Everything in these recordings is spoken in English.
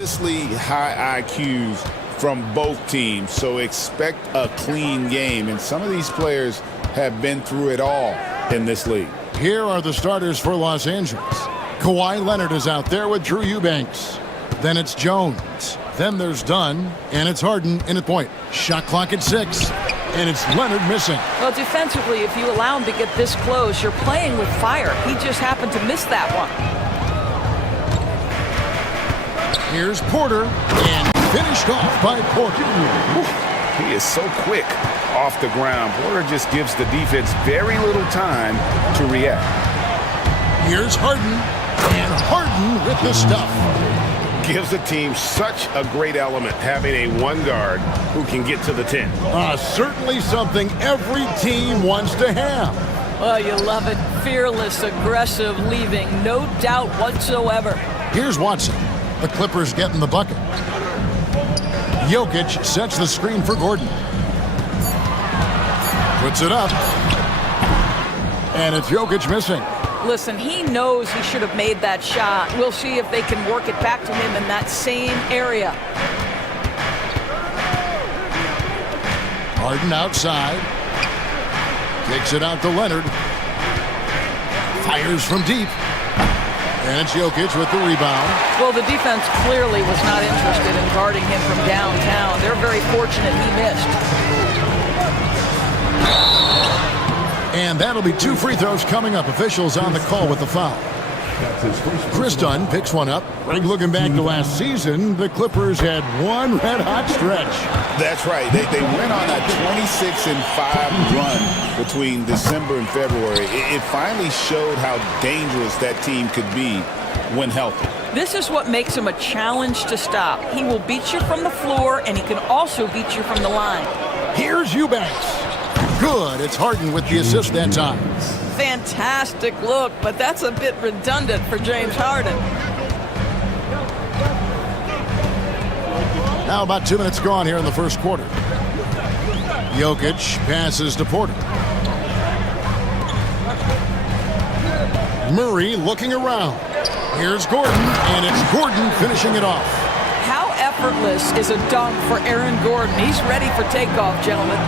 Obviously high IQs from both teams, so expect a clean game. And some of these players have been through it all in this league. Here are the starters for Los Angeles. Kawhi Leonard is out there with Drew Eubanks. Then it's Jones. Then there's Dunn, and it's Harden in at point. Shot clock at 6, and it's Leonard missing. Well, defensively, if you allow him to get this close, you're playing with fire. He just happened to miss that one. Here's Porter, and finished off by Porter. He is so quick off the ground. Porter just gives the defense very little time to react. Here's Harden, and Harden with the stuff. Gives the team such a great element having a one guard who can get to the 10. Certainly something every team wants to have. Well, you love it. Fearless, aggressive, leaving. No doubt whatsoever. Here's Watson. The Clippers getting the bucket. Jokic sets the screen for Gordon. Puts it up. And it's Jokic missing. Listen, he knows he should have made that shot. We'll see if they can work it back to him in that same area. Harden outside. Kicks it out to Leonard. Fires from deep. And it's Jokic with the rebound. Well, the defense clearly was not interested in guarding him from downtown. They're very fortunate he missed. And that'll be 2 free throws coming up. Officials on the call with the foul. Chris Dunn picks one up. Greg, looking back to last season, the Clippers had one red-hot stretch. That's right. They went on a 26-5 run between December and February. It finally showed how dangerous that team could be when healthy. This is what makes him a challenge to stop. He will beat you from the floor, and he can also beat you from the line. Here's Eubanks. Good. It's Harden with the assist that time. Fantastic look, but that's a bit redundant for James Harden. Now about 2 minutes gone here in the first quarter. Jokic passes to Porter. Murray looking around. Here's Gordon, and it's Gordon finishing it off. How effortless is a dunk for Aaron Gordon? He's ready for takeoff, gentlemen.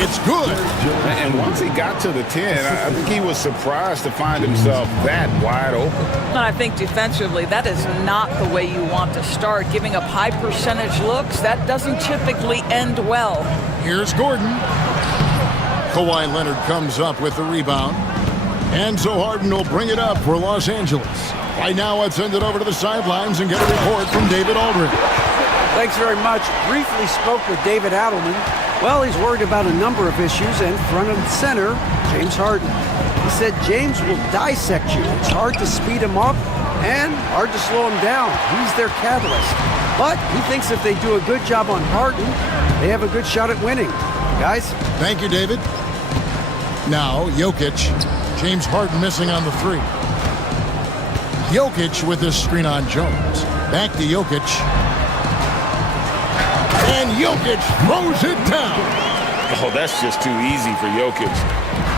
It's good. And once he got to the 10, I think he was surprised to find himself that wide open. And I think defensively, that is not the way you want to start. Giving up high percentage looks, that doesn't typically end well. Here's Gordon. Kawhi Leonard comes up with the rebound. And so Harden will bring it up for Los Angeles. Right now, let's send it over to the sidelines and get a report from David Aldridge. Thanks very much. Briefly spoke with David Adelman. Well, he's worried about a number of issues, and front and center, James Harden. He said James will dissect you. It's hard to speed him up and hard to slow him down. He's their catalyst. But he thinks if they do a good job on Harden, they have a good shot at winning. Guys? Thank you, David. Now, Jokic. James Harden missing on the 3. Jokic with this screen on Jones. Back to Jokic. And Jokic throws it down. Oh, that's just too easy for Jokic.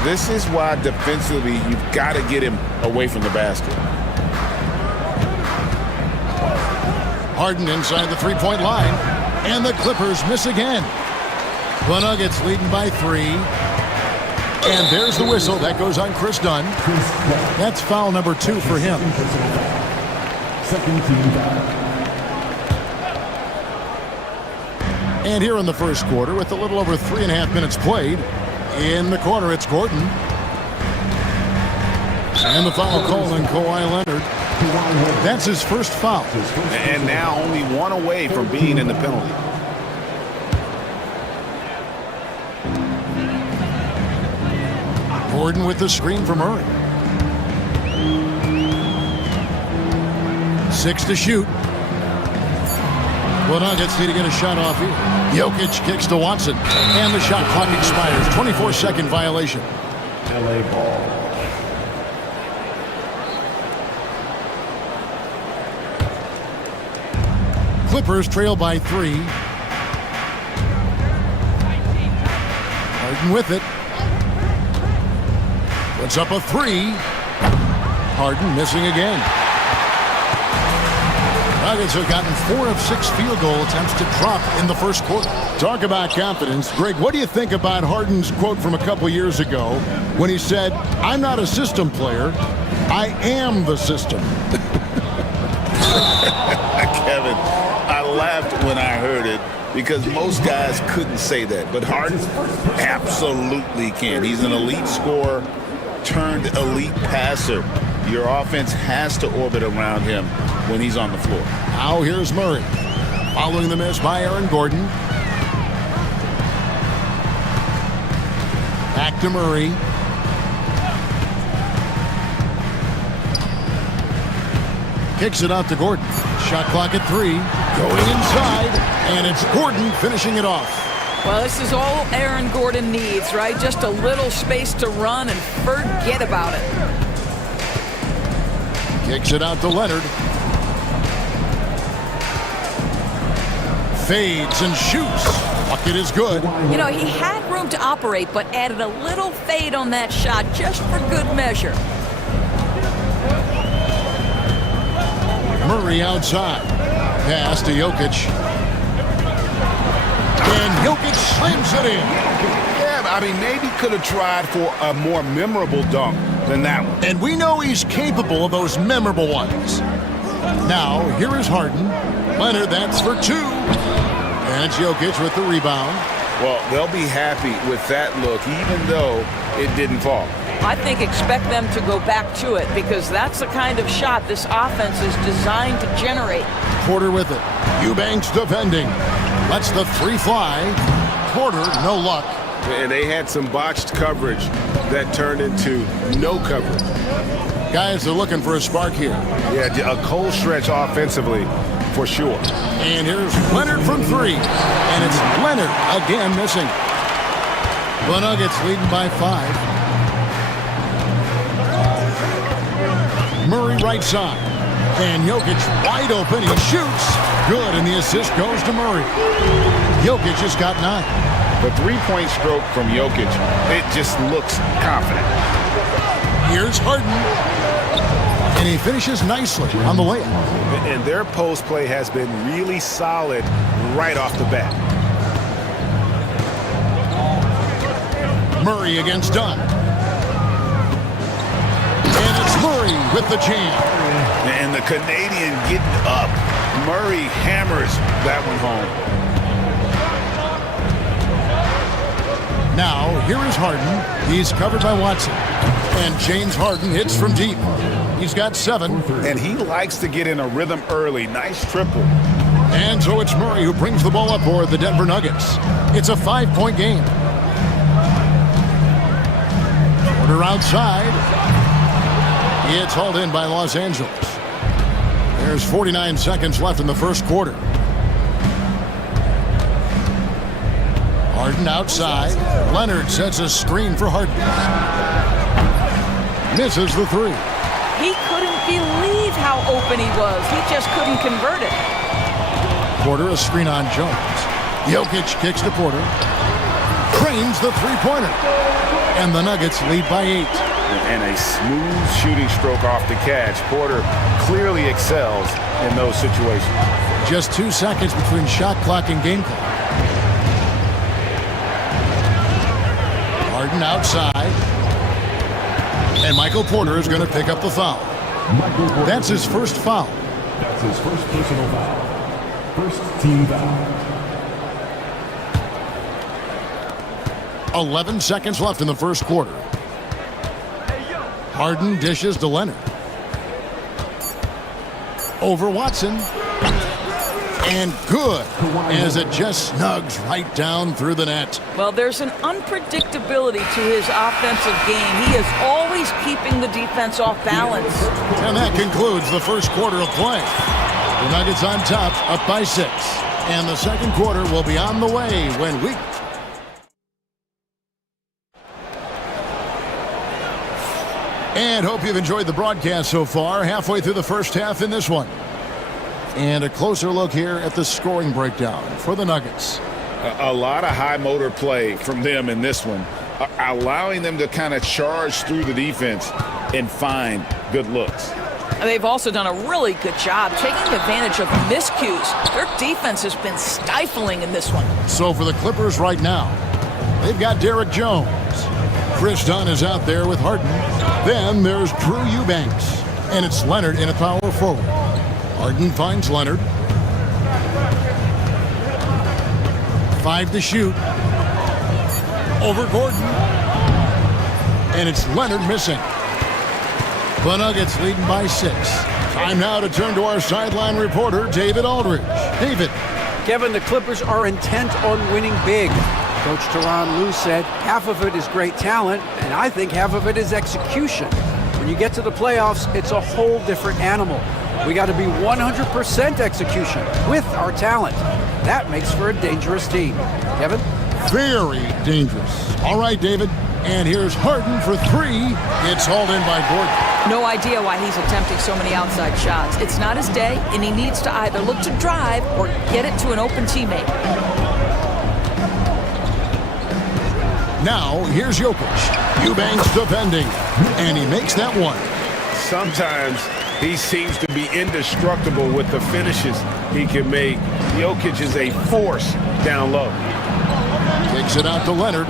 This is why defensively you've got to get him away from the basket. Harden inside the three-point line. And the Clippers miss again. The Nuggets leading by 3. And there's the whistle. That goes on Chris Dunn. That's foul number 2 for him. Second team foul. And here in the first quarter, with a little over 3.5 minutes played, in the corner, it's Gordon. And the foul call on Kawhi Leonard. That's his first foul. And now only one away from being in the penalty. Gordon with the screen from Murray. 6 to shoot. The Nuggets need to get a shot off here. Jokic kicks to Watson. And the shot clock expires. 24-second violation. LA ball. Clippers trail by 3. Harden with it. Puts up a 3. Harden missing again. Nuggets have gotten 4 of 6 field goal attempts to drop in the first quarter. Talk about confidence. Greg, what do you think about Harden's quote from a couple years ago when he said, "I'm not a system player, I am the system"? Kevin, I laughed when I heard it because most guys couldn't say that, but Harden absolutely can. He's an elite scorer turned elite passer. Your offense has to orbit around him when he's on the floor. Now here's Murray. Following the miss by Aaron Gordon. Back to Murray. Kicks it out to Gordon. Shot clock at 3. Going inside, and it's Gordon finishing it off. Well, this is all Aaron Gordon needs, right? Just a little space to run and forget about it. Kicks it out to Leonard. Fades and shoots. Bucket is good. You know, he had room to operate, but added a little fade on that shot just for good measure. Murray outside. Pass to Jokic. And Jokic slams it in. Yeah, I mean, maybe could have tried for a more memorable dunk than that one. And we know he's capable of those memorable ones. Now, here is Harden. Leonard, that's for 2. And it's Jokic with the rebound. Well, they'll be happy with that look, even though it didn't fall. I think expect them to go back to it because that's the kind of shot this offense is designed to generate. Porter with it. Eubanks defending. Lets the 3 fly. Porter, no luck. And they had some botched coverage that turned into no coverage. Guys are looking for a spark here. Yeah, a cold stretch offensively, for sure. And here's Leonard from 3. And it's Leonard again missing. The Nuggets leading by 5. Murray right side. And Jokic wide open. He shoots. Good, and the assist goes to Murray. Jokic has got 9. The three-point stroke from Jokic, it just looks confident. Here's Harden. And he finishes nicely on the layup. And their post play has been really solid right off the bat. Murray against Dunn. And it's Murray with the jam. And the Canadian getting up. Murray hammers that one home. Now, here is Harden. He's covered by Watson. And James Harden hits from deep. He's got 7. And he likes to get in a rhythm early. Nice triple. And so it's Murray who brings the ball up for the Denver Nuggets. It's a 5-point game. Porter outside. It's hauled in by Los Angeles. There's 49 seconds left in the first quarter. Harden outside. Leonard sets a screen for Harden. Misses the 3. He couldn't believe how open he was. He just couldn't convert it. Porter a screen on Jones. Jokic kicks to Porter. Cranes the 3-pointer. And the Nuggets lead by 8. And a smooth shooting stroke off the catch. Porter clearly excels in those situations. Just 2 seconds between shot clock and game clock. Harden outside. And Michael Porter is going to pick up the foul. That's his first foul. That's his first personal foul. First team foul. 11 seconds left in the first quarter. Harden dishes to Leonard. Over Watson. And good, as it just snugs right down through the net. Well, there's an unpredictability to his offensive game. He is always keeping the defense off balance. And that concludes the first quarter of play. The Nuggets on top, up by 6. And the second quarter will be on the way when we... And hope you've enjoyed the broadcast so far. Halfway through the first half in this one. And a closer look here at the scoring breakdown for the Nuggets. A lot of high motor play from them in this one, allowing them to kind of charge through the defense and find good looks. They've also done a really good job taking advantage of miscues. Their defense has been stifling in this one. So for the Clippers right now, they've got Derek Jones. Chris Dunn is out there with Harden. Then there's Drew Eubanks. And it's Leonard in a power forward. Harden finds Leonard. 5 to shoot. Over Gordon. And it's Leonard missing. The Nuggets leading by 6. Time now to turn to our sideline reporter, David Aldridge. David. Kevin, the Clippers are intent on winning big. Coach Tyronn Lue said half of it is great talent, and I think half of it is execution. When you get to the playoffs, it's a whole different animal. We got to be 100% execution with our talent. That makes for a dangerous team. Kevin? Very dangerous. All right, David. And here's Harden for 3. It's hauled in by Gordon. No idea why he's attempting so many outside shots. It's not his day, and he needs to either look to drive or get it to an open teammate. Now, here's Jokic. Eubanks defending, and he makes that one. Sometimes he seems to be indestructible with the finishes he can make. Jokic is a force down low. Takes it out to Leonard.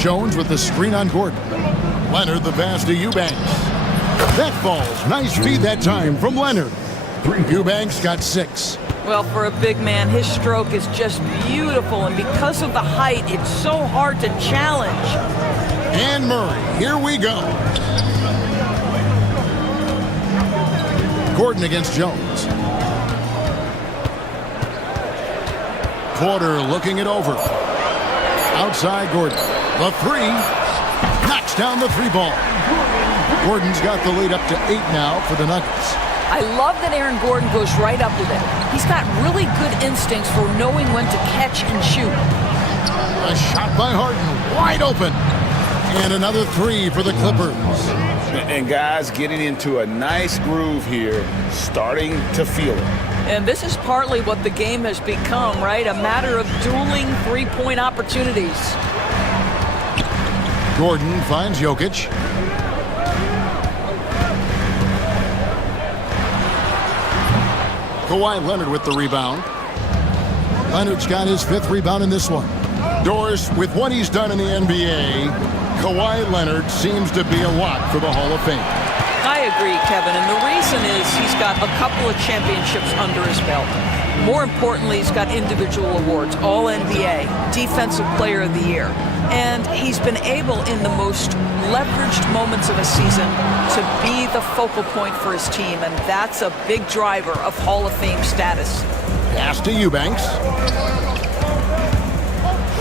Jones with the screen on Gordon. Leonard the pass to Eubanks. That falls. Nice feed that time from Leonard. Eubanks got 6. Well, for a big man, his stroke is just beautiful, and because of the height, it's so hard to challenge. And Murray, here we go. Gordon against Jones. Porter looking it over. Outside Gordon. The 3. Knocks down the 3 ball. Gordon's got the lead up to 8 now for the Nuggets. I love that Aaron Gordon goes right up with it. He's got really good instincts for knowing when to catch and shoot. A shot by Harden, wide open. And another 3 for the Clippers. And guys getting into a nice groove here, starting to feel it. And this is partly what the game has become, right? A matter of dueling three-point opportunities. Gordon finds Jokic. Kawhi Leonard with the rebound. Leonard's got his 5th rebound in this one. Doris, with what he's done in the NBA, Kawhi Leonard seems to be a lock for the Hall of Fame. I agree, Kevin, and the reason is he's got a couple of championships under his belt. More importantly, he's got individual awards, All-NBA, Defensive Player of the Year. And he's been able, in the most leveraged moments of a season, to be the focal point for his team, and that's a big driver of Hall of Fame status. Pass to Eubanks.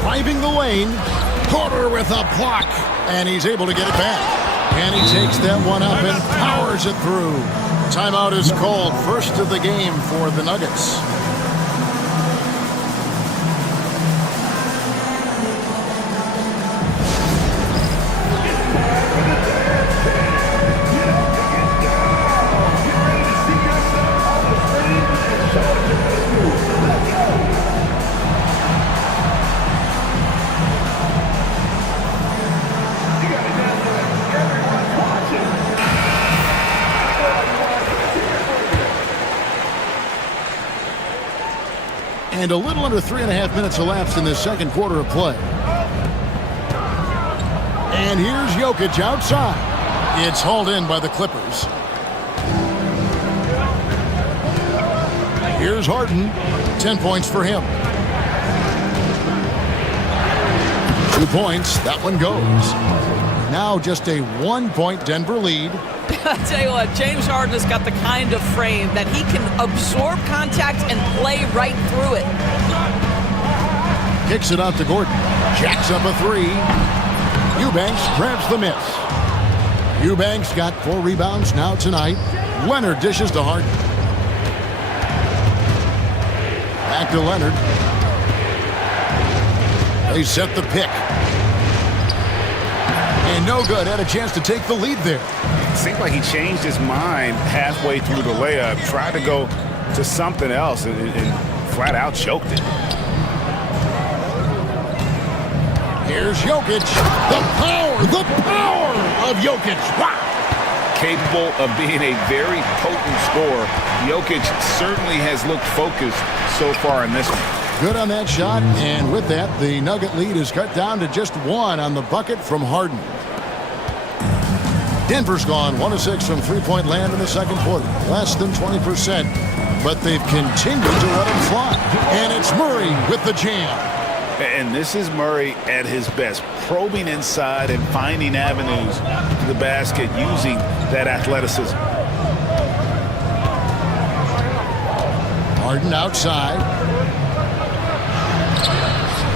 Driving the lane. Porter with a block, and he's able to get it back. And he takes that one up and powers it through. Timeout is called, first of the game for the Nuggets. And a little under 3.5 minutes elapsed in this second quarter of play. And here's Jokic outside. It's hauled in by the Clippers. Here's Harden. 10 points for him. 2 points. That one goes. Now just a 1-point Denver lead. I tell you what, James Harden has got the kind of frame that he can absorb contact and play right through it. Kicks it out to Gordon. Jacks up a 3. Eubanks grabs the miss. Eubanks got 4 rebounds now tonight. Leonard dishes to Harden. Back to Leonard. They set the pick. And no good. Had a chance to take the lead there. Seemed like he changed his mind halfway through the layup, tried to go to something else, and flat out choked it. Here's Jokic. The power of Jokic. Wow. capable of being a very potent scorer. Jokic certainly has looked focused so far in this one. Good on that shot, and with that, the Nugget lead is cut down to just 1 on the bucket from Harden. Denver's gone 1 of 6 from three-point land in the second quarter, less than 20%, but they've continued to let him fly. And it's Murray with the jam. And this is Murray at his best, probing inside and finding avenues to the basket using that athleticism. Harden outside.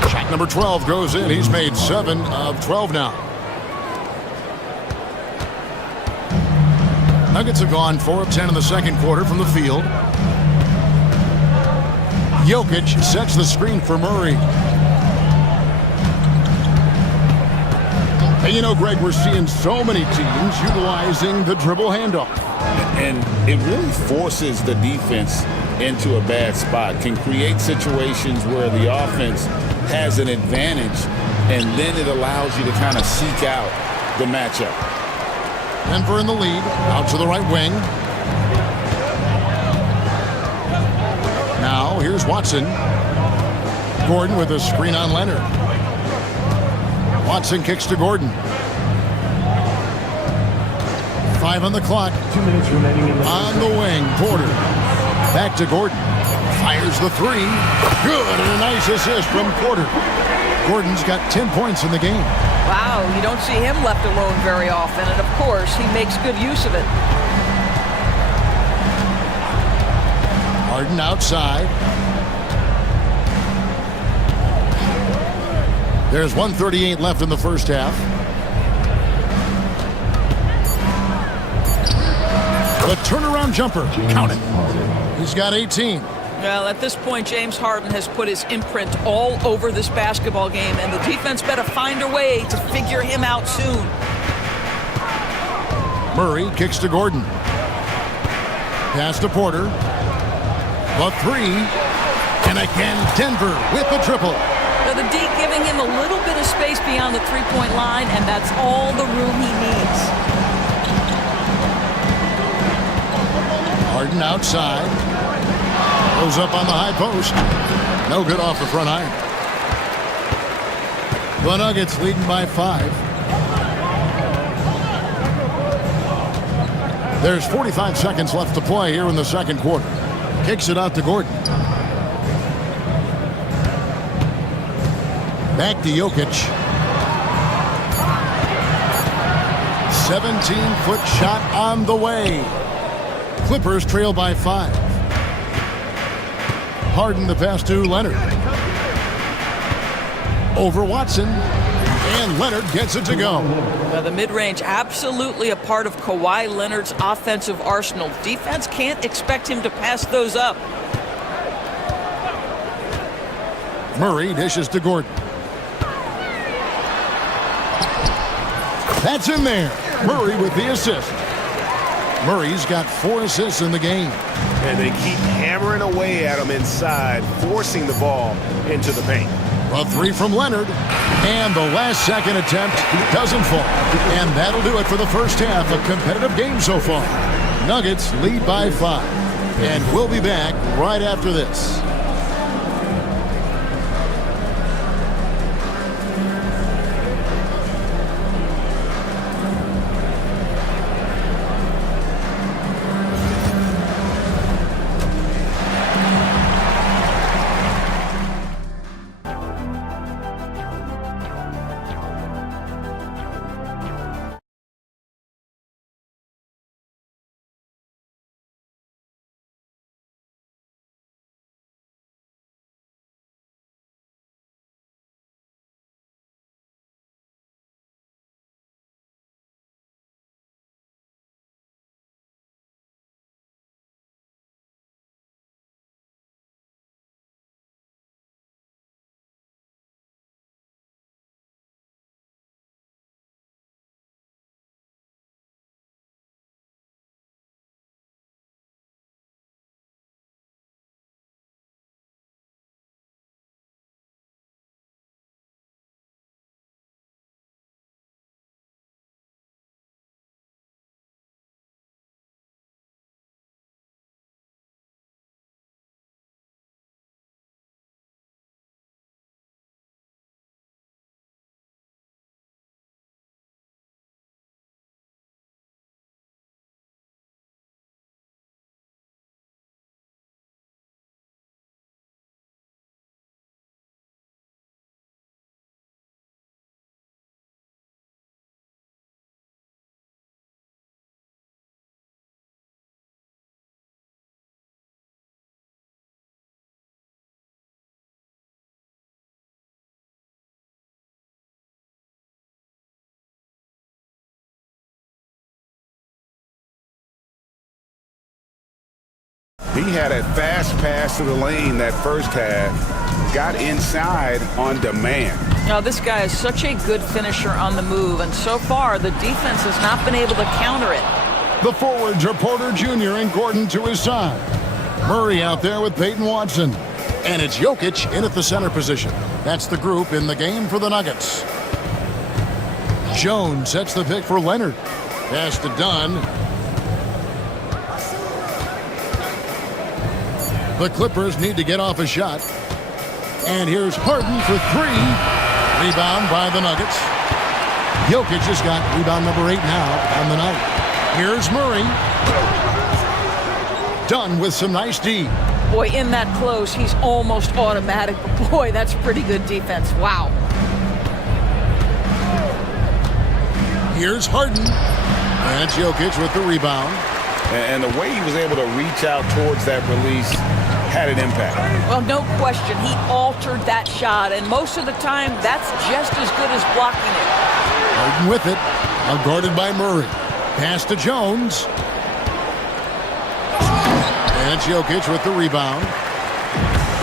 Shot number 12 goes in. He's made 7 of 12 now. Nuggets have gone 4 of 10 in the second quarter from the field. Jokic sets the screen for Murray. And you know, Greg, we're seeing so many teams utilizing the dribble handoff. And it really forces the defense into a bad spot, can create situations where the offense has an advantage, and then it allows you to kind of seek out the matchup. Denver in the lead, out to the right wing. Now, here's Watson. Gordon with a screen on Leonard. Watson kicks to Gordon. 5 on the clock. 2 minutes remaining in the On the wing, Porter. Back to Gordon. Fires the 3. Good, and a nice assist from Porter. Gordon's got 10 points in the game. Wow, you don't see him left alone very often, and of course, he makes good use of it. Harden outside. There's 1:38 left in the first half. The turnaround jumper. Count it. He's got 18. Well, at this point, James Harden has put his imprint all over this basketball game, and the defense better find a way to figure him out soon. Murray kicks to Gordon. Pass to Porter. The 3. And again, Denver with the triple. Now, the D giving him a little bit of space beyond the three-point line, and that's all the room he needs. Harden outside. Goes up on the high post. No good off the front iron. The Nuggets leading by 5. There's 45 seconds left to play here in the second quarter. Kicks it out to Gordon. Back to Jokic. 17-foot shot on the way. Clippers trail by 5. Harden the pass to Leonard. Over Watson. And Leonard gets it to go. Now, the mid-range absolutely a part of Kawhi Leonard's offensive arsenal. Defense can't expect him to pass those up. Murray dishes to Gordon. That's in there. Murray with the assist. Murray's got 4 assists in the game. And they keep hammering away at him inside, forcing the ball into the paint. A 3 from Leonard. And the last second attempt doesn't fall. And that'll do it for the first half. A competitive game so far. Nuggets lead by 5. And we'll be back right after this. He had a fast pass to the lane that first half, got inside on demand. Now, this guy is such a good finisher on the move, and so far the defense has not been able to counter it. The forwards are Porter Jr. and Gordon to his side. Murray out there with Peyton Watson. And it's Jokic in at the center position. That's the group in the game for the Nuggets. Jones sets the pick for Leonard. Pass to Dunn. The Clippers need to get off a shot. And here's Harden for three. Rebound by the Nuggets. Jokic has got rebound number 8 now on the night. Here's Murray. Dunn with some nice D. Boy, in that close, he's almost automatic. But boy, that's pretty good defense. Wow. Here's Harden. And it's Jokic with the rebound. And the way he was able to reach out towards that release had an impact. Well, no question. He altered that shot, and most of the time, that's just as good as blocking it. Harden with it. Now guarded by Murray. Pass to Jones. And it's Jokic with the rebound.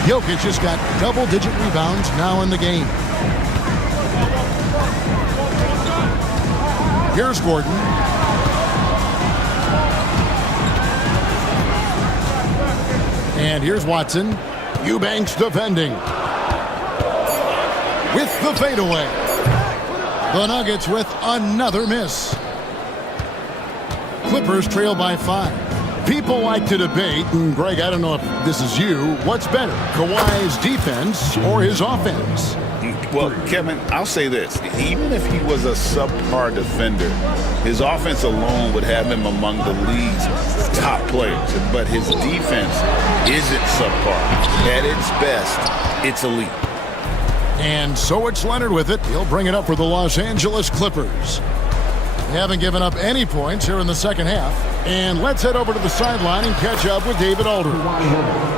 Jokic has got double-digit rebounds now in the game. Here's Gordon. And here's Watson. Eubanks defending. With the fadeaway. The Nuggets with another miss. Clippers trail by 5. People like to debate, and Greg, I don't know if this is you, what's better, Kawhi's defense or his offense? Well, Kevin, I'll say this. Even if he was a subpar defender, his offense alone would have him among the league's top players. But his defense isn't subpar. At its best, it's elite. And so it's Leonard with it. He'll bring it up for the Los Angeles Clippers. They haven't given up any points here in the second half. And let's head over to the sideline and catch up with David Aldridge.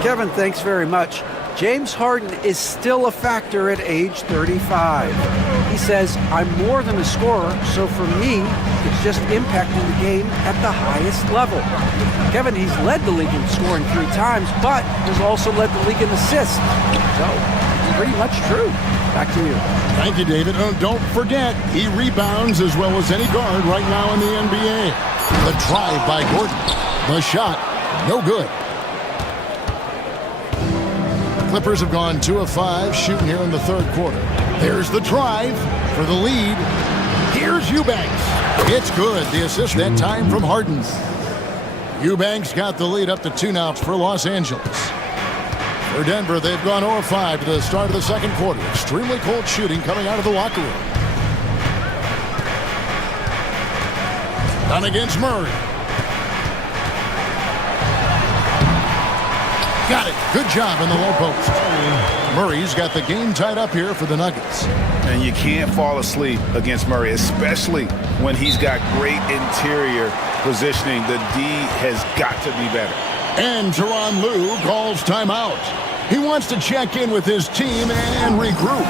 Kevin, thanks very much. James Harden is still a factor at age 35. He says, I'm more than a scorer, so for me, it's just impacting the game at the highest level. Kevin, he's led the league in scoring 3 times, but has also led the league in assists. So, pretty much true. Back to you. Thank you, David. Oh, don't forget, he rebounds as well as any guard right now in the NBA. The drive by Gordon. The shot, no good. Clippers have gone 2 of 5 shooting here in the third quarter. There's the drive for the lead. Here's Eubanks. It's good. The assist that time from Harden. Eubanks got the lead up to 2 now for Los Angeles. For Denver, they've gone 0 of 5 to the start of the second quarter. Extremely cold shooting coming out of the locker room. Done against Murray. Got it. Good job in the low post. Murray's got the game tied up here for the Nuggets. And you can't fall asleep against Murray, especially when he's got great interior positioning. The D has got to be better. And Tyronn Lue calls timeout. He wants to check in with his team and regroup.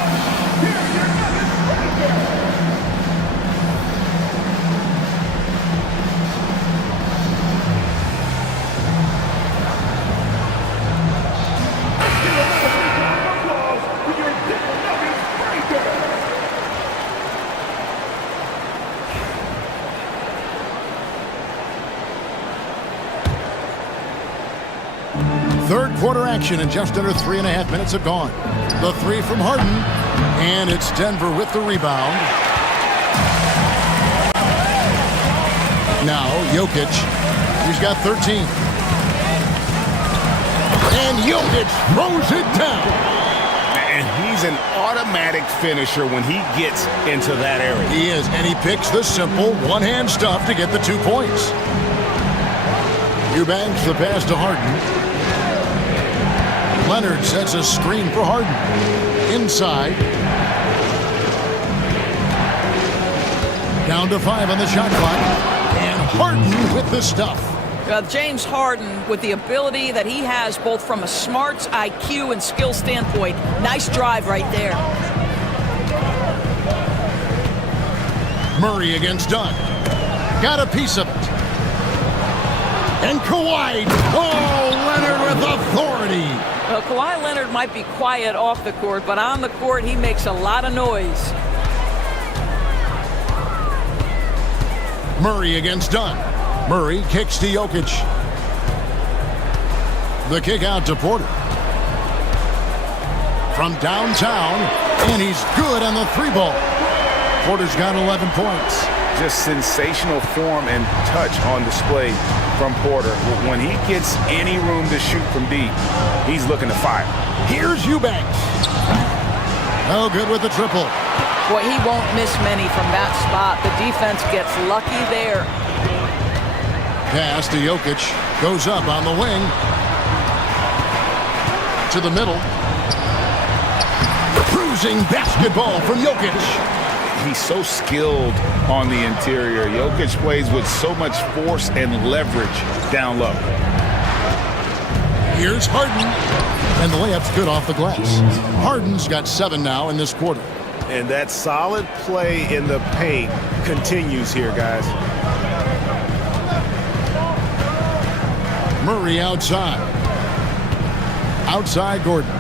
Third quarter action, and just under 3.5 minutes have gone. The 3 from Harden, and it's Denver with the rebound. Now Jokic, he's got 13. And Jokic throws it down. And he's an automatic finisher when he gets into that area. He is, and he picks the simple one-hand stuff to get the 2 points. Eubanks the pass to Harden. Leonard sets a screen for Harden. Inside. Down to 5 on the shot clock. And Harden with the stuff. James Harden, with the ability that he has both from a smarts, IQ, and skill standpoint. Nice drive right there. Murray against Dunn. Got a piece of it. And Kawhi. Oh, Leonard Well, Kawhi Leonard might be quiet off the court, but on the court, he makes a lot of noise. Murray against Dunn. Murray kicks to Jokic. The kick out to Porter. From downtown, and he's good on the three ball. Porter's got 11 points. Just sensational form and touch on display from Porter. When he gets any room to shoot from deep, he's looking to fire. Here's Eubanks. No good with the triple. Boy, he won't miss many from that spot. The defense gets lucky there. Pass to Jokic. Goes up on the wing. To the middle. Cruising basketball from Jokic. He's so skilled on the interior. Jokic plays with so much force and leverage down low. Here's Harden. And the layup's good off the glass. Harden's got 7 now in this quarter. And that solid play in the paint continues here, guys. Murray outside. Outside Gordon.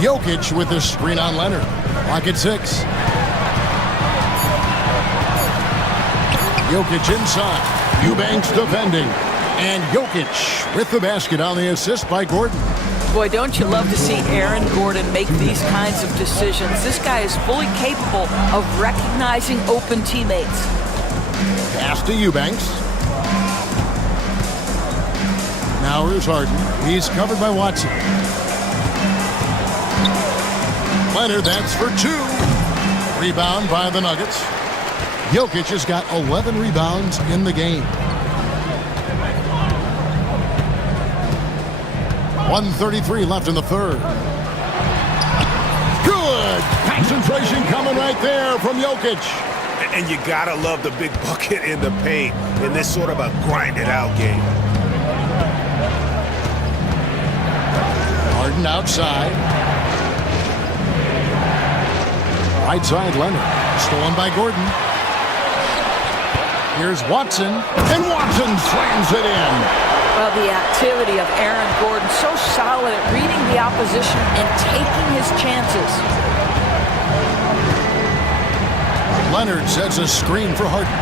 Jokic with the screen on Leonard. Lock at 6. Jokic inside. Eubanks defending. And Jokic with the basket on the assist by Gordon. Boy, don't you love to see Aaron Gordon make these kinds of decisions. This guy is fully capable of recognizing open teammates. Pass to Eubanks. Now here's Harden. He's covered by Watson. Leonard, that's for 2. Rebound by the Nuggets. Jokic has got 11 rebounds in the game. 1:33 left in the third. Good concentration coming right there from Jokic. And you gotta love the big bucket in the paint in this sort of a grinded out game. Harden outside. Right side Leonard. Stolen by Gordon. Here's Watson. And Watson slams it in. Well, the activity of Aaron Gordon, so solid at reading the opposition and taking his chances. Leonard sets a screen for Harden.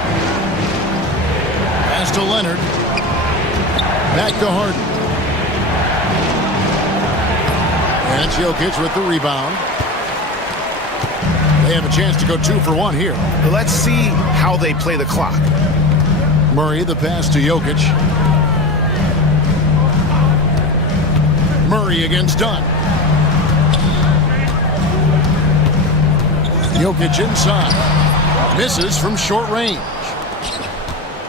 Pass to Leonard. Back to Harden. And it's Jokic with the rebound. They have a chance to go 2 for 1 here. Let's see how they play the clock. Murray, the pass to Jokic. Murray against Dunn. Jokic inside. Misses from short range.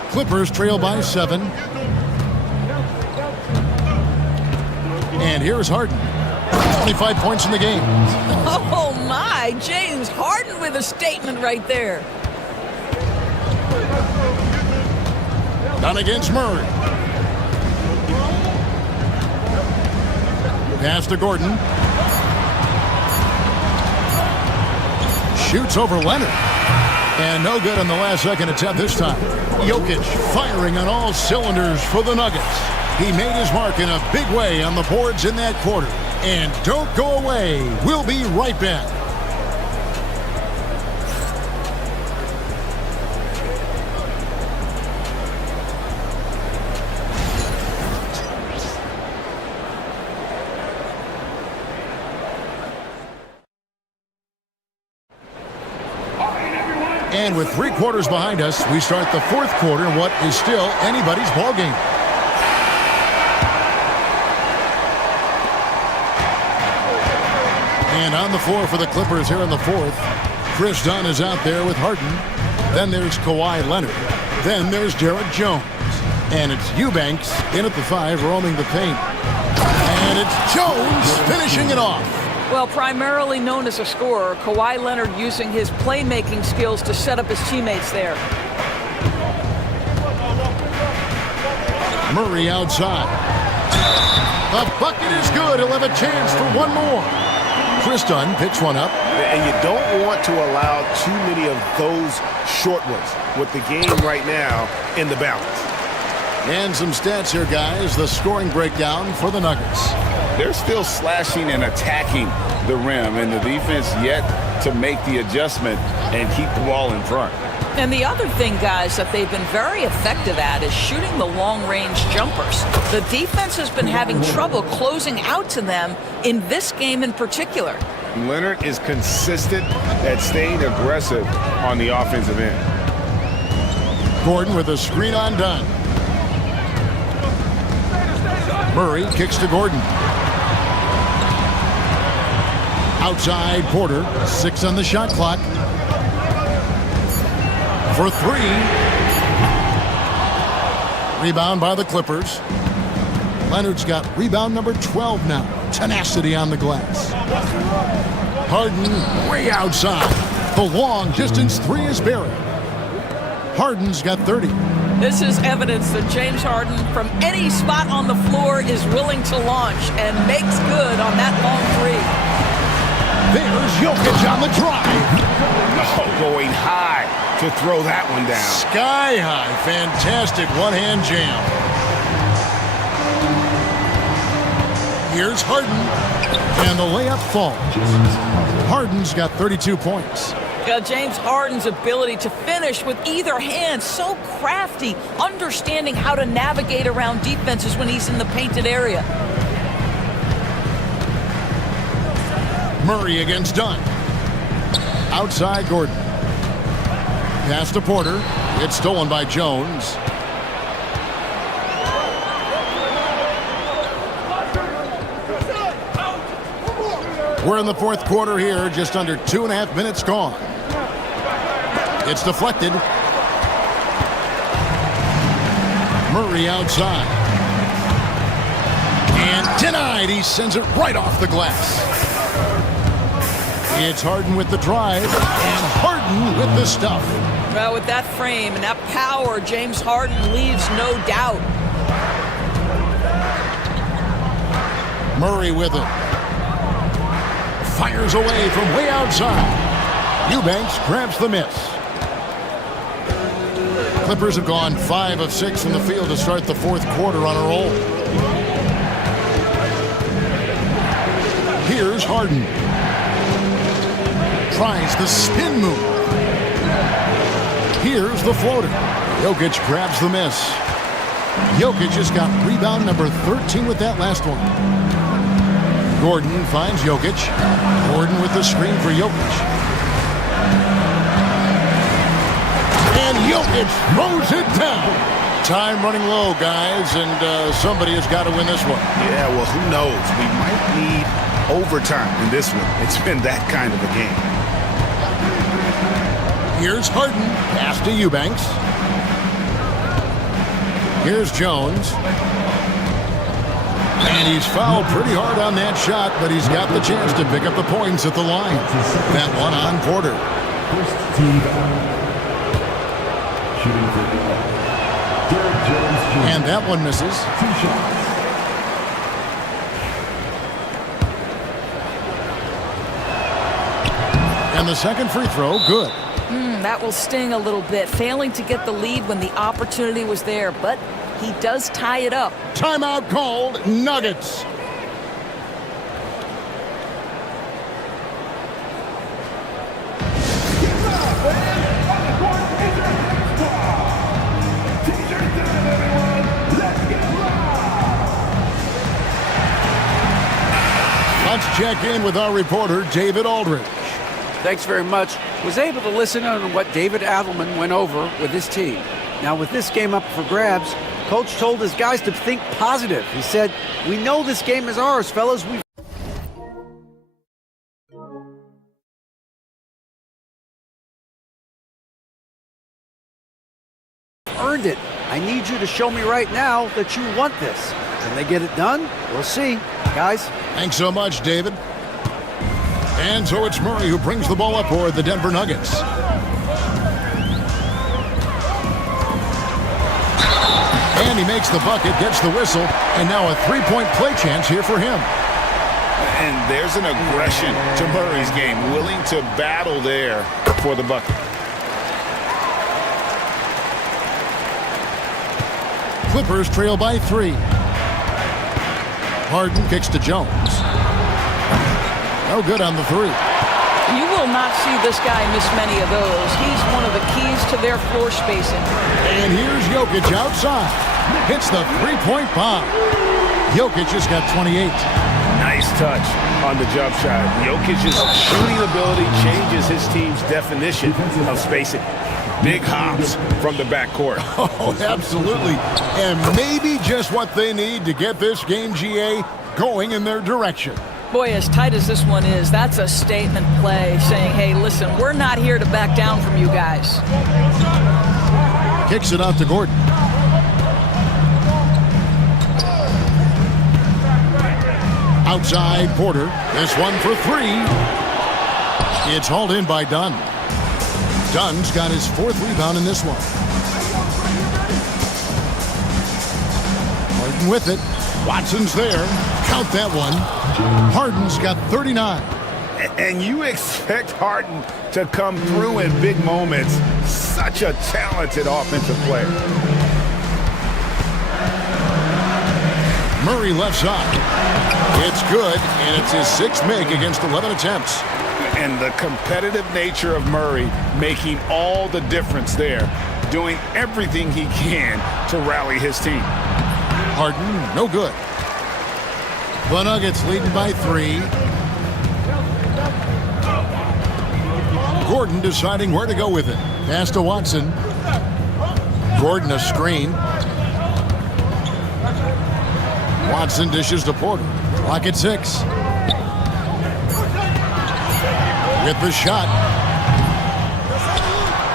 Clippers trail by 7. And here's Harden. 25 points in the game. Oh my, James Harden with a statement right there. Dunn against Murray. Pass to Gordon. Shoots over Leonard. And no good on the last second attempt this time. Jokic firing on all cylinders for the Nuggets. He made his mark in a big way on the boards in that quarter. And don't go away. We'll be right back. And with 3 quarters behind us, we start the 4th quarter in what is still anybody's ballgame. And on the floor for the Clippers here in the 4th, Chris Dunn is out there with Harden. Then there's Kawhi Leonard. Then there's Jared Jones. And it's Eubanks in at the 5, roaming the paint. And it's Jones finishing it off. Well, primarily known as a scorer, Kawhi Leonard using his playmaking skills to set up his teammates there. Murray outside. The bucket is good. He'll have a chance for one more. Chris Dunn picks one up. And you don't want to allow too many of those short ones with the game right now in the balance. And some stats here, guys. The scoring breakdown for the Nuggets. They're still slashing and attacking the rim, and the defense yet to make the adjustment and keep the ball in front. And the other thing, guys, that they've been very effective at is shooting the long-range jumpers. The defense has been having trouble closing out to them in this game in particular. Leonard is consistent at staying aggressive on the offensive end. Gordon with a screen on Dunn. Murray kicks to Gordon. Outside Porter, 6 on the shot clock. For 3. Rebound by the Clippers. Leonard's got rebound number 12 now. Tenacity on the glass. Harden way outside. The long distance 3 is buried. Harden's got 30. This is evidence that James Harden, from any spot on the floor, is willing to launch and makes good on that long 3. There's Jokic on the drive. Oh, going high to throw that one down. Sky high. Fantastic one-hand jam. Here's Harden. And the layup falls. Harden's got 32 points. James Harden's ability to finish with either hand, so crafty, understanding how to navigate around defenses when he's in the painted area. Murray against Dunn. Outside Gordon. Pass to Porter. It's stolen by Jones. We're in the fourth quarter here, just under 2.5 minutes gone. It's deflected. Murray outside. And denied. He sends it right off the glass. It's Harden with the drive, and Harden with the stuff. Well, with that frame and that power, James Harden leaves no doubt. Murray with it. Fires away from way outside. Eubanks grabs the miss. Clippers have gone 5 of 6 from the field to start the fourth quarter on a roll. Here's Harden. Tries the spin move. Here's the floater. Jokic grabs the miss. Jokic just got rebound number 13 with that last one. Gordon finds Jokic. Gordon with the screen for Jokic. And Jokic throws it down. Time running low, guys, and somebody has got to win this one. Yeah, well, who knows? We might need overtime in this one. It's been that kind of a game. Here's Harden. Pass to Eubanks. Here's Jones. And he's fouled pretty hard on that shot, but he's got the chance to pick up the points at the line. That one on Porter. First team foul. Shooting for Derek Jones Jr. And that one misses. 2 shots. And the second free throw, good. That will sting a little bit, failing to get the lead when the opportunity was there, but he does tie it up. Timeout called, Nuggets. Let's check in with our reporter, David Aldridge. Thanks very much. Was able to listen on what David Adelman went over with his team. Now, with this game up for grabs, Coach told his guys to think positive. He said, "We know this game is ours, fellas. We've earned it. I need you to show me right now that you want this." Can they get it done? We'll see. Guys, Thanks so much, David. And so it's Murray who brings the ball up for the Denver Nuggets. And he makes the bucket, gets the whistle, and now a three-point play chance here for him. And there's an aggression to Murray's game, willing to battle there for the bucket. Clippers trail by 3. Harden kicks to Jones. No good on the 3. You will not see this guy miss many of those. He's one of the keys to their floor spacing. And here's Jokic outside. Hits the three-point bomb. Jokic has got 28. Nice touch on the jump shot. Jokic's shooting ability changes his team's definition of spacing. Big hops from the backcourt. Oh, absolutely. And maybe just what they need to get this game, GA, going in their direction. Boy, as tight as this one is, that's a statement play saying, hey, listen, we're not here to back down from you guys. Kicks it out to Gordon. Outside Porter. This one for 3. It's hauled in by Dunn. Dunn's got his 4th rebound in this one. Harden with it. Watson's there. Count that one. Harden's got 39. And you expect Harden to come through in big moments. Such a talented offensive player. Murray left side. It's good, and it's his 6th make against 11 attempts. And the competitive nature of Murray making all the difference there, doing everything he can to rally his team. Harden, no good. The Nuggets leading by 3. Gordon deciding where to go with it. Pass to Watson. Gordon a screen. Watson dishes to Porter. Clock at 6. With the shot.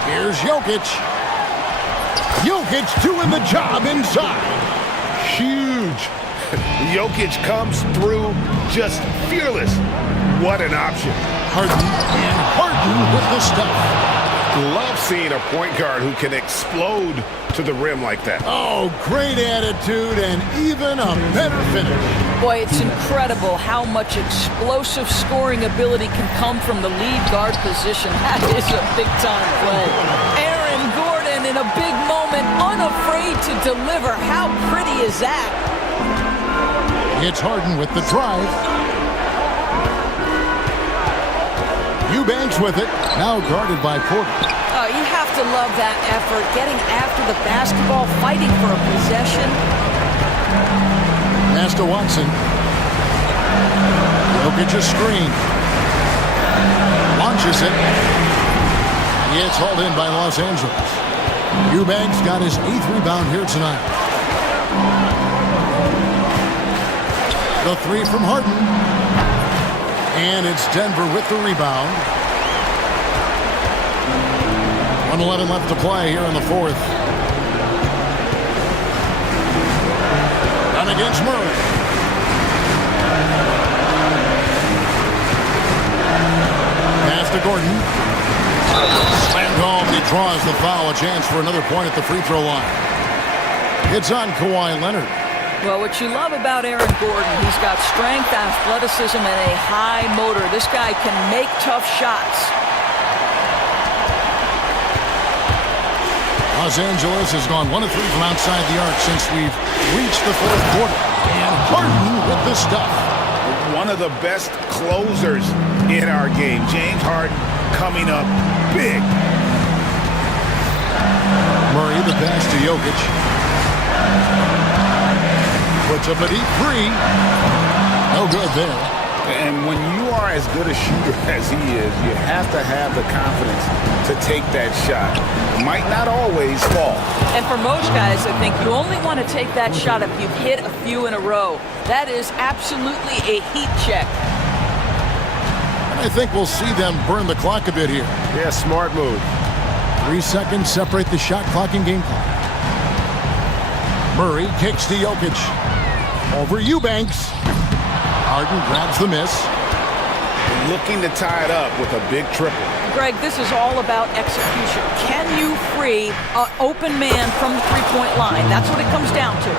Here's Jokic. Jokic doing the job inside. Huge. Jokic comes through just fearless. What an option. Harden and Harden with the stuff. Love seeing a point guard who can explode to the rim like that. Oh, great attitude and even a better finish. Boy, it's incredible how much explosive scoring ability can come from the lead guard position. That is a big-time play. Aaron Gordon in a big moment, unafraid to deliver. How pretty is that? It's Harden with the drive. Eubanks with it, now guarded by Porter. Oh, you have to love that effort, getting after the basketball, fighting for a possession. Pass to Watson. Jokic a screen. Launches it. It's hauled in by Los Angeles. Eubanks got his 8th rebound here tonight. The 3 from Harden. And it's Denver with the rebound. 1:11 left to play here in the 4th. And against Murray. Pass to Gordon. Slammed home. He draws the foul. A chance for another point at the free throw line. It's on Kawhi Leonard. Well, what you love about Aaron Gordon, he's got strength, athleticism, and a high motor. This guy can make tough shots. Los Angeles has gone 1 of 3 from outside the arc since we've reached the 4th quarter. And Harden with the stuff. One of the best closers in our game. James Harden coming up big. Murray the pass to Jokic. Puts up a deep 3. No good there. And when you are as good a shooter as he is, you have to have the confidence to take that shot. It might not always fall. And for most guys, I think you only want to take that shot if you've hit a few in a row. That is absolutely a heat check. And I think we'll see them burn the clock a bit here. Yeah, smart move. 3 seconds separate the shot clock and game clock. Murray kicks to Jokic. Over Eubanks. Harden grabs the miss. Looking to tie it up with a big triple. Greg, this is all about execution. Can you free an open man from the three-point line? That's what it comes down to.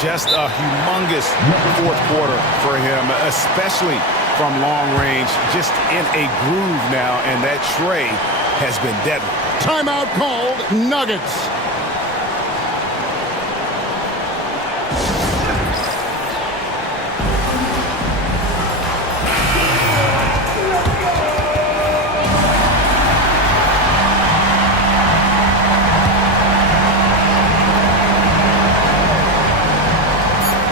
Just a humongous 4th quarter for him, especially from long range. Just in a groove now, and that tray has been deadly. Timeout called. Nuggets.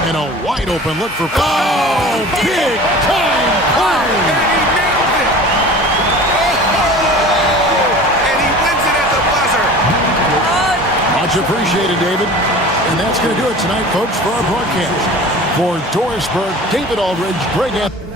And a wide open look for... Oh, big time play! And he nailed it! Oh! And he wins it at the buzzer. Much appreciated, David. And that's going to do it tonight, folks, for our broadcast. For Dorisburg, David Aldridge, Greg Anthony.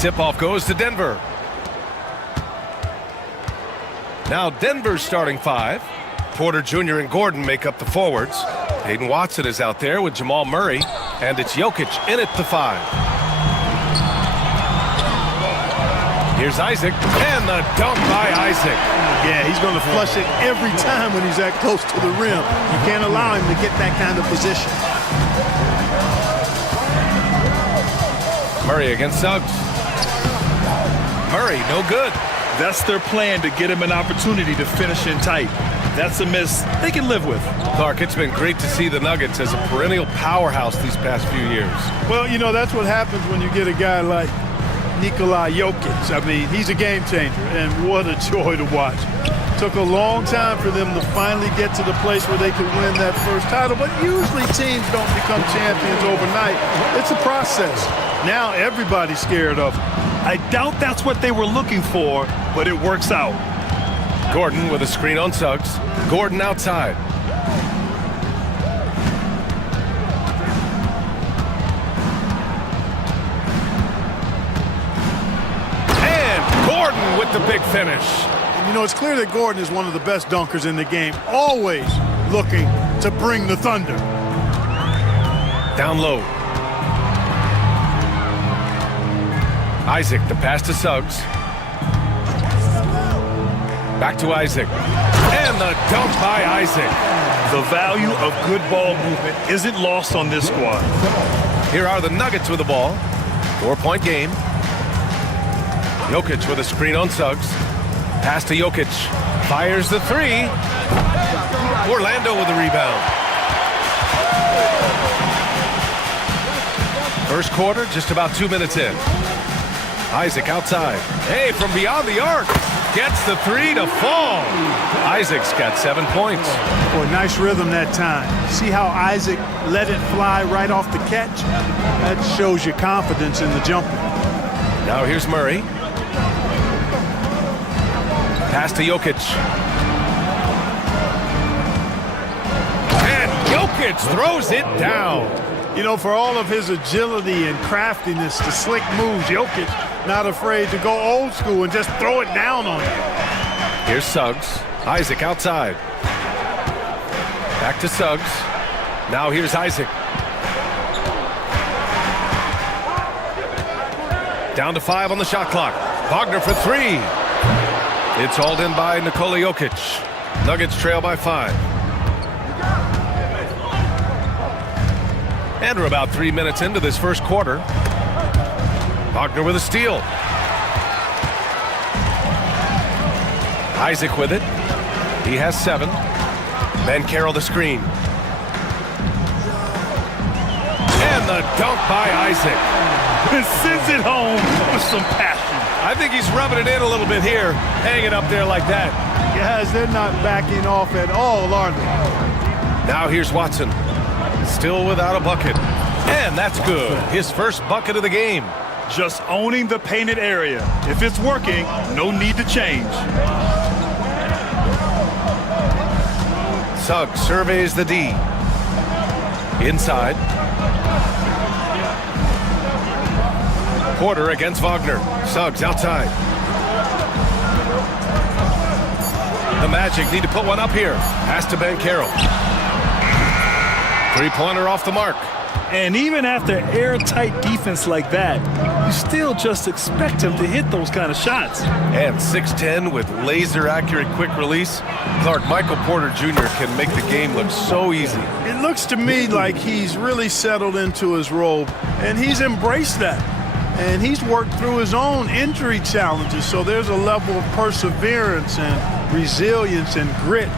tip-off goes to Denver. Now Denver's starting five. Porter Jr. and Gordon make up the forwards. Hayden Watson is out there with Jamal Murray, and it's Jokic in at the five. Here's Isaac, and the dunk by Isaac. Yeah, he's going to flush it every time when he's that close to the rim. You can't allow him to get that kind of position. Murray against Suggs. Murray, no good. That's their plan, to get him an opportunity to finish in tight. That's a miss they can live with. Clark, it's been great to see the Nuggets as a perennial powerhouse these past few years. Well, you know, that's what happens when you get a guy like Nikola Jokic. I mean, he's a game changer, and what a joy to watch. Took a long time for them to finally get to the place where they could win that first title, but usually teams don't become champions overnight. It's a process. Now everybody's scared of him. I doubt that's what they were looking for, but it works out. Gordon with a screen on Suggs. Gordon outside. And Gordon with the big finish. And you know, it's clear that Gordon is one of the best dunkers in the game, always looking to bring the thunder. Down low. Isaac, the pass to Suggs. Back to Isaac. And the dunk by Isaac. The value of good ball movement isn't lost on this squad. Here are the Nuggets with the ball. 4-point game. Jokic with a screen on Suggs. Pass to Jokic. Fires the three. Orlando with the rebound. First quarter, just about 2 minutes in. Isaac outside. Hey, from beyond the arc. Gets the three to fall. Isaac's got 7 points. Boy, nice rhythm that time. See how Isaac let it fly right off the catch? That shows you confidence in the jumper. Now here's Murray. Pass to Jokic. And Jokic throws it down. You know, for all of his agility and craftiness, the slick moves, Jokic not afraid to go old school and just throw it down on him. Here's Suggs. Isaac outside. Back to Suggs. Now here's Isaac. Down to 5 on the shot clock. Wagner for 3. It's hauled in by Nikola Jokic. Nuggets trail by 5. And we're about 3 minutes into this first quarter. Wagner with a steal. Isaac with it. He has 7. Van Carroll the screen. And the dunk by Isaac. Sends it home with some passion. I think he's rubbing it in a little bit here, hanging up there like that. Guys, they're not backing off at all, are they? Now here's Watson. Still without a bucket. And that's good. His first bucket of the game. Just owning the painted area. If it's working, no need to change. Suggs surveys the D. Inside. Porter against Wagner. Suggs outside. The Magic need to put one up here. Pass to Ben Carroll. Three-pointer off the mark. And even after airtight defense like that, you still just expect him to hit those kind of shots. And 6'10" with laser-accurate quick release. Clark, Michael Porter Jr. can make the game look so easy. It looks to me like he's really settled into his role, and he's embraced that. And he's worked through his own injury challenges, so there's a level of perseverance and resilience and grit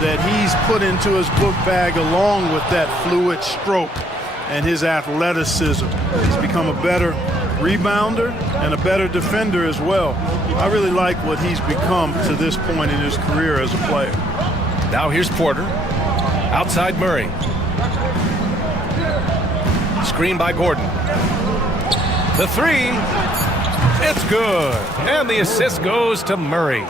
that he's put into his book bag along with that fluid stroke and his athleticism. He's become a better rebounder and a better defender as well. I really like what he's become to this point in his career as a player. Now here's Porter. Outside Murray. Screen by Gordon. The three. It's good. And the assist goes to Murray.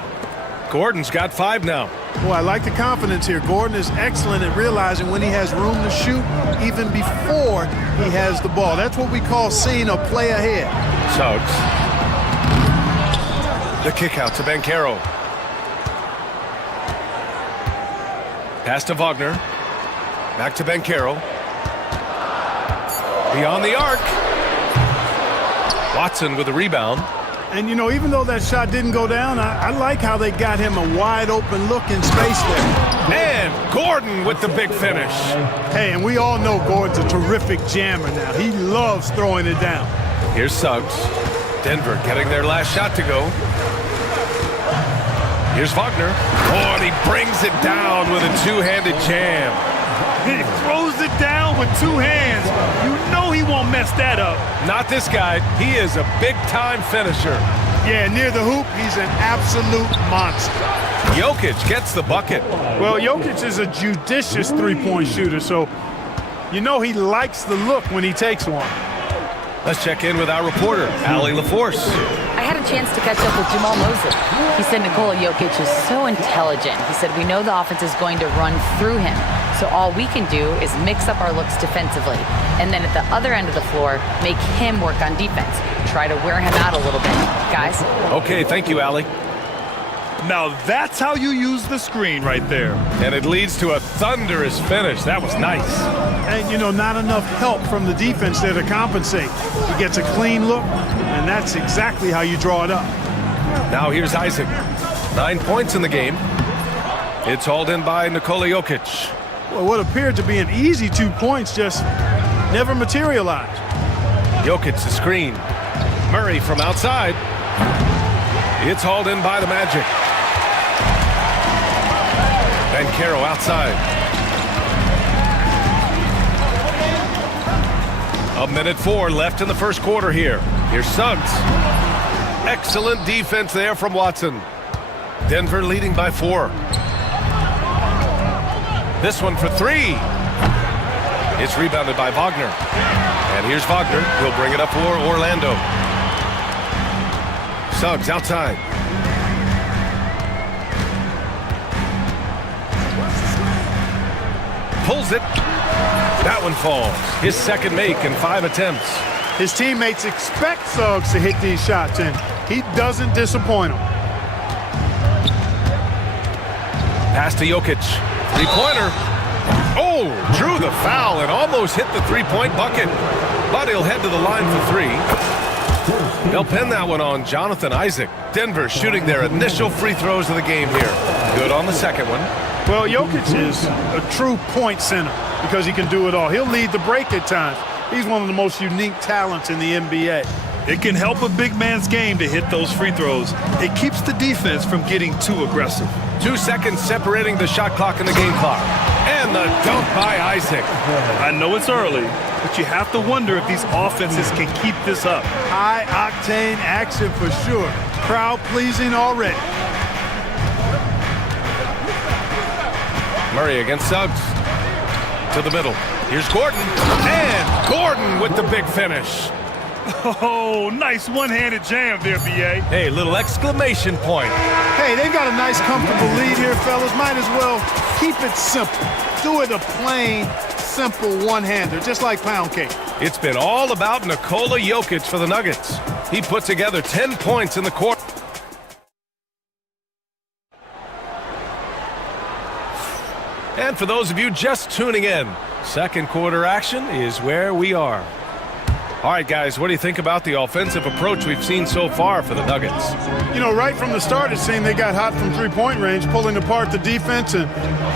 Gordon's got 5 now. Boy, I like the confidence here. Gordon is excellent at realizing when he has room to shoot even before he has the ball. That's what we call seeing a play ahead. Suggs. The kick out to Banchero. Pass to Wagner. Back to Banchero. Beyond the arc. Watson with the rebound. And, you know, even though that shot didn't go down, I like how they got him a wide open look in space there. And Gordon with the big finish. Hey, and we all know Gordon's a terrific jammer now. He loves throwing it down. Here's Suggs. Denver getting their last shot to go. Here's Wagner. Oh, and he brings it down with a two-handed jam. He throws it down with two hands. You know he won't mess that up. Not this guy. He is a big-time finisher. Yeah, near the hoop, he's an absolute monster. Jokic gets the bucket. Well, Jokic is a judicious three-point shooter, so you know he likes the look when he takes one. Let's check in with our reporter, Allie LaForce. I had a chance to catch up with Jamal Moses. He said Nikola Jokic is so intelligent. He said we know the offense is going to run through him. So all we can do is mix up our looks defensively. And then at the other end of the floor, make him work on defense. Try to wear him out a little bit. Guys? Okay, thank you, Allie. Now that's how you use the screen right there. And it leads to a thunderous finish. That was nice. And, you know, not enough help from the defense there to compensate. He gets a clean look, and that's exactly how you draw it up. Now here's Isaac. 9 points in the game. It's hauled in by Nikola Jokic. Well, what appeared to be an easy 2 points just never materialized. Jokic the screen. Murray from outside. It's hauled in by the Magic. Banchero outside. A minute 4 left in the first quarter here. Here's Suggs. Excellent defense there from Watson. Denver leading by 4. This one for 3. It's rebounded by Wagner. And here's Wagner. He'll bring it up for Orlando. Suggs outside. Pulls it. That one falls. His second make in 5 attempts. His teammates expect Suggs to hit these shots, and he doesn't disappoint them. Pass to Jokic. Three-pointer. Oh, drew the foul and almost hit the three-point bucket. But he'll head to the line for 3. They'll pin that one on Jonathan Isaac. Denver shooting their initial free throws of the game here. Good on the second one. Well, Jokic is a true point center because he can do it all. He'll lead the break at times. He's one of the most unique talents in the NBA. It can help a big man's game to hit those free throws. It keeps the defense from getting too aggressive. 2 seconds separating the shot clock and the game clock. And the dunk by Isaac. I know it's early, but you have to wonder if these offenses can keep this up. High-octane action for sure. Crowd-pleasing already. Murray against Suggs. To the middle. Here's Gordon. And Gordon with the big finish. Oh, nice one-handed jam there, B.A. Hey, little exclamation point. Hey, they've got a nice, comfortable lead here, fellas. Might as well keep it simple. Do it a plain, simple one-hander, just like pound cake. It's been all about Nikola Jokic for the Nuggets. He put together 10 points in the quarter. And for those of you just tuning in, second quarter action is where we are. All right, guys, what do you think about the offensive approach we've seen so far for the Nuggets? You know, right from the start, it seemed they got hot from three-point range, pulling apart the defense and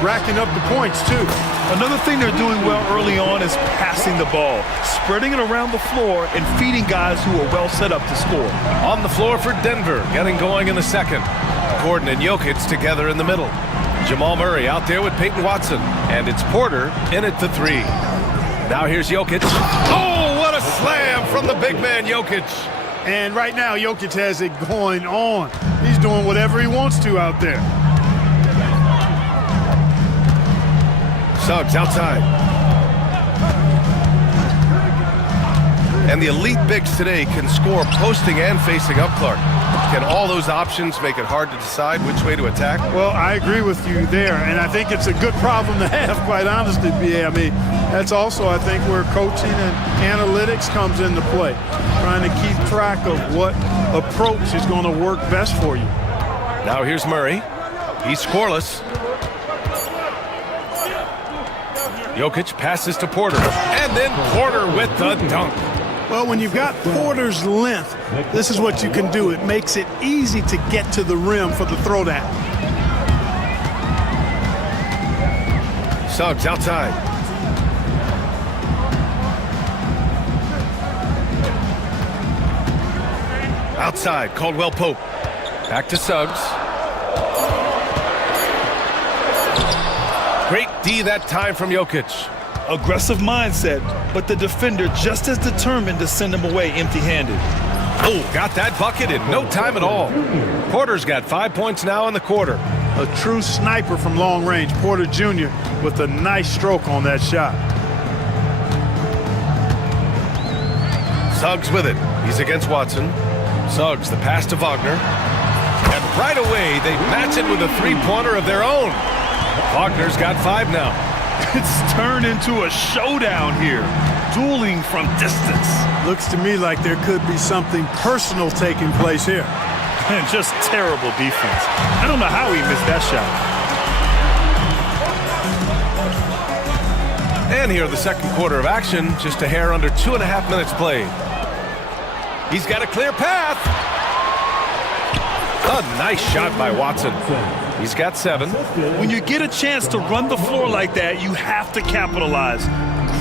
racking up the points, too. Another thing they're doing well early on is passing the ball, spreading it around the floor and feeding guys who are well set up to score. On the floor for Denver, getting going in the second. Gordon and Jokic together in the middle. Jamal Murray out there with Peyton Watson. And it's Porter in at the 3. Now here's Jokic. Oh, what a slam from the big man, Jokic. And right now, Jokic has it going on. He's doing whatever he wants to out there. Suggs outside. And the elite bigs today can score posting and facing up Clark. Can all those options make it hard to decide which way to attack? Well, I agree with you there, and I think it's a good problem to have, quite honestly, B.A. I mean, that's also, I think, where coaching and analytics comes into play, trying to keep track of what approach is going to work best for you. Now here's Murray. He's scoreless. Jokic passes to Porter, and then Porter with the dunk. Well, when you've got Porter's length, this is what you can do. It makes it easy to get to the rim for the throwdown. Suggs outside. Outside, Caldwell Pope. Back to Suggs. Great D that time from Jokic. Aggressive mindset, but the defender just as determined to send him away empty-handed. Oh, got that bucket in no time at all. Porter's got 5 points now in the quarter. A true sniper from long range, Porter Jr. with a nice stroke on that shot. Suggs with it. He's against Watson. Suggs, the pass to Wagner. And right away, they match it with a three-pointer of their own. Wagner's got 5 now. It's turned into a showdown here, dueling from distance. Looks to me like there could be something personal taking place here. And just terrible defense. I don't know how he missed that shot. And here, the second quarter of action, just a hair under 2.5 minutes played. He's got a clear path. A nice shot by Watson. He's got 7. When you get a chance to run the floor like that, you have to capitalize.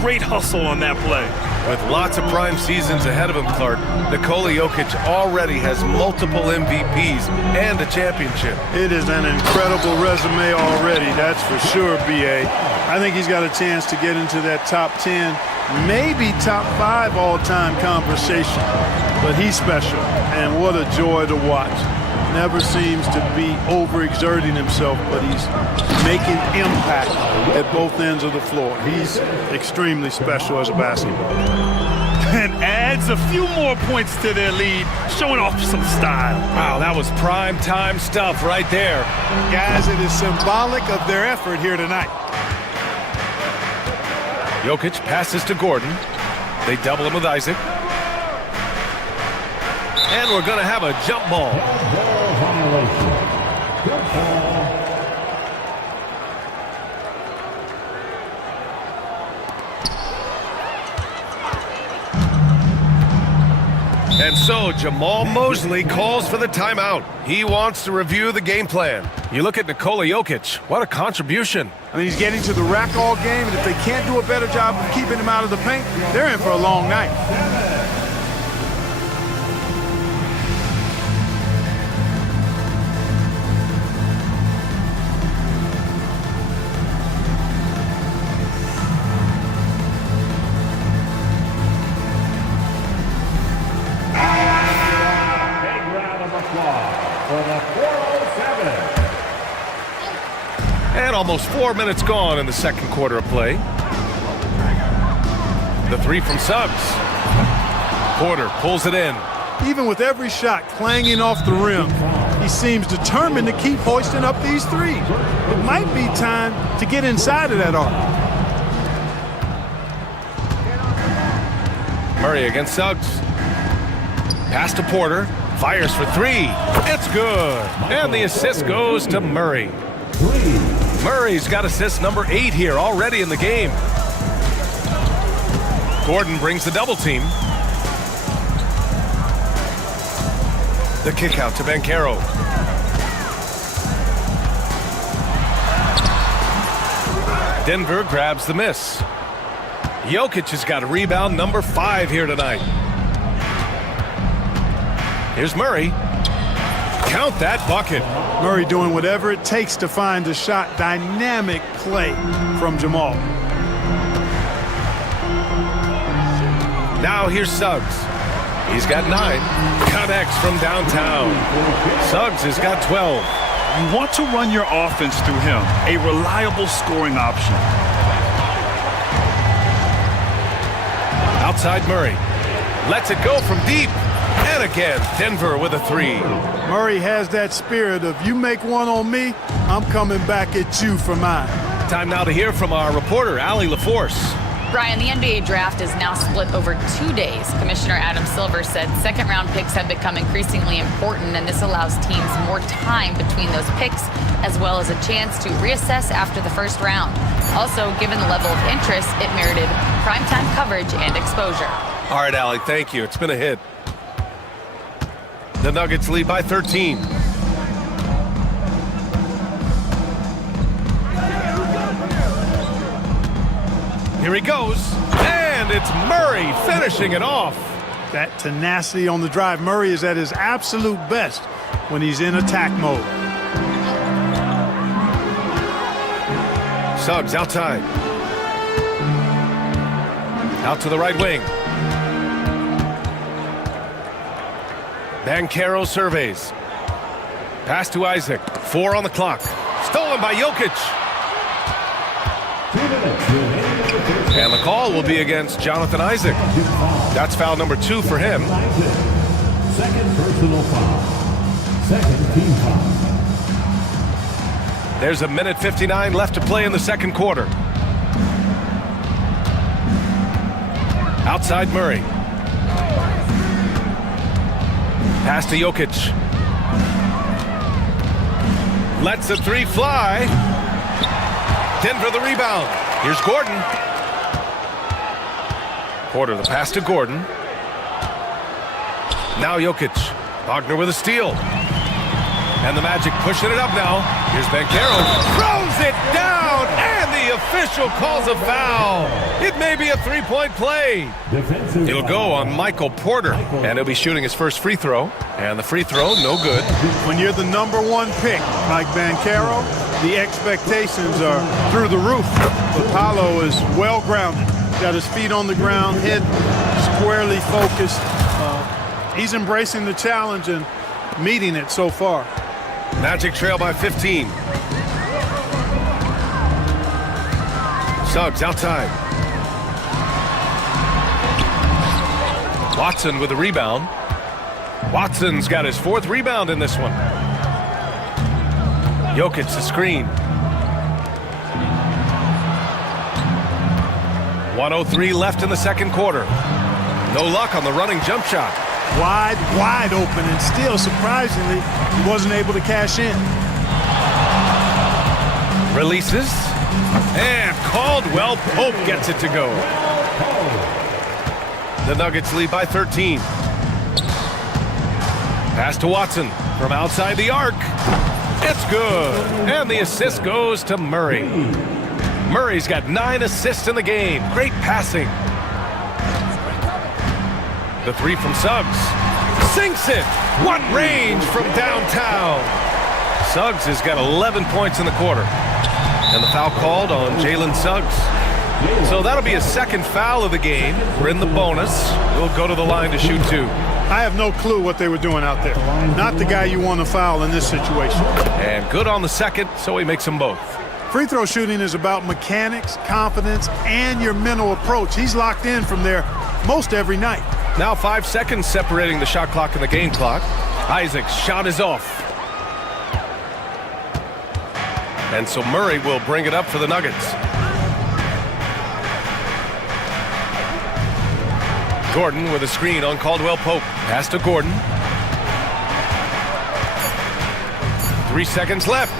Great hustle on that play. With lots of prime seasons ahead of him, Clark, Nikola Jokic already has multiple MVPs and a championship. It is an incredible resume already, that's for sure, B.A. I think he's got a chance to get into that top 10, maybe top 5 all-time conversation. But he's special, and what a joy to watch. Never seems to be overexerting himself, but he's making impact at both ends of the floor. He's extremely special as a basketball. And adds a few more points to their lead, showing off some style. Wow, that was prime time stuff right there. Guys, it is symbolic of their effort here tonight. Jokic passes to Gordon. They double him with Isaac. And we're going to have a jump ball. And so Jamal Mosley calls for the timeout. He wants to review the game plan. You look at Nikola Jokic, what a contribution. I mean, he's getting to the rack all game, and if they can't do a better job of keeping him out of the paint, they're in for a long night. And almost 4 minutes gone in the second quarter of play. The 3 from Suggs. Porter pulls it in. Even with every shot clanging off the rim, he seems determined to keep hoisting up these threes. It might be time to get inside of that arc. Murray against Suggs. Pass to Porter. Fires for 3. It's good. And the assist goes to Murray. Murray's got assist number 8 here already in the game. Gordon brings the double team. The kick out to Banchero. Denver grabs the miss. Jokic has got a rebound number 5 here tonight. Here's Murray. Count that bucket. Murray doing whatever it takes to find a shot. Dynamic play from Jamal. Now here's Suggs. He's got 9. Connects from downtown. Suggs has got 12. You want to run your offense through him, a reliable scoring option. Outside Murray. Lets it go from deep. And And again, Denver with a three. Murray has that spirit of you make one on me, I'm coming back at you for mine. Time now to hear from our reporter, Allie LaForce. Brian, the NBA draft is now split over 2 days. Commissioner Adam Silver said second-round picks have become increasingly important, and this allows teams more time between those picks, as well as a chance to reassess after the first round. Also, given the level of interest, it merited primetime coverage and exposure. All right, Allie, thank you. It's been a hit. The Nuggets lead by 13. Here he goes, and it's Murray finishing it off. That tenacity on the drive. Murray is at his absolute best when he's in attack mode. Suggs outside. Out to the right wing. Banchero surveys. Pass to Isaac. 4 on the clock. Stolen by Jokic. 2 minutes remaining in the first. And the call will be against Jonathan Isaac. That's foul number 2 for him. Second personal foul. Second team foul. There's a minute 59 left to play in the second quarter. Outside Murray. Pass to Jokic. Lets the three fly. Denver the rebound. Here's Gordon. Porter the pass to Gordon. Now Jokic. Wagner with a steal. And the Magic pushing it up now. Here's Banchero. Throws it down. And the official calls a foul. It may be a three-point play. Defensive It'll go on Michael Porter. And he'll be shooting his first free throw. And the free throw, no good. When you're the #1 pick, like Banchero, the expectations are through the roof. But Paolo is well-grounded. Got his feet on the ground, head squarely focused. He's embracing the challenge and meeting it so far. Magic trail by 15. Suggs outside. Watson with the rebound. Watson's got his 4th rebound in this one. Jokic the screen. 1:03 left in the second quarter. No luck on the running jump shot. Wide open, and still, surprisingly, he wasn't able to cash in. Releases. And Caldwell Pope gets it to go. The Nuggets lead by 13. Pass to Watson from outside the arc. It's good. And the assist goes to Murray. Murray's got 9 assists in the game. Great passing. The three from Suggs. Sinks it. What range from downtown. Suggs has got 11 points in the quarter. And the foul called on Jalen Suggs. So that'll be his second foul of the game. We're in the bonus. We'll go to the line to shoot 2. I have no clue what they were doing out there. Not the guy you want to foul in this situation. And good on the second, so he makes them both. Free throw shooting is about mechanics, confidence, and your mental approach. He's locked in from there most every night. Now 5 seconds separating the shot clock and the game clock. Isaac's shot is off. And so Murray will bring it up for the Nuggets. Gordon with a screen on Caldwell Pope. Pass to Gordon. 3 seconds left.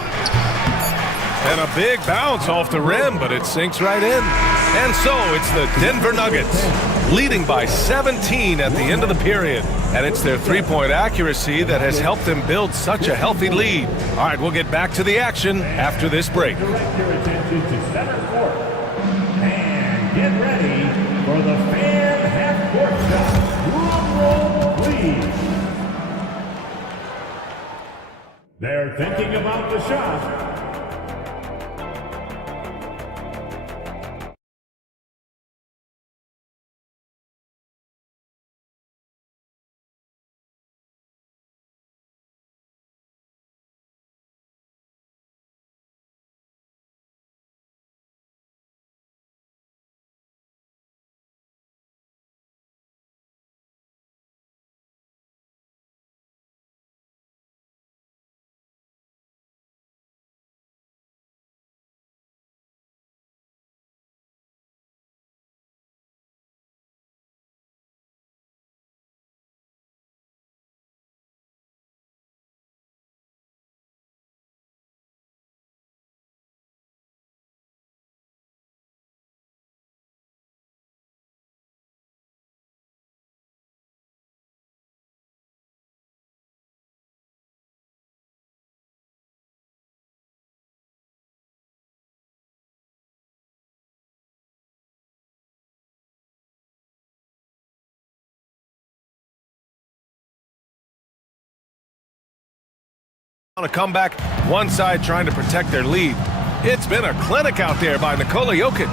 And a big bounce off the rim, but it sinks right in. And so it's the Denver Nuggets leading by 17 at the end of the period. And it's their three-point accuracy that has helped them build such a healthy lead. All right, we'll get back to the action after this break. Direct your attention to center court. And get ready for the fan half-court shot. Drum roll, please. They're thinking about the shot. On a comeback, one side trying to protect their lead. It's been a clinic out there by Nikola Jokic.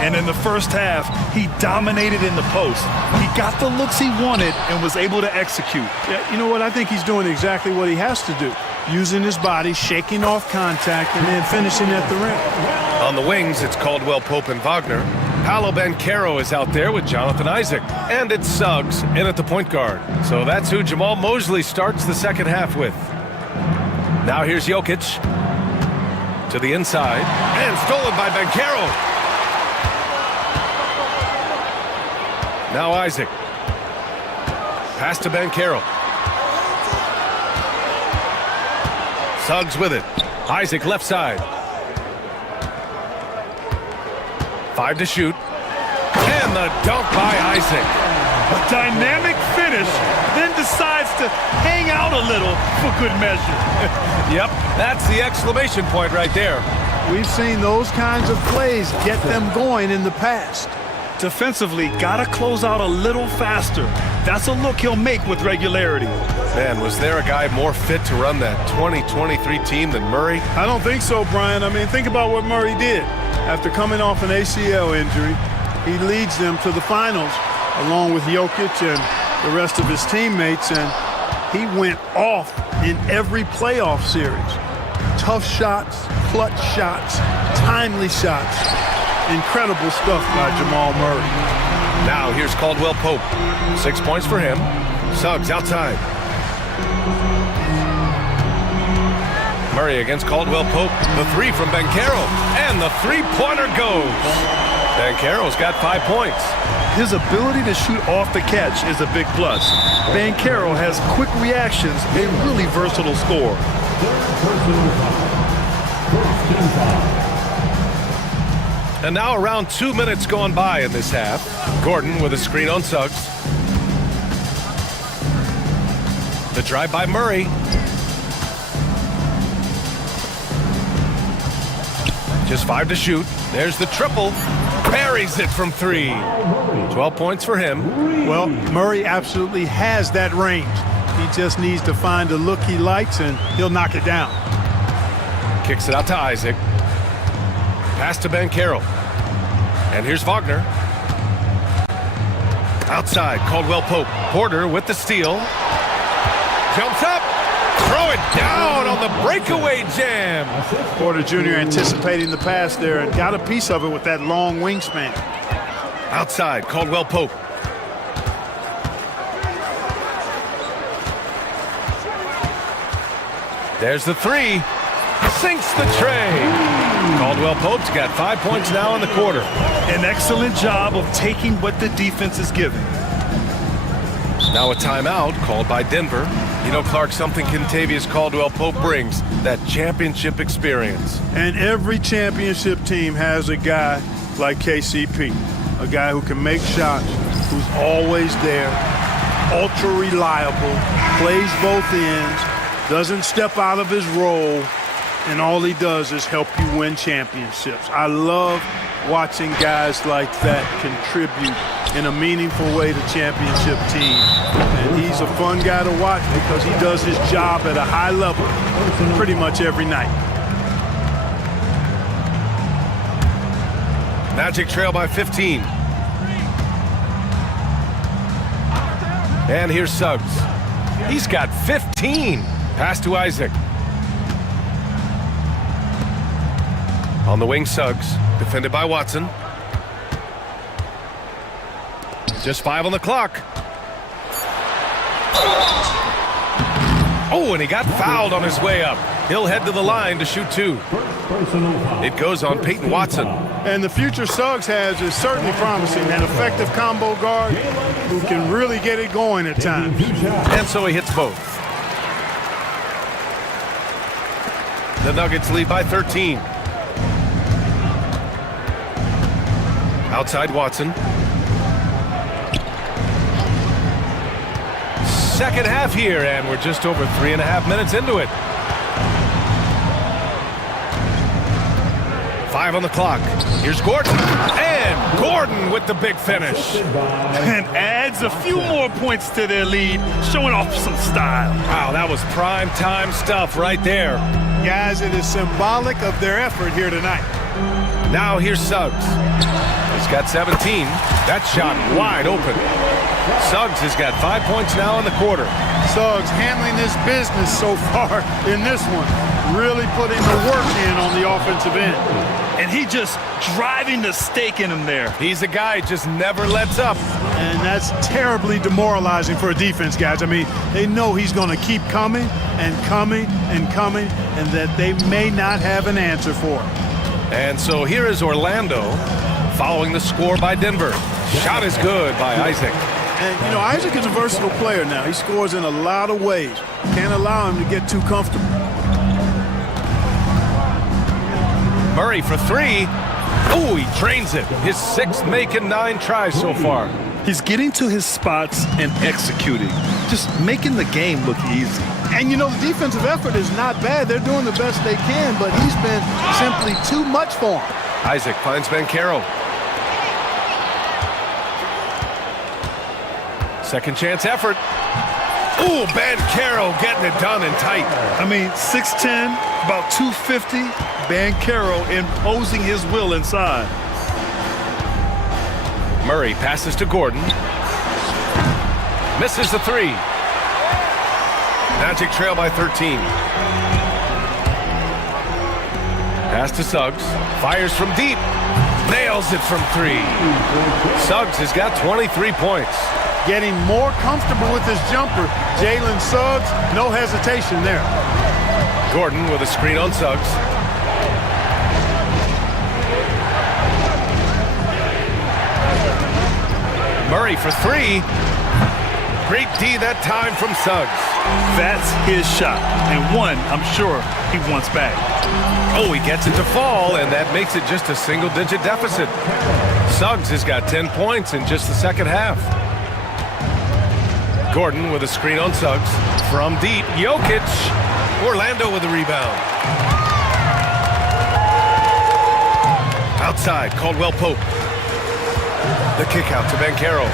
And in the first half, he dominated in the post. He got the looks he wanted and was able to execute. Yeah, you know what? I think he's doing exactly what he has to do. Using his body, shaking off contact, and then finishing at the rim. On the wings, it's Caldwell Pope and Wagner. Paolo Banchero is out there with Jonathan Isaac. And it's Suggs in at the point guard. So that's who Jamal Mosley starts the second half with. Now here's Jokic to the inside. And stolen by Banchero. Now Isaac. Pass to Banchero. Suggs with it. Isaac left side. 5 to shoot. And the dunk by Isaac. A dynamic finish, then decides to hang out a little for good measure. Yep, that's the exclamation point right there. We've seen those kinds of plays get them going in the past. Defensively, gotta close out a little faster. That's a look he'll make with regularity. Man, was there a guy more fit to run that 2023 team than Murray? I don't think so, Brian. I mean, think about what Murray did. After coming off an ACL injury, he leads them to the finals along with Jokic and the rest of his teammates, and he went off in every playoff series. Tough shots, clutch shots, timely shots. Incredible stuff by Jamal Murray. Now here's Caldwell Pope. 6 points for him. Suggs outside. Murray against Caldwell Pope. The three from Banchero. And the three-pointer goes. Banchero's got 5 points. His ability to shoot off the catch is a big plus. Banchero has quick reactions and really versatile score. And now around 2 minutes gone by in this half. Gordon with a screen on Suggs. The drive by Murray. Just 5 to shoot. There's the triple. Parries it from 3. 12 points for him. Well, Murray absolutely has that range. He just needs to find the look he likes, and he'll knock it down. Kicks it out to Isaac. Pass to Banchero. And here's Wagner. Outside, Caldwell Pope. Porter with the steal. Jumps up. Throw it down on the breakaway jam. Porter Jr. anticipating the pass there and got a piece of it with that long wingspan. Outside, Caldwell Pope. There's the three. Sinks the tray. Caldwell Pope's got 5 points now in the quarter. An excellent job of taking what the defense is giving. Now a timeout called by Denver. You know, Clark, something Kentavious Caldwell Pope brings, that championship experience. And every championship team has a guy like KCP, a guy who can make shots, who's always there, ultra reliable, plays both ends, doesn't step out of his role, and all he does is help you win championships. I love watching guys like that contribute in a meaningful way to championship teams. And he's a fun guy to watch because he does his job at a high level pretty much every night. Magic trail by 15. And here's Suggs. He's got 15. Pass to Isaac. On the wing, Suggs. Defended by Watson. Just 5 on the clock. Oh, and he got fouled on his way up. He'll head to the line to shoot 2. It goes on Peyton Watson. And the future Suggs has is certainly promising, an effective combo guard who can really get it going at times. And so he hits both. The Nuggets lead by 13. Outside Watson. Second half here, and we're just over 3.5 minutes into it. 5 on the clock. Here's Gordon. And Gordon with the big finish. And adds a few more points to their lead, showing off some style. Wow, that was prime time stuff right there. Guys, it is symbolic of their effort here tonight. Now here's Suggs. He's got 17. That shot wide open. Suggs has got 5 points now in the quarter. Suggs handling this business so far in this one. Really putting the work in on the offensive end. And he just driving the stake in him there. He's a guy just never lets up. And that's terribly demoralizing for a defense, guys. I mean, they know he's going to keep coming and coming and coming, and that they may not have an answer for him. And so here is Orlando following the score by Denver. Shot is good by Isaac. And, you know, Isaac is a versatile player now. He scores in a lot of ways. Can't allow him to get too comfortable. Murray for 3. Oh, he drains it. His 6th make in 9 tries so far. He's getting to his spots and executing, just making the game look easy. And, you know, the defensive effort is not bad. They're doing the best they can, but he's been simply too much for him. Isaac finds Bankero. Second chance effort. Ooh, Bankero getting it done and tight. I mean, 6'10", about 250. Bankero imposing his will inside. Murray passes to Gordon. Misses the 3. Magic trail by 13. Pass to Suggs. Fires from deep. Nails it from 3. Suggs has got 23 points. Getting more comfortable with his jumper. Jalen Suggs, no hesitation there. Gordon with a screen on Suggs. Murray for 3. Great D that time from Suggs. That's his shot, and one I'm sure he wants back. Oh, he gets it to fall, and that makes it just a single-digit deficit. Suggs has got 10 points in just the second half. Gordon with a screen on Suggs. From deep, Jokic. Orlando with a rebound. Outside, Caldwell Pope. The kick out to Bankero.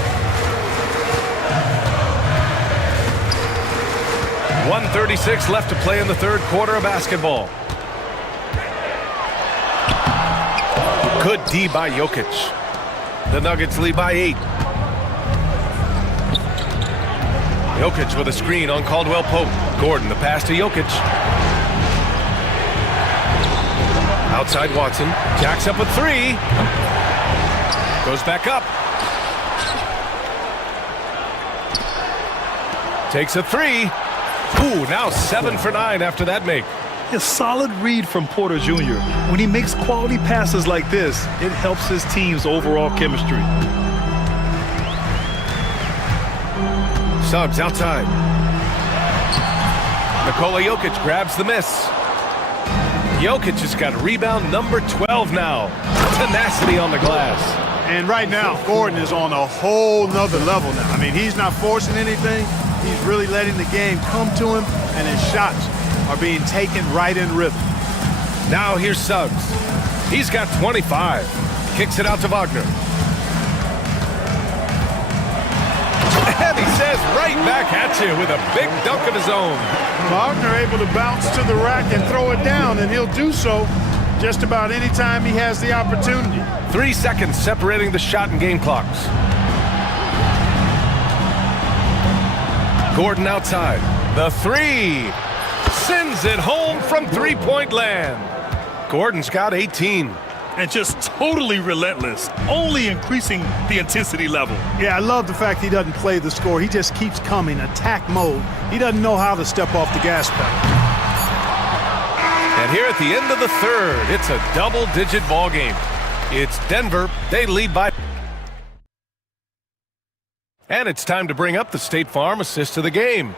1:36 left to play in the third quarter of basketball. Good D by Jokic. The Nuggets lead by 8. Jokic with a screen on Caldwell Pope. Gordon, the pass to Jokic. Outside Watson. Jacks up with 3. Goes back up. Takes a 3. Ooh, now 7 for 9 after that make. A solid read from Porter Jr. When he makes quality passes like this, it helps his team's overall chemistry. Suggs outside. Nikola Jokic grabs the miss. Jokic has got rebound number 12 now. Tenacity on the glass. And right now, Gordon is on a whole nother level now. I mean, he's not forcing anything. He's really letting the game come to him, and his shots are being taken right in rhythm. Now here's Suggs. He's got 25. Kicks it out to Wagner. And he says right back at you with a big dunk of his own. Wagner able to bounce to the rack and throw it down, and he'll do so just about any time he has the opportunity. 3 seconds separating the shot and game clocks. Gordon outside. The 3. Sends it home from three-point land. Gordon's got 18. And just totally relentless, only increasing the intensity level. Yeah, I love the fact he doesn't play the score. He just keeps coming, attack mode. He doesn't know how to step off the gas pedal. And here at the end of the third, it's a double-digit ball game. It's Denver. They lead by. And it's time to bring up the State Farm assist of the game.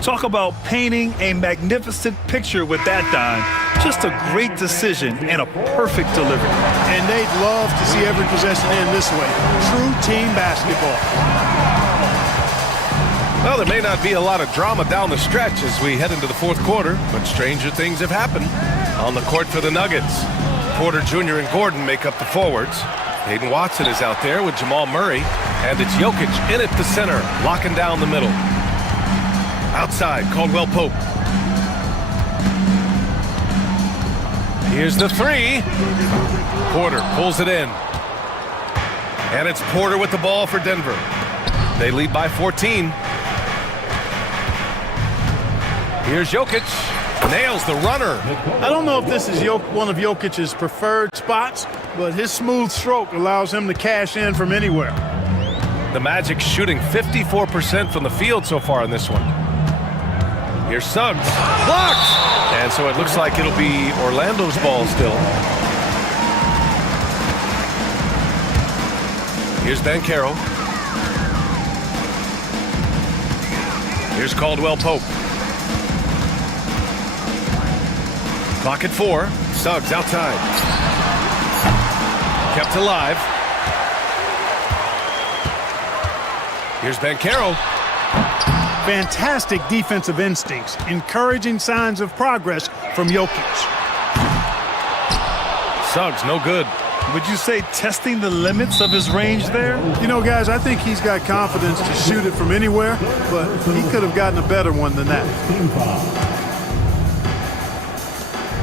Talk about painting a magnificent picture with that dime. Just a great decision and a perfect delivery. And they'd love to see every possession end this way. True team basketball. Well, there may not be a lot of drama down the stretch as we head into the fourth quarter, but stranger things have happened on the court for the Nuggets. Porter Jr. and Gordon make up the forwards. Hayden Watson is out there with Jamal Murray. And it's Jokic in at the center, locking down the middle. Outside, Caldwell Pope. Here's the three. Porter pulls it in. And it's Porter with the ball for Denver. They lead by 14. Here's Jokic. Nails the runner. I don't know if this is one of Jokic's preferred spots, but his smooth stroke allows him to cash in from anywhere. The Magic shooting 54% from the field so far in this one. Here's Suggs. Blocked! And so it looks like it'll be Orlando's ball still. Here's Banchero. Here's Caldwell Pope. Clock at 4. Suggs outside. Kept alive. Here's Banchero. Fantastic defensive instincts, encouraging signs of progress from Jokic. Suggs, no good. Would you say testing the limits of his range there? You know, guys, I think he's got confidence to shoot it from anywhere, but he could have gotten a better one than that.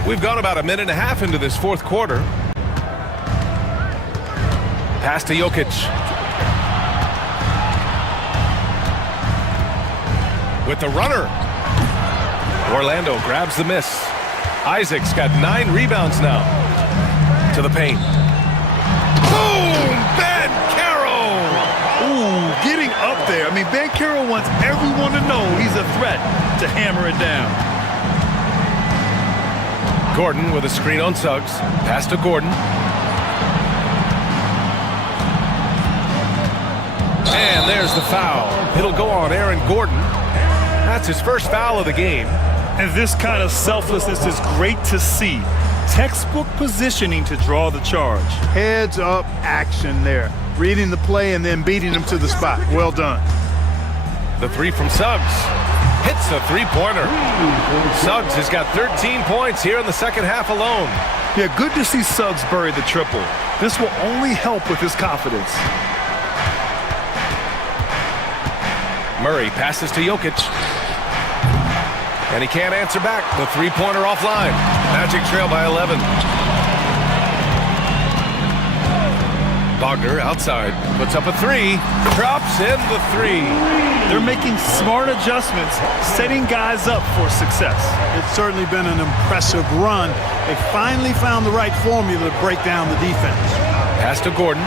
We've gone about a minute and a half into this fourth quarter. Pass to Jokic. With the runner. Orlando grabs the miss. Isaac's got 9 rebounds now. To the paint. Boom! Banchero! Ooh, getting up there. I mean, Banchero wants everyone to know he's a threat to hammer it down. Gordon with a screen on Suggs. Pass to Gordon. And there's the foul. It'll go on Aaron Gordon. That's his first foul of the game. And this kind of selflessness is great to see. Textbook positioning to draw the charge. Heads up action there. Reading the play and then beating him to the spot. Well done. The three from Suggs. Hits a three-pointer. Suggs has got 13 points here in the second half alone. Yeah, good to see Suggs bury the triple. This will only help with his confidence. Murray passes to Jokic. And he can't answer back. The three-pointer offline. Magic trail by 11. Bogner outside. Puts up a three. Drops in the three. They're making smart adjustments, setting guys up for success. It's certainly been an impressive run. They finally found the right formula to break down the defense. Pass to Gordon.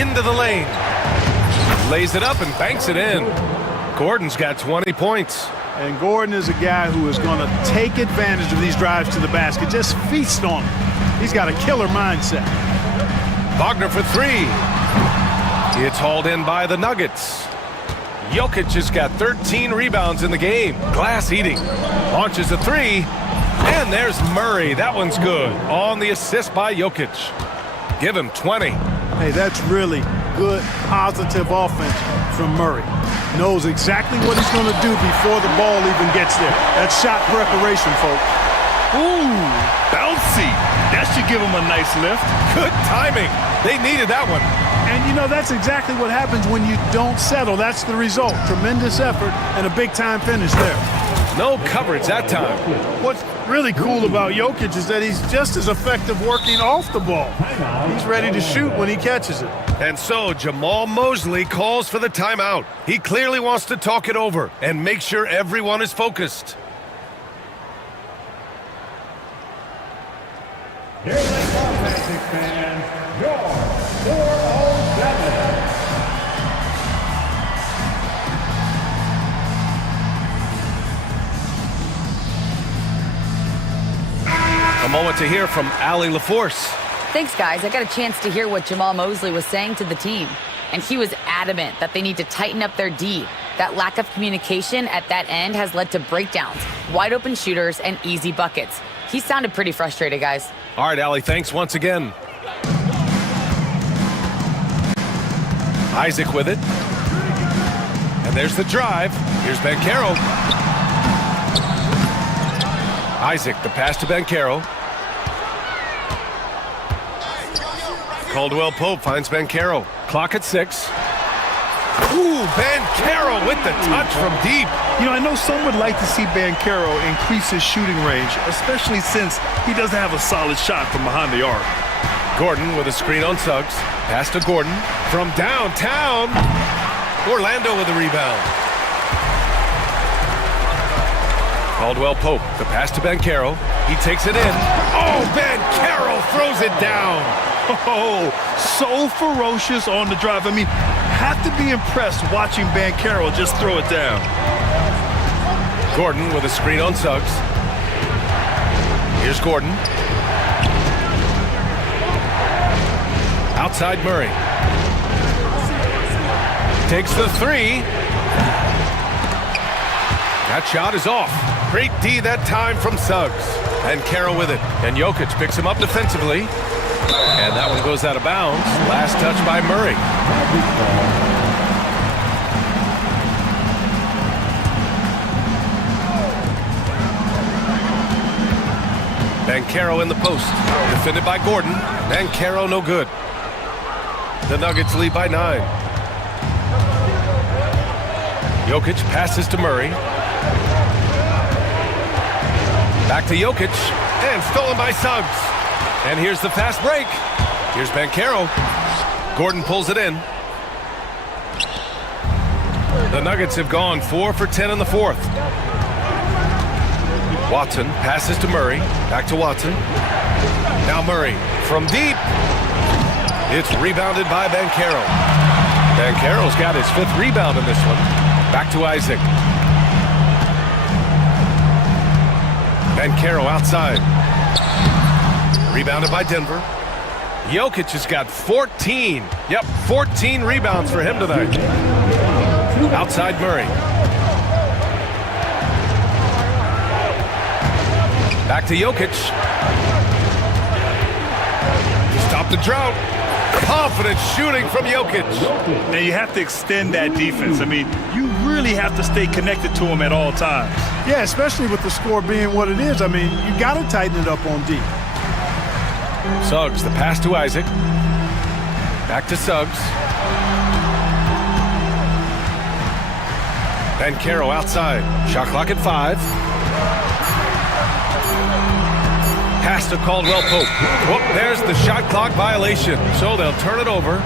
Into the lane. Lays it up and banks it in. Gordon's got 20 points. And Gordon is a guy who is going to take advantage of these drives to the basket. Just feast on them. He's got a killer mindset. Bogner for three. It's hauled in by the Nuggets. Jokic has got 13 rebounds in the game. Glass eating. Launches a three. And there's Murray. That one's good. On the assist by Jokic. Give him 20. Hey, that's really good, positive offense from Murray. Knows exactly what he's going to do before the ball even gets there. That's shot preparation, folks. Ooh, bouncy. That should give him a nice lift. Good timing. They needed that one. And, you know, that's exactly what happens when you don't settle. That's the result. Tremendous effort and a big-time finish there. No coverage that time. What's really cool about Jokic is that he's just as effective working off the ball. He's ready to shoot when he catches it. And so Jamal Mosley calls for the timeout. He clearly wants to talk it over and make sure everyone is focused. Here's the Magic fans, your 407. A moment to hear from Allie LaForce. Thanks, guys. I got a chance to hear what Jamal Mosley was saying to the team. And he was adamant that they need to tighten up their D. That lack of communication at that end has led to breakdowns, wide open shooters, and easy buckets. He sounded pretty frustrated, guys. All right, Allie, thanks once again. Isaac with it. And there's the drive. Here's Banchero. Isaac, the pass to Banchero. Caldwell Pope finds Banchero. Clock at 6. Ooh, Banchero with the touch from deep. You know, I know some would like to see Banchero increase his shooting range, especially since he doesn't have a solid shot from behind the arc. Gordon with a screen on Suggs. Pass to Gordon from downtown. Orlando with a rebound. Caldwell Pope, the pass to Banchero. He takes it in. Oh, Banchero throws it down. Oh, so ferocious on the drive. I mean, have to be impressed watching Banchero just throw it down. Gordon with a screen on Suggs. Here's Gordon. Outside Murray. Takes the 3. That shot is off. Great D that time from Suggs. And Banchero with it. And Jokic picks him up defensively. And that one goes out of bounds. Last touch by Murray. Banchero in the post. Defended by Gordon. Banchero no good. The Nuggets lead by 9. Jokic passes to Murray. Back to Jokic. And stolen by Suggs. And here's the fast break. Here's Banchero. Gordon pulls it in. The Nuggets have gone 4 for 10 in the fourth. Watson passes to Murray. Back to Watson. Now Murray from deep. It's rebounded by Banchero. Banchero's got his 5th rebound in this one. Back to Isaac. Banchero outside. Rebounded by Denver. Jokic has got 14. Yep, 14 rebounds for him tonight. Outside Murray. Back to Jokic. Stop the drought. Confident shooting from Jokic. Now you have to extend that defense. I mean, you really have to stay connected to him at all times. Yeah, especially with the score being what it is. I mean, you got to tighten it up on D. Suggs, the pass to Isaac. Back to Suggs. Banchero outside. Shot clock at 5. Pass to Caldwell Pope. Whoop, there's the shot clock violation. So they'll turn it over.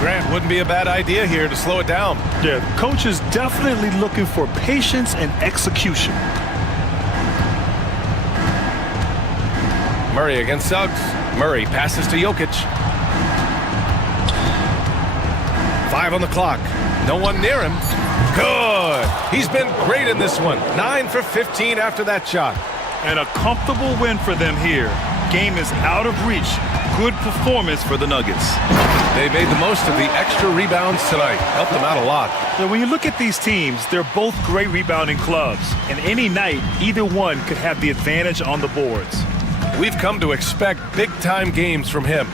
Grant, wouldn't be a bad idea here to slow it down. Yeah, coach is definitely looking for patience and execution. Murray against Suggs. Murray passes to Jokic. 5 on the clock. No one near him. Good. He's been great in this one. 9 for 15 after that shot. And a comfortable win for them here. Game is out of reach. Good performance for the Nuggets. They made the most of the extra rebounds tonight. Helped them out a lot. Now, when you look at these teams, they're both great rebounding clubs. And any night, either one could have the advantage on the boards. We've come to expect big-time games from him.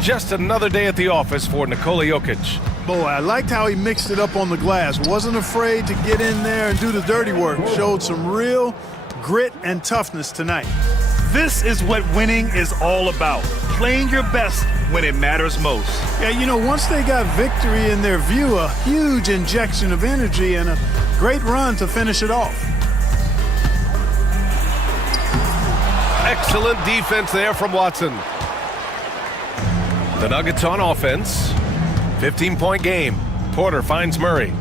Just another day at the office for Nikola Jokic. Boy, I liked how he mixed it up on the glass. Wasn't afraid to get in there and do the dirty work. Showed some real grit and toughness tonight. This is what winning is all about. Playing your best when it matters most. Yeah, you know, once they got victory in their view, a huge injection of energy and a great run to finish it off. Excellent defense there from Watson. The Nuggets on offense. 15-point game. Porter finds Murray.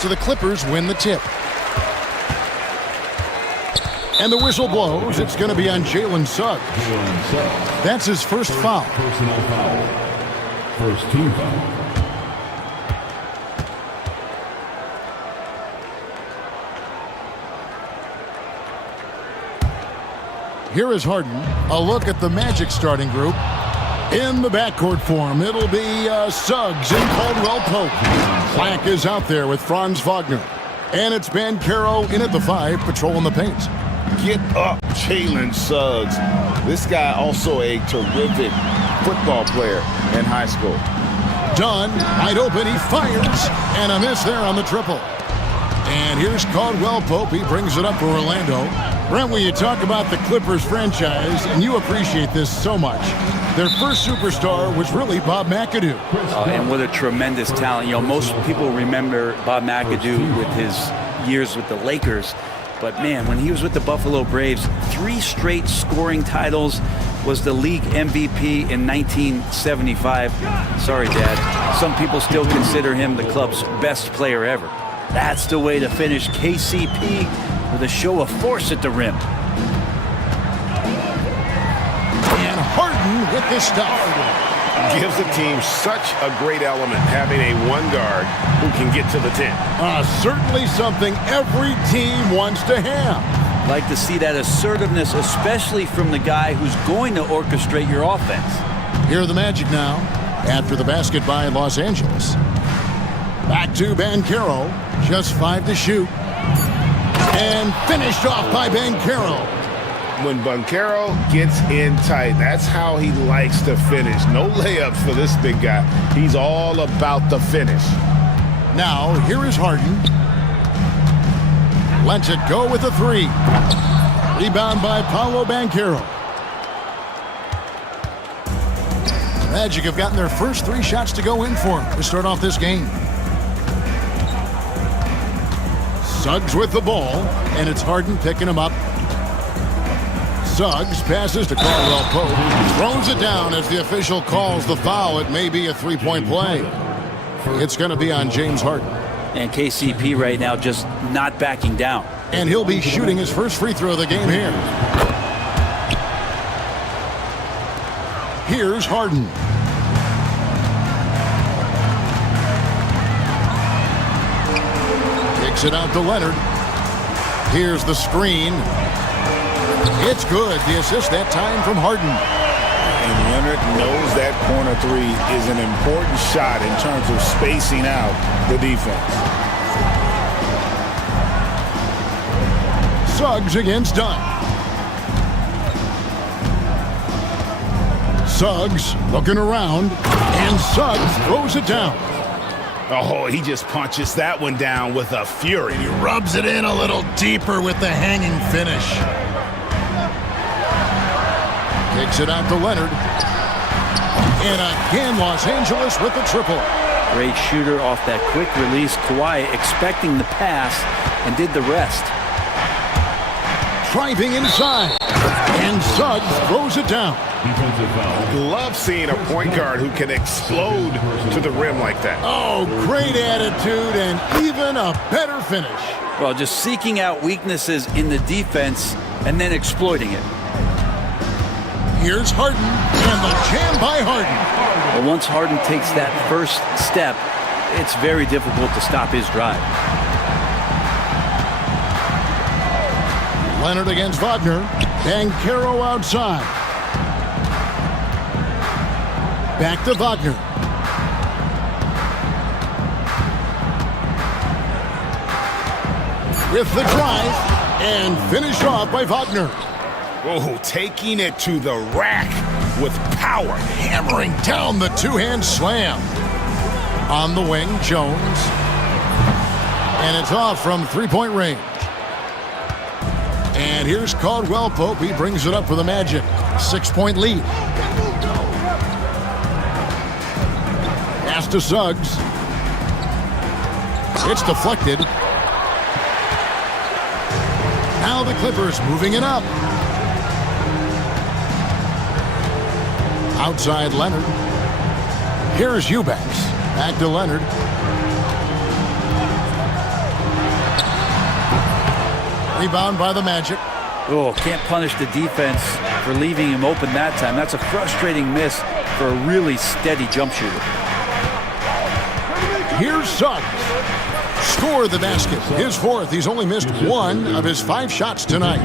So the Clippers win the tip. And the whistle blows. It's going to be on Jalen Suggs. That's his first foul. Personal foul. First team foul. Here is Harden. A look at the Magic starting group. In the backcourt form, it'll be Suggs and Caldwell Pope. Black is out there with Franz Wagner. And it's Banchero in at the 5, patrolling the paint. Get up, Jalen Suggs. This guy also a terrific football player in high school. Dunn, wide open, he fires, and a miss there on the triple. And here's Caldwell Pope. He brings it up for Orlando. Brent, when you talk about the Clippers franchise, and you appreciate this so much, their first superstar was really Bob McAdoo. And what a tremendous talent. You know, most people remember Bob McAdoo with his years with the Lakers. But, man, when he was with the Buffalo Braves, 3 straight scoring titles, was the league MVP in 1975. Sorry, Dad. Some people still consider him the club's best player ever. That's the way to finish KCP with a show of force at the rim. And Harden with the stuff. Gives the team such a great element having a one guard who can get to the 10. Certainly something every team wants to have. Like to see that assertiveness, especially from the guy who's going to orchestrate your offense. Here are the Magic now, after the basket by Los Angeles. Back to Banchero, just 5 to shoot. And finished off by Banchero. When Banchero gets in tight, that's how he likes to finish. No layups for this big guy. He's all about the finish. Now, here is Harden. Lets it go with a 3. Rebound by Paolo Banchero. Magic have gotten their first 3 shots to go in for him to start off this game. Suggs with the ball, and it's Harden picking him up. Suggs passes to Caldwell Pope. Throws it down as the official calls the foul. It may be a 3-point play. It's going to be on James Harden. And KCP right now just not backing down. And he'll be shooting his first free throw of the game here. Here's Harden. Kicks it out to Leonard. Here's the screen. It's good. The assist that time from Harden. And Leonard knows that corner 3 is an important shot in terms of spacing out the defense. Suggs against Dunn. Suggs looking around, and Suggs throws it down. Oh, he just punches that one down with a fury. He rubs it in a little deeper with the hanging finish. Kicks it out to Leonard. And again, Los Angeles with the triple. Great shooter off that quick release. Kawhi expecting the pass and did the rest. Driving inside. And Suggs throws it down. Love seeing a point guard who can explode to the rim like that. Oh, great attitude and even a better finish. Well, just seeking out weaknesses in the defense and then exploiting it. Here's Harden, and the jam by Harden. Well, once Harden takes that first step, it's very difficult to stop his drive. Leonard against Wagner. Banchero outside. Back to Wagner. With the drive, and finished off by Wagner. Oh, taking it to the rack with power. Hammering down the two-hand slam. On the wing, Jones. And it's off from three-point range. And here's Caldwell Pope. He brings it up for the Magic. 6-point lead. Pass to Suggs. It's deflected. Now the Clippers moving it up. Outside Leonard. Here's Eubanks. Back to Leonard. Rebound by the Magic. Oh, can't punish the defense for leaving him open that time. That's a frustrating miss for a really steady jump shooter. Here's Suggs. Score the basket. His fourth. He's only missed one of his 5 shots tonight.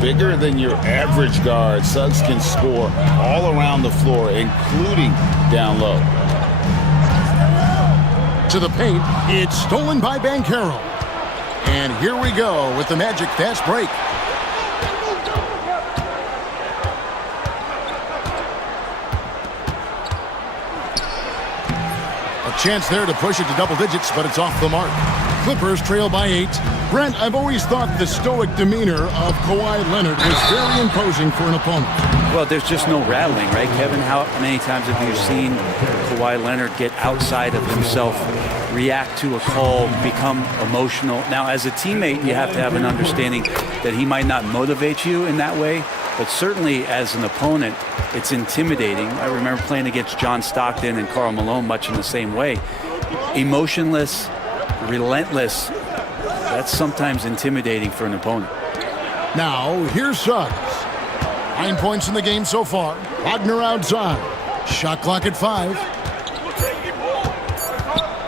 Bigger than your average guard, Suggs can score all around the floor, including down low. To the paint, it's stolen by Banchero. And here we go with the Magic fast break. A chance there to push it to double digits, but it's off the mark. Clippers trail by 8. Brent, I've always thought the stoic demeanor of Kawhi Leonard was very imposing for an opponent. Well, there's just no rattling, right, Kevin? How many times have you seen Kawhi Leonard get outside of himself, react to a call, become emotional? Now, as a teammate, you have to have an understanding that he might not motivate you in that way, but certainly as an opponent, it's intimidating. I remember playing against John Stockton and Karl Malone much in the same way. Emotionless, relentless, that's sometimes intimidating for an opponent. Now, here's Suggs. 9 points in the game so far. Wagner outside. Shot clock at 5.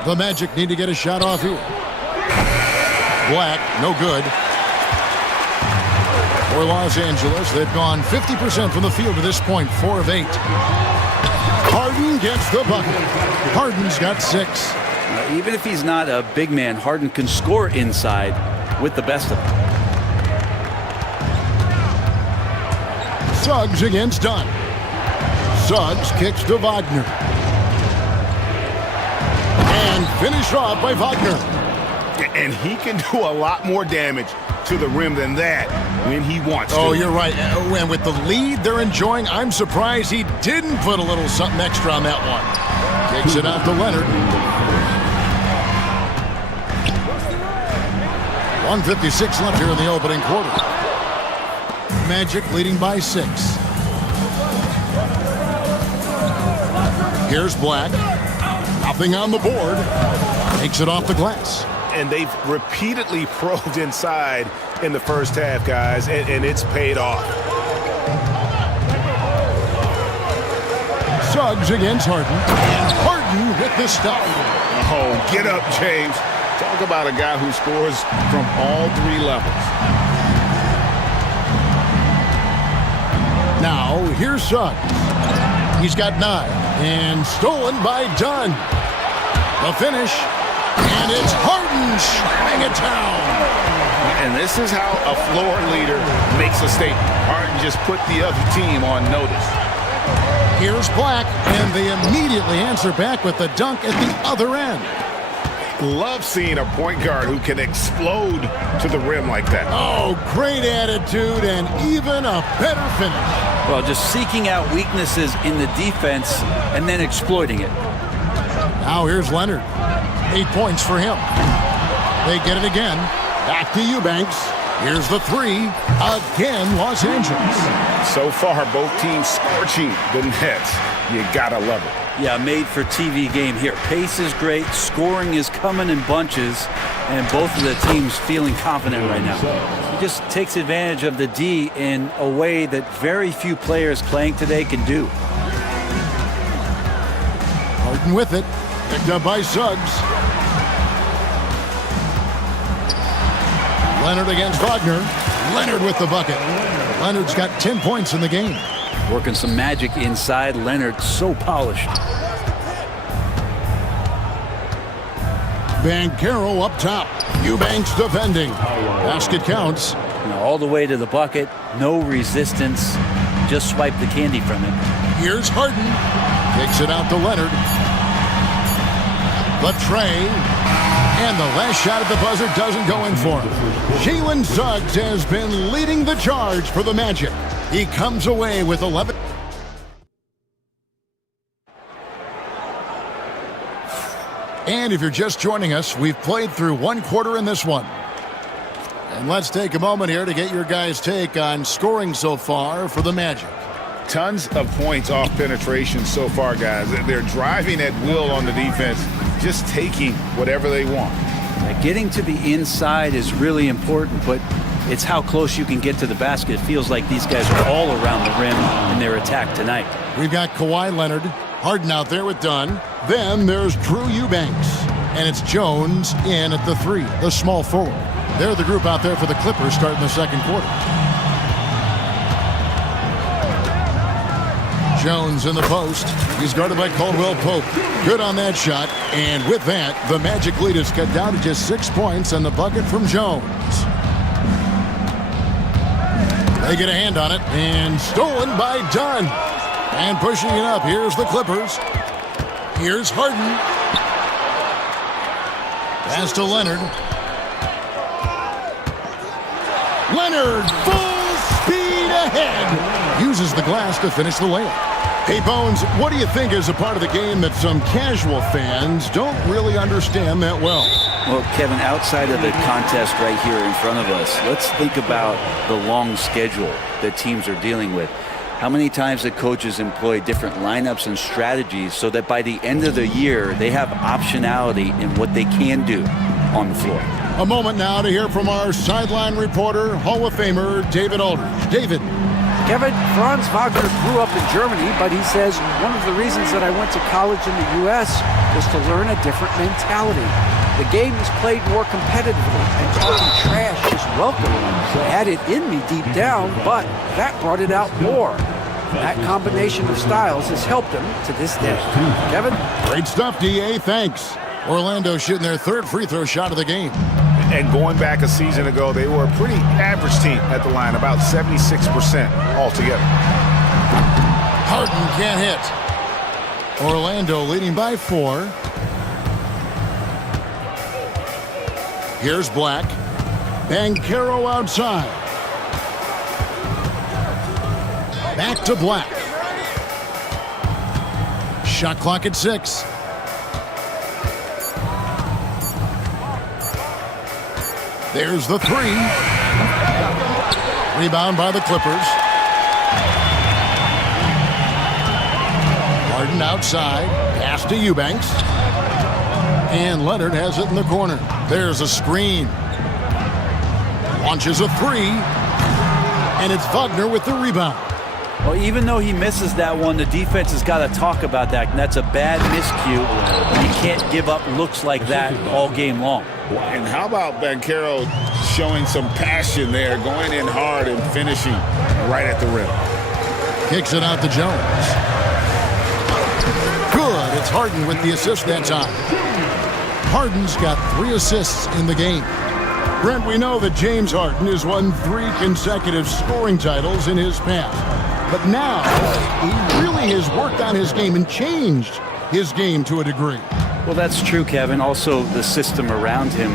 The Magic need to get a shot off here. Black, no good. For Los Angeles, they've gone 50% from the field to this point, 4 of 8. Harden gets the bucket. Harden's got 6. Even if he's not a big man, Harden can score inside with the best of them. Suggs against Dunn. Suggs kicks to Wagner. And finished off by Wagner. And he can do a lot more damage to the rim than that when he wants to. Oh, you're right. And with the lead they're enjoying, I'm surprised he didn't put a little something extra on that one. Kicks it out to Leonard. 1:56 left here in the opening quarter. Magic leading by 6. Here's Black. Nothing on the board. Takes it off the glass. And they've repeatedly probed inside in the first half, guys, and it's paid off. Suggs against Harden. And Harden with the stuff. Oh, get up, James. Talk about a guy who scores from all 3 levels. Now, here's Suggs. He's got 9. And stolen by Dunn. The finish. And it's Harden slamming it down. And this is how a floor leader makes a statement. Harden just put the other team on notice. Here's Black, and they immediately answer back with the dunk at the other end. Love seeing a point guard who can explode to the rim like that. Oh, great attitude and even a better finish. Well, just seeking out weaknesses in the defense and then exploiting it. Now here's Leonard. 8 points for him. They get it again. Back to Eubanks. Here's the 3. Again, Los Angeles. So far, both teams scorching the nets. You gotta love it. Yeah, made for TV game here. Pace is great. Scoring is coming in bunches. And both of the teams feeling confident right now. He just takes advantage of the D in a way that very few players playing today can do. Harden with it. Picked up by Suggs. Leonard against Wagner. Leonard with the bucket. Leonard's got 10 points in the game. Working some magic inside. Leonard so polished. Banchero up top. Eubanks defending. Basket counts. Now all the way to the bucket. No resistance. Just swipe the candy from it. Here's Harden. Takes it out to Leonard. The tray. And the last shot at the buzzer doesn't go in for him. Jalen Suggs has been leading the charge for the Magic. He comes away with 11. And if you're just joining us, we've played through 1 quarter in this one. And let's take a moment here to get your guys' take on scoring so far for the Magic. Tons of points off penetration so far, guys. They're driving at will on the defense, just taking whatever they want. Getting to the inside is really important, but It's how close you can get to the basket. It feels like these guys are all around the rim in their attack tonight. We've got Kawhi Leonard, Harden out there with Dunn. Then there's Drew Eubanks. And it's Jones in at the 3, the small forward. They're the group out there for the Clippers starting the second quarter. Jones in the post. He's guarded by Caldwell Pope. Good on that shot. And with that, the Magic lead is cut down to just 6 points and the bucket from Jones. They get a hand on it, and stolen by Dunn. And pushing it up, here's the Clippers. Here's Harden. Pass to Leonard. Leonard, full speed ahead. Uses the glass to finish the layup. Hey, Bones, what do you think is a part of the game that some casual fans don't really understand that well? Well, Kevin, outside of the contest right here in front of us, let's think about the long schedule that teams are dealing with. How many times the coaches employ different lineups and strategies so that by the end of the year, they have optionality in what they can do on the floor. A moment now to hear from our sideline reporter, Hall of Famer David Aldridge. David. Kevin, Franz Wagner grew up in Germany, but he says one of the reasons that I went to college in the U.S. was to learn a different mentality. The game is played more competitively, and talking trash is welcome. I had it in me deep down, but that brought it out more. That combination of styles has helped him to this day. Kevin? Great stuff, D.A. Thanks. Orlando shooting their third free throw shot of the game. And going back a season ago, they were a pretty average team at the line, about 76% altogether. Harden can't hit. Orlando leading by 4. Here's Black. Banchero outside. Back to Black. Shot clock at 6. There's the 3. Rebound by the Clippers. Harden outside. Pass to Eubanks. And Leonard has it in the corner. There's a screen. Launches a 3. And it's Wagner with the rebound. Well, even though he misses that one, the defense has got to talk about that. And that's a bad miscue. You can't give up looks like that all game long. And how about Banchero showing some passion there, going in hard and finishing right at the rim. Kicks it out to Jones. Good. It's Harden with the assist that time. Harden's got 3 assists in the game. Brent, we know that James Harden has won 3 consecutive scoring titles in his past. But now, he really has worked on his game and changed his game to a degree. Well, that's true, Kevin. Also, the system around him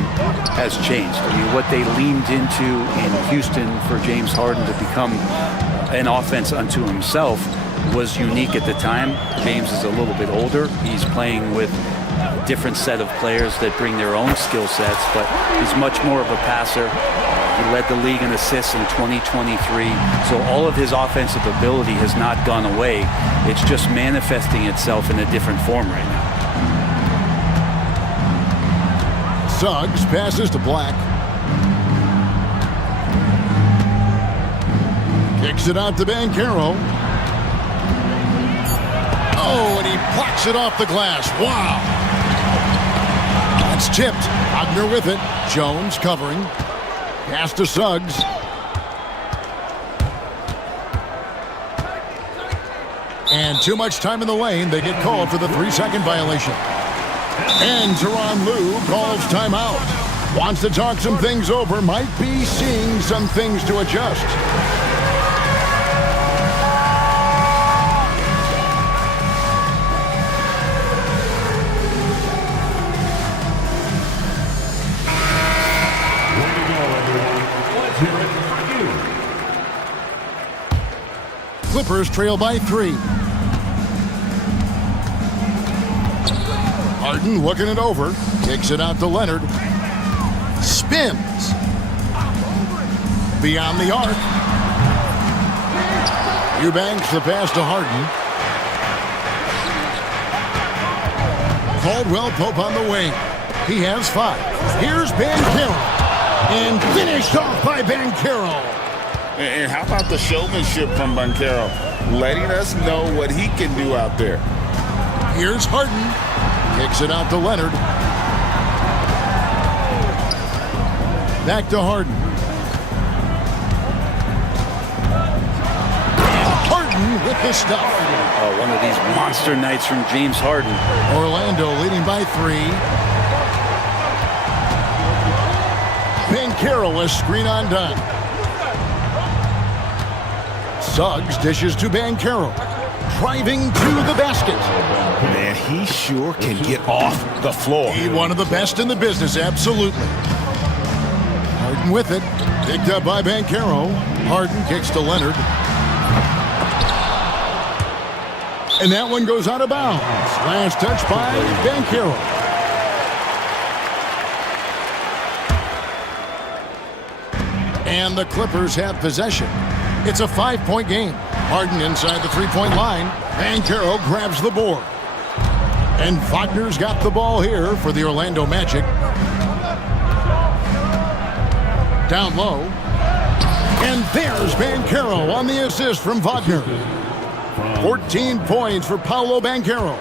has changed. I mean, what they leaned into in Houston for James Harden to become an offense unto himself was unique at the time. James is a little bit older. He's playing with a different set of players that bring their own skill sets, but he's much more of a passer. He led the league in assists in 2023. So all of his offensive ability has not gone away. It's just manifesting itself in a different form right now. Suggs passes to Black. Kicks it out to Banchero. Oh, and he blocks it off the glass. Wow. That's tipped. Wagner with it. Jones covering. Pass to Suggs. And too much time in the lane. They get called for the 3-second violation. And Tyronn Lue calls timeout. Wants to talk some things over. Might be seeing some things to adjust. Clippers trail by 3. Harden looking it over. Kicks it out to Leonard. Spins. Beyond the arc. Eubanks the pass to Harden. Caldwell Pope on the wing. He has 5. Here's Banchero. And finished off by Banchero. And how about the showmanship from Banchero, letting us know what he can do out there. Here's Harden. Kicks it out to Leonard. Back to Harden. And Harden with the stuff. Oh, one of these monster nights from James Harden. Orlando leading by 3. Banchero, a screen on done. Suggs dishes to Banchero. Driving to the basket. Man, he sure can get off the floor. He's one of the best in the business, absolutely. Harden with it. Picked up by Banchero. Harden kicks to Leonard. And that one goes out of bounds. Last touch by Banchero. And the Clippers have possession. It's a 5-point game. Harden inside the three-point line. Banchero grabs the board. And Wagner's got the ball here for the Orlando Magic. Down low. And there's Banchero on the assist from Wagner. 14 points for Paolo Banchero.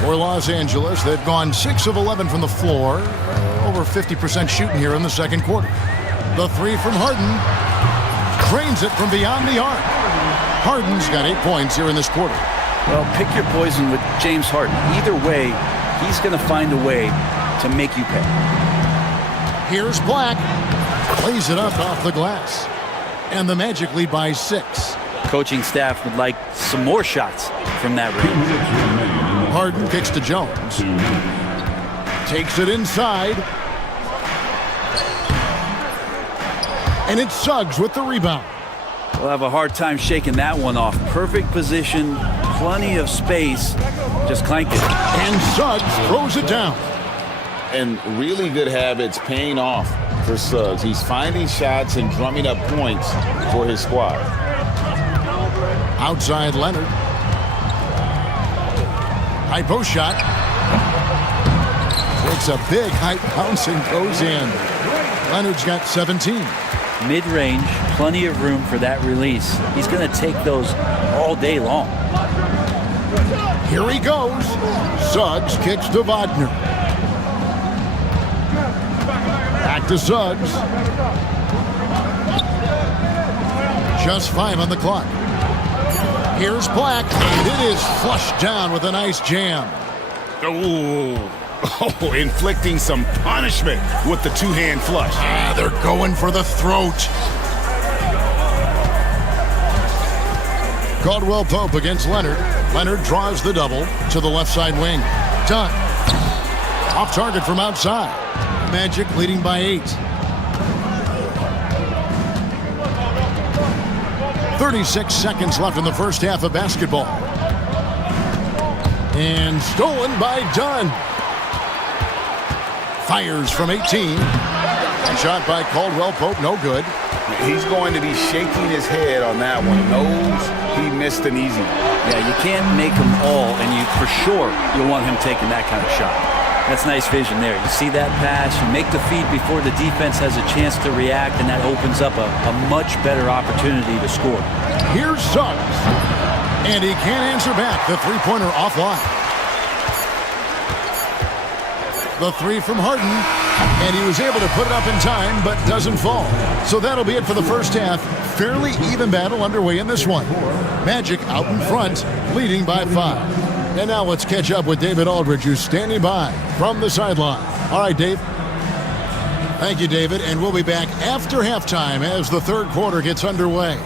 For Los Angeles, they've gone 6 of 11 from the floor. Over 50% shooting here in the second quarter. The three from Harden. Drains it from beyond the arc. Harden's got 8 points here in this quarter. Well, pick your poison with James Harden. Either way, he's going to find a way to make you pay. Here's Black. Plays it up off the glass. And the Magic lead by 6. Coaching staff would like some more shots from that range. Harden kicks to Jones. Takes it inside. And it's Suggs with the rebound. We'll have a hard time shaking that one off. Perfect position, plenty of space. Just clank it. And Suggs throws it down. And really good habits paying off for Suggs. He's finding shots and drumming up points for his squad. Outside Leonard. High post shot. Takes a big high bounce and goes in. Leonard's got 17. Mid-range, plenty of room for that release. He's going to take those all day long. Here he goes. Suggs kicks to Wagner. Back to Suggs. Just 5 on the clock. Here's Black, and it is flushed down with a nice jam. Oh, inflicting some punishment with the two-hand flush. They're going for the throat. Caldwell Pope against Leonard. Leonard draws the double to the left side wing. Done. Off target from outside. Magic leading by 8. 36 seconds left in the first half of basketball. And stolen by Dunn. Fires from 18. Shot by Caldwell Pope, no good. He's going to be shaking his head on that one. Knows he missed an easy one. Yeah, you can't make them all, and you for sure you'll want him taking that kind of shot. That's nice vision there. You see that pass, you make the feed before the defense has a chance to react, and that opens up a much better opportunity to score. Here's Suggs. And he can't answer back. The three-pointer offline. The three from Harden. And he was able to put it up in time, but doesn't fall. So that'll be it for the first half. Fairly even battle underway in this one. Magic out in front, leading by 5. And now let's catch up with David Aldridge, who's standing by from the sideline. All right, Dave. Thank you, David. And we'll be back after halftime as the third quarter gets underway.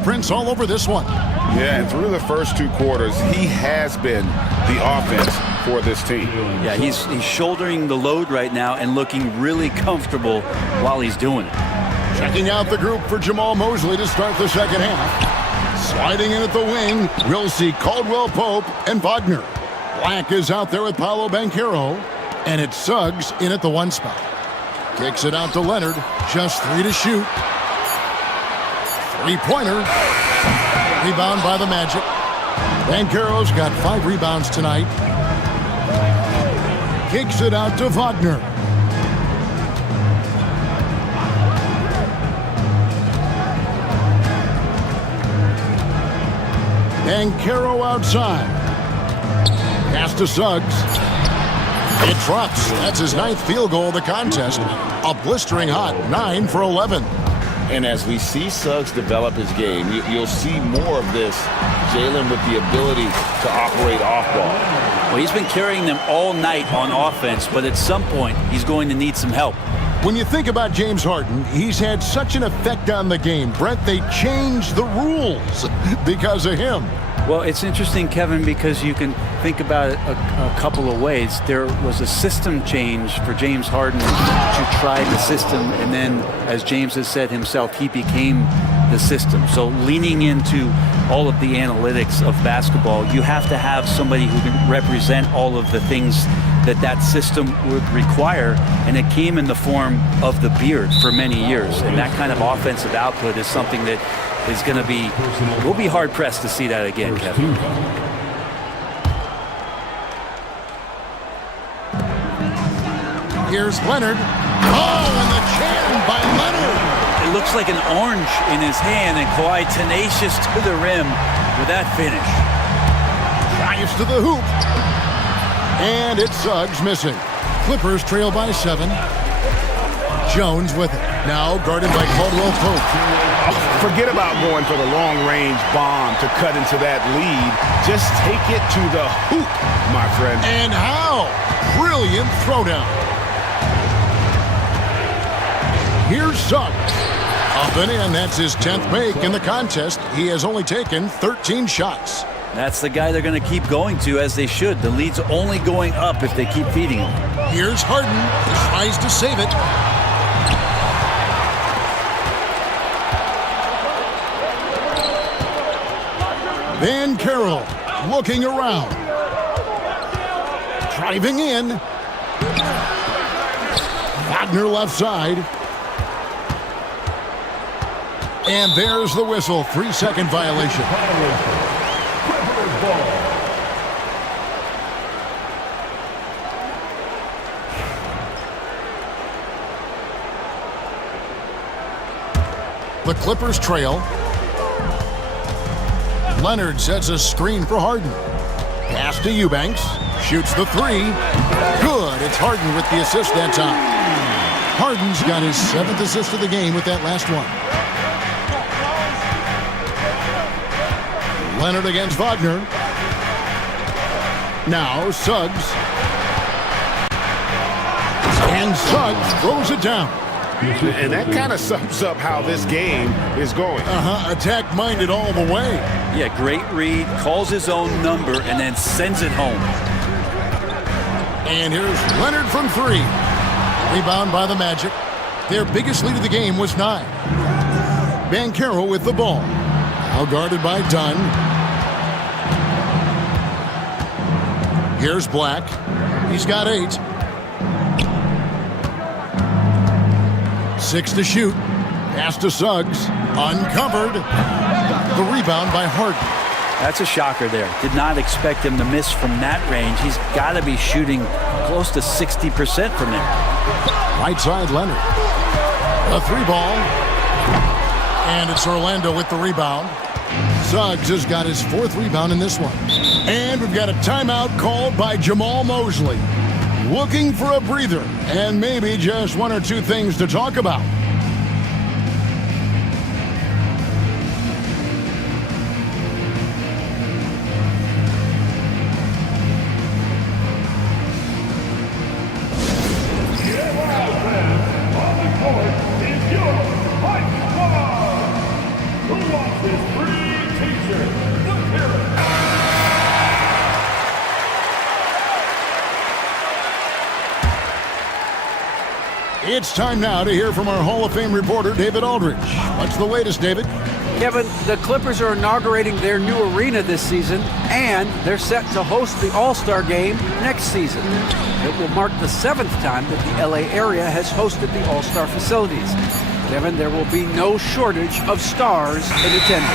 Prince all over this one. Yeah, and through the first 2 quarters, he has been the offense for this team. Yeah, he's shouldering the load right now and looking really comfortable while he's doing it. Checking out the group for Jamal Mosley to start the second half. Sliding in at the wing, we'll see Caldwell Pope and Wagner. Black is out there with Paolo Banchero, and it's Suggs in at the 1 spot. Kicks it out to Leonard, just 3 to shoot. 3-pointer. Rebound by the Magic. Banchero's got 5 rebounds tonight. Kicks it out to Wagner. Banchero outside. Pass to Suggs. It drops. That's his 9th field goal of the contest. A blistering hot 9 for 11. And as we see Suggs develop his game, you'll see more of this. Jalen with the ability to operate off ball. Well, he's been carrying them all night on offense, but at some point, he's going to need some help. When you think about James Harden, he's had such an effect on the game. Brent, they changed the rules because of him. Well, it's interesting, Kevin, because you can think about it a couple of ways. There was a system change for James Harden to try the system, and then, as James has said himself, he became the system. So leaning into all of the analytics of basketball, you have to have somebody who can represent all of the things that system would require, and it came in the form of the beard for many years. And that kind of offensive output is something that is going to be, we'll be hard-pressed to see that again, Kevin. Here's Leonard. Oh, and the jam by Leonard. It looks like an orange in his hand, and Kawhi tenacious to the rim with that finish. Drives to the hoop. And it's Suggs missing. Clippers trail by 7. Jones with it. Now guarded by Caldwell Pope. Forget about going for the long-range bomb to cut into that lead. Just take it to the hoop, my friend. And how? Brilliant throwdown. Here's Suggs. Up and in. That's his 10th make in the contest. He has only taken 13 shots. That's the guy they're going to keep going to, as they should. The lead's only going up if they keep feeding him. Here's Harden. He tries to save it. Banchero looking around. Driving in. Wagner left side. And there's the whistle. 3-second violation. The Clippers trail. Leonard sets a screen for Harden. Pass to Eubanks. Shoots the 3. Good. It's Harden with the assist that time. Harden's got his 7th assist of the game with that last one. Leonard against Wagner. Now Suggs. And Suggs throws it down. And that kind of sums up how this game is going. Attack-minded all the way. Yeah, great read, calls his own number, and then sends it home. And here's Leonard from 3. Rebound by the Magic. Their biggest lead of the game was 9. Banchero with the ball. Now guarded by Dunn. Here's Black. He's got 8. 6 to shoot. Pass to Suggs. Uncovered. The rebound by Harden. That's a shocker there. Did not expect him to miss from that range. He's got to be shooting close to 60% from there. Right side, Leonard. A 3-ball. And it's Orlando with the rebound. Suggs has got his 4th rebound in this one. And we've got a timeout called by Jamal Mosley. Looking for a breather and maybe just 1 or 2 things to talk about. On the court is your fight squad. Who wants this It's time now to hear from our Hall of Fame reporter, David Aldridge. What's the latest, David? Kevin, the Clippers are inaugurating their new arena this season, and they're set to host the All-Star Game next season. It will mark the 7th time that the LA area has hosted the All-Star facilities. Kevin, there will be no shortage of stars in attendance.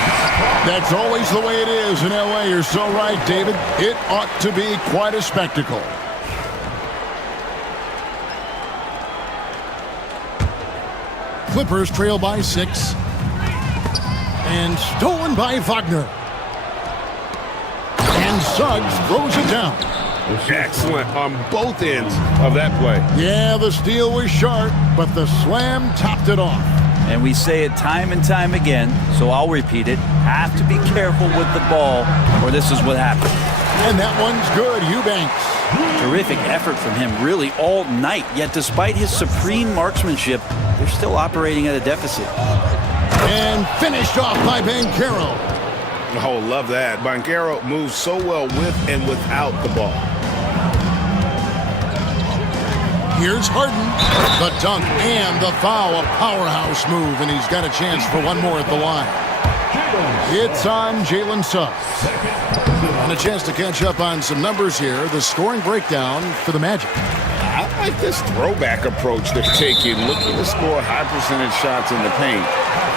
That's always the way it is in LA. You're so right, David. It ought to be quite a spectacle. Clippers trail by 6. And stolen by Wagner. And Suggs throws it down. Excellent on both ends of that play. Yeah, the steal was sharp, but the slam topped it off. And we say it time and time again, so I'll repeat it. Have to be careful with the ball, or this is what happens. And that one's good, Eubanks. Terrific effort from him really all night, yet despite his supreme marksmanship, they're still operating at a deficit. And finished off by Banchero. Oh, love that. Banchero moves so well with and without the ball. Here's Harden. The dunk and the foul. A powerhouse move, and he's got a chance for one more at the line. It's on Jalen Suggs. And a chance to catch up on some numbers here. The scoring breakdown for the Magic. I like this throwback approach they're taking, looking to score high percentage shots in the paint.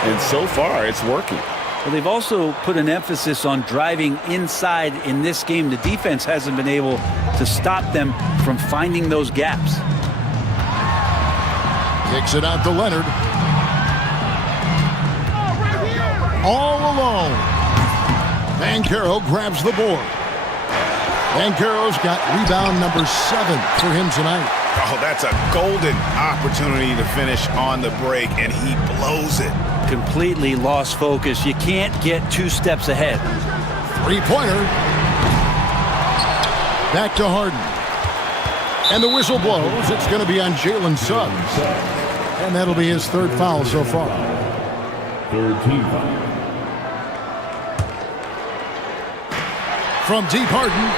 And so far, it's working. Well, they've also put an emphasis on driving inside in this game. The defense hasn't been able to stop them from finding those gaps. Kicks it out to Leonard. All alone. Banchero grabs the board. Banchero's got rebound number 7 for him tonight. Oh, that's a golden opportunity to finish on the break, and he blows it. Completely lost focus. You can't get 2 steps ahead. Three-pointer. Back to Harden. And the whistle blows. It's going to be on Jalen Suggs. And that'll be his 3rd foul so far. 3rd team foul. From deep, Harden.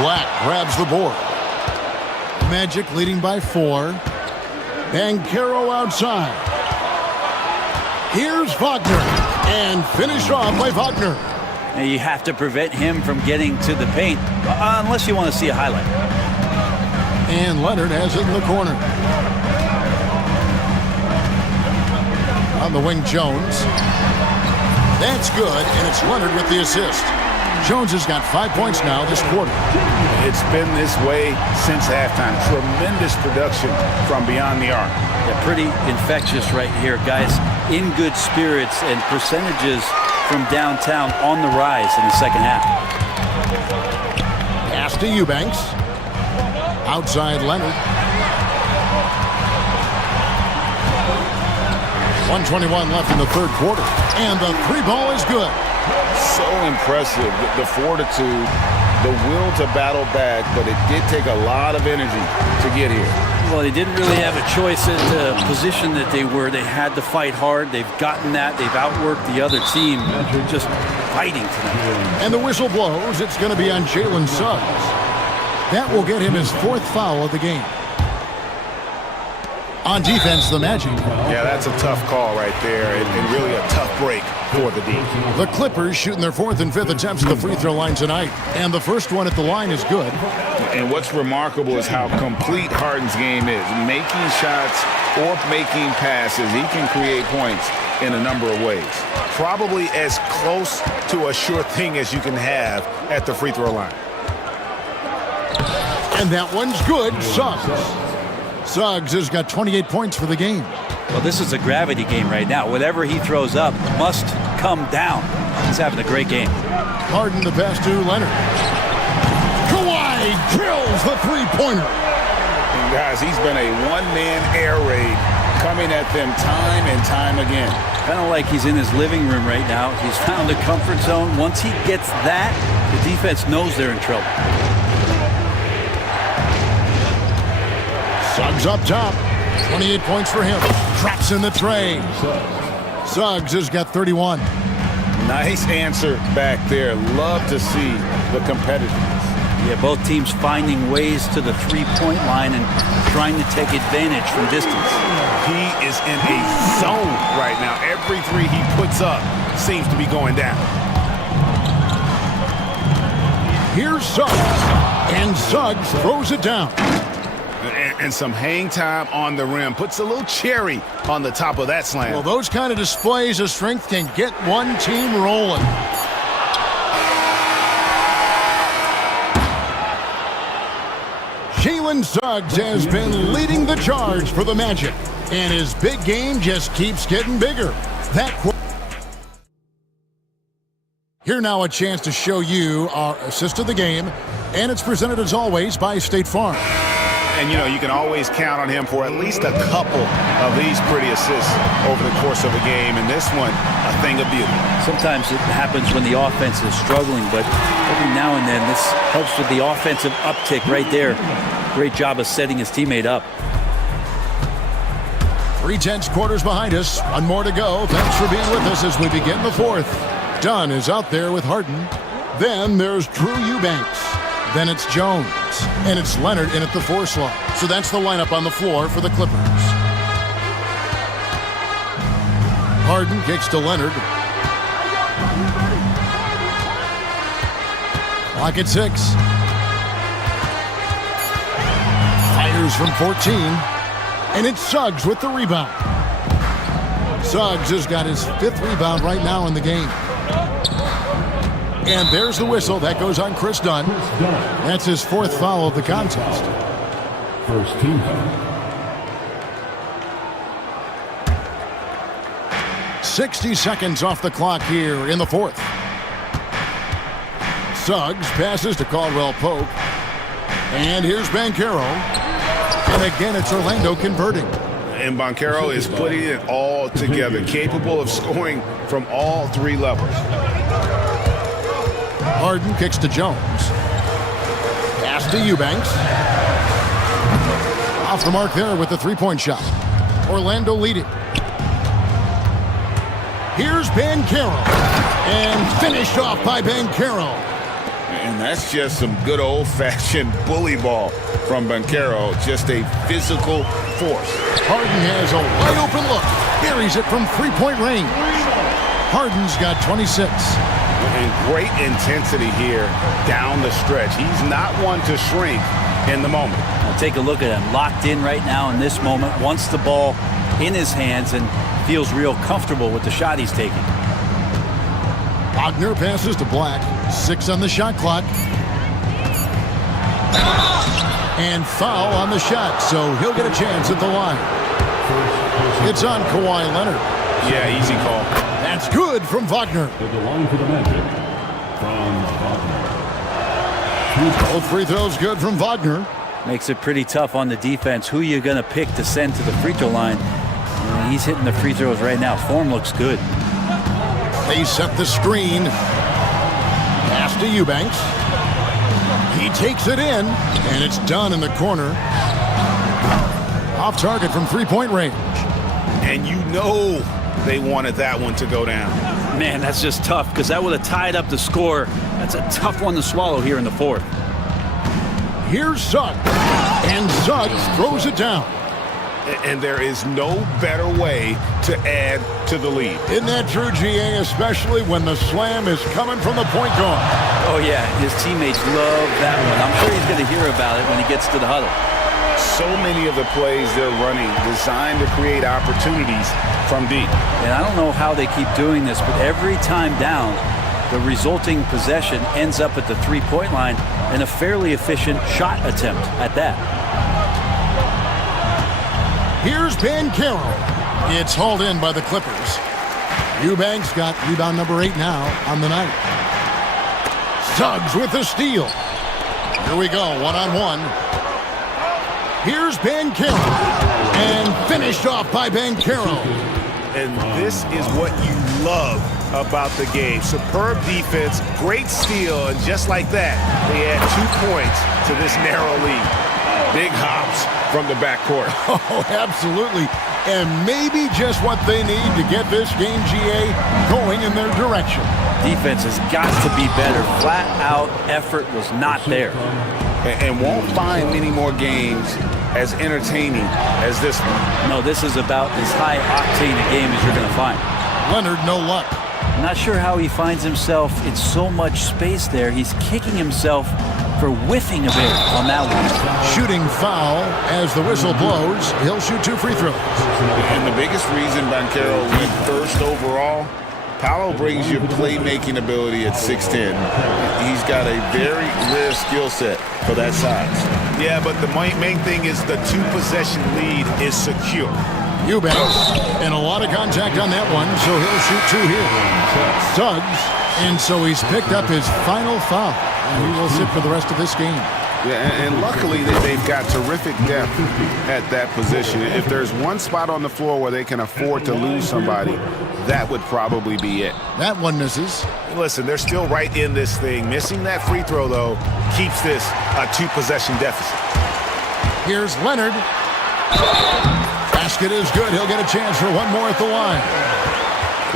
Black grabs the board. Magic leading by 4. Banchero outside. Here's Wagner. And finished off by Wagner. Now you have to prevent him from getting to the paint, unless you want to see a highlight. And Leonard has it in the corner. On the wing, Jones. That's good, and it's Leonard with the assist. Jones has got 5 points now this quarter. It's been this way since halftime. Tremendous production from beyond the arc. Yeah, pretty infectious right here, guys. In good spirits and percentages from downtown on the rise in the second half. Pass to Eubanks. Outside Leonard. 1:21 left in the 3rd quarter. And the 3 ball is good. So impressive, the fortitude, the will to battle back, but it did take a lot of energy to get here. Well, they didn't really have a choice at the position that they were. They had to fight hard. They've gotten that. They've outworked the other team. Just fighting tonight. And the whistle blows. It's going to be on Jalen Suggs. That will get him his 4th foul of the game. On defense, the Magic. Yeah, that's a tough call right there, and really a tough break for the D. The Clippers shooting their 4th and 5th attempts at the free throw line tonight. And the first one at the line is good. And what's remarkable is how complete Harden's game is. Making shots or making passes, he can create points in a number of ways. Probably as close to a sure thing as you can have at the free throw line. And that one's good. Suggs has got 28 points for the game. Well, this is a gravity game right now. Whatever he throws up must come down. He's having a great game. Harden the pass to Leonard. Kawhi drills the 3-pointer. And guys, he's been a one-man air raid coming at them time and time again. Kind of like he's in his living room right now. He's found a comfort zone. Once he gets that, the defense knows they're in trouble. Suggs up top. 28 points for him. Traps in the tray. Suggs has got 31. Nice answer back there. Love to see the competitiveness. Yeah, both teams finding ways to the three-point line and trying to take advantage from distance. He is in a zone right now. Every three he puts up seems to be going down. Here's Suggs, and Suggs throws it down. And some hang time on the rim. Puts a little cherry on the top of that slam. Well, those kind of displays of strength can get one team rolling. Jalen Suggs has been leading the charge for the Magic, and his big game just keeps getting bigger. Here now a chance to show you our assist of the game, and it's presented as always by State Farm. And, you know, you can always count on him for at least a couple of these pretty assists over the course of a game. And this one, a thing of beauty. Sometimes it happens when the offense is struggling, but every now and then this helps with the offensive uptick right there. Great job of setting his teammate up. 3/10 quarters behind us. One more to go. Thanks for being with us as we begin the fourth. Dunn is out there with Harden. Then there's Drew Eubanks. Then it's Jones. And it's Leonard in at the 4 slot. So that's the lineup on the floor for the Clippers. Harden kicks to Leonard. Clock at 6. Fires from 14. And it's Suggs with the rebound. Suggs has got his 5th rebound right now in the game. And there's the whistle. That goes on Chris Dunn. That's his 4th foul of the contest. First team foul. 60 seconds off the clock here in the 4th. Suggs passes to Caldwell Pope. And here's Banchero. And again, it's Orlando converting. And Banchero is putting it all together, capable of scoring from all 3 levels. Harden kicks to Jones. Pass to Eubanks. Off the mark there with the 3-point shot. Orlando leading. Here's Banchero. And finished off by Banchero. And that's just some good old-fashioned bully ball from Banchero. Just a physical force. Harden has a wide open look. Buries it from 3-point range. Harden's got 26. And great intensity here down the stretch. He's not one to shrink in the moment. Now take a look at him. Locked in right now in this moment. Wants the ball in his hands and feels real comfortable with the shot he's taking. Wagner passes to Black. 6 on the shot clock. And foul on the shot, so he'll get a chance at the line. It's on Kawhi Leonard. Yeah, easy call. That's good from Wagner. To the line for the Magic from Wagner. Both free throws good from Wagner. Makes it pretty tough on the defense. Who you're going to pick to send to the free throw line. And he's hitting the free throws right now. Form looks good. They set the screen. Pass to Eubanks. He takes it in, and it's done in the corner. Off target from 3-point range. And you know they wanted that one to go down. Man, that's just tough because that would have tied up the score. That's a tough one to swallow here in the 4th. Here's Suggs, and Suggs throws it down. And there is no better way to add to the lead. Isn't that true, GA, especially when the slam is coming from the point guard? Oh, yeah, his teammates love that one. I'm sure he's going to hear about it when he gets to the huddle. So many of the plays they're running designed to create opportunities from deep. And I don't know how they keep doing this, but every time down, the resulting possession ends up at the 3-point line and a fairly efficient shot attempt at that. Here's Banchero. It's hauled in by the Clippers. Eubanks got rebound number 8 now on the night. Suggs with the steal. Here we go, one-on-one. Here's Banchero. And finished off by Banchero. And this is what you love about the game. Superb defense, great steal, and just like that, they add 2 points to this narrow lead. Big hops from the backcourt. Oh, absolutely. And maybe just what they need to get this game, GA, going in their direction. Defense has got to be better. Flat out effort was not there. And won't find many more games as entertaining as this one. No, this is about as high octane a game as you're going to find. Leonard, no luck. Not sure how he finds himself in so much space there. He's kicking himself for whiffing a bit on that one. Shooting foul as the whistle blows. He'll shoot 2 free throws. And the biggest reason Banchero went first overall, Paolo brings you playmaking ability at 6'10". He's got a very rare skill set for that size. Yeah, but the main thing is the 2-possession lead is secure. Eubanks, and a lot of contact on that one, so he'll shoot 2 here. Suggs, and so he's picked up his final foul. And he will sit for the rest of this game. Yeah, and luckily they've got terrific depth at that position. If there's one spot on the floor where they can afford to lose somebody, that would probably be it. That one misses. Listen, they're still right in this thing. Missing that free throw, though, keeps this a 2-possession deficit. Here's Leonard. Basket is good. He'll get a chance for one more at the line.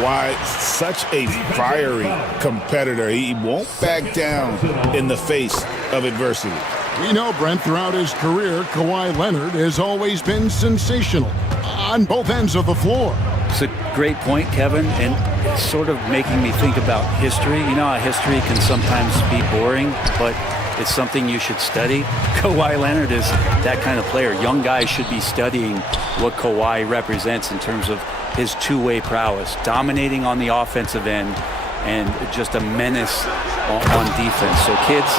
Why, such a fiery competitor. He won't back down in the face of adversity. We know, Brent, throughout his career, Kawhi Leonard has always been sensational on both ends of the floor. It's a great point, Kevin, and it's sort of making me think about history. You know how history can sometimes be boring, but it's something you should study. Kawhi Leonard is that kind of player. Young guys should be studying what Kawhi represents in terms of his two-way prowess, dominating on the offensive end, and just a menace on defense. So kids,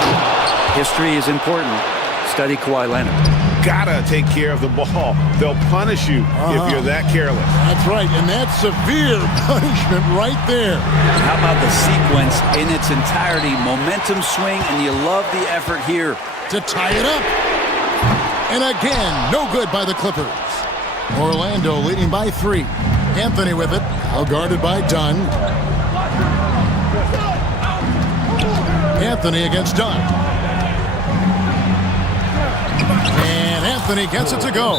history is important. Study Kawhi Leonard. Gotta take care of the ball. They'll punish you if you're that careless. That's right, and that's severe punishment right there. How about the sequence in its entirety? Momentum swing, and you love the effort here. To tie it up. And again, no good by the Clippers. Orlando leading by 3. Anthony with it, well guarded by Dunn. Anthony against Dunn. And Anthony gets it to go.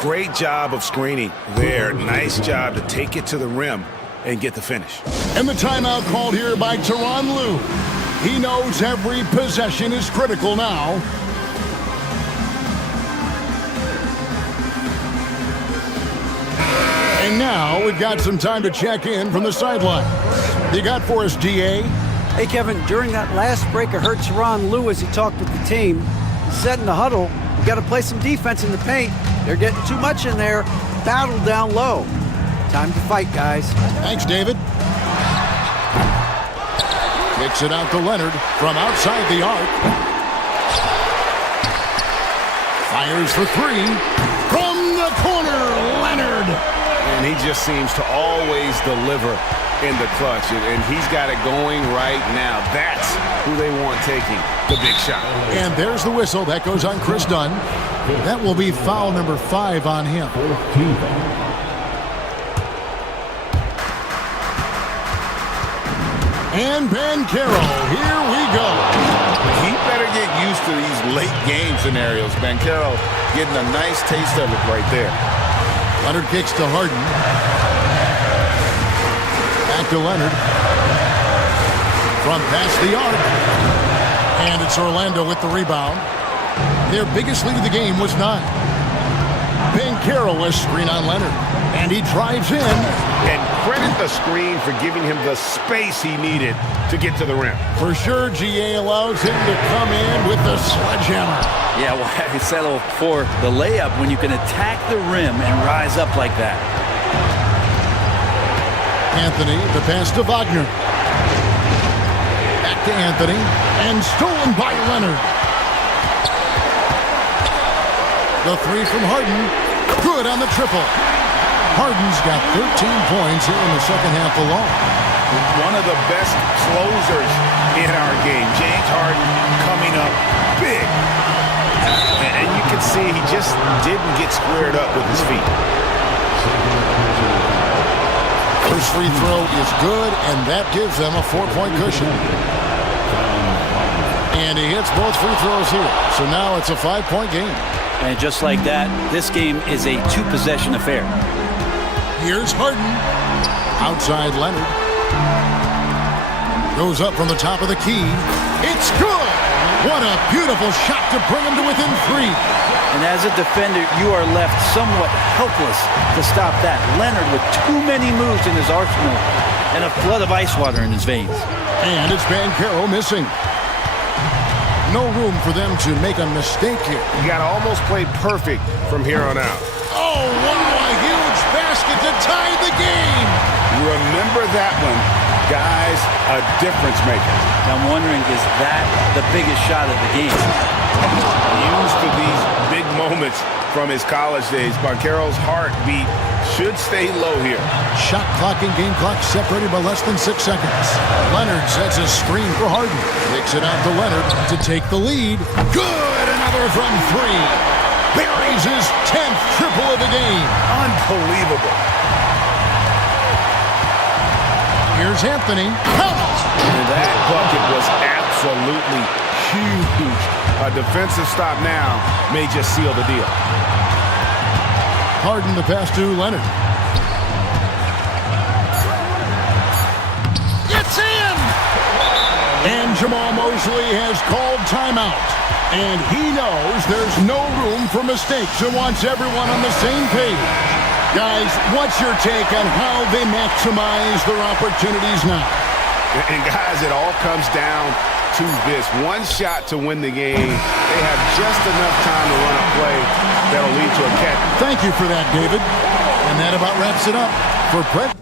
Great job of screening there. Nice job to take it to the rim and get the finish. And the timeout called here by Tyronn Lue. He knows every possession is critical now. And now we've got some time to check in from the sideline. You got for us, GA? Hey, Kevin, during that last break, I heard Tyronn Lue as he talked with the team. He said in the huddle, we got to play some defense in the paint. They're getting too much in there. Battle down low. Time to fight, guys. Thanks, David. Kicks it out to Leonard from outside the arc. Fires for 3. From the corner, Leonard. And he just seems to always deliver in the clutch. And he's got it going right now. That's who they want taking the big shot. And there's the whistle. That goes on Chris Dunn. That will be foul number 5 on him. And Banchero, here we go. He better get used to these late game scenarios. Banchero getting a nice taste of it right there. Leonard kicks to Harden. Back to Leonard. From past the arc. And it's Orlando with the rebound. Their biggest lead of the game was 9. Banchero was screen on Leonard. And he drives in. And credit the screen for giving him the space he needed to get to the rim. For sure, GA allows him to come in with the sledgehammer. Yeah, well, I settle for the layup when you can attack the rim and rise up like that. Anthony, the pass to Wagner. Back to Anthony. And stolen by Leonard. The 3 from Harden. Good on the triple. Harden's got 13 points here in the second half alone. One of the best closers in our game. James Harden coming up big. And you can see he just didn't get squared up with his feet. First free throw is good, and that gives them a 4-point cushion. And he hits both free throws here. So now it's a 5-point game. And just like that, this game is a two-possession affair. Here's Harden. Outside Leonard. Goes up from the top of the key. It's good! What a beautiful shot to bring him to within 3. And as a defender, you are left somewhat helpless to stop that. Leonard with too many moves in his arsenal and a flood of ice water in his veins. And it's Banchero missing. No room for them to make a mistake here. You got to almost play perfect from here on out. Oh, wow, a huge basket to tie the game. Remember that one. Guys, a difference maker. I'm wondering, is that the biggest shot of the game? Used for these big moments from his college days. Banchero's heartbeat should stay low here. Shot clock and game clock separated by less than 6 seconds. Leonard sets a screen for Harden. Kicks it out to Leonard to take the lead. Good! Another from 3. Buries his 10th triple of the game. Unbelievable. Here's Anthony. Come on! And that bucket was absolutely huge. A defensive stop now may just seal the deal. Harden the pass to Leonard. It's in! And Jamal Mosley has called timeout. And he knows there's no room for mistakes and wants everyone on the same page. Guys, what's your take on how they maximize their opportunities now? And guys, it all comes down to this. One shot to win the game. They have just enough time to run a play that'll lead to a catch. Thank you for that, David. And that about wraps it up for Brett.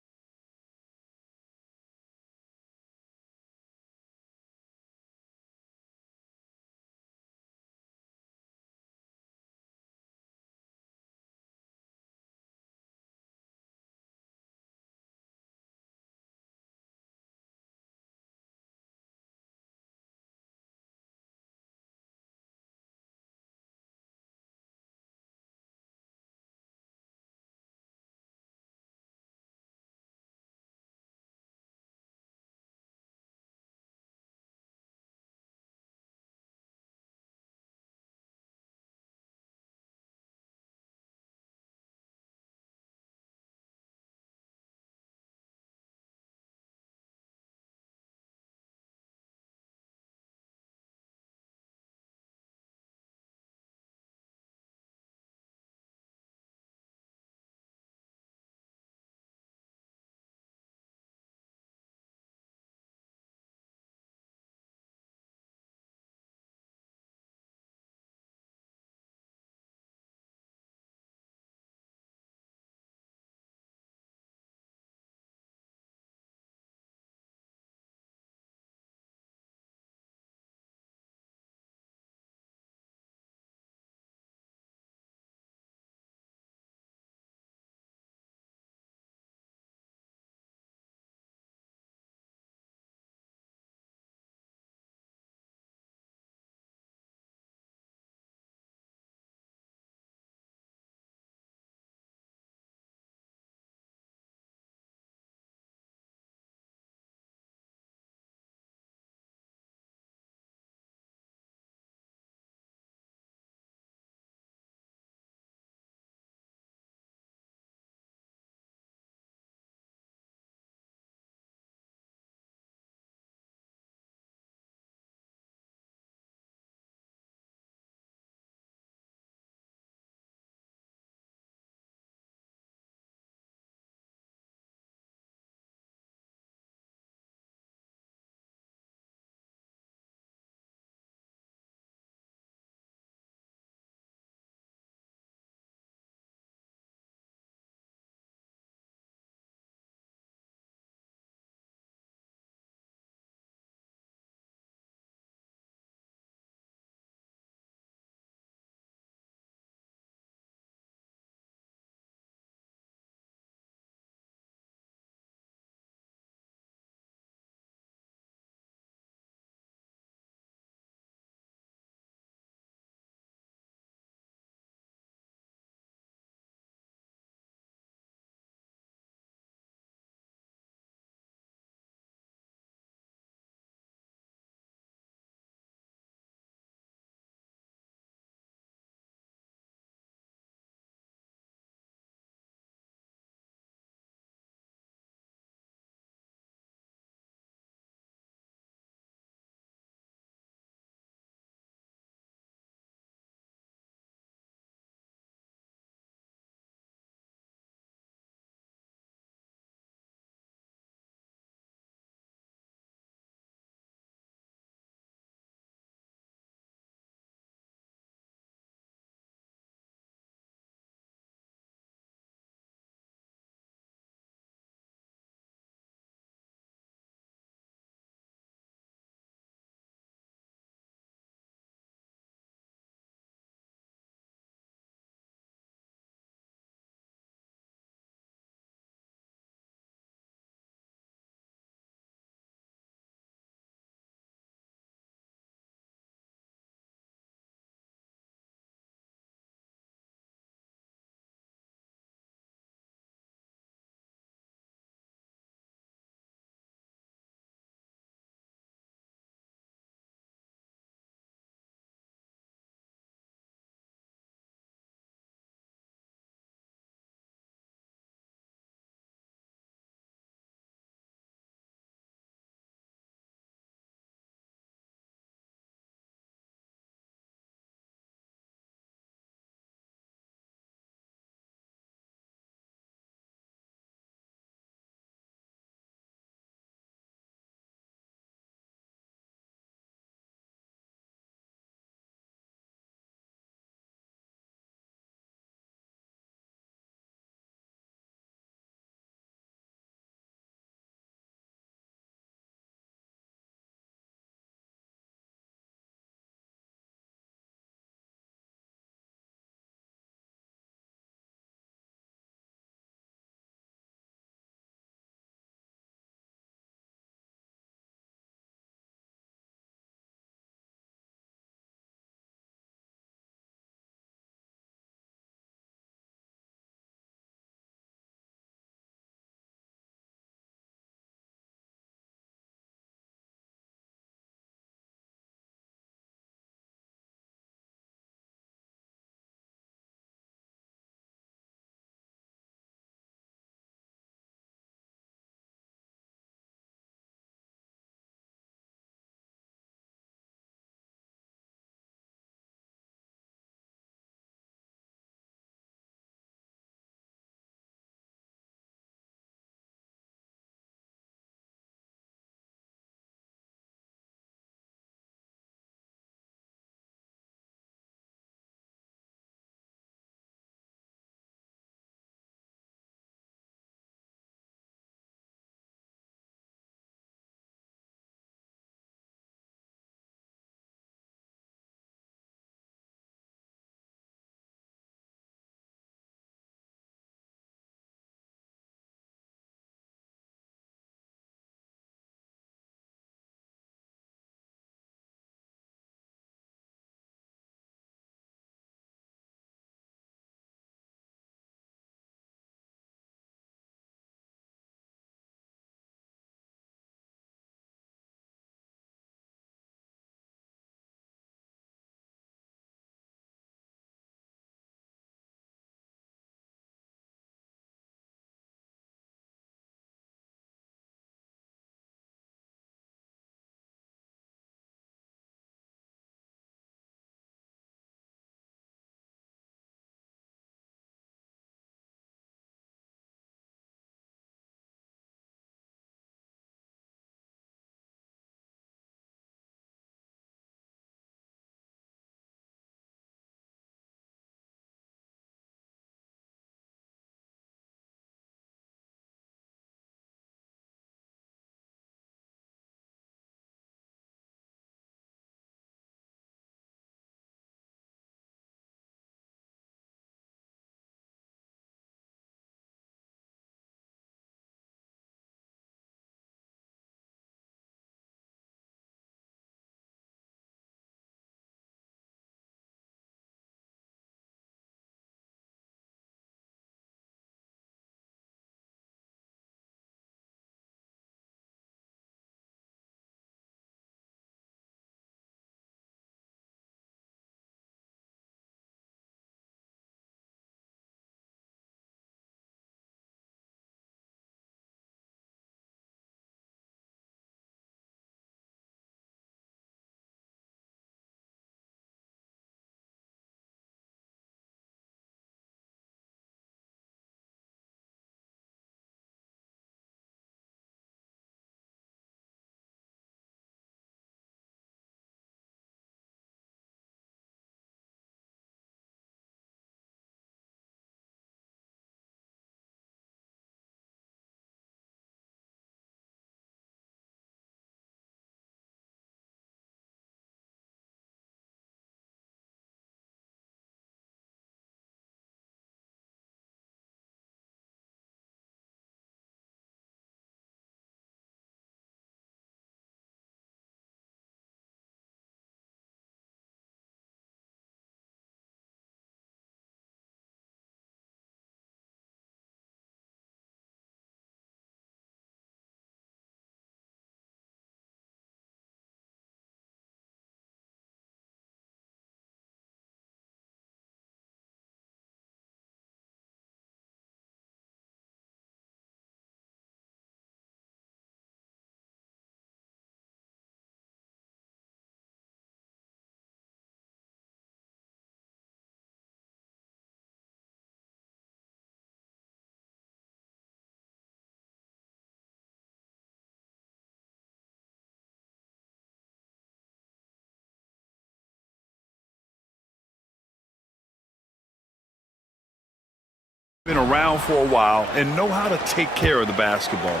Been around for a while and know how to take care of the basketball.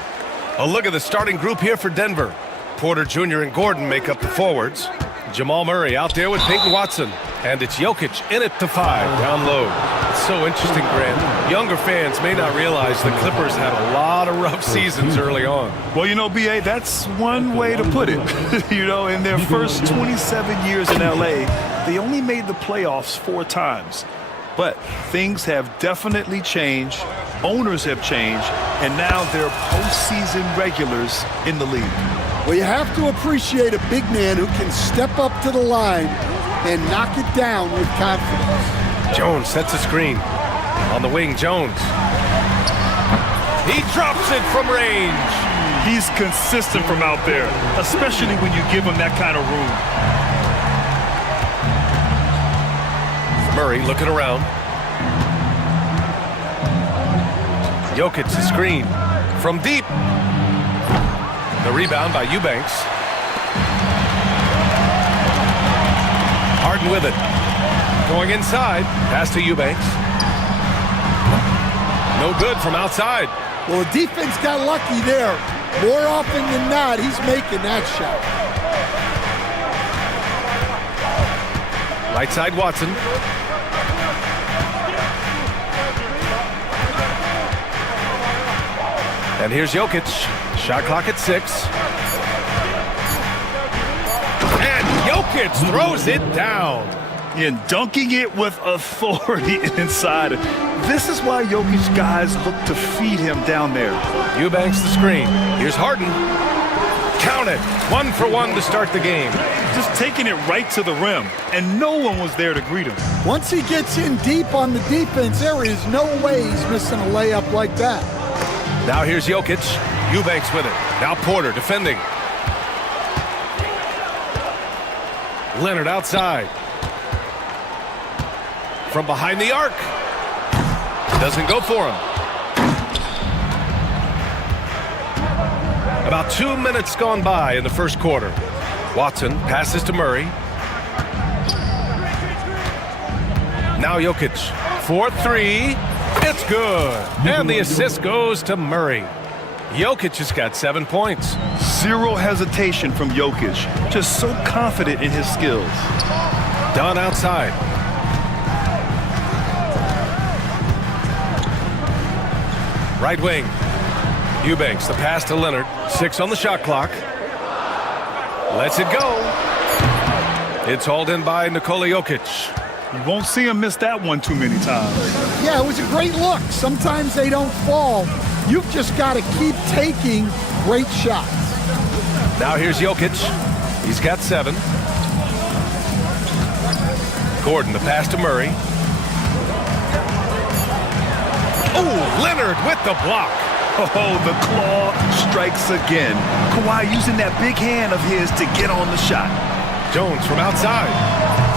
A look at the starting group here for Denver. Porter Jr. and Gordon make up the forwards. Jamal Murray out there with Peyton Watson. And it's Jokic in it to 5, down low. It's so interesting, Grant. Younger fans may not realize the Clippers had a lot of rough seasons early on. Well, you know, B.A., that's one way to put it. You know, in their first 27 years in L.A., they only made the playoffs 4 times. But things have definitely changed. Owners have changed. And now they're postseason regulars in the league. Well, you have to appreciate a big man who can step up to the line and knock it down with confidence. Jones sets a screen. On the wing, Jones. He drops it from range. He's consistent from out there, especially when you give him that kind of room. Murray looking around. Jokic the screen from deep. The rebound by Eubanks. Harden with it. Going inside. Pass to Eubanks. No good from outside. Well, the defense got lucky there. More often than not, he's making that shot. Right side, Watson. And here's Jokic. Shot clock at 6. And Jokic throws it down. And dunking it with authority inside. This is why Jokic guys look to feed him down there. Eubanks the screen. Here's Harden. Count it. 1 for 1 to start the game. Just taking it right to the rim. And no one was there to greet him. Once he gets in deep on the defense, there is no way he's missing a layup like that. Now here's Jokic. Eubanks with it. Now Porter defending. Leonard outside. From behind the arc. Doesn't go for him. About 2 minutes gone by in the first quarter. Watson passes to Murray. Now Jokic. 4-3. It's good. And the assist goes to Murray. Jokic has got 7 points. Zero hesitation from Jokic. Just so confident in his skills. Dunn outside. Right wing. Eubanks, the pass to Leonard. 6 on the shot clock. Lets it go. It's hauled in by Nikola Jokic. You won't see him miss that one too many times. Yeah, it was a great look. Sometimes they don't fall. You've just got to keep taking great shots. Now here's Jokic. He's got 7. Gordon, the pass to Murray. Oh, Leonard with the block. Oh, the claw strikes again. Kawhi using that big hand of his to get on the shot. Jones from outside.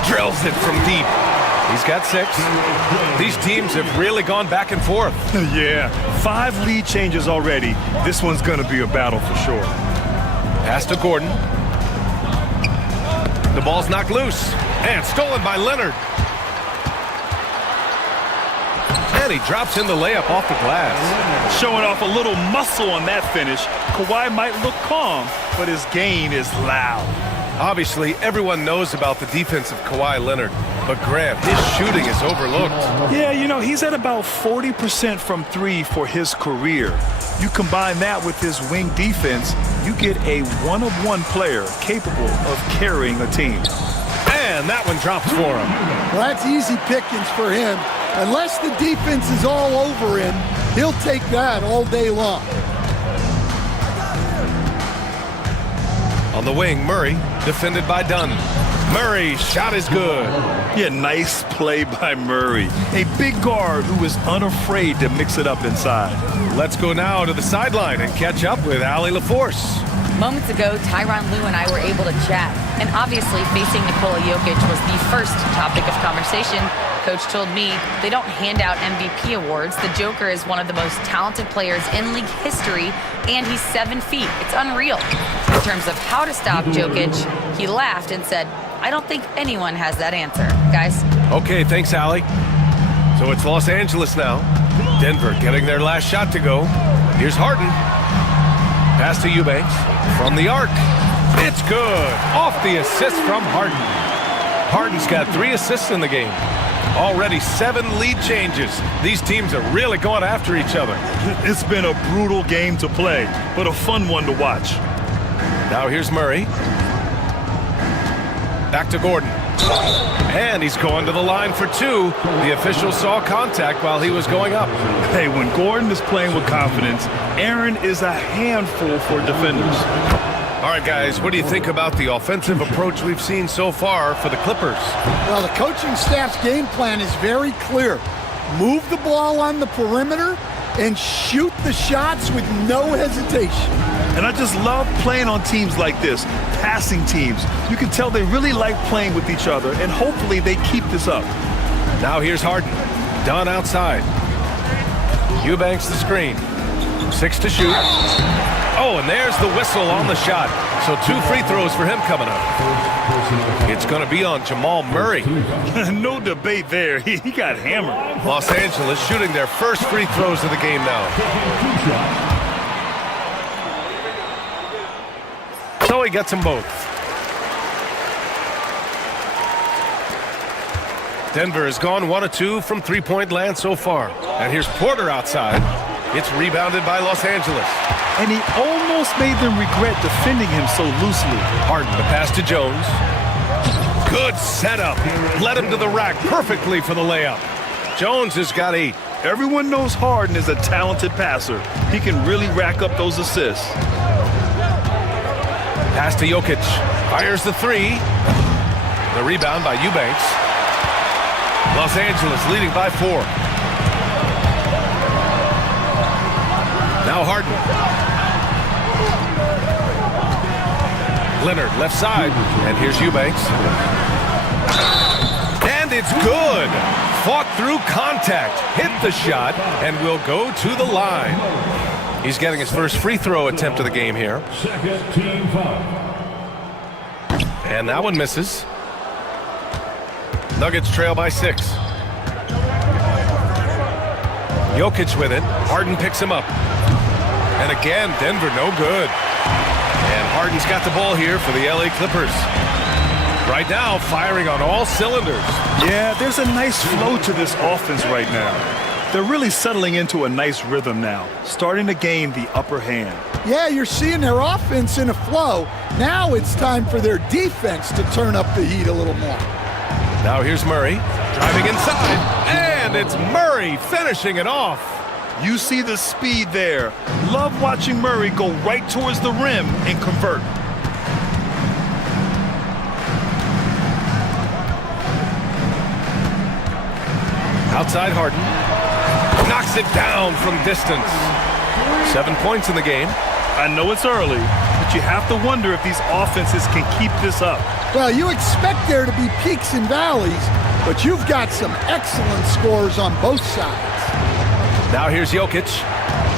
Drills it from deep. He's got 6. These teams have really gone back and forth. Yeah, 5 lead changes already. This one's going to be a battle for sure. Pass to Gordon. The ball's knocked loose. And stolen by Leonard. And he drops in the layup off the glass. Showing off a little muscle on that finish. Kawhi might look calm, but his game is loud. Obviously, everyone knows about the defense of Kawhi Leonard. But Grant, his shooting is overlooked. Yeah, you know, he's at about 40% from 3 for his career. You combine that with his wing defense, you get a one-of-one player capable of carrying a team. And that one drops for him. Well, that's easy pickings for him. Unless the defense is all over him, he'll take that all day long. On the wing, Murray, defended by Dunn. Murray, shot is good. Yeah, nice play by Murray. A big guard who is unafraid to mix it up inside. Let's go now to the sideline and catch up with Allie LaForce. Moments ago, Tyronn Lue and I were able to chat. And obviously, facing Nikola Jokic was the first topic of conversation. Coach told me they don't hand out MVP awards. The Joker is one of the most talented players in league history, and he's 7 feet. It's unreal. In terms of how to stop Jokic, he laughed and said, I don't think anyone has that answer, guys. Okay, thanks, Allie. So it's Los Angeles now. Denver getting their last shot to go. Here's Harden. Pass to Eubanks. From the arc. It's good. Off the assist from Harden. Harden's got 3 assists in the game. Already 7 lead changes. These teams are really going after each other. It's been a brutal game to play, but a fun one to watch. Now here's Murray. Back to Gordon. And he's going to the line for 2. The official saw contact while he was going up. Hey, when Gordon is playing with confidence, Aaron is a handful for defenders. All right, guys, what do you think about the offensive approach we've seen so far for the Clippers? Well, the coaching staff's game plan is very clear. Move the ball on the perimeter and shoot the shots with no hesitation. And I just love playing on teams like this, passing teams. You can tell they really like playing with each other, and hopefully they keep this up. Now here's Harden. Dunn outside. Eubanks the screen. 6 to shoot. Oh, and there's the whistle on the shot. So 2 free throws for him coming up. It's going to be on Jamal Murray. No debate there. He got hammered. Los Angeles shooting their first free throws of the game now. So he gets them both. Denver has gone 1 of 2 from 3-point land so far. And here's Porter outside. It's rebounded by Los Angeles. And he almost made them regret defending him so loosely. Harden, the pass to Jones. Good setup. Led him to the rack perfectly for the layup. Jones has got 8. Everyone knows Harden is a talented passer. He can really rack up those assists. Pass to Jokic. Fires the 3. The rebound by Eubanks. Los Angeles leading by 4. Now Harden. Leonard left side. And here's Eubanks. And it's good. Fought through contact. Hit the shot and will go to the line. He's getting his first free throw attempt of the game here. Second team foul. And that one misses. Nuggets trail by 6. Jokic with it. Harden picks him up. And again, Denver no good. And Harden's got the ball here for the LA Clippers. Right now, firing on all cylinders. Yeah, there's a nice flow to this offense right now. They're really settling into a nice rhythm now, starting to gain the upper hand. Yeah, you're seeing their offense in a flow. Now it's time for their defense to turn up the heat a little more. Now here's Murray, driving inside, and it's Murray finishing it off. You see the speed there. Love watching Murray go right towards the rim and convert. Outside Harden. Knocks it down from distance. 7 points in the game. I know it's early, but you have to wonder if these offenses can keep this up. Well, you expect there to be peaks and valleys, but you've got some excellent scores on both sides. Now here's Jokic.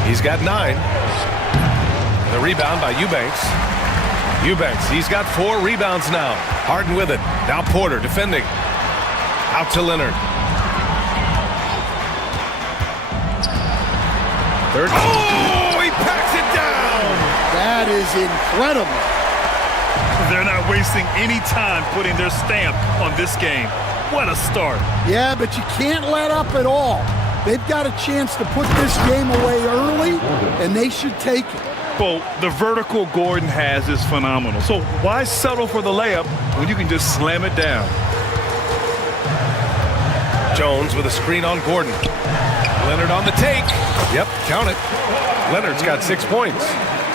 He's got 9. The rebound by Eubanks. Eubanks, he's got 4 rebounds now. Harden with it. Now Porter defending. Out to Leonard. Third. Oh, he packs it down. That is incredible. They're not wasting any time putting their stamp on this game. What a start. Yeah, but you can't let up at all. They've got a chance to put this game away early, and they should take it. Well, the vertical Gordon has is phenomenal. So why settle for the layup when you can just slam it down? Jones with a screen on Gordon. Leonard on the take. Yep, count it. Leonard's got 6 points.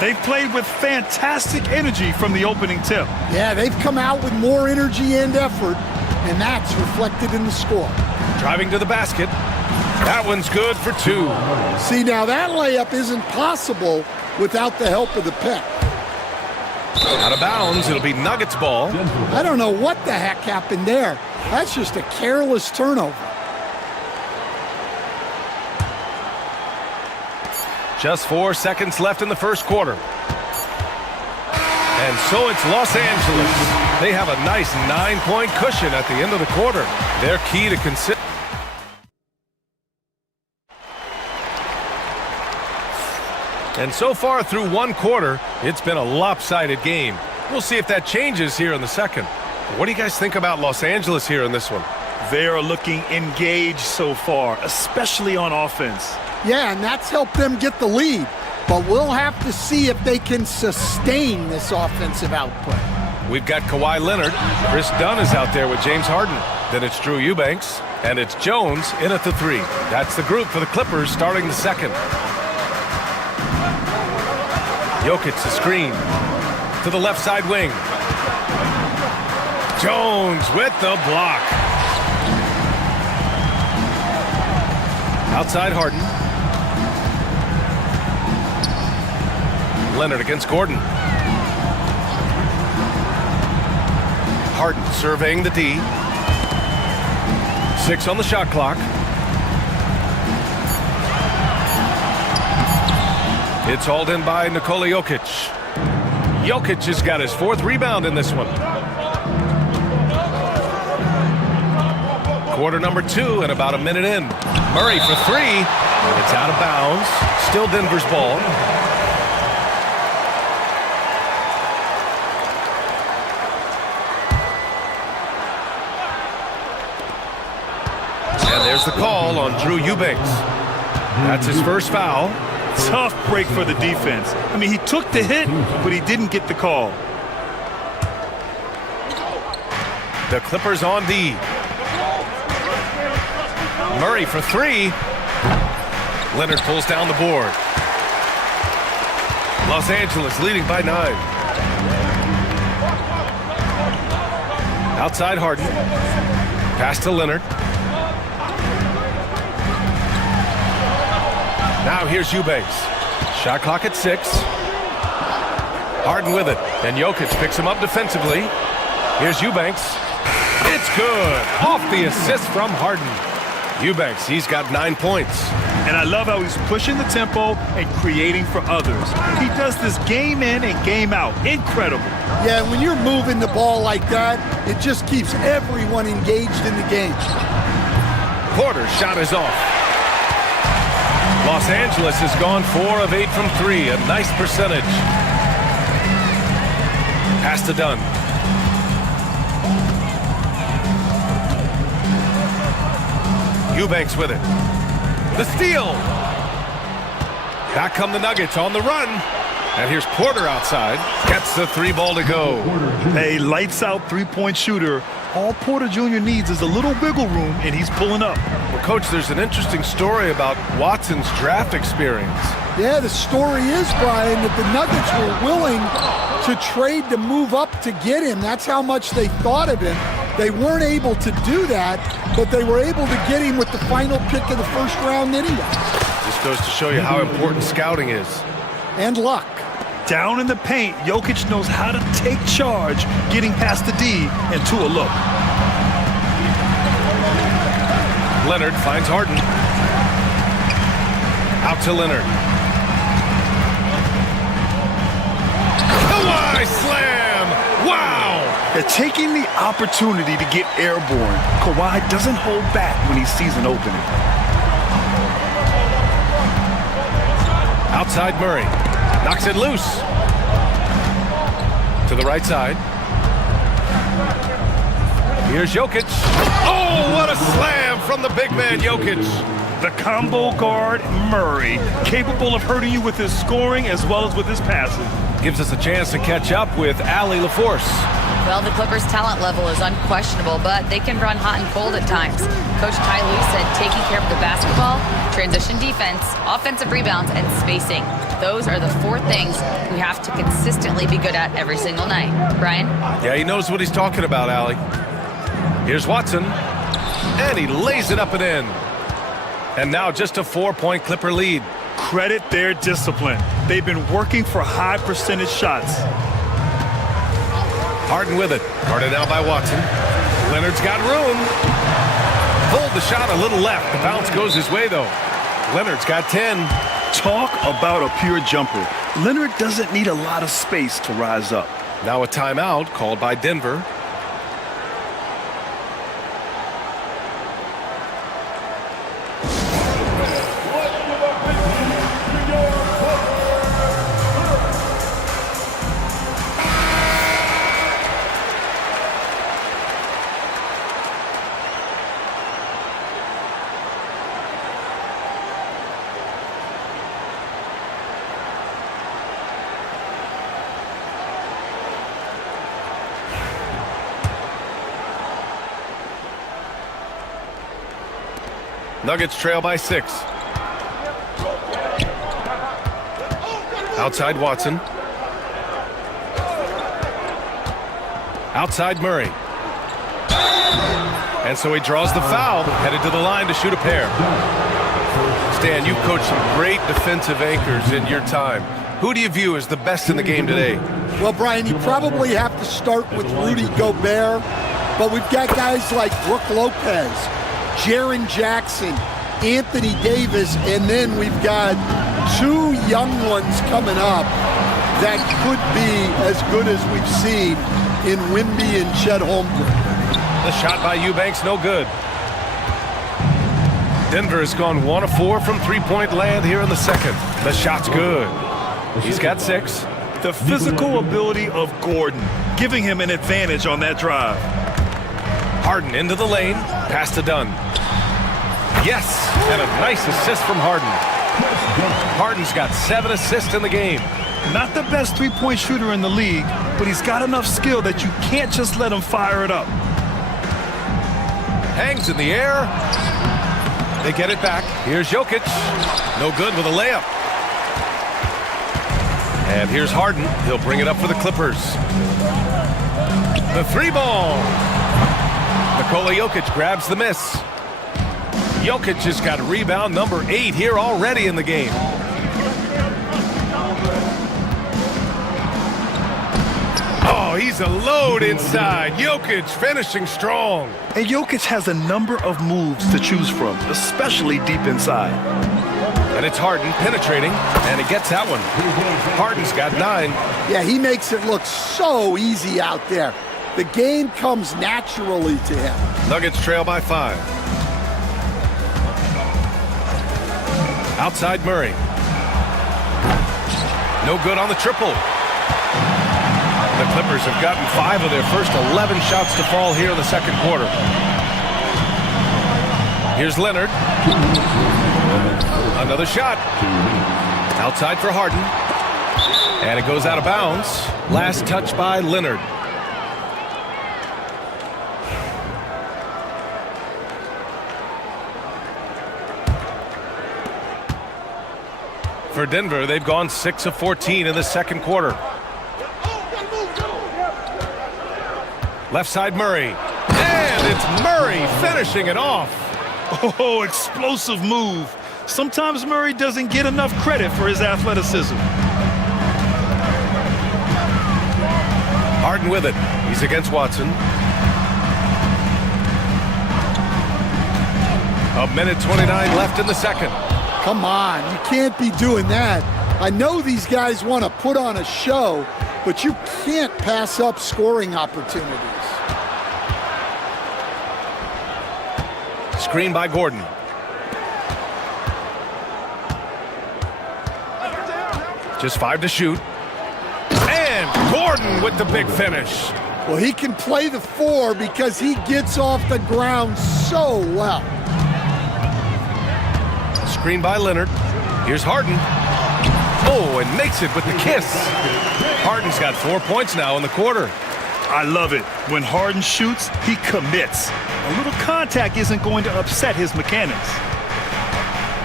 They've played with fantastic energy from the opening tip. Yeah, they've come out with more energy and effort, and that's reflected in the score. Driving to the basket. That one's good for 2. See, now that layup isn't possible without the help of the pick. Out of bounds, it'll be Nuggets ball. I don't know what the heck happened there. That's just a careless turnover. Just 4 seconds left in the first quarter. And so it's Los Angeles. They have a nice 9-point cushion at the end of the quarter. They're key to consider. And so far through one quarter, it's been a lopsided game. We'll see if that changes here in the second. What do you guys think about Los Angeles here in this one? They are looking engaged so far, especially on offense. Yeah, and that's helped them get the lead. But we'll have to see if they can sustain this offensive output. We've got Kawhi Leonard. Chris Dunn is out there with James Harden. Then it's Drew Eubanks. And it's Jones in at the three. That's the group for the Clippers starting the second. Jokic the screen to the left side wing. Jones with the block. Outside Harden. Leonard against Gordon. Harden surveying the D. 6 on the shot clock. It's hauled in by Nikola Jokic. Jokic has got his 4th rebound in this one. Quarter number 2 and about a minute in. Murray for 3. It's out of bounds. Still Denver's ball. And there's the call on Drew Eubanks. That's his first foul. Tough break for the defense. I mean, he took the hit, but he didn't get the call. The Clippers on D. Murray for 3. Leonard pulls down the board. Los Angeles leading by 9. Outside Harden. Pass to Leonard. Now here's Eubanks. Shot clock at 6. Harden with it. And Jokic picks him up defensively. Here's Eubanks. It's good. Off the assist from Harden. Eubanks, he's got 9 points. And I love how he's pushing the tempo and creating for others. He does this game in and game out. Incredible. Yeah, when you're moving the ball like that, it just keeps everyone engaged in the game. Porter's shot is off. Los Angeles has gone 4 of 8 from 3. A nice percentage. Pass to Dunn. Eubanks with it. The steal. Back come the Nuggets on the run. And here's Porter outside. Gets the 3 ball to go. A lights-out three-point shooter. All Porter Jr. needs is a little wiggle room, and he's pulling up. Well, Coach, there's an interesting story about Watson's draft experience. Yeah, the story is, Brian, that the Nuggets were willing to trade to move up to get him. That's how much they thought of him. They weren't able to do that, but they were able to get him with the final pick of the first round anyway. This goes to show you how important scouting is. And luck. Down in the paint, Jokic knows how to take charge, getting past the D and to a look. Leonard finds Harden. Out to Leonard. Kawhi slam! Wow! They're taking the opportunity to get airborne. Kawhi doesn't hold back when he sees an opening. Outside Murray. Knocks it loose. To the right side. Here's Jokic. Oh, what a slam from the big man, Jokic. The combo guard, Murray, capable of hurting you with his scoring as well as with his passing. Gives us a chance to catch up with Allie LaForce. Well, the Clippers' talent level is unquestionable, but they can run hot and cold at times. Coach Ty Lue said taking care of the basketball, transition defense, offensive rebounds, and spacing. Those are the 4 things we have to consistently be good at every single night. Brian? Yeah, he knows what he's talking about, Allie. Here's Watson, and he lays it up and in. And now just a 4-point Clipper lead. Credit their discipline. They've been working for high percentage shots. Harden with it. Guarded now by Watson. Leonard's got room. Pulled the shot a little left. The bounce goes his way, though. Leonard's got 10. Talk about a pure jumper. Leonard doesn't need a lot of space to rise up. Now a timeout called by Denver. Nuggets trail by 6. Outside Watson. Outside Murray. And so he draws the foul, headed to the line to shoot a pair. Stan, you've coached some great defensive anchors in your time. Who do you view as the best in the game today? Well, Brian, you probably have to start with Rudy Gobert, but we've got guys like Brook Lopez, Jaren Jackson, Anthony Davis, and then we've got 2 young ones coming up that could be as good as we've seen in Wimby and Chet Holmgren. The shot by Eubanks, no good. Denver has gone 1 of 4 from three-point land here in the second. The shot's good. He's got 6. The physical ability of Gordon, giving him an advantage on that drive. Harden into the lane, pass to Dunn. Yes, and a nice assist from Harden. Harden's got 7 assists in the game. Not the best three-point shooter in the league, but he's got enough skill that you can't just let him fire it up. Hangs in the air. They get it back. Here's Jokic. No good with a layup. And here's Harden. He'll bring it up for the Clippers. The 3-ball. Nikola Jokic grabs the miss. Jokic has got rebound number 8 here already in the game. Oh, he's a load inside. Jokic finishing strong. And Jokic has a number of moves to choose from, especially deep inside. And it's Harden penetrating, and he gets that one. Harden's got 9. Yeah, he makes it look so easy out there. The game comes naturally to him. Nuggets trail by 5. Outside Murray. No good on the triple. The Clippers have gotten 5 of their first 11 shots to fall here in the second quarter. Here's Leonard. Another shot. Outside for Harden. And it goes out of bounds. Last touch by Leonard. For Denver, they've gone 6 of 14 in the second quarter. Left side Murray. And it's Murray finishing it off. Oh, explosive move. Sometimes Murray doesn't get enough credit for his athleticism. Harden with it. He's against Watson. A minute 29 left in the second. Come on, you can't be doing that. I know these guys want to put on a show, but you can't pass up scoring opportunities. Screen by Gordon. Just 5 to shoot. And Gordon with the big finish. Well, he can play the 4 because he gets off the ground so well. Screen by Leonard. Here's Harden. Oh, and makes it with the kiss. Harden's got 4 points now in the quarter. I love it. When Harden shoots, he commits. A little contact isn't going to upset his mechanics.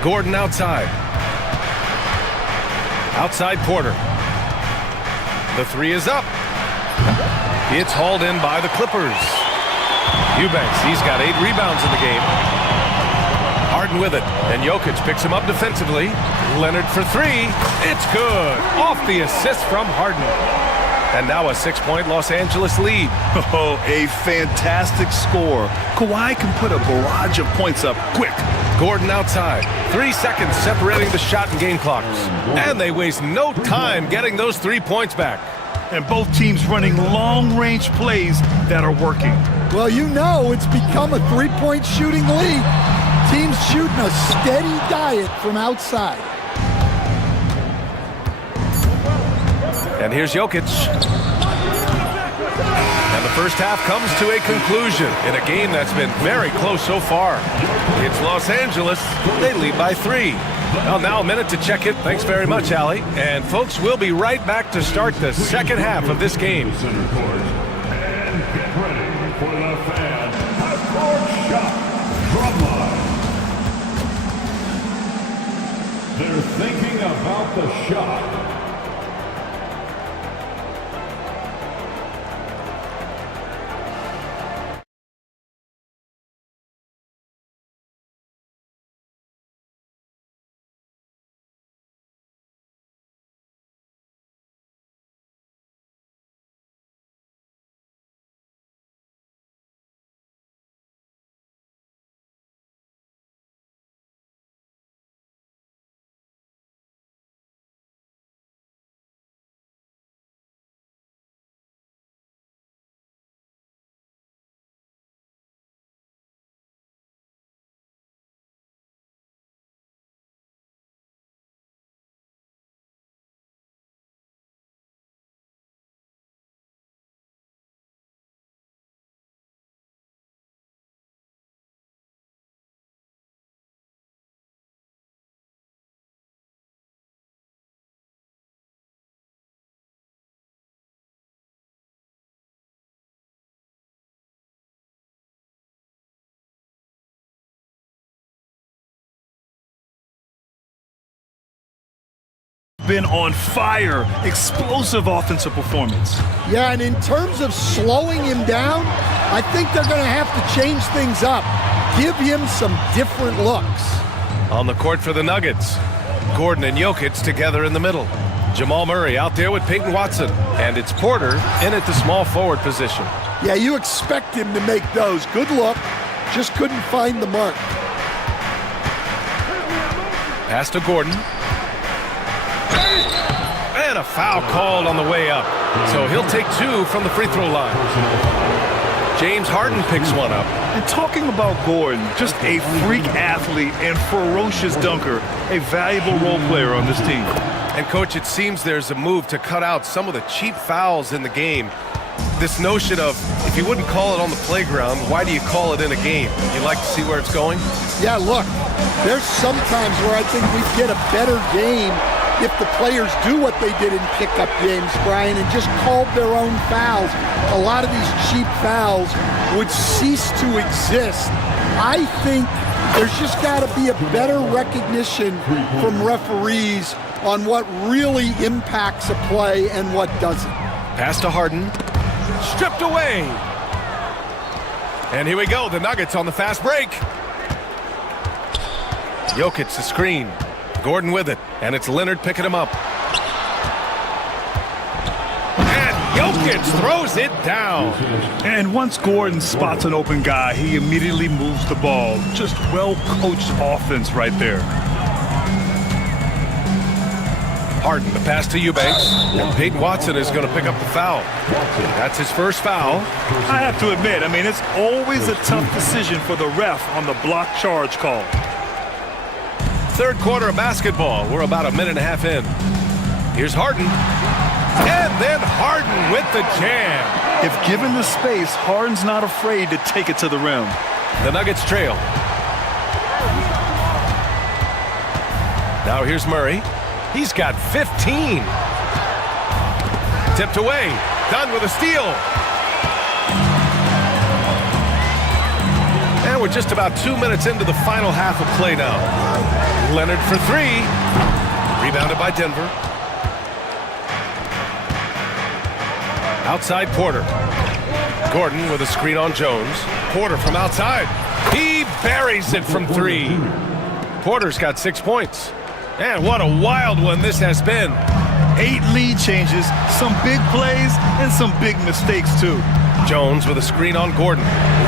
Gordon outside. Outside Porter. The 3 is up. It's hauled in by the Clippers. Eubanks, he's got 8 rebounds in the game. Harden with it, and Jokic picks him up defensively. Leonard for 3. It's good. Off the assist from Harden. And now a 6-point Los Angeles lead. Oh, a fantastic score. Kawhi can put a barrage of points up quick. Gordon outside. 3 seconds separating the shot and game clocks. And they waste no time getting those 3 points back. And both teams running long-range plays that are working. Well, you know it's become a 3-point shooting league. Teams shooting a steady diet from outside. And here's Jokic. And the first half comes to a conclusion in a game that's been very close so far. It's Los Angeles. They lead by 3. Well, now a minute to check it. Thanks very much, Allie. And folks, we'll be right back to start the second half of this game. And get ready for the fan half-court shot. Drop line. Start the shot. Been on fire, explosive offensive performance. Yeah, and in terms of slowing him down, I think they're going to have to change things up. Give him some different looks. On the court for the Nuggets, Gordon and Jokic together in the middle. Jamal Murray out there with Peyton Watson. And it's Porter in at the small forward position. Yeah, you expect him to make those. Good look, just couldn't find the mark. Pass to Gordon. And a foul called on the way up. So he'll take two from the free throw line. James Harden picks one up. And talking about Gordon, just a freak athlete and ferocious dunker, a valuable role player on this team. And Coach, it seems there's a move to cut out some of the cheap fouls in the game. This notion of, if you wouldn't call it on the playground, why do you call it in a game? You like to see where it's going? Yeah, look, there's some times where I think we'd get a better game if the players do what they did in pickup games, Brian, and just called their own fouls. A lot of these cheap fouls would cease to exist. I think there's just got to be a better recognition from referees on what really impacts a play and what doesn't. Pass to Harden. Stripped away. And here we go, the Nuggets on the fast break. Jokic the screen. Gordon with it, and it's Leonard picking him up. And Jokic throws it down. And once Gordon spots an open guy, he immediately moves the ball. Just well-coached offense right there. Harden, the pass to Eubanks. And Peyton Watson is going to pick up the foul. That's his first foul. I have to admit, it's always a tough decision for the ref on the block charge call. Third quarter of basketball. We're about a minute and a half in. Here's Harden. And then Harden with the jam. If given the space, Harden's not afraid to take it to the rim. The Nuggets trail. Now here's Murray. He's got 15. Tipped away. Done with a steal. And we're just about 2 minutes into the final half of play now. Leonard for three. Rebounded by Denver. Outside Porter. Gordon with a screen on Jones. Porter from outside. He buries it from three. Porter's got 6 points. And what a wild one this has been. 8 lead changes, some big plays, and some big mistakes too. Jones with a screen on Gordon.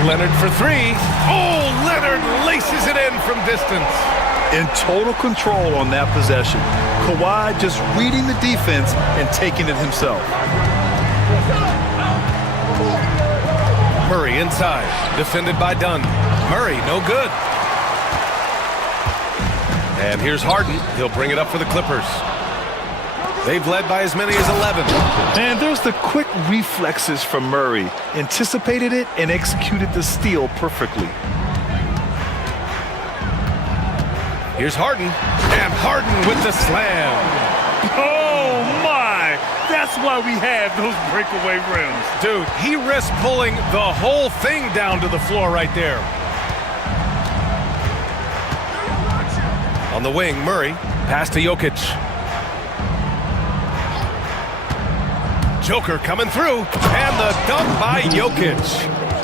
Leonard for three. Oh, Leonard laces it in from distance. In total control on that possession. Kawhi just reading the defense and taking it himself. Murray inside, defended by Dunn. Murray, no good. And here's Harden. He'll bring it up for the Clippers. They've led by as many as 11. And there's the quick reflexes from Murray. Anticipated it and executed the steal perfectly. Here's Harden. And Harden with the slam. Oh, my! That's why we have those breakaway rims. Dude, he risked pulling the whole thing down to the floor right there. On the wing, Murray. Pass to Jokic. Joker coming through, and the dunk by Jokic.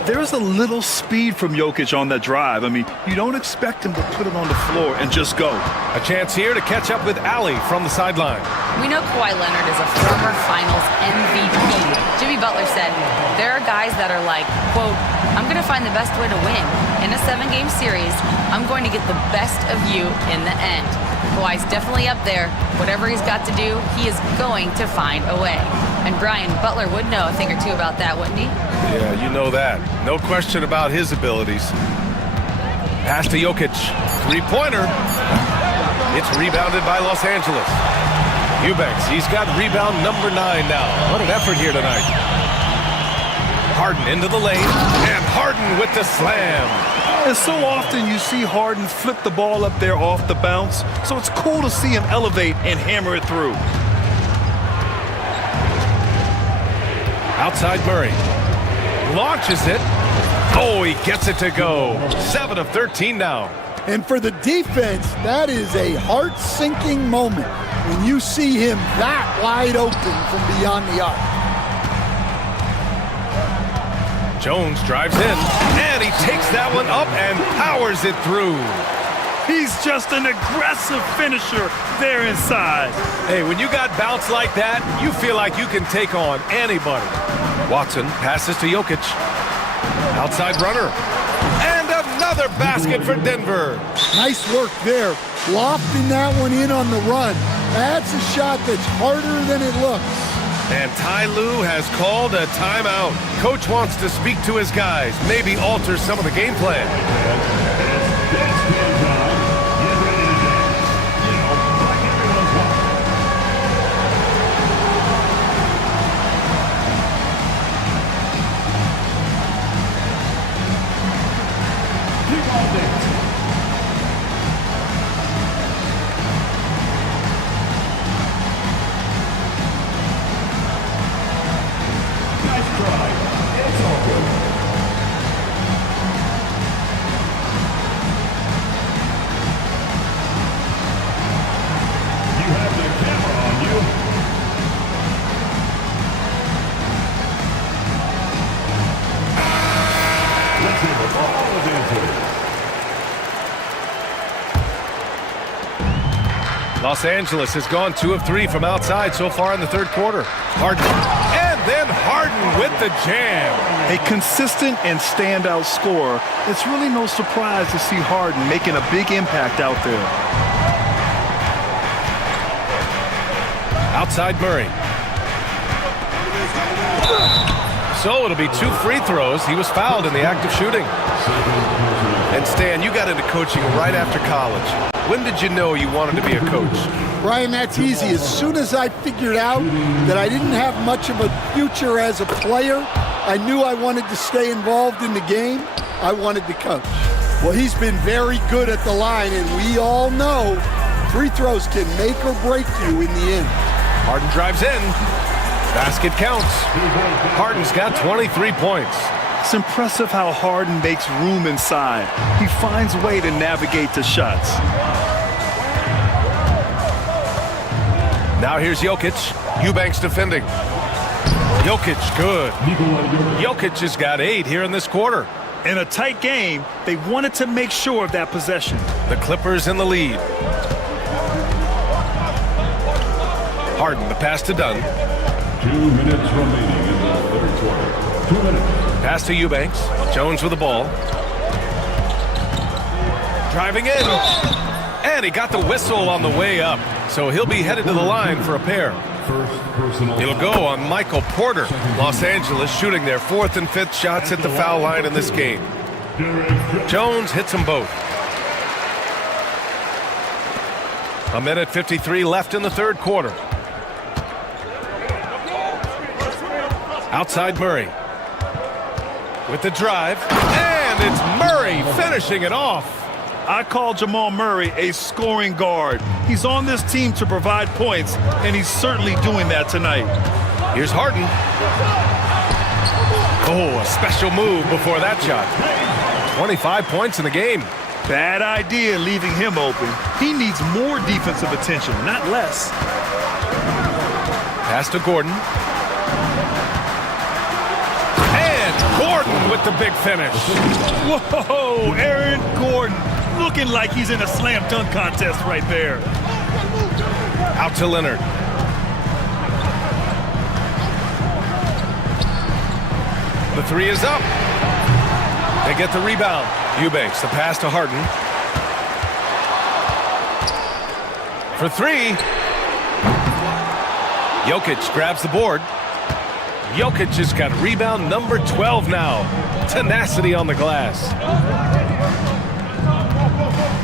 There's a little speed from Jokic on that drive. I mean, you don't expect him to put it on the floor and just go. A chance here to catch up with Ali from the sideline. We know Kawhi Leonard is a former finals MVP. Jimmy Butler said, there are guys that are like, quote, I'm going to find the best way to win. In a 7-game series, I'm going to get the best of you in the end. Kawhi's definitely up there. Whatever he's got to do, he is going to find a way. And Brian, Butler would know a thing or two about that, wouldn't he? Yeah, you know that. No question about his abilities. Pass to Jokic. Three-pointer. It's rebounded by Los Angeles. Eubanks, he's got rebound number 9 now. What an effort here tonight. Harden into the lane, and Harden with the slam. And so often you see Harden flip the ball up there off the bounce, so it's cool to see him elevate and hammer it through. Outside Murray. Launches it. Oh, he gets it to go. 7 of 13 now. And for the defense, that is a heart-sinking moment when you see him that wide open from beyond the arc. Jones drives in, and he takes that one up and powers it through. He's just an aggressive finisher there inside. Hey, when you got bounce like that, you feel like you can take on anybody. Watson passes to Jokic. Outside runner. And another basket for Denver. Nice work there. Lofting that one in on the run. That's a shot that's harder than it looks. And Ty Lue has called a timeout. Coach wants to speak to his guys, maybe alter some of the game plan. Los Angeles has gone 2 of 3 from outside so far in the third quarter. Harden, and then Harden with the jam. A consistent and standout scorer. It's really no surprise to see Harden making a big impact out there. Outside Murray. So it'll be 2 free throws. He was fouled in the act of shooting. And Stan, you got into coaching right after college. When did you know you wanted to be a coach? Brian, that's easy. As soon as I figured out that I didn't have much of a future as a player, I knew I wanted to stay involved in the game. I wanted to coach. Well, he's been very good at the line, and we all know free throws can make or break you in the end. Harden drives in. Basket counts. Harden's got 23 points. It's impressive how Harden makes room inside. He finds a way to navigate the shots. Now here's Jokic. Eubanks defending. Jokic, good. Jokic has got 8 here in this quarter. In a tight game, they wanted to make sure of that possession. The Clippers in the lead. Harden, the pass to Dunn. 2 minutes remaining in the third quarter. 2 minutes. Pass to Eubanks. Jones with the ball. Driving in. And he got the whistle on the way up. So he'll be headed to the line for a pair. It'll go on Michael Porter. Los Angeles shooting their 4th and 5th shots at the foul line in this game. Jones hits them both. 1:53 left in the third quarter. Outside Murray. With the drive. And it's Murray finishing it off. I call Jamal Murray a scoring guard. He's on this team to provide points, and he's certainly doing that tonight. Here's Harden. Oh, a special move before that shot. 25 points in the game. Bad idea leaving him open. He needs more defensive attention, not less. Pass to Gordon. with the big finish. Whoa, Aaron Gordon looking like he's in a slam dunk contest right there. Out to Leonard. The three is up. They get the rebound. Eubanks, the pass to Harden. For three. Jokic grabs the board. Jokic has got rebound number 12 now. Tenacity on the glass.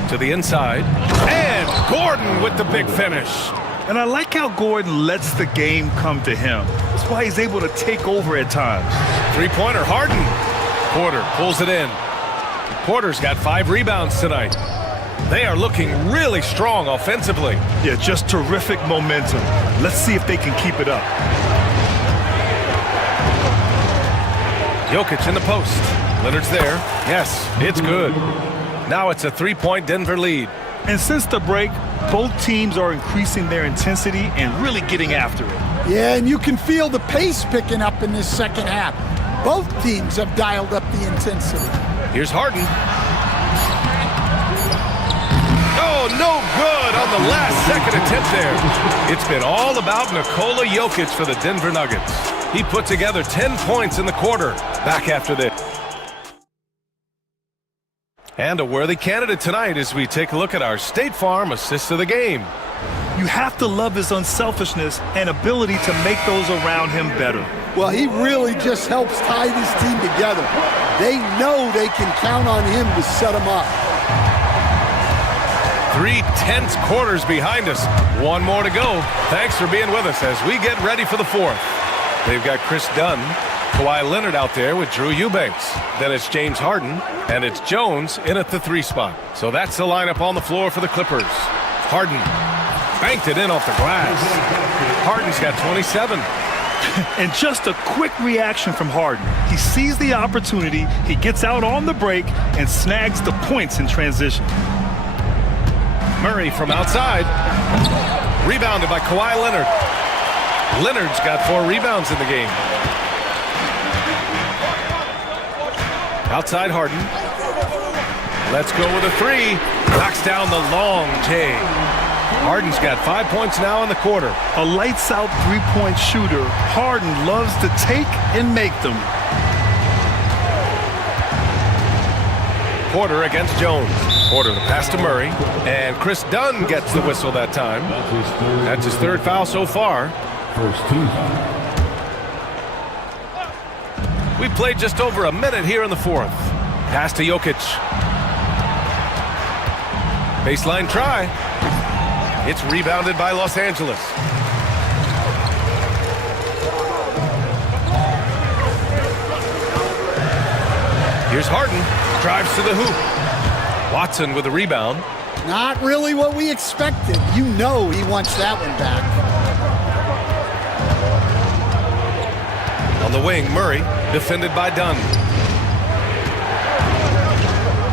To the inside. And Gordon with the big finish. And I like how Gordon lets the game come to him. That's why he's able to take over at times. Three-pointer, Harden. Porter pulls it in. Porter's got 5 rebounds tonight. They are looking really strong offensively. Yeah, just terrific momentum. Let's see if they can keep it up. Jokic in the post. Leonard's there. Yes, it's good. Now it's a 3-point Denver lead. And since the break, both teams are increasing their intensity and really getting after it. Yeah, and you can feel the pace picking up in this second half. Both teams have dialed up the intensity. Here's Harden. Oh, no good on the last second attempt there. It's been all about Nikola Jokic for the Denver Nuggets. He put together 10 points in the quarter. Back after this. And a worthy candidate tonight as we take a look at our State Farm assist of the game. You have to love his unselfishness and ability to make those around him better. Well, he really just helps tie this team together. They know they can count on him to set them up. 3 tense quarters behind us. One more to go. Thanks for being with us as we get ready for the fourth. They've got Chris Dunn, Kawhi Leonard out there with Drew Eubanks. Then it's James Harden, and it's Jones in at the 3 spot. So that's the lineup on the floor for the Clippers. Harden banked it in off the glass. Harden's got 27. And just a quick reaction from Harden. He sees the opportunity, he gets out on the break, and snags the points in transition. Murray from outside. Rebounded by Kawhi Leonard. Leonard's got 4 rebounds in the game. Outside Harden. Let's go with a 3. Knocks down the long J. Harden's got 5 points now in the quarter. A lights-out three-point shooter. Harden loves to take and make them. Porter against Jones. Porter the pass to Murray. And Chris Dunn gets the whistle that time. That's his 3rd foul so far. First team. We played just over a minute here in the 4th. Pass to Jokic. Baseline try. It's rebounded by Los Angeles. Here's Harden. Drives to the hoop. Watson with the rebound. Not really what we expected. You know he wants that one back. On the wing, Murray, defended by Dunn.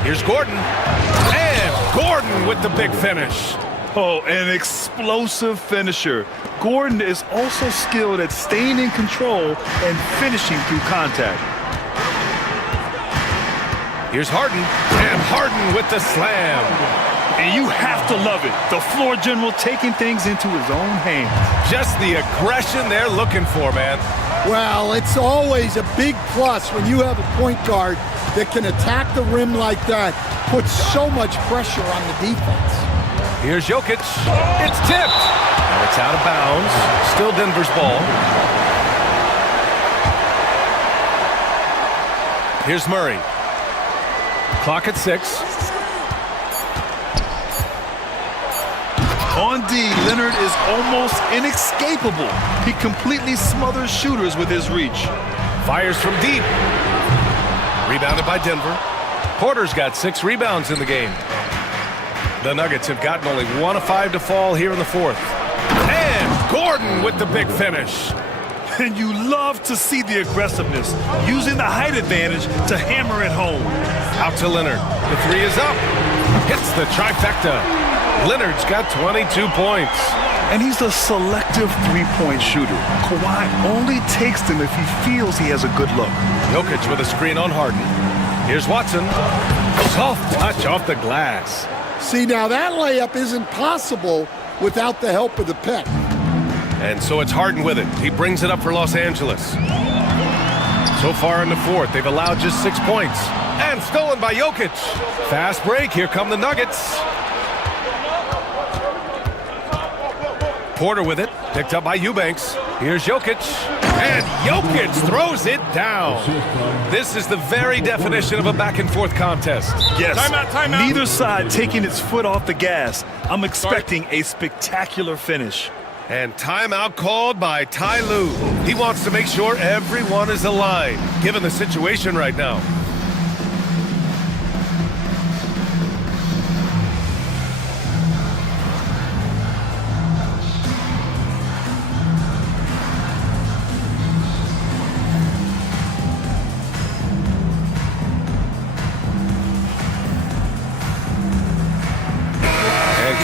Here's Gordon. And Gordon with the big finish. Oh, an explosive finisher. Gordon is also skilled at staying in control and finishing through contact. Here's Harden. And Harden with the slam. And you have to love it. The floor general taking things into his own hands. Just the aggression they're looking for, man. Well, it's always a big plus when you have a point guard that can attack the rim like that, puts so much pressure on the defense. Here's Jokic. It's tipped. And it's out of bounds. Still Denver's ball. Here's Murray. Clock at 6. On D, Leonard is almost inescapable. He completely smothers shooters with his reach. Fires from deep. Rebounded by Denver. Porter's got 6 rebounds in the game. The Nuggets have gotten only 1 of 5 to fall here in the 4th. And Gordon with the big finish. And you love to see the aggressiveness, using the height advantage to hammer it home. Out to Leonard. The 3 is up. Hits the trifecta. Leonard's got 22 points. And he's a selective three-point shooter. Kawhi only takes them if he feels he has a good look. Jokic with a screen on Harden. Here's Watson. Soft touch off the glass. See, now that layup isn't possible without the help of the pick. And so it's Harden with it. He brings it up for Los Angeles. So far in the fourth, they've allowed just 6 points. And stolen by Jokic. Fast break. Here come the Nuggets. Porter with it. Picked up by Eubanks. Here's Jokic. And Jokic throws it down. This is the very definition of a back-and-forth contest. Yes. Timeout. Neither side taking its foot off the gas. I'm expecting a spectacular finish. And timeout called by Ty Lue. He wants to make sure everyone is aligned, given the situation right now.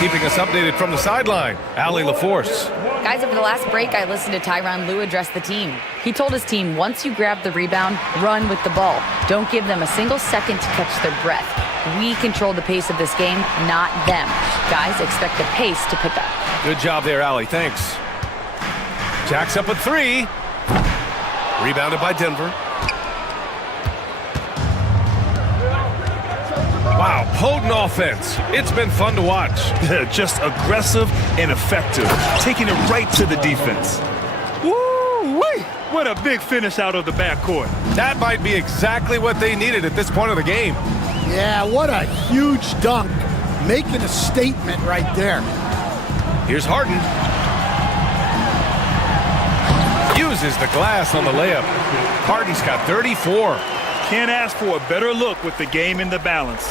Keeping us updated from the sideline, Allie LaForce. Guys, over the last break, I listened to Tyronn Lue address the team. He told his team, once you grab the rebound, run with the ball. Don't give them a single second to catch their breath. We control the pace of this game, not them. Guys, expect the pace to pick up. Good job there, Allie. Thanks. Jack's up at 3. Rebounded by Denver. Wow, potent offense. It's been fun to watch. Just aggressive and effective, taking it right to the defense. Woo-wee! What a big finish out of the backcourt. That might be exactly what they needed at this point of the game. Yeah, what a huge dunk. Making a statement right there. Here's Harden. Uses the glass on the layup. Harden's got 34. Can't ask for a better look with the game in the balance.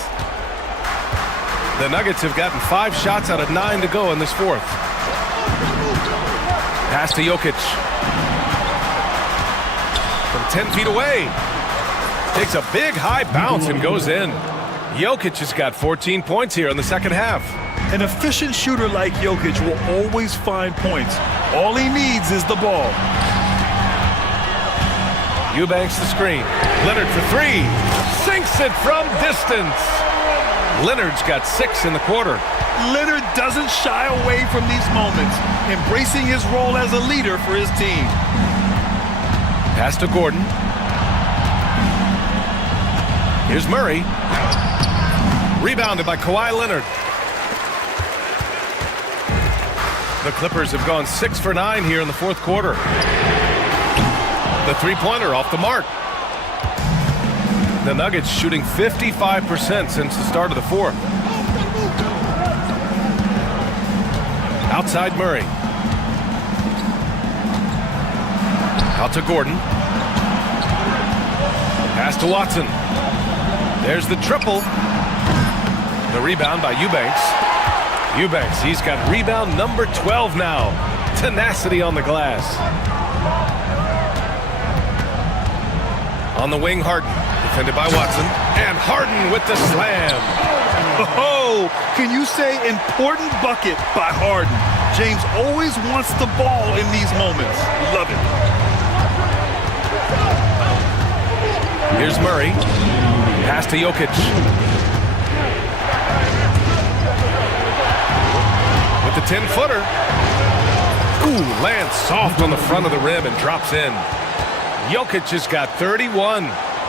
The Nuggets have gotten 5 shots out of 9 to go in this fourth. Pass to Jokic. From 10 feet away. Takes a big high bounce and goes in. Jokic has got 14 points here in the second half. An efficient shooter like Jokic will always find points. All he needs is the ball. Eubanks the screen. Leonard for 3. Sinks it from distance. Leonard's got 6 in the quarter. Leonard doesn't shy away from these moments, embracing his role as a leader for his team. Pass to Gordon. Here's Murray. Rebounded by Kawhi Leonard. The Clippers have gone 6 for 9 here in the fourth quarter. The three-pointer off the mark. The Nuggets shooting 55% since the start of the fourth. Outside Murray. Out to Gordon. Pass to Watson. There's the triple. The rebound by Eubanks. Eubanks, he's got rebound number 12 now. Tenacity on the glass. On the wing, Harden. Defended by Watson. And Harden with the slam. Oh, can you say important bucket by Harden? James always wants the ball in these moments. Love it. Here's Murray. Pass to Jokic. With the 10-footer. Ooh, lands soft on the front of the rim and drops in. Jokic has got 31.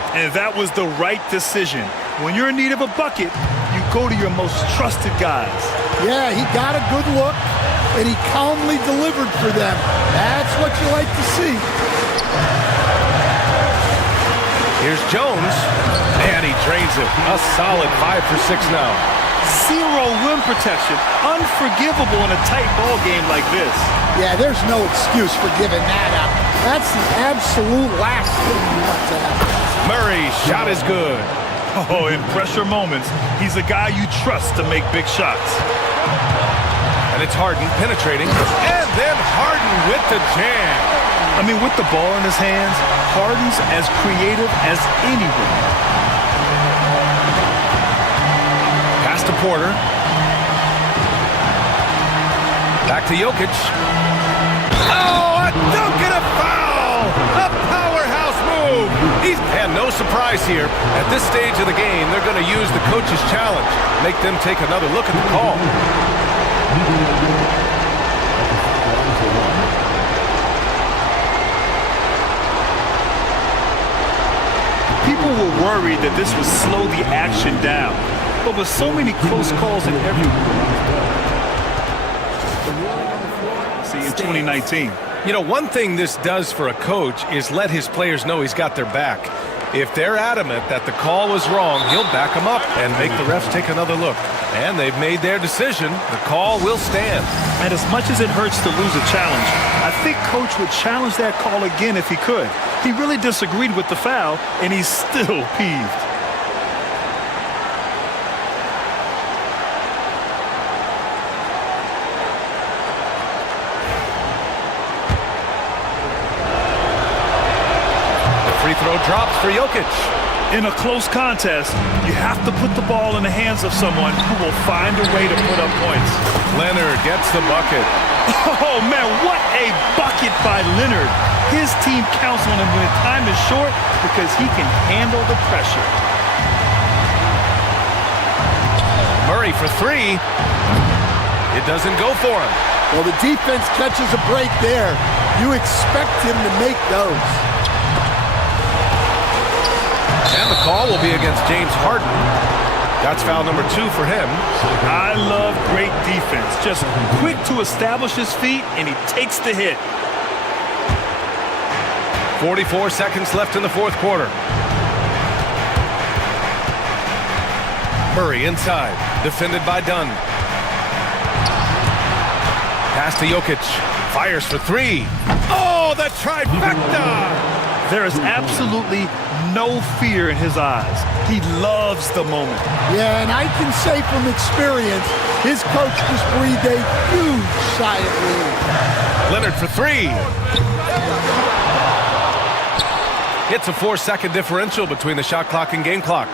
And that was the right decision. When you're in need of a bucket, you go to your most trusted guys. Yeah, he got a good look, and he calmly delivered for them. That's what you like to see. Here's Jones, and he drains it. A solid 5 for 6 now. 0 rim protection. Unforgivable in a tight ball game like this. Yeah, there's no excuse for giving that up. That's the absolute last thing you want to happen. Murray's shot is good. Oh, in pressure moments, he's a guy you trust to make big shots. And it's Harden penetrating. And then Harden with the jam. I mean, with the ball in his hands, Harden's as creative as anyone. Pass to Porter. Back to Jokic. Oh, a dunk and a foul! A powerhouse move! And no surprise here. At this stage of the game, they're going to use the coach's challenge. Make them take another look at the call. People were worried that this would slow the action down. But with so many close calls in every... See, in 2019. You know, one thing this does for a coach is let his players know he's got their back. If they're adamant that the call was wrong, he'll back them up and make the refs take another look. And they've made their decision. The call will stand. And as much as it hurts to lose a challenge, I think Coach would challenge that call again if he could. He really disagreed with the foul, and he's still peeved. Free throw drops for Jokic. In a close contest, you have to put the ball in the hands of someone who will find a way to put up points. Leonard gets the bucket. Oh, man, what a bucket by Leonard. His team counts on him when time is short because he can handle the pressure. Murray for three. It doesn't go for him. Well, the defense catches a break there. You expect him to make those. And the call will be against James Harden. That's foul number 2 for him. I love great defense. Just quick to establish his feet, and he takes the hit. 44 seconds left in the fourth quarter. Murray inside, defended by Dunn. Pass to Jokic, fires for three. Oh, the trifecta! There is absolutely no fear in his eyes. He loves the moment. Yeah, and I can say from experience, his coach just breathed a huge sigh of relief. Leonard for three. It's a 4-second differential between the shot clock and game clock.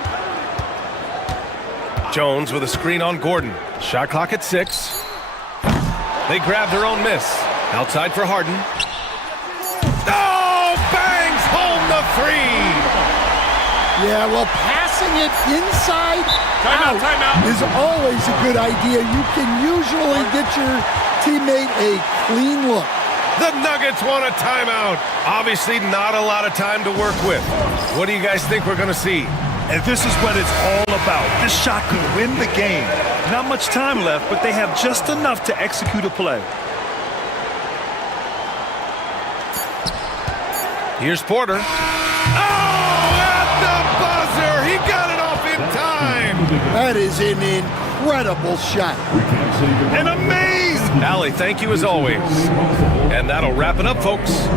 Jones with a screen on Gordon. Shot clock at 6. They grab their own miss. Outside for Harden. Oh, bangs home the three. Yeah, well, passing it inside out timeout. is always a good idea. You can usually get your teammate a clean look. The Nuggets want a timeout. Obviously not a lot of time to work with. What do you guys think we're going to see? And this is what it's all about. This shot could win the game. Not much time left, but they have just enough to execute a play. Here's Porter. Oh, at the buzzer! He got it off in time! That is an incredible shot. And amazing! Allie, thank you as always. And that'll wrap it up, folks.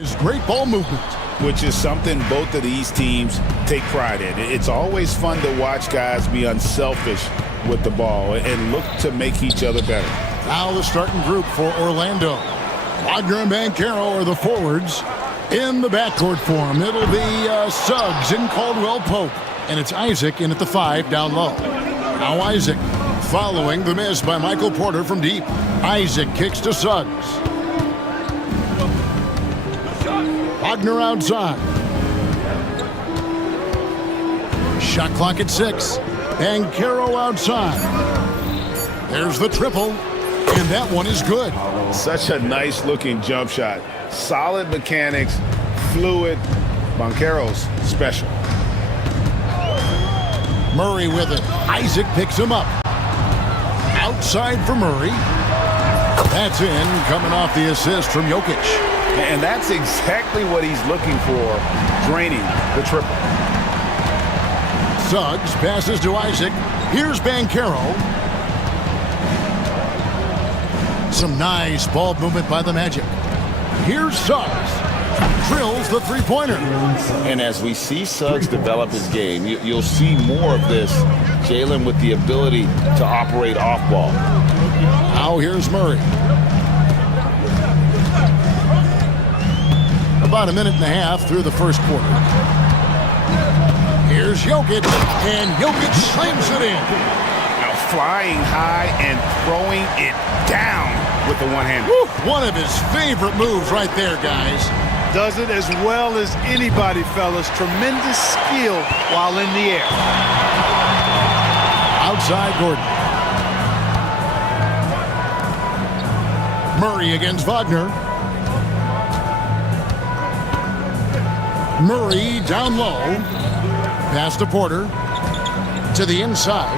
His great ball movement. Which is something both of these teams take pride in. It's always fun to watch guys be unselfish with the ball and look to make each other better. Now the starting group for Orlando. Wagner and Banchero are the forwards. In the backcourt form, it'll be Suggs and Caldwell Pope. And it's Isaac in at the 5 down low. Now Isaac following the miss by Michael Porter from deep. Isaac kicks to Suggs. Wagner outside. Shot clock at 6. Banchero outside. There's the triple. And that one is good. Such a nice looking jump shot. Solid mechanics, fluid. Banchero's special. Murray with it. Isaac picks him up. Outside for Murray. That's in, coming off the assist from Jokic. And that's exactly what he's looking for, draining the triple. Suggs passes to Isaac. Here's Banchero. Some nice ball movement by the Magic. Here's Suggs. Drills the three-pointer. And as we see Suggs develop his game, you'll see more of this. Jalen with the ability to operate off ball. Now here's Murray. About a minute and a half through the first quarter. Here's Jokic, and Jokic slams it in. Now flying high and throwing it down with the one-hand. One of his favorite moves right there, guys. Does it as well as anybody, fellas. Tremendous skill while in the air. Outside Gordon. Murray against Wagner. Murray down low. Pass to Porter. To the inside.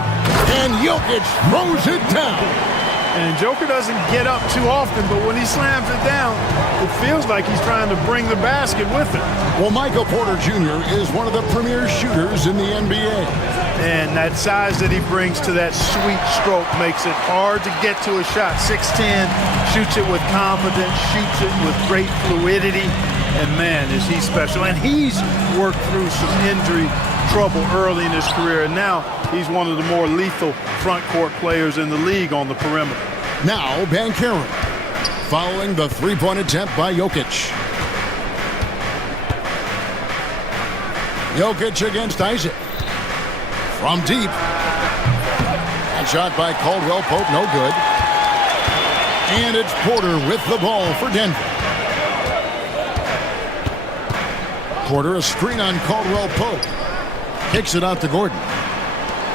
And Jokic throws it down. And Joker doesn't get up too often, but when he slams it down, it feels like he's trying to bring the basket with him. Well, Michael Porter Jr. is one of the premier shooters in the NBA. And that size that he brings to that sweet stroke makes it hard to get to a shot. 6'10", shoots it with confidence, shoots it with great fluidity. And man, is he special. And he's worked through some injury trouble early in his career, and now he's one of the more lethal front court players in the league on the perimeter. Now Banchero following the three-point attempt by Jokic. Jokic against Isaac. From deep. That shot by Caldwell Pope, no good. And it's Porter with the ball for Denver. Porter, a screen on Caldwell Pope. Kicks it out to Gordon.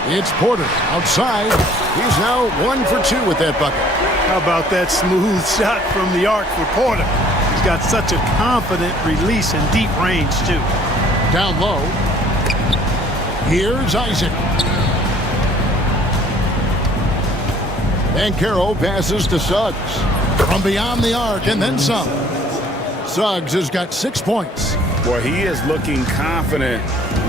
It's Porter outside. He's now 1 for 2 with that bucket. How about that smooth shot from the arc for Porter? He's got such a confident release and deep range, too. Down low. Here's Isaac. Banchero passes to Suggs. From beyond the arc and then some. Suggs has got 6 points. Boy, he is looking confident.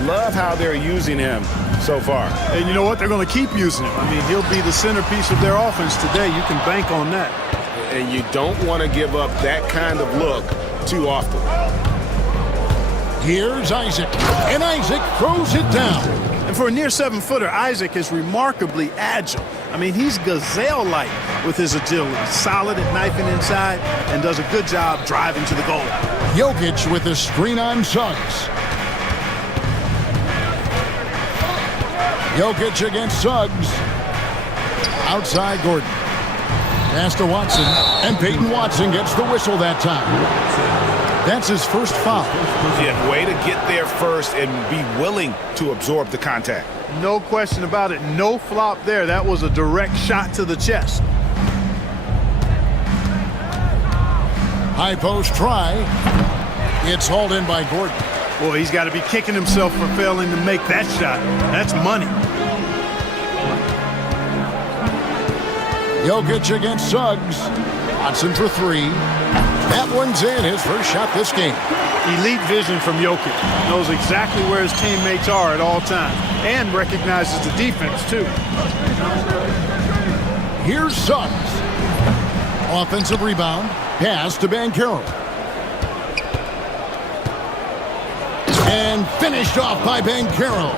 Love how they're using him so far. And you know what? They're going to keep using him. I mean, he'll be the centerpiece of their offense today. You can bank on that. And you don't want to give up that kind of look too often. Here's Isaac. And Isaac throws it down. And for a near 7-footer, Isaac is remarkably agile. I mean, he's gazelle-like with his agility. Solid at knifing inside and does a good job driving to the goal. Jokic with the screen on Suggs. Jokic against Suggs. Outside Gordon. Pass to Watson. And Peyton Watson gets the whistle that time. That's his first foul. Yeah, way to get there first and be willing to absorb the contact. No question about it. No flop there. That was a direct shot to the chest. High post try. It's hauled in by Gordon. Boy, he's got to be kicking himself for failing to make that shot. That's money. Jokic against Suggs. Watson for 3. That one's in, his first shot this game. Elite vision from Jokic. Knows exactly where his teammates are at all times. And recognizes the defense, too. Here's Suggs. Offensive rebound. Pass to Banchero. And finished off by Bankero.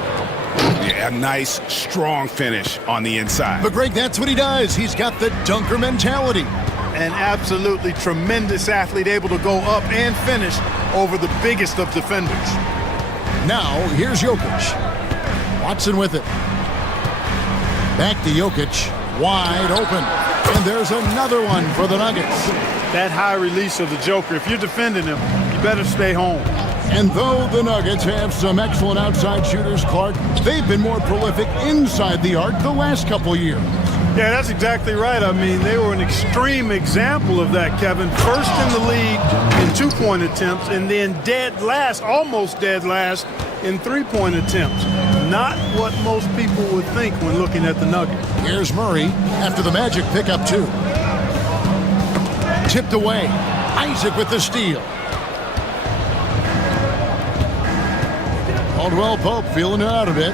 Yeah, a nice, strong finish on the inside. But Greg, that's what he does. He's got the dunker mentality. An absolutely tremendous athlete, able to go up and finish over the biggest of defenders. Now, here's Jokic. Watson with it. Back to Jokic. Wide open. And there's another one for the Nuggets. That high release of the Joker, if you're defending him, you better stay home. And though the Nuggets have some excellent outside shooters, Clark, they've been more prolific inside the arc the last couple years. Yeah, that's exactly right. I mean, they were an extreme example of that, Kevin. First in the league in two-point attempts, and then dead last, almost dead last, in three-point attempts. Not what most people would think when looking at the Nuggets. Here's Murray after the Magic pick up two. Tipped away. Isaac with the steal. Caldwell Pope feeling it out a bit.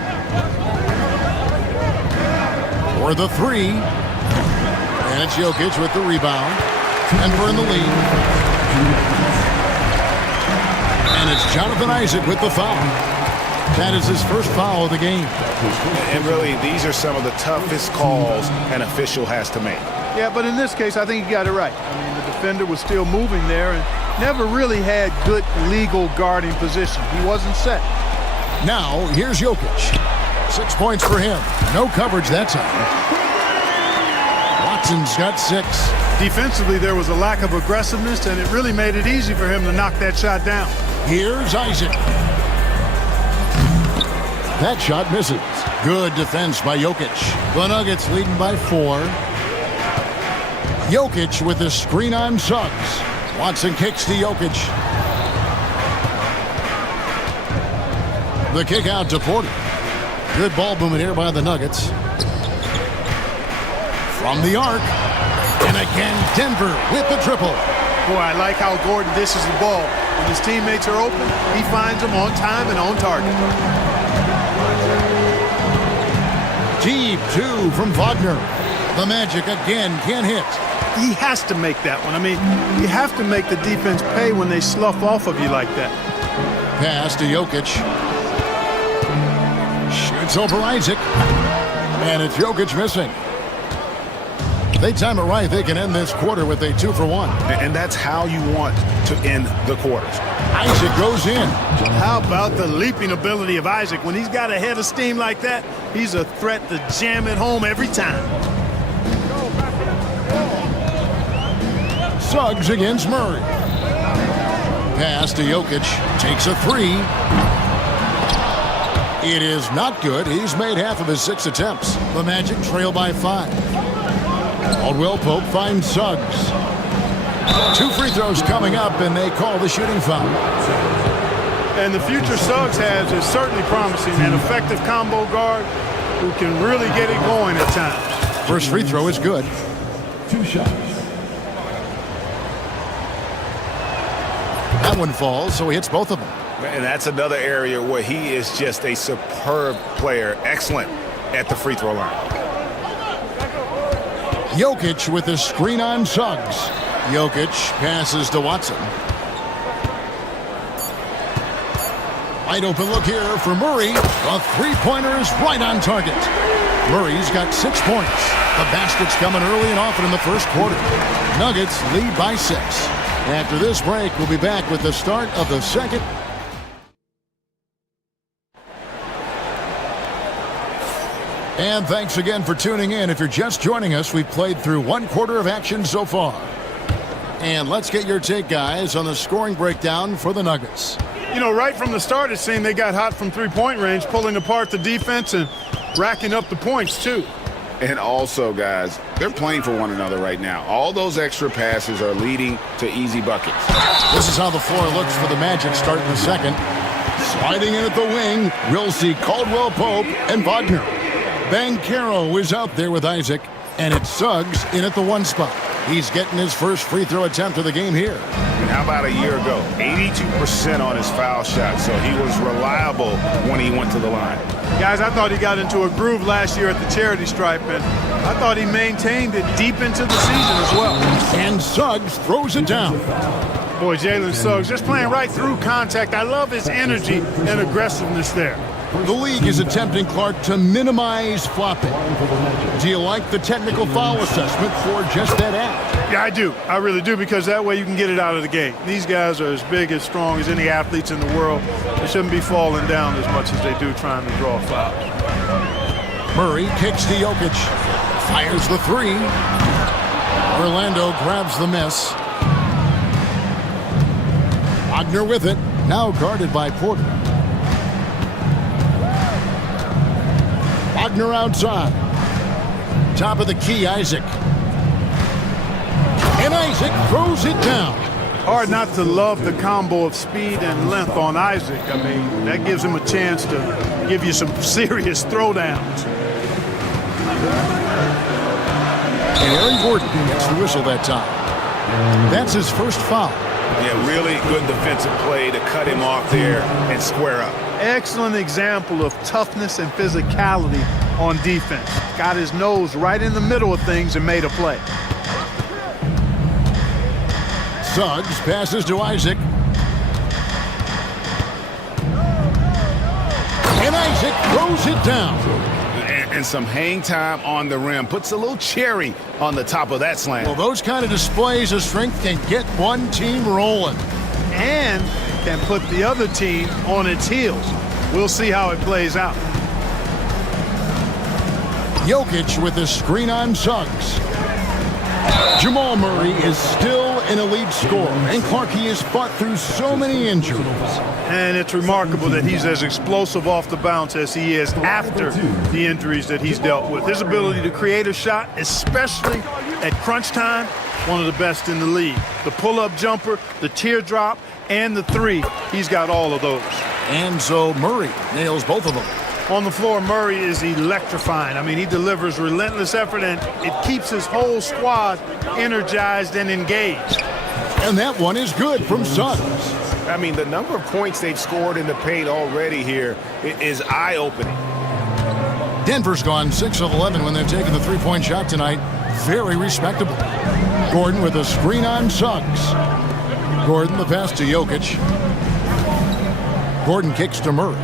For the three. And it's Jokic with the rebound. Denver in the lead. And it's Jonathan Isaac with the foul. That is his first foul of the game. And really, these are some of the toughest calls an official has to make. Yeah, but in this case, I think he got it right. I mean, the defender was still moving there and never really had good legal guarding position. He wasn't set. Now, here's Jokic. 6 points for him. No coverage that time. Watson's got 6. Defensively, there was a lack of aggressiveness, and it really made it easy for him to knock that shot down. Here's Isaac. That shot misses. Good defense by Jokic. The Nuggets leading by 4. Jokic with the screen on Suggs. Watson kicks to Jokic. The kick out to Porter. Good ball movement here by the Nuggets. From the arc. And again, Denver with the triple. Boy, I like how Gordon dishes the ball. When his teammates are open, he finds them on time and on target. Deep 2 from Wagner. The Magic again can't hit. He has to make that one. I mean, you have to make the defense pay when they slough off of you like that. Pass to Jokic. Shoots over Isaac. And it's Jokic missing. If they time it right, they can end this quarter with a 2-for-1. And that's how you want to end the quarters. Isaac goes in. How about the leaping ability of Isaac? When he's got a head of steam like that, he's a threat to jam it home every time. Suggs against Murray. Pass to Jokic. Takes a 3. It is not good. He's made half of his 6 attempts. The Magic trail by 5. Caldwell Pope finds Suggs. 2 free throws coming up, and they call the shooting foul. And the future Suggs has is certainly promising. An effective combo guard who can really get it going at times. First free throw is good. 2 shots. That one falls, so he hits both of them. And that's another area where he is just a superb player. Excellent at the free throw line. Jokic with the screen on Suggs. Jokic passes to Watson. Wide open look here for Murray. The three-pointer is right on target. Murray's got 6 points. The basket's coming early and often in the first quarter. Nuggets lead by 6. After this break, we'll be back with the start of the second. And thanks again for tuning in. If you're just joining us, we've played through 1 quarter of action so far. And let's get your take, guys, on the scoring breakdown for the Nuggets. You know, right from the start, it seemed they got hot from three-point range, pulling apart the defense and racking up the points, too. And also, guys, they're playing for one another right now. All those extra passes are leading to easy buckets. This is how the floor looks for the Magic starting the second. Sliding in at the wing, we'll see Caldwell Pope and Wagner. Bankero is out there with Isaac, and it's Suggs in at the 1 spot. He's getting his first free throw attempt of the game here. And how about a year ago? 82% on his foul shot, so he was reliable when he went to the line. Guys, I thought he got into a groove last year at the charity stripe, and I thought he maintained it deep into the season as well. And Suggs throws it down. Boy, Jalen Suggs just playing right through contact. I love his energy and aggressiveness there. The league is attempting, Clark, to minimize flopping. Do you like the technical foul assessment for just that act? Yeah, I do. I really do, because that way you can get it out of the game. These guys are as big, as strong as any athletes in the world. They shouldn't be falling down as much as they do trying to draw fouls. Murray kicks to Jokic. Fires the three. Orlando grabs the miss. Wagner with it. Now guarded by Porter. Wagner outside. Top of the key, Isaac. And Isaac throws it down. Hard not to love the combo of speed and length on Isaac. I mean, that gives him a chance to give you some serious throwdowns. And Aaron Gordon gets the whistle that time. That's his first foul. Yeah, really good defensive play to cut him off there and square up. Excellent example of toughness and physicality on defense. Got his nose right in the middle of things and made a play. Suggs passes to Isaac. And Isaac throws it down. And some hang time on the rim. Puts a little cherry on the top of that slam. Well, those kind of displays of strength can get one team rolling. And can put the other team on its heels. We'll see how it plays out. Jokic with the screen on Suggs. Jamal Murray is still an elite scorer, and Clark, he has fought through so many injuries. And it's remarkable that he's as explosive off the bounce as he is after the injuries that he's dealt with. His ability to create a shot, especially at crunch time, one of the best in the league. The pull-up jumper, the teardrop, and the three, he's got all of those. And so Murray nails both of them. On the floor, Murray is electrifying. I mean, he delivers relentless effort, and it keeps his whole squad energized and engaged. And that one is good from Suggs. I mean, the number of points they've scored in the paint already here is eye-opening. Denver's gone 6 of 11 when they've taken the three-point shot tonight. Very respectable. Gordon with a screen on Suggs. Gordon the pass to Jokic. Gordon kicks to Murray.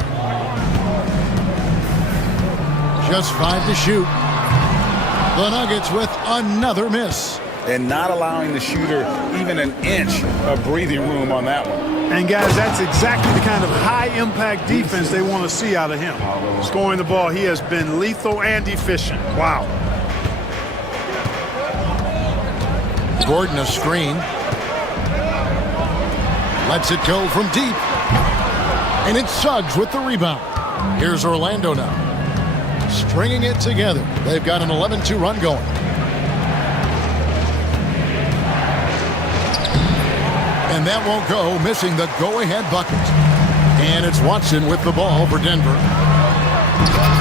Just 5 to shoot. The Nuggets with another miss. And not allowing the shooter even an inch of breathing room on that one. And guys, that's exactly the kind of high-impact defense they want to see out of him. Scoring the ball, he has been lethal and efficient. Wow. Gordon a screen. Lets it go from deep. And it's Suggs with the rebound. Here's Orlando now. Stringing it together. They've got an 11-2 run going. And that won't go, missing the go-ahead bucket. And it's Watson with the ball for Denver.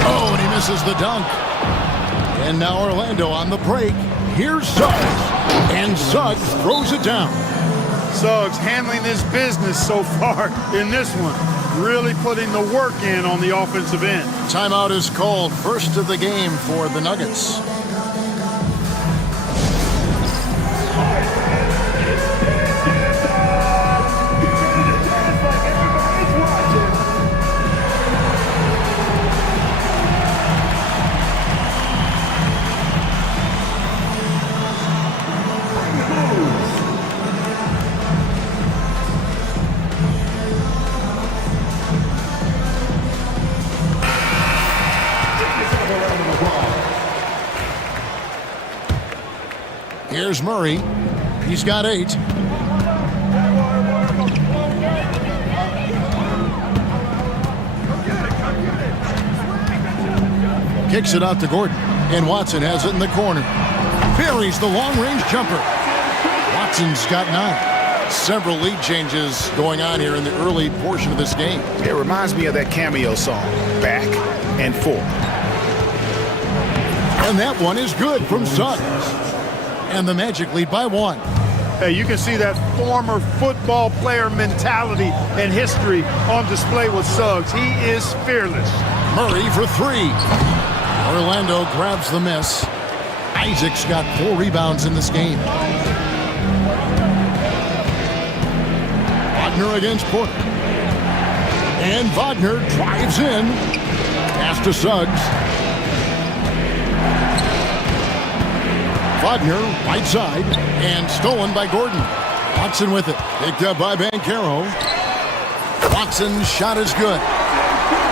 Oh, and he misses the dunk. And now Orlando on the break. Here's Suggs. And Suggs throws it down. Suggs handling his business so far in this one. Really putting the work in on the offensive end. Timeout is called. First of the game for the Nuggets. Here's Murray. He's got 8. Kicks it out to Gordon. And Watson has it in the corner. Buries the long-range jumper. Watson's got 9. Several lead changes going on here in the early portion of this game. It reminds me of that cameo song, Back and Forth. And that one is good from Suggs. And the Magic lead by 1. Hey, you can see that former football player mentality and history on display with Suggs. He is fearless. Murray for 3. Orlando grabs the miss. Isaac's got 4 rebounds in this game. Wagner against Porter. And Wagner drives in. Pass to Suggs. Wagner, right side, and stolen by Gordon. Watson with it. Picked up by Banchero. Watson's shot is good.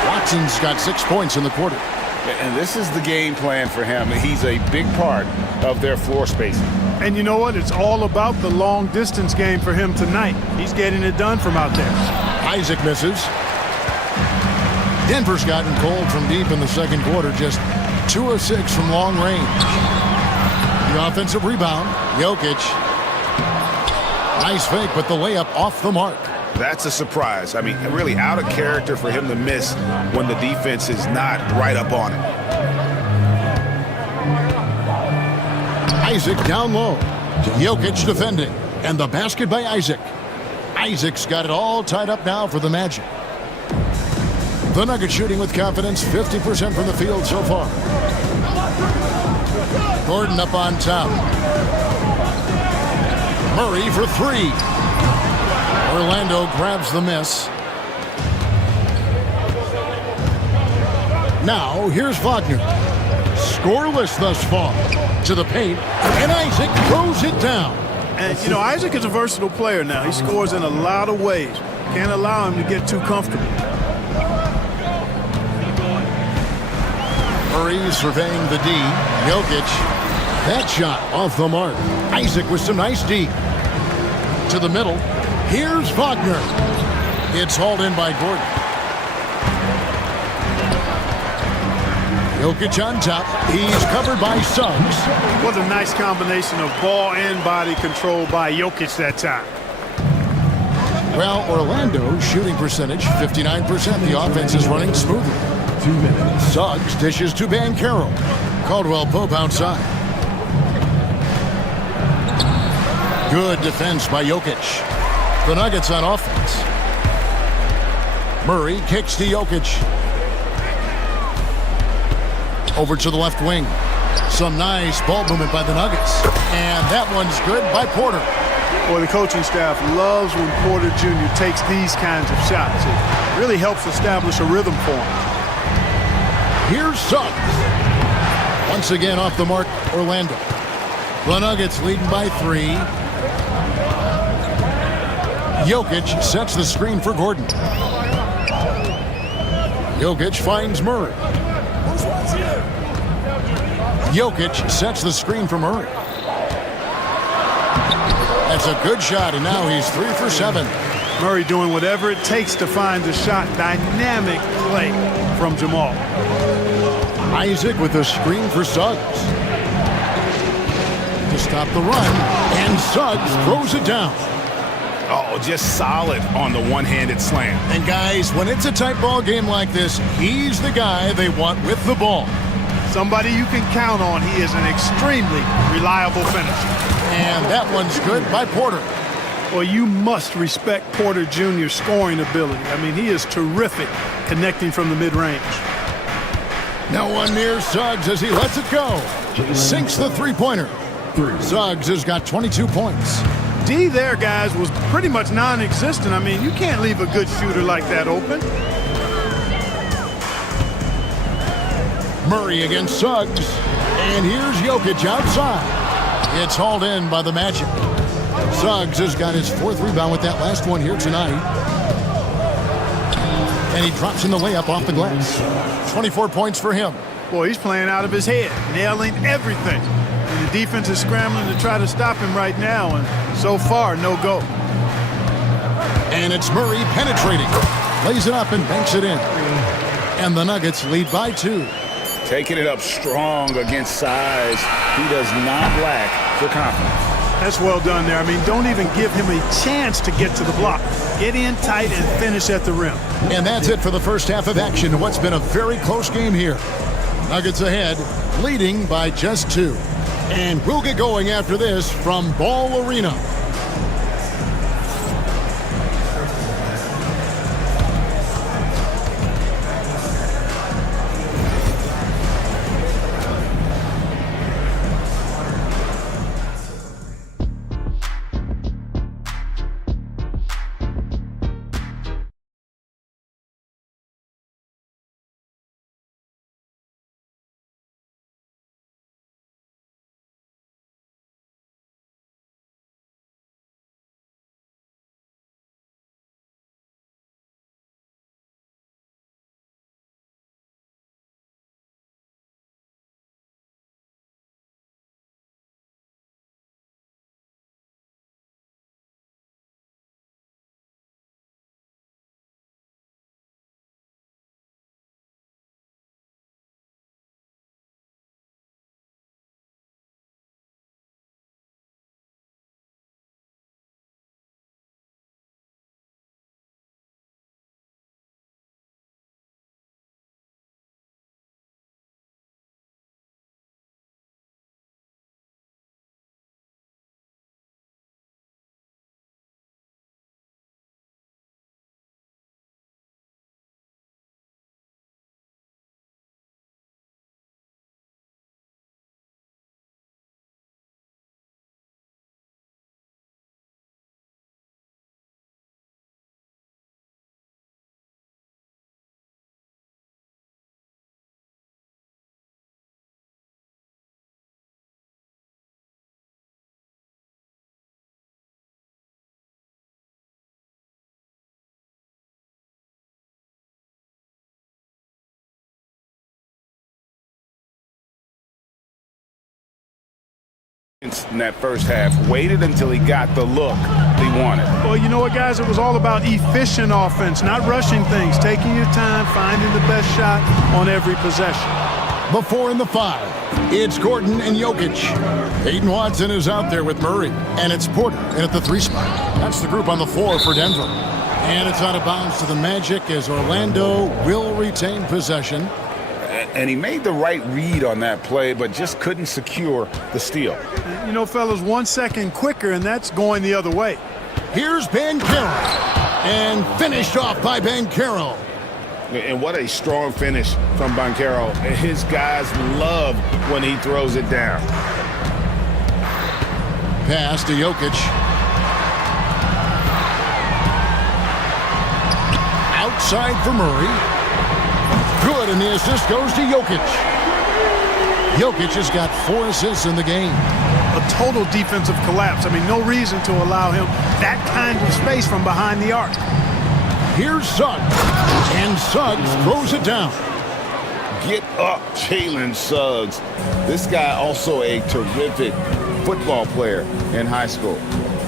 Watson's got 6 points in the quarter. And this is the game plan for him. He's a big part of their floor spacing. And you know what? It's all about the long distance game for him tonight. He's getting it done from out there. Isaac misses. Denver's gotten cold from deep in the second quarter. Just 2 of 6 from long range. The offensive rebound. Jokic. Nice fake, but the layup off the mark. That's a surprise. I mean, really out of character for him to miss when the defense is not right up on him. Isaac down low. Jokic defending. And the basket by Isaac. Isaac's got it all tied up now for the Magic. The Nuggets shooting with confidence, 50% from the field so far. Gordon up on top. Murray for 3. Orlando grabs the miss. Now, here's Wagner. Scoreless thus far. To the paint, and Isaac throws it down. And, you know, Isaac is a versatile player now. He scores in a lot of ways. Can't allow him to get too comfortable. Murray surveying the D. Jokic. That shot off the mark. Isaac with some nice D. To the middle. Here's Wagner. It's hauled in by Gordon. Jokic on top. He's covered by Suggs. What a nice combination of ball and body control by Jokic that time. Well, Orlando's shooting percentage, 59%. The offense is running smoothly. 2 minutes. Suggs dishes to Banchero. Caldwell Pope outside. Good defense by Jokic. The Nuggets on offense. Murray kicks to Jokic. Over to the left wing. Some nice ball movement by the Nuggets. And that one's good by Porter. Well, the coaching staff loves when Porter Jr. takes these kinds of shots. It really helps establish a rhythm for him. Here's Suggs. Once again off the mark, Orlando. The Nuggets leading by 3. Jokic sets the screen for Gordon. Jokic finds Murray. Jokic sets the screen for Murray. That's a good shot, and now he's 3 for 7. Murray doing whatever it takes to find the shot. Dynamic play from Jamal. Isaac with a screen for Suggs. To stop the run, and Suggs throws it down. Oh, just solid on the one-handed slam. And guys, when it's a tight ball game like this, he's the guy they want with the ball. Somebody you can count on. He is an extremely reliable finisher. And that one's good by Porter. Well, you must respect Porter Jr.'s scoring ability. I mean, he is terrific connecting from the mid-range. No one near Suggs as he lets it go. Sinks the three-pointer. Suggs has got 22 points. D there, guys, was pretty much non-existent. I mean, you can't leave a good shooter like that open. Murray against Suggs. And here's Jokic outside. It's hauled in by the Magic. Suggs has got his 4th rebound with that last one here tonight. And he drops in the layup off the glass. 24 points for him. Boy, he's playing out of his head, nailing everything. And the defense is scrambling to try to stop him right now, and so far, no go. And it's Murray penetrating. Lays it up and banks it in. And the Nuggets lead by 2. Taking it up strong against size. He does not lack for confidence. That's well done there. I mean, don't even give him a chance to get to the block. Get in tight and finish at the rim. And that's it for the first half of action in what's been a very close game here. Nuggets ahead, leading by just 2. And we'll get going after this from Ball Arena. In that first half, waited until he got the look he wanted. Well, you know what, guys? It was all about efficient offense, not rushing things, taking your time, finding the best shot on every possession. The 4 and the 5. It's Gordon and Jokic. Aiden Watson is out there with Murray. And it's Porter in at the 3 spot. That's the group on the 4 for Denver. And it's out of bounds to the Magic as Orlando will retain possession. And he made the right read on that play, but just couldn't secure the steal. You know, fellas, 1 second quicker, and that's going the other way. Here's Banchero. And finished off by Banchero. And what a strong finish from Banchero. His guys love when he throws it down. Pass to Jokic. Outside for Murray. Good, and the assist goes to Jokic. Jokic has got 4 assists in the game. A total defensive collapse. I mean, no reason to allow him that kind of space from behind the arc. Here's Suggs, and Suggs throws it down. Get up, Jalen Suggs. This guy also a terrific football player in high school.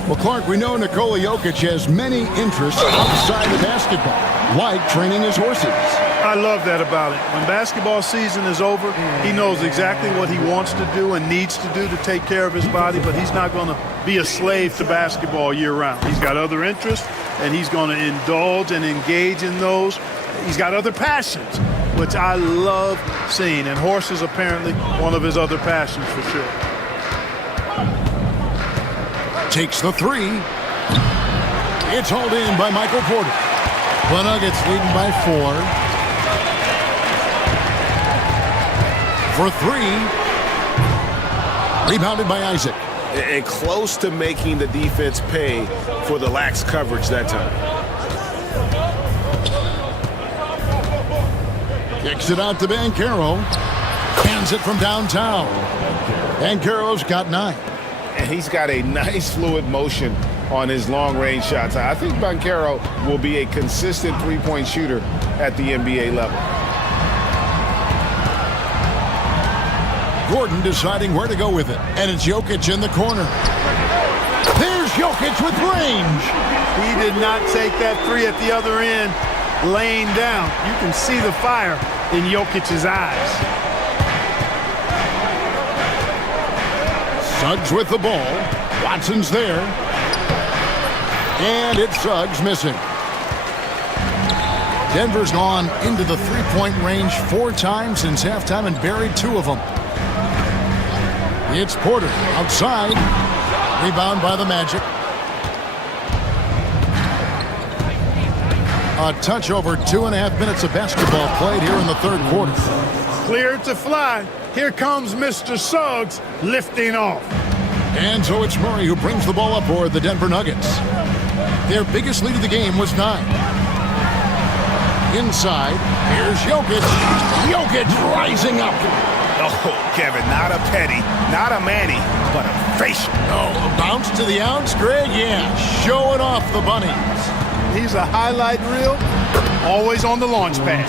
Well, Clark, we know Nikola Jokic has many interests outside of basketball, like training his horses. I love that about it. When basketball season is over, he knows exactly what he wants to do and needs to do to take care of his body, but he's not going to be a slave to basketball year-round. He's got other interests, and he's going to indulge and engage in those. He's got other passions, which I love seeing, and horses apparently one of his other passions for sure. Takes the 3. It's hauled in by Michael Porter. The Nuggets leading by 4. For 3. Rebounded by Isaac. And close to making the defense pay for the lax coverage that time. Kicks it out to Banchero. Hands it from downtown. Banchero's got 9. And he's got a nice fluid motion on his long-range shots. I think Banchero will be a consistent three-point shooter at the NBA level. Gordon deciding where to go with it. And it's Jokic in the corner. There's Jokic with range. He did not take that 3 at the other end, laying down. You can see the fire in Jokic's eyes. Suggs with the ball. Watson's there. And it's Suggs missing. Denver's gone into the three-point range 4 times since halftime and buried 2 of them. It's Porter outside. Rebound by the Magic. A touch over 2.5 minutes of basketball played here in the 3rd quarter. Clear to fly. Here comes Mr. Suggs lifting off. And so it's Murray who brings the ball up for the Denver Nuggets. Their biggest lead of the game was 9. Inside, here's Jokic. Jokic rising up. Oh, Kevin, not a petty, not a Manny, but a facial. Oh, a bounce to the ounce, Greg? Yeah, showing off the bunnies. He's a highlight reel, always on the launch pad.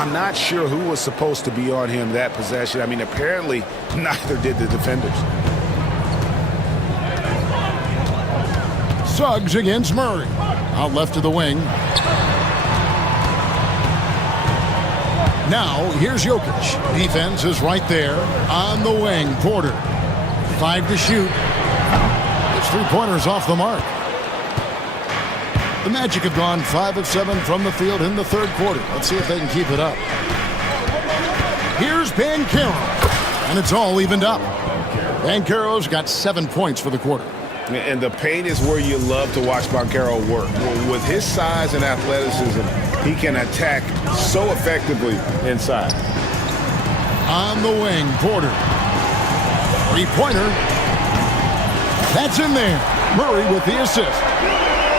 I'm not sure who was supposed to be on him that possession. I mean, apparently neither did the defenders. Suggs against Murray. Out left to the wing. Now, here's Jokic. Defense is right there on the wing. Porter. 5 to shoot. His 3-pointers off the mark. The Magic have gone 5 of 7 from the field in the 3rd quarter. Let's see if they can keep it up. Here's Banchero. And it's all evened up. Banchero's got 7 points for the quarter. And the paint is where you love to watch Banchero work. With his size and athleticism, he can attack so effectively inside. On the wing, Porter. 3-pointer. That's in there. Murray with the assist.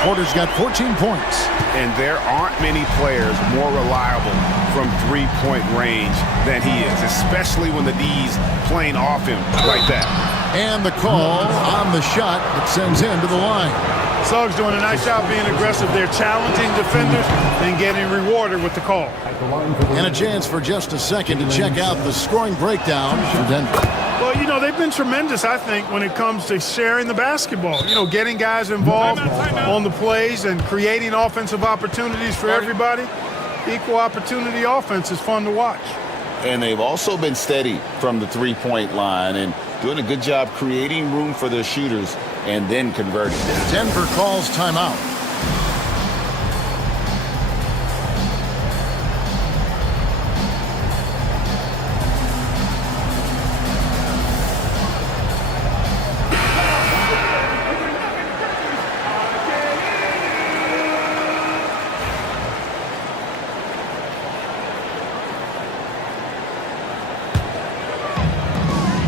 Porter's got 14 points. And there aren't many players more reliable from 3-point range than he is, especially when the D's playing off him like that. And the call on the shot that sends him to the line. Suggs doing a nice job being aggressive. They're challenging defenders and getting rewarded with the call. And a chance for just a second to check out the scoring breakdown for Denver. Well, you know, they've been tremendous, I think, when it comes to sharing the basketball. You know, getting guys involved on the plays and creating offensive opportunities for everybody. Equal opportunity offense is fun to watch. And they've also been steady from the three-point line and doing a good job creating room for their shooters and then converting. Denver calls timeout.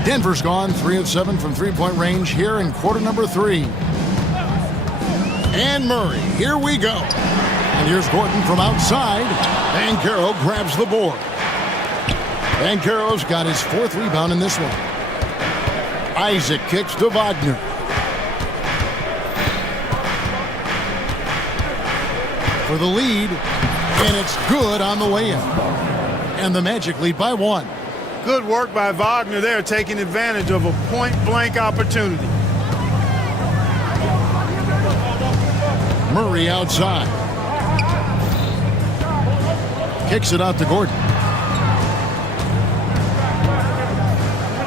Denver's gone 3 of 7 from three-point range here in quarter number 3. And Murray, here we go. And here's Gordon from outside. Banchero grabs the board. Banchero's got his 4th rebound in this one. Isaac kicks to Wagner. For the lead, and it's good on the way in. And the Magic lead by 1. Good work by Wagner there, taking advantage of a point-blank opportunity. Murray outside. Kicks it out to Gordon.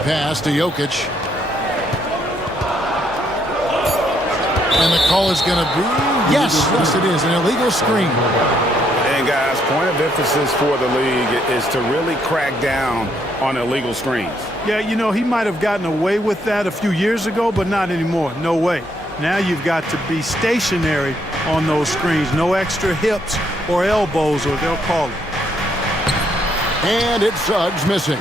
Pass to Jokic. And the call is going to be, yes, it is, an illegal screen. And guys, point of emphasis for the league is to really crack down on illegal screens. Yeah, you know, he might have gotten away with that a few years ago, but not anymore. No way. Now you've got to be stationary on those screens. No extra hips or elbows, or they'll call it. And it's Suggs missing.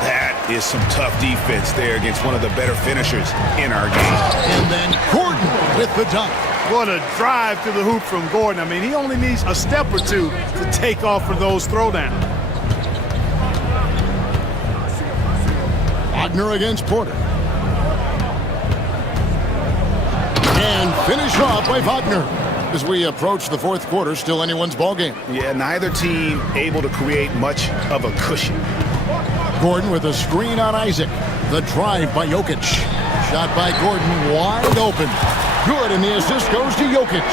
That is some tough defense there against one of the better finishers in our game. And then Gordon with the dunk. What a drive to the hoop from Gordon. I mean, he only needs a step or two to take off for those throwdowns. Wagner against Porter. And finish off by Wagner. As we approach the 4th quarter, still anyone's ball game. Yeah, neither team able to create much of a cushion. Gordon with a screen on Isaac. The drive by Jokic. Shot by Gordon wide open. Good, and the assist goes to Jokic.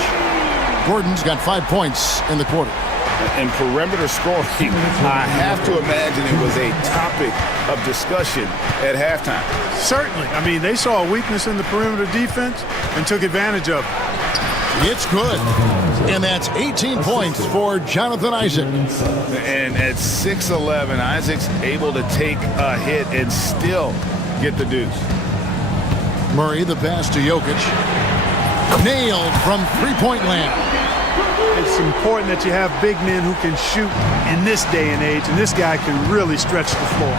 Gordon's got 5 points in the quarter. And perimeter scoring, I have to imagine it was a topic of discussion at halftime. Certainly. I mean, they saw a weakness in the perimeter defense and took advantage of it. It's good. And that's 18 points for Jonathan Isaac. And at 6'11", Isaac's able to take a hit and still get the deuce. Murray, the pass to Jokic. Nailed from three-point land. It's important that you have big men who can shoot in this day and age, and this guy can really stretch the floor.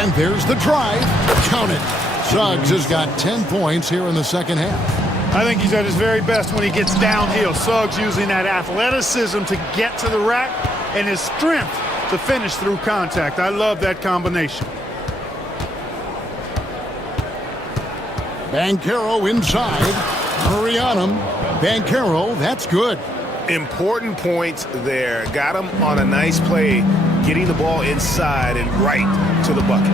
And there's the drive. Count it. Suggs has got 10 points here in the second half. I think he's at his very best when he gets downhill. Suggs using that athleticism to get to the rack and his strength to finish through contact. I love that combination. Banchero inside. Murray on him. Banchero, that's good. Important points there. Got him on a nice play, getting the ball inside and right to the bucket.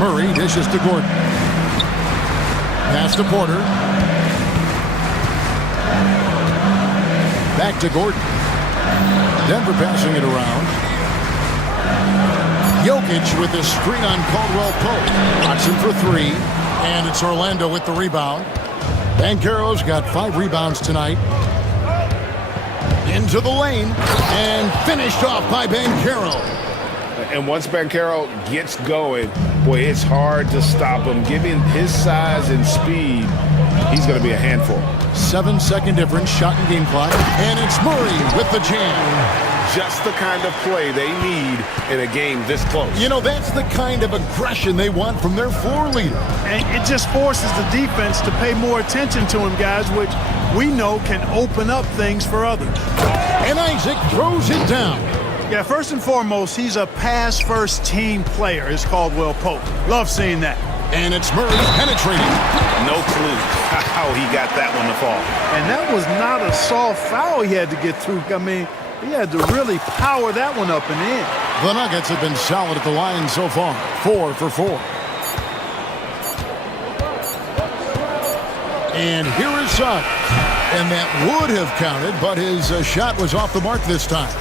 Murray dishes to Gordon. Pass to Porter. Back to Gordon. Denver passing it around. Jokic with the screen on Caldwell Pope. Knocks him for 3. And it's Orlando with the rebound. Banchero's got 5 rebounds tonight. Into the lane. And finished off by Banchero. And once Banchero gets going, boy, it's hard to stop him. Given his size and speed, he's going to be a handful. 7-second difference, shot and game clock. And it's Murray with the jam. Just the kind of play they need in a game this close. You know, that's the kind of aggression they want from their floor leader. And it just forces the defense to pay more attention to him, guys, which we know can open up things for others. And Isaac throws it down. Yeah, first and foremost, he's a pass-first team player, is Caldwell Pope. Love seeing that. And it's Murray penetrating. No clue how he got that one to fall. And that was not a soft foul he had to get through. I mean, He had to really power that one up and in. The Nuggets have been solid at the line so far, 4 for 4. And here is Suggs. And that would have counted, but his shot was off the mark this time.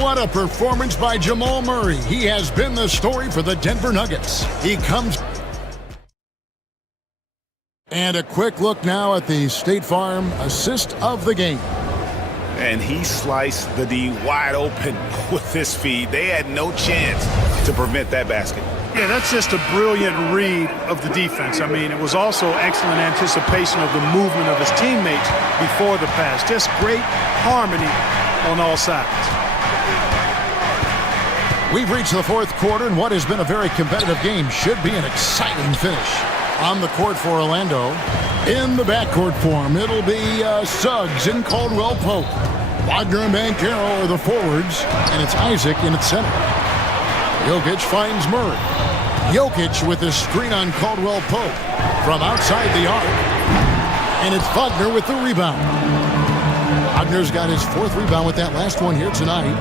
What a performance by Jamal Murray. He has been the story for the Denver Nuggets. He comes... And a quick look now at the State Farm assist of the game. And he sliced the D wide open with his feed. They had no chance to prevent that basket. Yeah, that's just a brilliant read of the defense. I mean, it was also excellent anticipation of the movement of his teammates before the pass. Just great harmony on all sides. We've reached the fourth quarter, and what has been a very competitive game should be an exciting finish. On the court for Orlando. In the backcourt form, it'll be Suggs and Caldwell Pope. Wagner and Banchero are the forwards, and it's Isaac in its center. Jokic finds Murray. Jokic with a screen on Caldwell Pope from outside the arc. And it's Wagner with the rebound. Wagner's got his fourth rebound with that last one here tonight.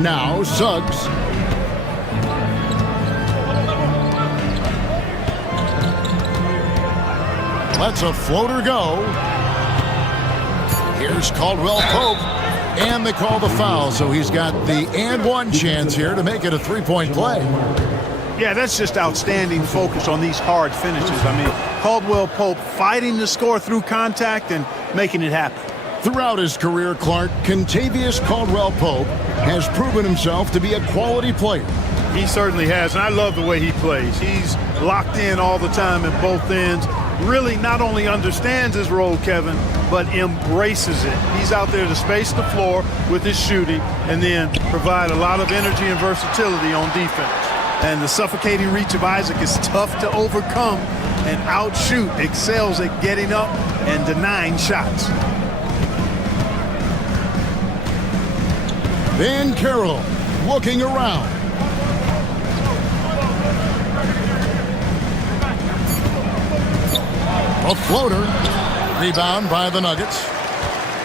Now Suggs. Lets a floater go. Here's Caldwell Pope. And they call the foul, so he's got the and one chance here to make it a three-point play. Yeah, that's just outstanding focus on these hard finishes. I mean, Caldwell Pope fighting to score through contact and making it happen. Throughout his career, Clark, Kentavious Caldwell Pope has proven himself to be a quality player. He certainly has, and I love the way he plays. He's locked in all the time at both ends. Really not only understands his role, Kevin, but embraces it. He's out there to space the floor with his shooting and then provide a lot of energy and versatility on defense. And the suffocating reach of Isaac is tough to overcome, and outshoot excels at getting up and denying shots. Banchero looking around. A floater. Rebound by the Nuggets.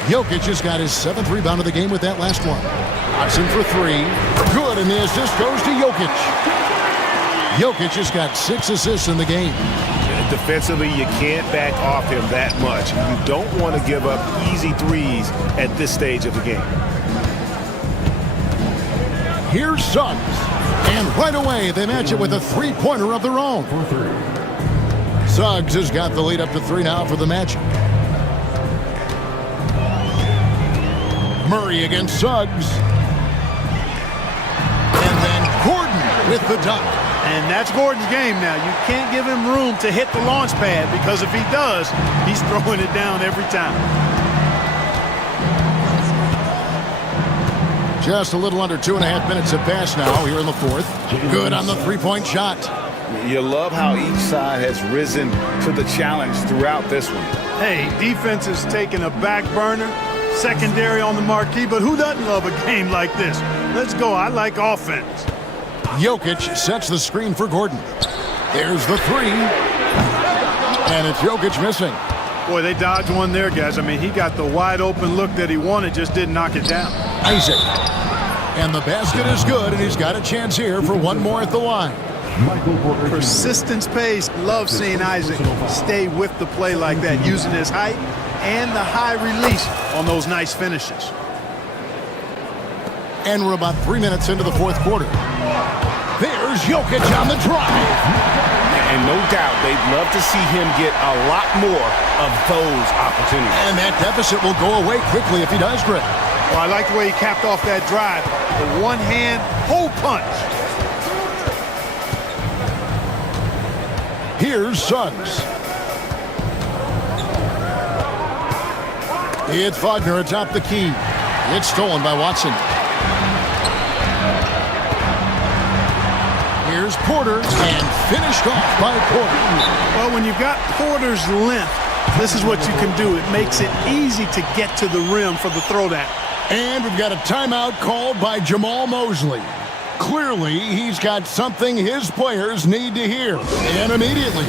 Jokic has got his 7th rebound of the game with that last one. Hobson for 3. Good, and the assist goes to Jokic. Jokic has got 6 assists in the game. Defensively, you can't back off him that much. You don't want to give up easy threes at this stage of the game. Here's Suggs. And right away, they match it with a three-pointer of their own. Suggs has got the lead up to 3 now for the match. Murray against Suggs. And then Gordon with the dunk. And that's Gordon's game now. You can't give him room to hit the launch pad, because if he does, he's throwing it down every time. Just a little under 2.5 minutes have passed now here in the fourth. Good on the three-point shot. You love how each side has risen to the challenge throughout this one. Hey, defense is taking a back burner, secondary on the marquee, but who doesn't love a game like this? Let's go. I like offense. Jokic sets the screen for Gordon. There's the 3. And it's Jokic missing. Boy, they dodged one there, guys. I mean, he got the wide open look that he wanted, just didn't knock it down. Isaac. And the basket is good, and he's got a chance here for one more at the line. Persistence pays. Love seeing Isaac stay with the play like that, using his height and the high release on those nice finishes. And we're about 3 minutes into the fourth quarter. There's Jokic on the drive. And no doubt they'd love to see him get a lot more of those opportunities. And that deficit will go away quickly if he does, Greg. Well, I like the way he capped off that drive. The one-hand hole punch. Here's Suggs. It's Wagner atop the key. It's stolen by Watson. Here's Porter, and finished off by Porter. Well, when you've got Porter's length, this is what you can do. It makes it easy to get to the rim for the throwdown. And we've got a timeout called by Jamal Mosley. Clearly, he's got something his players need to hear. And immediately.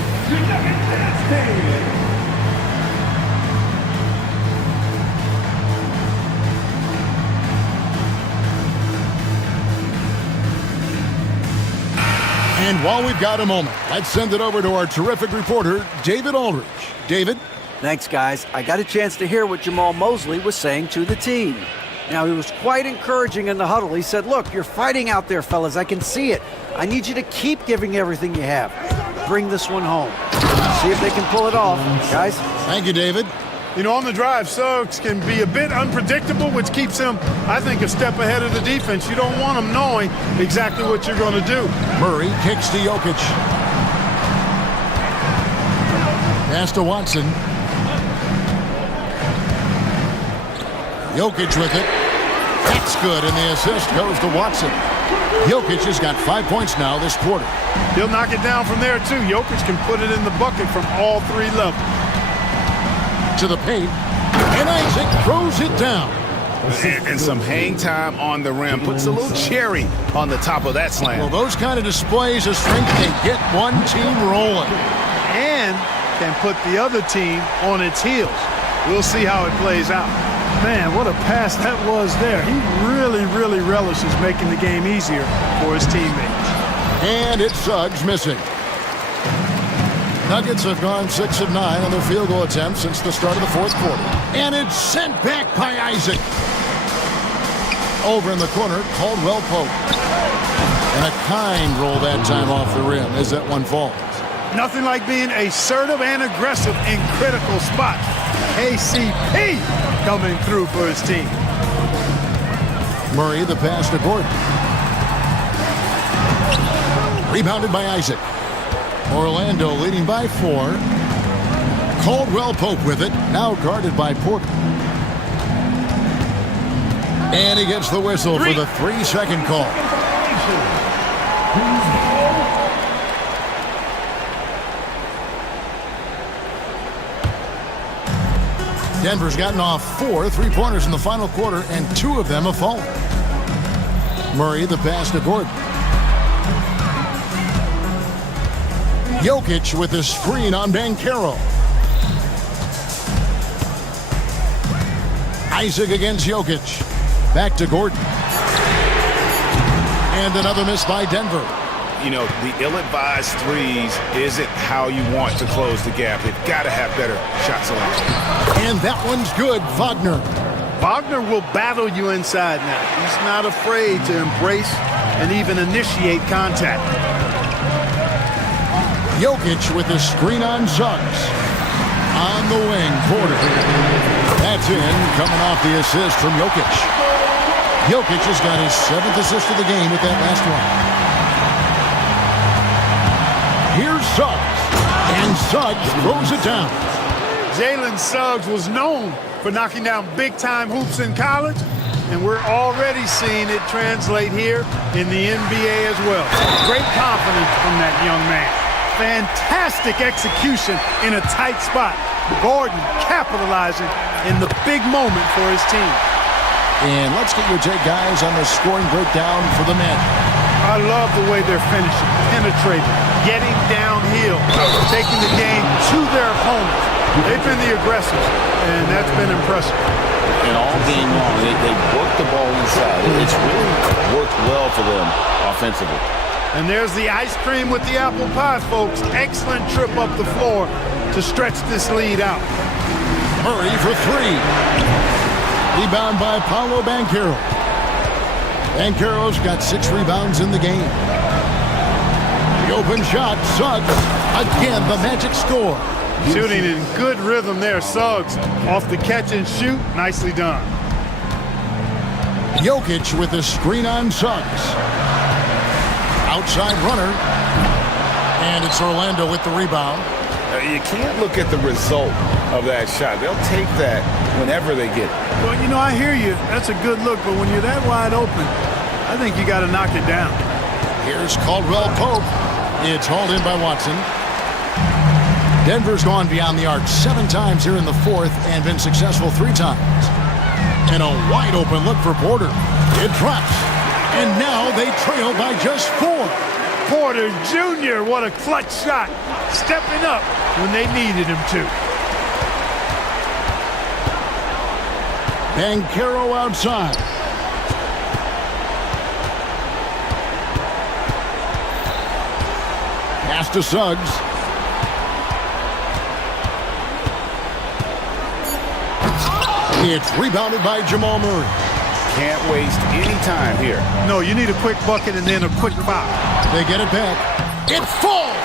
And while we've got a moment, let's send it over to our terrific reporter, David Aldridge. David? Thanks, guys. I got a chance to hear what Jamal Mosley was saying to the team. Now, he was quite encouraging in the huddle. He said, look, you're fighting out there, fellas. I can see it. I need you to keep giving everything you have. Bring this one home. See if they can pull it off. Guys? Thank you, David. You know, on the drive, Suggs can be a bit unpredictable, which keeps him, I think, a step ahead of the defense. You don't want him knowing exactly what you're going to do. Murray kicks to Jokic. Pass to Watson. Jokic with it. That's good, and the assist goes to Watson. Jokic has got 5 points now this quarter. He'll knock it down from there, too. Jokic can put it in the bucket from all three levels. To the paint, and Isaac throws it down. And some hang time on the rim. Puts a little cherry on the top of that slam. Well, those kind of displays of strength can get one team rolling. And can put the other team on its heels. We'll see how it plays out. Man, what a pass that was there. He really, really relishes making the game easier for his teammates. And it's Suggs missing. Nuggets have gone 6 of 9 on their field goal attempts since the start of the fourth quarter. And it's sent back by Isaac. Over in the corner, Caldwell Pope. And a kind roll that time off the rim as that one falls. Nothing like being assertive and aggressive in critical spots. KCP coming through for his team. Murray, the pass to Gordon. Rebounded by Isaac. Orlando leading by 4. Caldwell Pope with it, now guarded by Porter. And he gets the whistle for the 3-second call. Denver's gotten off 4 3-pointers in the final quarter, and 2 of them have fallen. Murray, the pass to Gordon. Jokic with the screen on Banchero. Isaac against Jokic. Back to Gordon. And another miss by Denver. You know, the ill-advised threes isn't how you want to close the gap. They've got to have better shot selection. And that one's good, Wagner. Wagner will battle you inside now. He's not afraid to embrace and even initiate contact. Jokic with the screen on Suggs. On the wing, Porter. That's in, coming off the assist from Jokic. Jokic has got his 7th assist of the game with that last one. Here's Suggs. And Suggs throws it down. Jalen Suggs was known for knocking down big-time hoops in college, and we're already seeing it translate here in the NBA as well. Great confidence from that young man. Fantastic execution in a tight spot. Gordon capitalizing in the big moment for his team. And let's get your take, guys, on the scoring breakdown for the men. I love the way they're finishing, penetrating, getting downhill, taking the game to their opponents. They've been the aggressors, and that's been impressive. And all game long, they worked the ball inside. It's really worked well for them offensively. And there's the ice cream with the apple pie, folks. Excellent trip up the floor to stretch this lead out. Murray for 3. Rebound by Paolo Banchero. Banchero's got 6 rebounds in the game. The open shot, Suggs. Again, the magic score. Shooting in good rhythm there, Suggs. Off the catch and shoot, nicely done. Jokic with the screen on Suggs. Outside runner. And it's Orlando with the rebound. You can't look at the result of that shot. They'll take that whenever they get it. Well, you know, I hear you. That's a good look, but when you're that wide open, I think you got to knock it down. Here's Caldwell Pope. It's hauled in by Watson. Denver's gone beyond the arc 7 times here in the fourth and been successful 3 times. And a wide open look for Porter. It drops. And now they trail by just 4. Porter Jr., what a clutch shot. Stepping up when they needed him to. Banchero outside. Pass to Suggs. It's rebounded by Jamal Murray. Can't waste any time here. No, you need a quick bucket and then a quick foul. They get it back. It falls!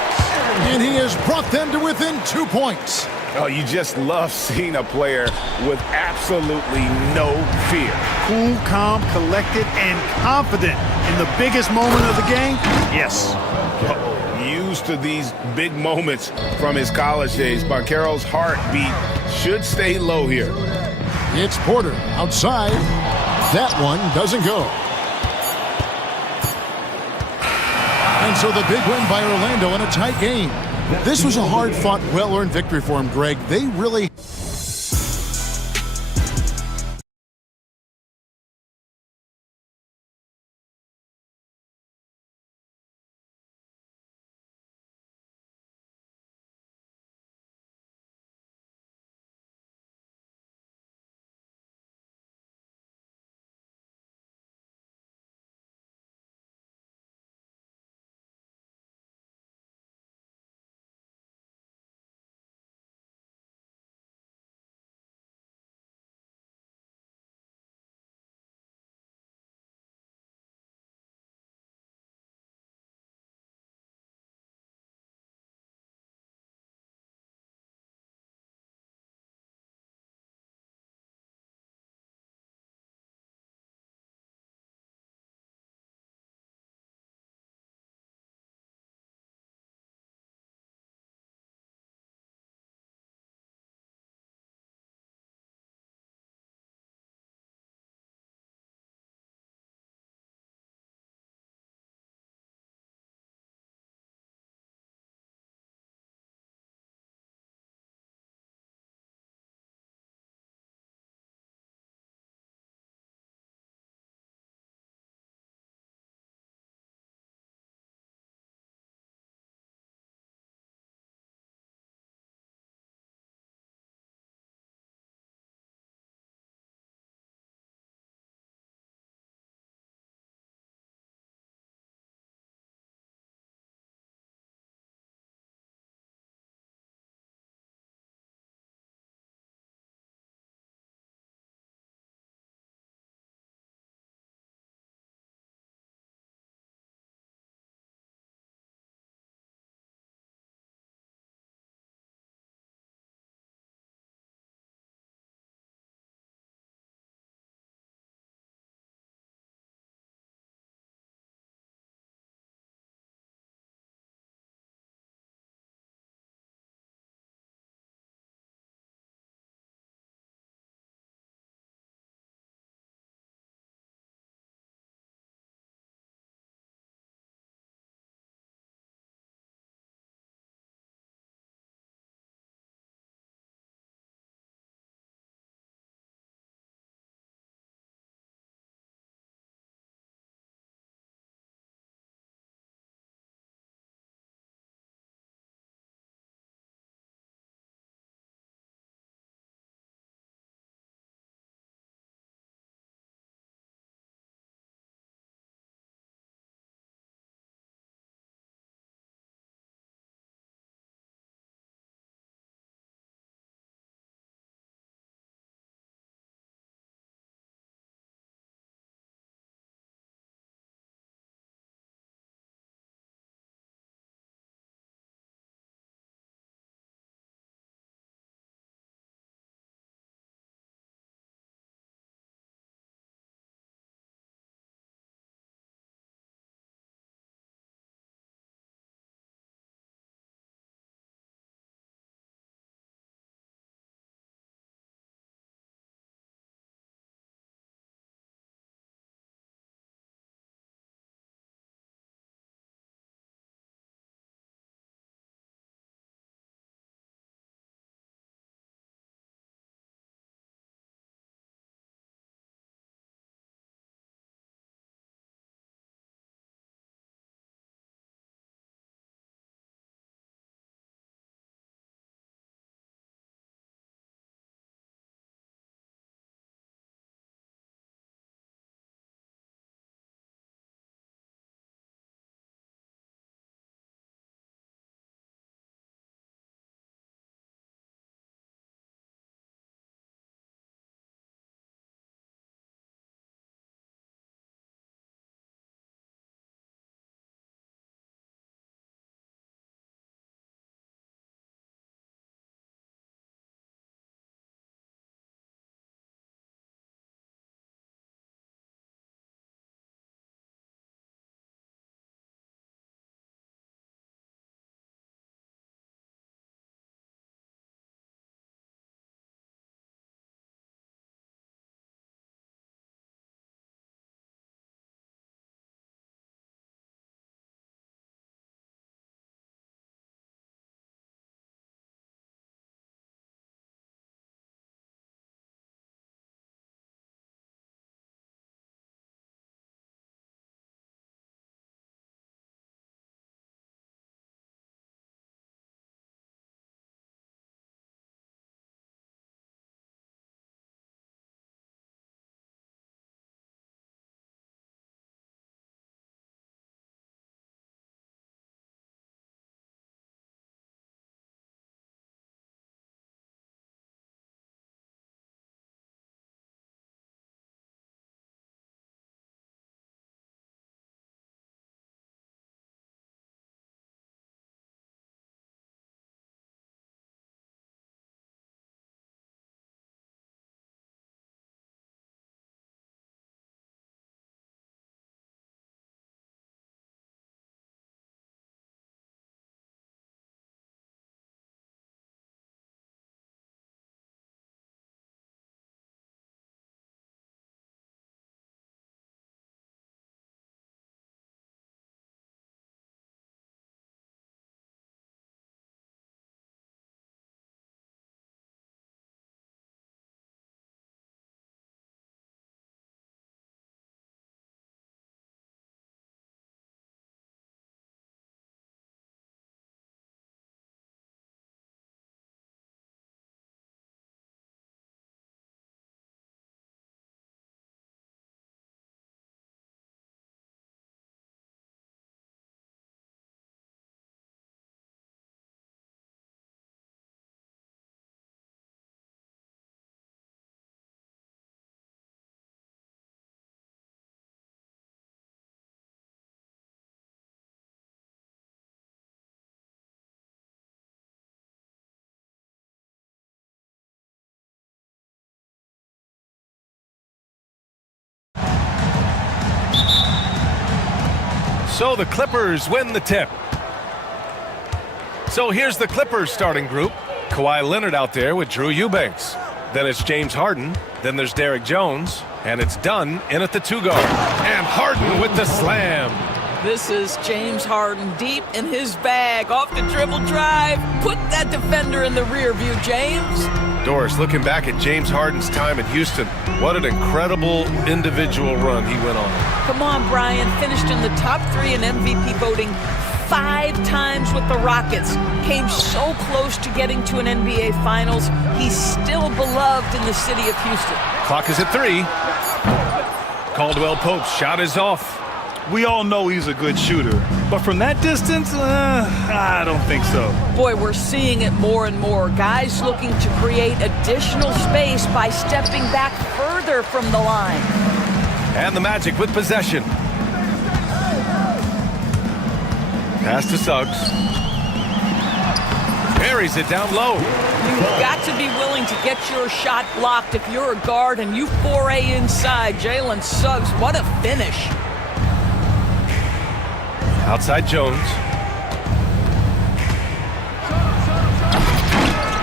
And he has brought them to within 2 points. Oh, you just love seeing a player with absolutely no fear. Cool, calm, collected, and confident in the biggest moment of the game. Yes. Used to these big moments from his college days, Banchero's heartbeat should stay low here. It's Porter outside. That one doesn't go. And so the big win by Orlando in a tight game. This was a hard-fought, well-earned victory for him, Greg. They really... So the Clippers win the tip. So here's the Clippers starting group. Kawhi Leonard out there with Drew Eubanks. Then it's James Harden. Then there's Derrick Jones. And it's Dunn in at the 2-guard. And Harden with the slam. This is James Harden deep in his bag. Off the dribble drive. Put that defender in the rear view, James. Doris, looking back at James Harden's time in Houston, what an incredible individual run he went on. Come on, Brian. Finished in the top 3 in MVP voting 5 times with the Rockets. Came so close to getting to an NBA Finals. He's still beloved in the city of Houston. Clock is at 3. Caldwell Pope's shot is off. We all know he's a good shooter, but from that distance, I don't think so. Boy, we're seeing it more and more. Guys looking to create additional space by stepping back further from the line. And the Magic with possession. Pass to Suggs. Buries it down low. You've got to be willing to get your shot blocked if you're a guard and you foray inside. Jalen Suggs, what a finish. Outside Jones.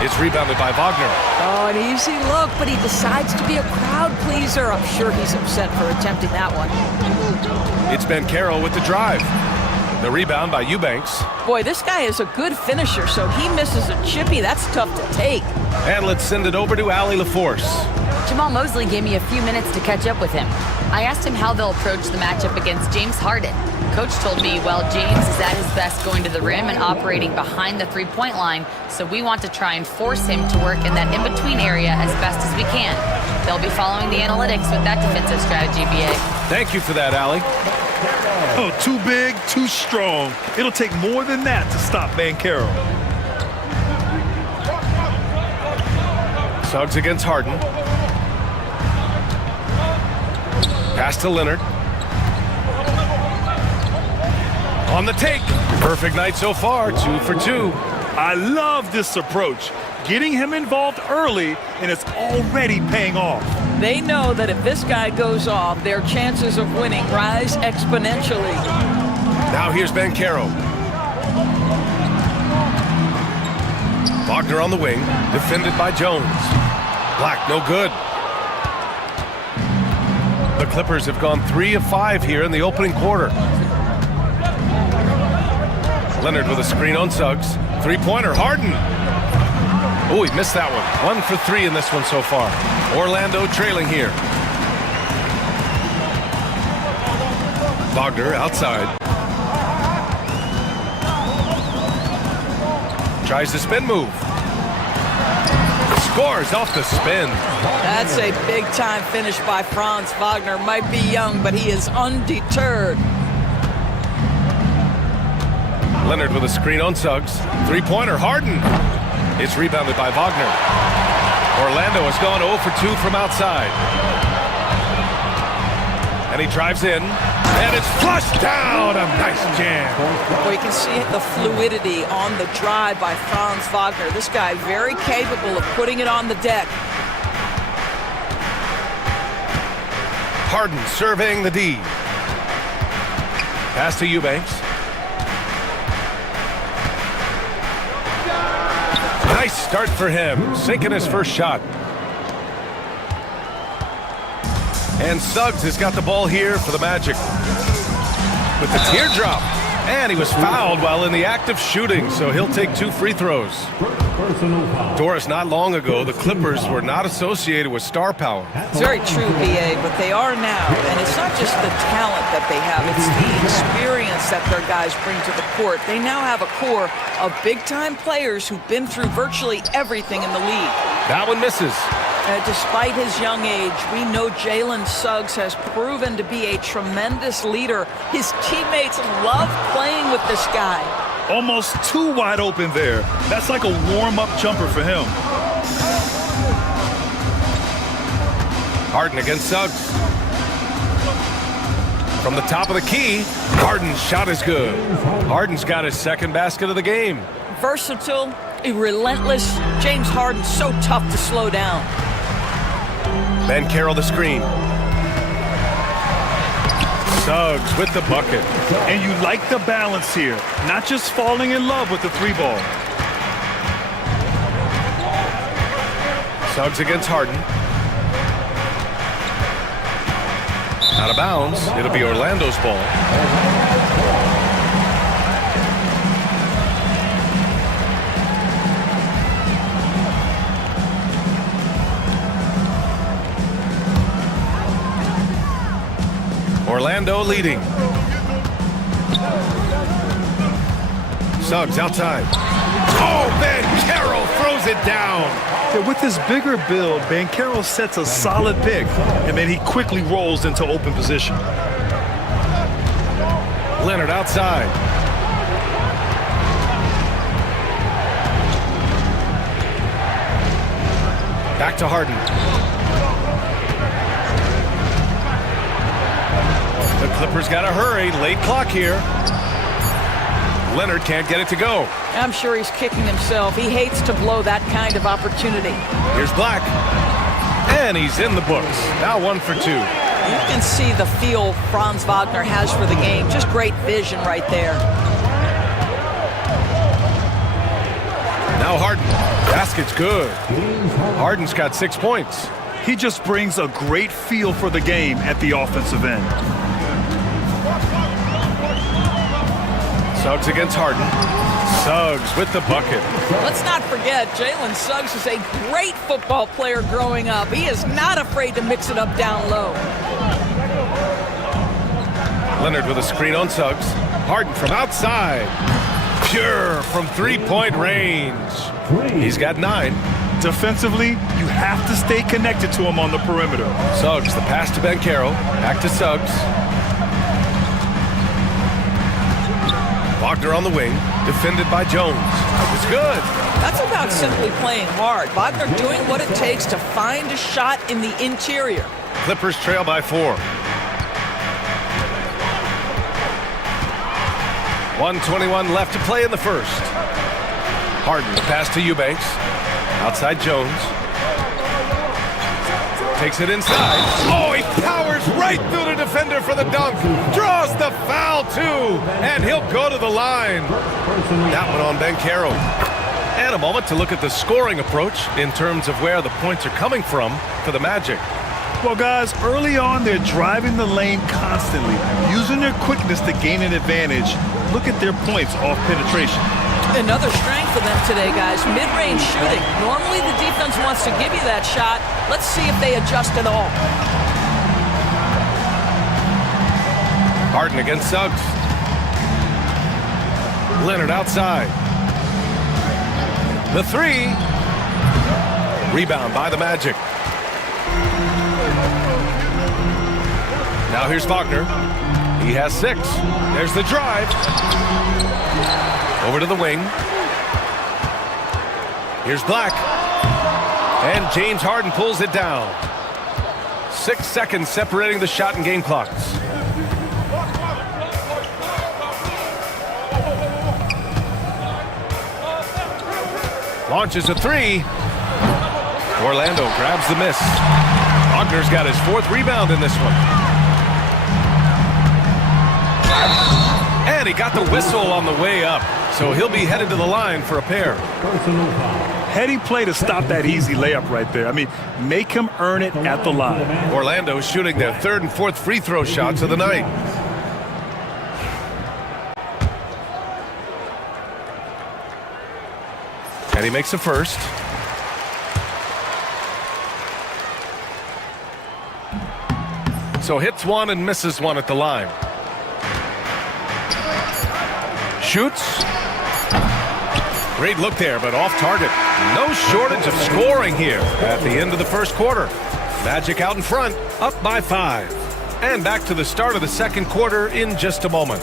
It's rebounded by Wagner. Oh, an easy look, but he decides to be a crowd pleaser. I'm sure he's upset for attempting that one. It's Ben Carroll with the drive. The rebound by Eubanks. Boy, this guy is a good finisher, so he misses a chippy. That's tough to take. And let's send it over to Allie LaForce. Jamal Mosley gave me a few minutes to catch up with him. I asked him how they'll approach the matchup against James Harden. Coach told me, well, James is at his best going to the rim and operating behind the three-point line, so we want to try and force him to work in that in-between area as best as we can. They'll be following the analytics with that defensive strategy, BA. Thank you for that, Allie. Oh, too big, too strong. It'll take more than that to stop Ben Carroll. Suggs against Harden. Pass to Leonard. On the take. Perfect night so far, 2 for 2. I love this approach. Getting him involved early, and it's already paying off. They know that if this guy goes off, their chances of winning rise exponentially. Now here's Ben Carroll. Wagner on the wing, defended by Jones. Black, no good. The Clippers have gone 3 of 5 here in the opening quarter. Leonard with a screen on Suggs. Three-pointer, Harden. Oh, he missed that one. 1 for 3 in this one so far. Orlando trailing here. Wagner outside. Tries the spin move. Scores off the spin. That's a big-time finish by Franz Wagner. Might be young, but he is undeterred. Leonard with a screen on Suggs. Three-pointer, Harden. It's rebounded by Wagner. Orlando has gone 0 for 2 from outside. And he drives in. And it's flushed down. A nice jam. Well, you can see the fluidity on the drive by Franz Wagner. This guy very capable of putting it on the deck. Harden surveying the D. Pass to Eubanks. Nice start for him, sinking his first shot. And Suggs has got the ball here for the Magic. With the teardrop. And he was fouled while in the act of shooting, so he'll take 2 free throws. Doris, not long ago, the Clippers were not associated with star power. It's very true, BA, but they are now. And it's not just the talent that they have, it's the experience that their guys bring to the court. They now have a core of big-time players who've been through virtually everything in the league. That one misses. Despite his young age, we know Jalen Suggs has proven to be a tremendous leader. His teammates love playing with this guy. Almost too wide open there. That's like a warm-up jumper for him. Harden against Suggs. From the top of the key, Harden's shot is good. Harden's got his second basket of the game. Versatile, relentless. James Harden so tough to slow down. Suggs with the bucket. And you like the balance here, not just falling in love with the three ball. Suggs against Harden. Out of bounds. It'll be Orlando's ball. Orlando leading. Suggs outside. Oh, Banchero throws it down. Yeah, with his bigger build, Banchero sets a solid pick, and then he quickly rolls into open position. Leonard outside. Back to Harden. The Clippers got to hurry. Late clock here. Leonard can't get it to go. I'm sure he's kicking himself. He hates to blow that kind of opportunity. Here's Black. And he's in the books. Now 1 for 2. You can see the feel Franz Wagner has for the game. Just great vision right there. Now Harden. Basket's good. Harden's got 6 points. He just brings a great feel for the game at the offensive end. Suggs against Harden. Suggs with the bucket. Let's not forget, Jalen Suggs is a great football player growing up. He is not afraid to mix it up down low. Leonard with a screen on Suggs. Harden from outside. Pure from three-point range. He's got 9. Defensively, you have to stay connected to him on the perimeter. Suggs, the pass to Banchero. Back to Suggs. Wagner on the wing, defended by Jones. It's good. That's about simply playing hard. Wagner doing what it takes to find a shot in the interior. Clippers trail by 4. 1:21 left to play in the first. Harden, the pass to Eubanks. Outside Jones. Takes it inside. Oh, he powers right through the defender for the dunk. Draws the foul, too. And he'll go to the line. That one on Banchero. And a moment to look at the scoring approach in terms of where the points are coming from for the Magic. Well, guys, early on, they're driving the lane constantly, using their quickness to gain an advantage. Look at their points off penetration. Another strength for them today, guys. Mid-range shooting. Normally the defense wants to give you that shot. Let's see if they adjust at all. Harden against Suggs. Leonard outside. The 3. Rebound by the Magic. Now here's Wagner. He has 6. There's the drive. Over to the wing. Here's Black. And James Harden pulls it down. 6 seconds separating the shot and game clocks. Launches a 3. Orlando grabs the miss. Wagner's got his 4th rebound in this one. And he got the whistle on the way up. So he'll be headed to the line for a pair. Heady play to stop that easy layup right there. I mean, make him earn it at the line. Orlando shooting their 3rd and 4th free throw shots of the night. And he makes the first. So hits 1 and misses 1 at the line. Shoots. Great look there, but off target. No shortage of scoring here at the end of the first quarter. Magic out in front, up by 5. And back to the start of the second quarter in just a moment.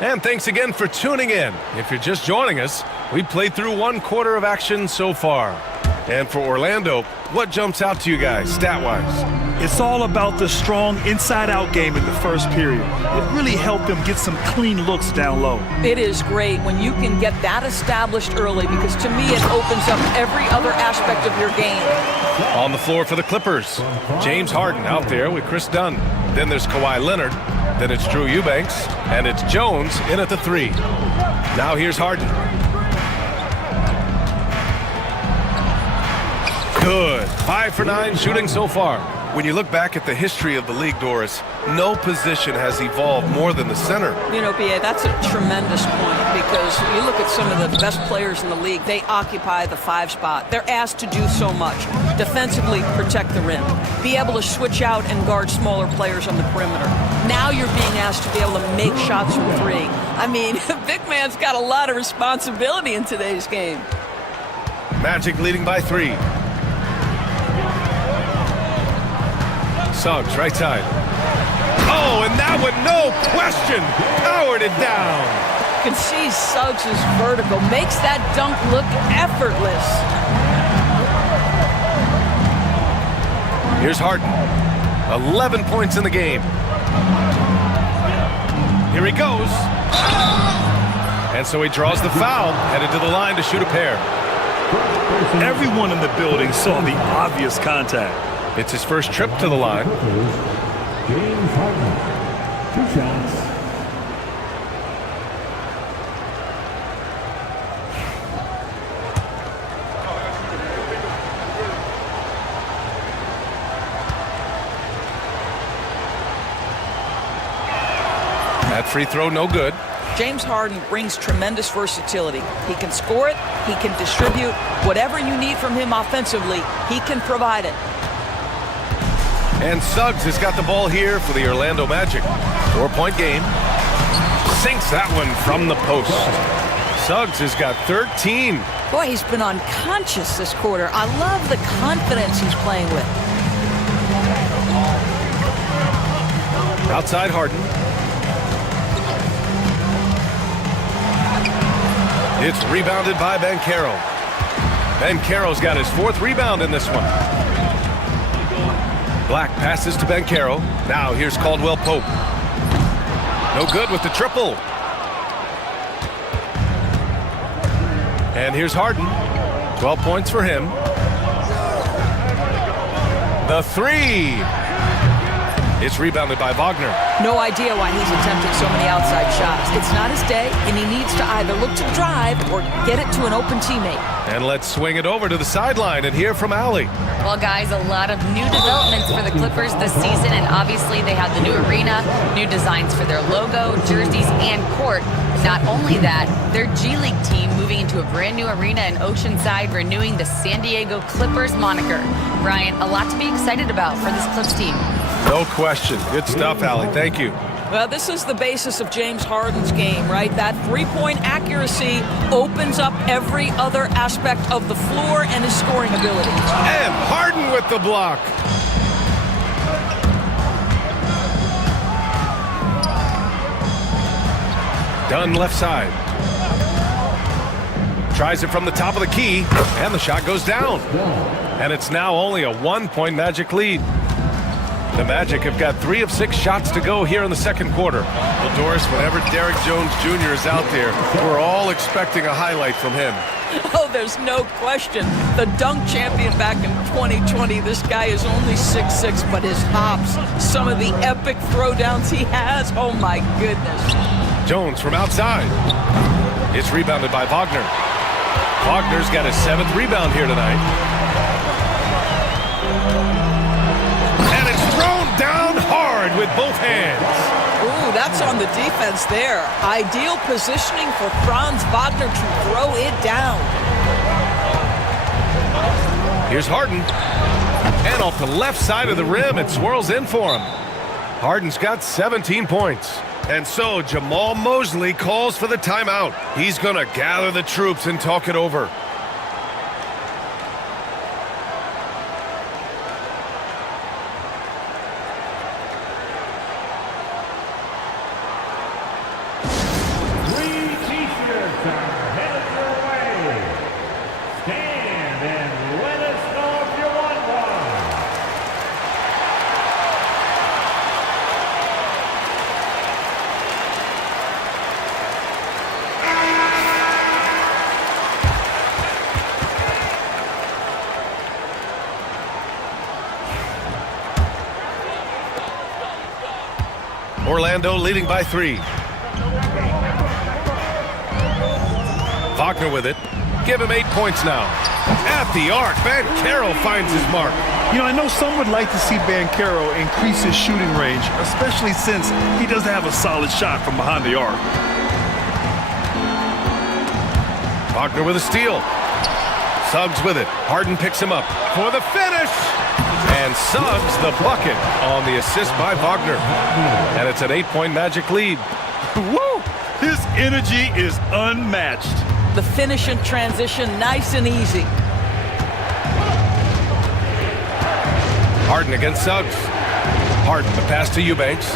And thanks again for tuning in. If you're just joining us, we played through 1 quarter of action so far. And for Orlando, what jumps out to you guys stat-wise? It's all about the strong inside-out game in the first period. It really helped him get some clean looks down low. It is great when you can get that established early because to me it opens up every other aspect of your game. On the floor for the Clippers, James Harden out there with Chris Dunn. Then there's Kawhi Leonard. Then it's Drew Eubanks. And it's Jones in at the 3. Now here's Harden. Good. 5 for 9 shooting so far. When you look back at the history of the league, Doris, no position has evolved more than the center. You know, B.A., that's a tremendous point because you look at some of the best players in the league, they occupy the 5 spot. They're asked to do so much. Defensively, protect the rim. Be able to switch out and guard smaller players on the perimeter. Now you're being asked to be able to make shots from 3. I mean, big man's got a lot of responsibility in today's game. Magic leading by 3. Suggs, right side. Oh, and that one, no question, powered it down. You can see Suggs' vertical makes that dunk look effortless. Here's Harden. 11 points in the game. Here he goes. And so he draws the foul, headed to the line to shoot a pair. Everyone in the building saw the obvious contact. It's his first trip to the line. James Harden, 2 shots. That free throw, no good. James Harden brings tremendous versatility. He can score it, he can distribute. Whatever you need from him offensively, he can provide it. And Suggs has got the ball here for the Orlando Magic. 4-point game. Sinks that one from the post. Suggs has got 13. Boy, he's been unconscious this quarter. I love the confidence he's playing with. Outside Harden. It's rebounded by Banchero. Banchero's got his 4th rebound in this one. Black passes to Banchero. Now here's Caldwell Pope. No good with the triple. And here's Harden. 12 points for him. The 3. It's rebounded by Wagner. No idea why he's attempting so many outside shots. It's not his day, and he needs to either look to drive or get it to an open teammate. And let's swing it over to the sideline and hear from Allie. Well, guys, a lot of new developments for the Clippers this season, and obviously they have the new arena, new designs for their logo, jerseys, and court. Not only that, their G League team moving into a brand new arena in Oceanside, renewing the San Diego Clippers moniker. Brian, a lot to be excited about for this Clips team. No question. Good stuff, Allie. Thank you. Well, this is the basis of James Harden's game, right? That 3-point accuracy opens up every other aspect of the floor and his scoring ability. And Harden with the block. Dunn left side. Tries it from the top of the key, and the shot goes down. And it's now only a 1-point Magic lead. The Magic have got 3 of 6 shots to go here in the second quarter. Well, Doris, whenever Derrick Jones Jr. is out there, we're all expecting a highlight from him. Oh, there's no question. The dunk champion back in 2020, this guy is only 6'6", but his hops, some of the epic throwdowns he has, oh my goodness. Jones from outside. It's rebounded by Wagner. Wagner's got his 7th rebound here tonight. And it's thrown down hard with both hands. Ooh, that's on the defense there. Ideal positioning for Franz Wagner to throw it down. Here's Harden. And off the left side of the rim, it swirls in for him. Harden's got 17 points. And so Jamal Mosley calls for the timeout. He's going to gather the troops and talk it over. Orlando leading by 3. Wagner with it. Give him 8 points now. At the arc, Bankero finds his mark. You know, I know some would like to see Bankero increase his shooting range, especially since he doesn't have a solid shot from behind the arc. Wagner with a steal. Suggs with it. Harden picks him up for the finish. And Suggs the bucket on the assist by Wagner. And it's an 8-point Magic lead. Woo! His energy is unmatched. The finish and transition, nice and easy. Harden against Suggs. Harden, the pass to Eubanks.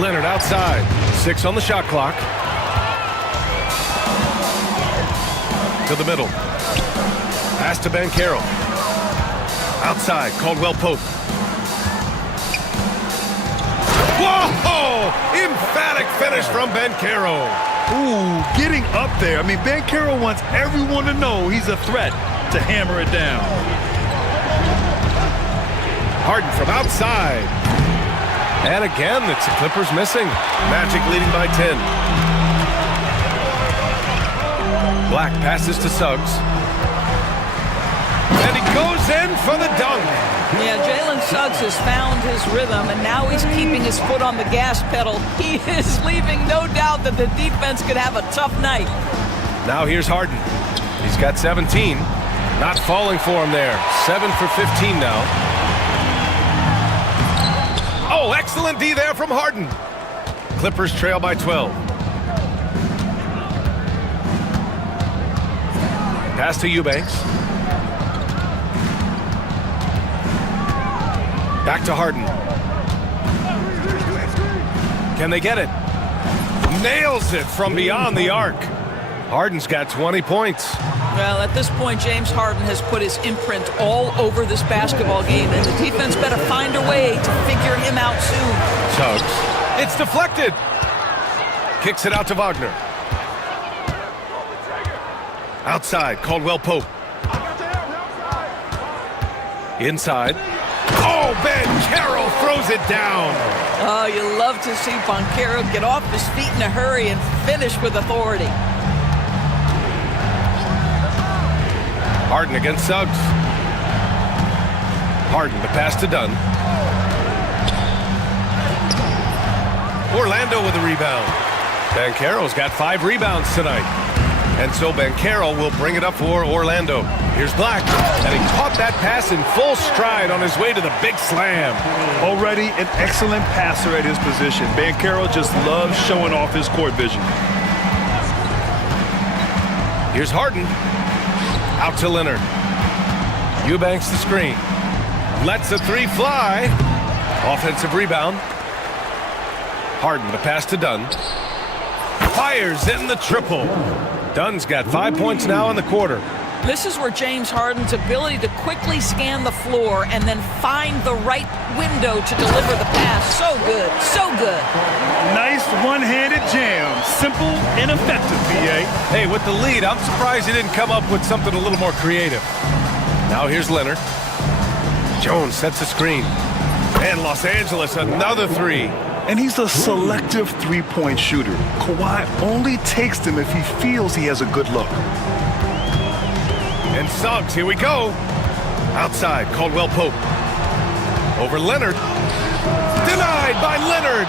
Leonard outside. 6 on the shot clock. To the middle. Pass to Bankero. Outside, Caldwell Pope. Whoa! Emphatic finish from Bankero. Ooh, getting up there. I mean, Bankero wants everyone to know he's a threat to hammer it down. Harden from outside. And again, it's the Clippers missing. Magic leading by 10. Black passes to Suggs. And he goes in for the dunk. Yeah, Jalen Suggs has found his rhythm, and now he's keeping his foot on the gas pedal. He is leaving no doubt that the defense could have a tough night. Now here's Harden. He's got 17. Not falling for him there. 7 for 15 now. Oh, excellent D there from Harden. Clippers trail by 12. Pass to Eubanks. Back to Harden. Can they get it? Nails it from beyond the arc. Harden's got 20 points. Well, at this point, James Harden has put his imprint all over this basketball game, and the defense better find a way to figure him out soon. Suggs. It's deflected. Kicks it out to Wagner. Outside, Caldwell Pope. Inside. Oh, Bankero throws it down. Oh, you love to see Bankero get off his feet in a hurry and finish with authority. Harden against Suggs. Harden, the pass to Dunn. Orlando with a rebound. Bankero's got 5 rebounds tonight. And so Bankero will bring it up for Orlando. Here's Black, and he caught that pass in full stride on his way to the big slam. Already an excellent passer at his position. Bankero just loves showing off his court vision. Here's Harden. Out to Leonard. Eubanks the screen. Lets the 3 fly. Offensive rebound. Harden, the pass to Dunn. Fires in the triple. Dunn's got 5 points now in the quarter. This is where James Harden's ability to quickly scan the floor and then find the right window to deliver the pass. So good, so good. Nice one-handed jam. Simple and effective, BA. Hey, with the lead, I'm surprised he didn't come up with something a little more creative. Now here's Leonard. Jones sets a screen. And Los Angeles, another 3. And he's a selective three-point shooter. Kawhi only takes them if he feels he has a good look. And Suggs, here we go. Outside, Caldwell Pope. Over Leonard. Denied by Leonard.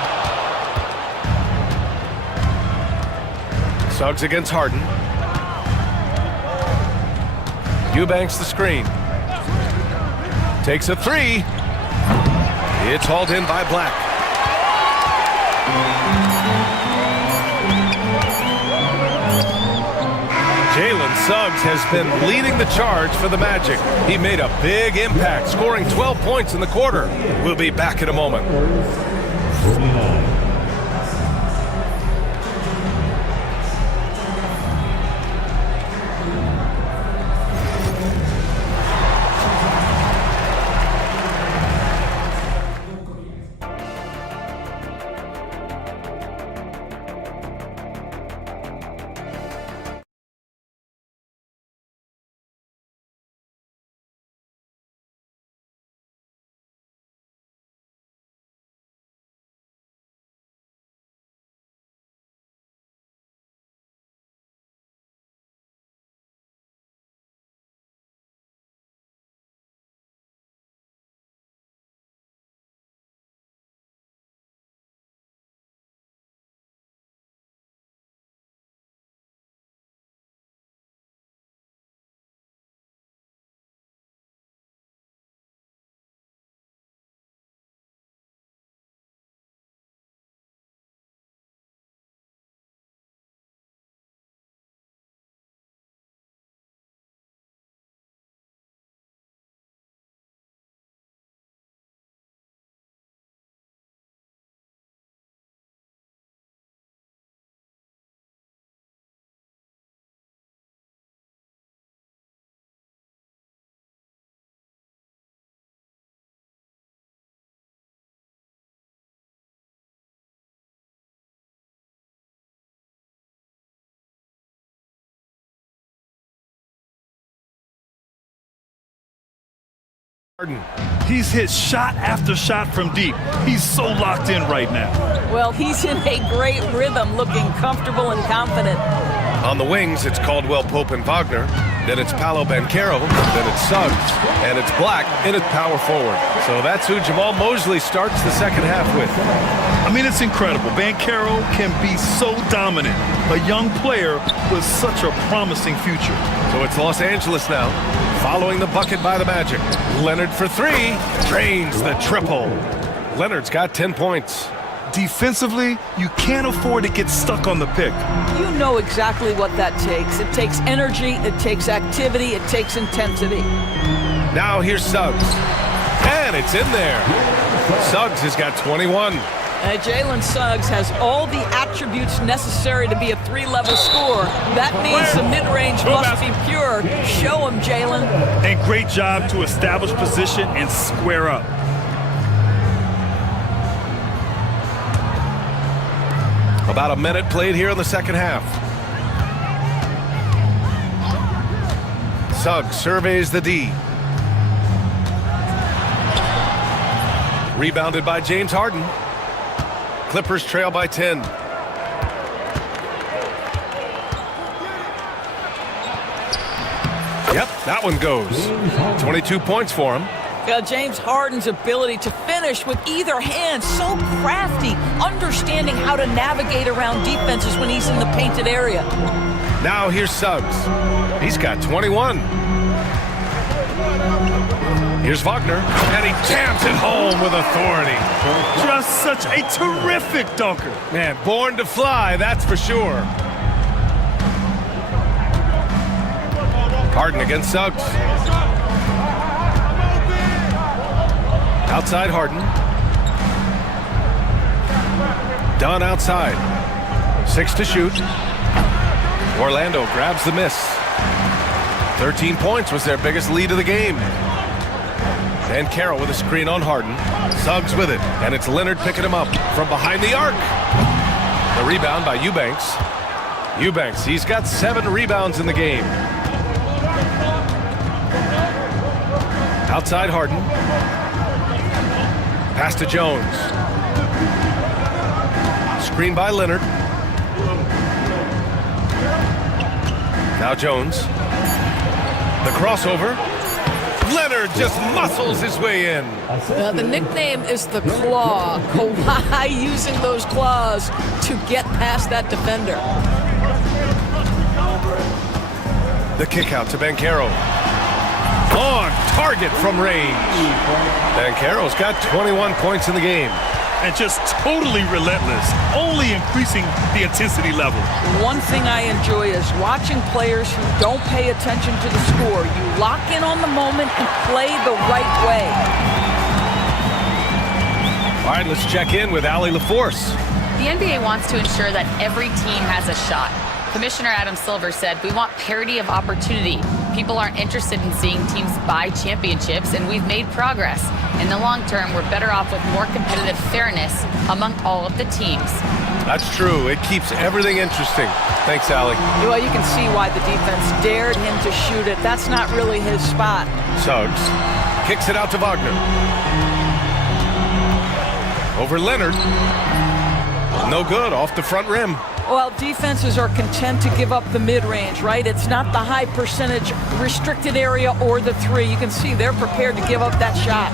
Suggs against Harden. Eubanks the screen. Takes a 3. It's hauled in by Black. Jalen Suggs has been leading the charge for the Magic. He made a big impact, scoring 12 points in the quarter. We'll be back in a moment. Harden. He's hit shot after shot from deep. He's so locked in right now. Well, he's in a great rhythm, looking comfortable and confident. On the wings, it's Caldwell Pope and Wagner. Then it's Paolo Banchero. Then it's Suggs. And it's Black in at power forward. So that's who Jamal Mosley starts the second half with. I mean, it's incredible. Banchero can be so dominant. A young player with such a promising future. So it's Los Angeles now, following the bucket by the Magic. Leonard for three, drains the triple. Leonard's got 10 points. Defensively, you can't afford to get stuck on the pick. You know exactly what that takes. It takes energy, it takes activity, it takes intensity. Now here's Suggs. And it's in there. Suggs has got 21. Jalen Suggs has all the attributes necessary to be a three-level scorer. That means the mid-range must be pure. Show him, Jalen. And great job to establish position and square up. About a minute played here in the second half. Suggs surveys the D. Rebounded by James Harden. Clippers trail by 10. Yep, that one goes. 22 points for him. James Harden's ability to finish with either hand, so crafty, understanding how to navigate around defenses when he's in the painted area. Now here's Suggs. He's got 21. Here's Wagner, and he jams it home with authority. Just such a terrific dunker. Man, born to fly, that's for sure. Harden against Suggs. Outside Harden. Dunn outside. 6 to shoot. Orlando grabs the miss. 13 points was their biggest lead of the game. And Carroll with a screen on Harden. Suggs with it. And it's Leonard picking him up from behind the arc. The rebound by Eubanks. Eubanks, he's got 7 rebounds in the game. Outside Harden. Pass to Jones. Screen by Leonard. Now Jones. The crossover. Leonard just muscles his way in. The nickname is the Claw. Kawhi using those claws to get past that defender. The kick out to Banchero. On target from range. Banchero's got 21 points in the game. And just totally relentless, only increasing the intensity level. One thing I enjoy is watching players who don't pay attention to the score. You lock in on the moment and play the right way. All right, let's check in with Allie LaForce. The NBA wants to ensure that every team has a shot. Commissioner Adam Silver said, we want parity of opportunity. People aren't interested in seeing teams buy championships, and we've made progress. In the long term, we're better off with more competitive fairness among all of the teams. That's true. It keeps everything interesting. Thanks, Allie. Well, you can see why the defense dared him to shoot it. That's not really his spot. Suggs kicks it out to Wagner. Over Leonard. No good, off the front rim. Well, defenses are content to give up the mid-range, right? It's not the high percentage restricted area or the three. You can see they're prepared to give up that shot.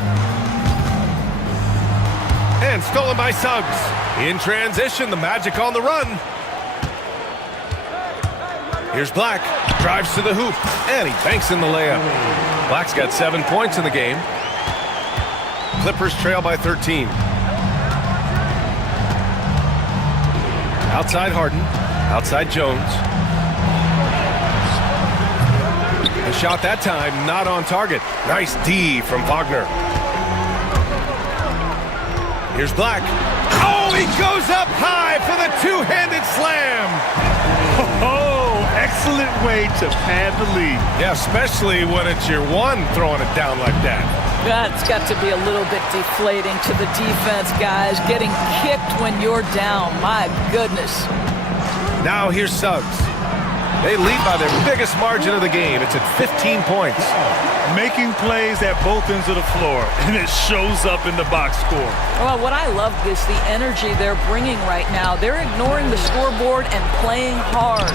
And stolen by Suggs. In transition, the Magic on the run. Here's Black. Drives to the hoop. And he banks in the layup. Black's got 7 points in the game. Clippers trail by 13. Outside Harden. Outside Jones. The shot that time not on target. Nice D from Wagner. Here's Black. Oh, he goes up high for the two-handed slam. Oh, excellent way to pad the lead. Yeah, especially when it's your one throwing it down like that. That's got to be a little bit deflating to the defense, guys. Getting kicked when you're down. My goodness. Now here's Suggs. They lead by their biggest margin of the game. It's at 15 points. making plays at both ends of the floor, and it shows up in the box score. Well, what I love is the energy they're bringing right now. They're ignoring the scoreboard and playing hard.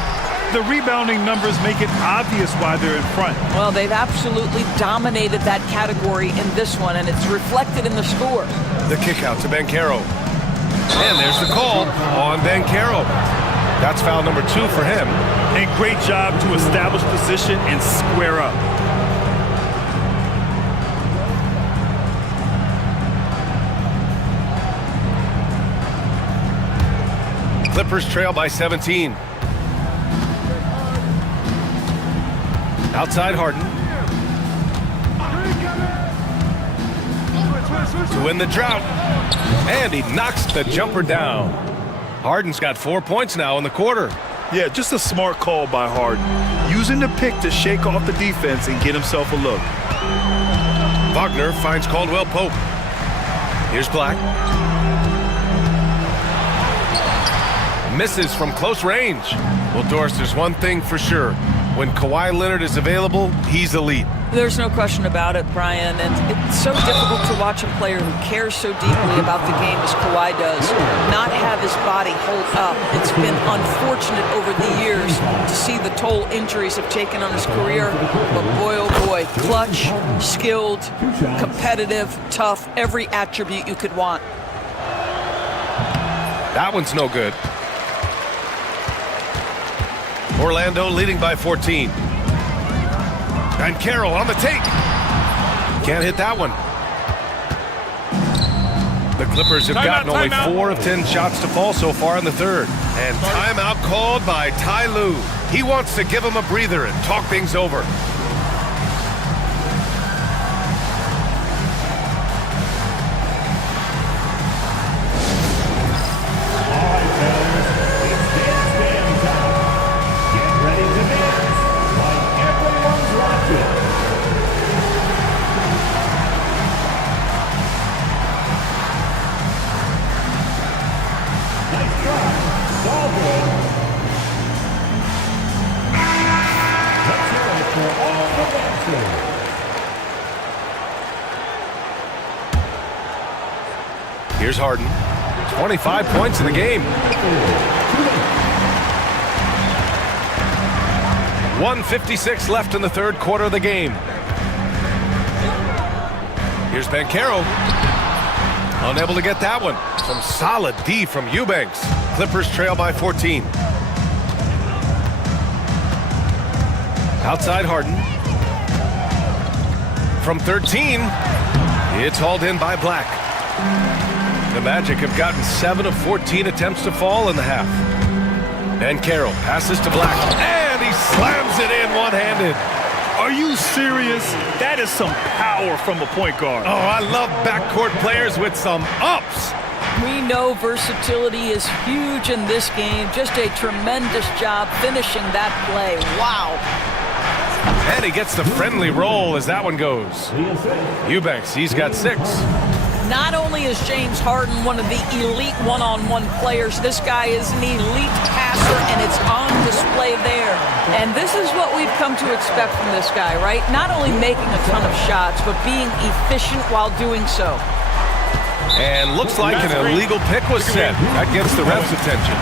The rebounding numbers make it obvious why they're in front. Well, they've absolutely dominated that category in this one, and it's reflected in the score. The kick out to Banchero. And there's the call on Banchero. That's foul number 2 for him. And great job to establish position and square up. Clippers trail by 17. Outside Harden. To win the drought. And he knocks the jumper down. Harden's got 4 points now in the quarter. Yeah, just a smart call by Harden. Using the pick to shake off the defense and get himself a look. Wagner finds Caldwell Pope. Here's Black. Misses from close range. Well, Doris, there's one thing for sure. When Kawhi Leonard is available, he's elite. There's no question about it, Brian, and it's so difficult to watch a player who cares so deeply about the game as Kawhi does not have his body hold up. It's been unfortunate over the years to see the toll injuries have taken on his career, but boy, oh boy, clutch, skilled, competitive, tough, every attribute you could want. That one's no good. Orlando leading by 14. And Carroll on the take. Can't hit that one. The Clippers have gotten only 4 of 10 shots to fall so far in the third. And timeout called by Ty Lue. He wants to give him a breather and talk things over. Here's Harden. 25 points in the game. 1:56 left in the third quarter of the game. Here's Banchero. Unable to get that one. Some solid D from Eubanks. Clippers trail by 14. Outside Harden. From 13, it's hauled in by Black. The Magic have gotten 7 of 14 attempts to fall in the half. And Carroll passes to Black, and he slams it in one-handed. Are you serious? That is some power from a point guard. Oh, I love backcourt players with some ups. We know versatility is huge in this game. Just a tremendous job finishing that play. Wow. And he gets the friendly roll as that one goes. Eubanks, he's got 6. Not only is James Harden one of the elite one-on-one players, this guy is an elite passer, and it's on display there. And this is what we've come to expect from this guy, right? Not only making a ton of shots, but being efficient while doing so. And looks like an illegal pick was set. That gets the ref's attention.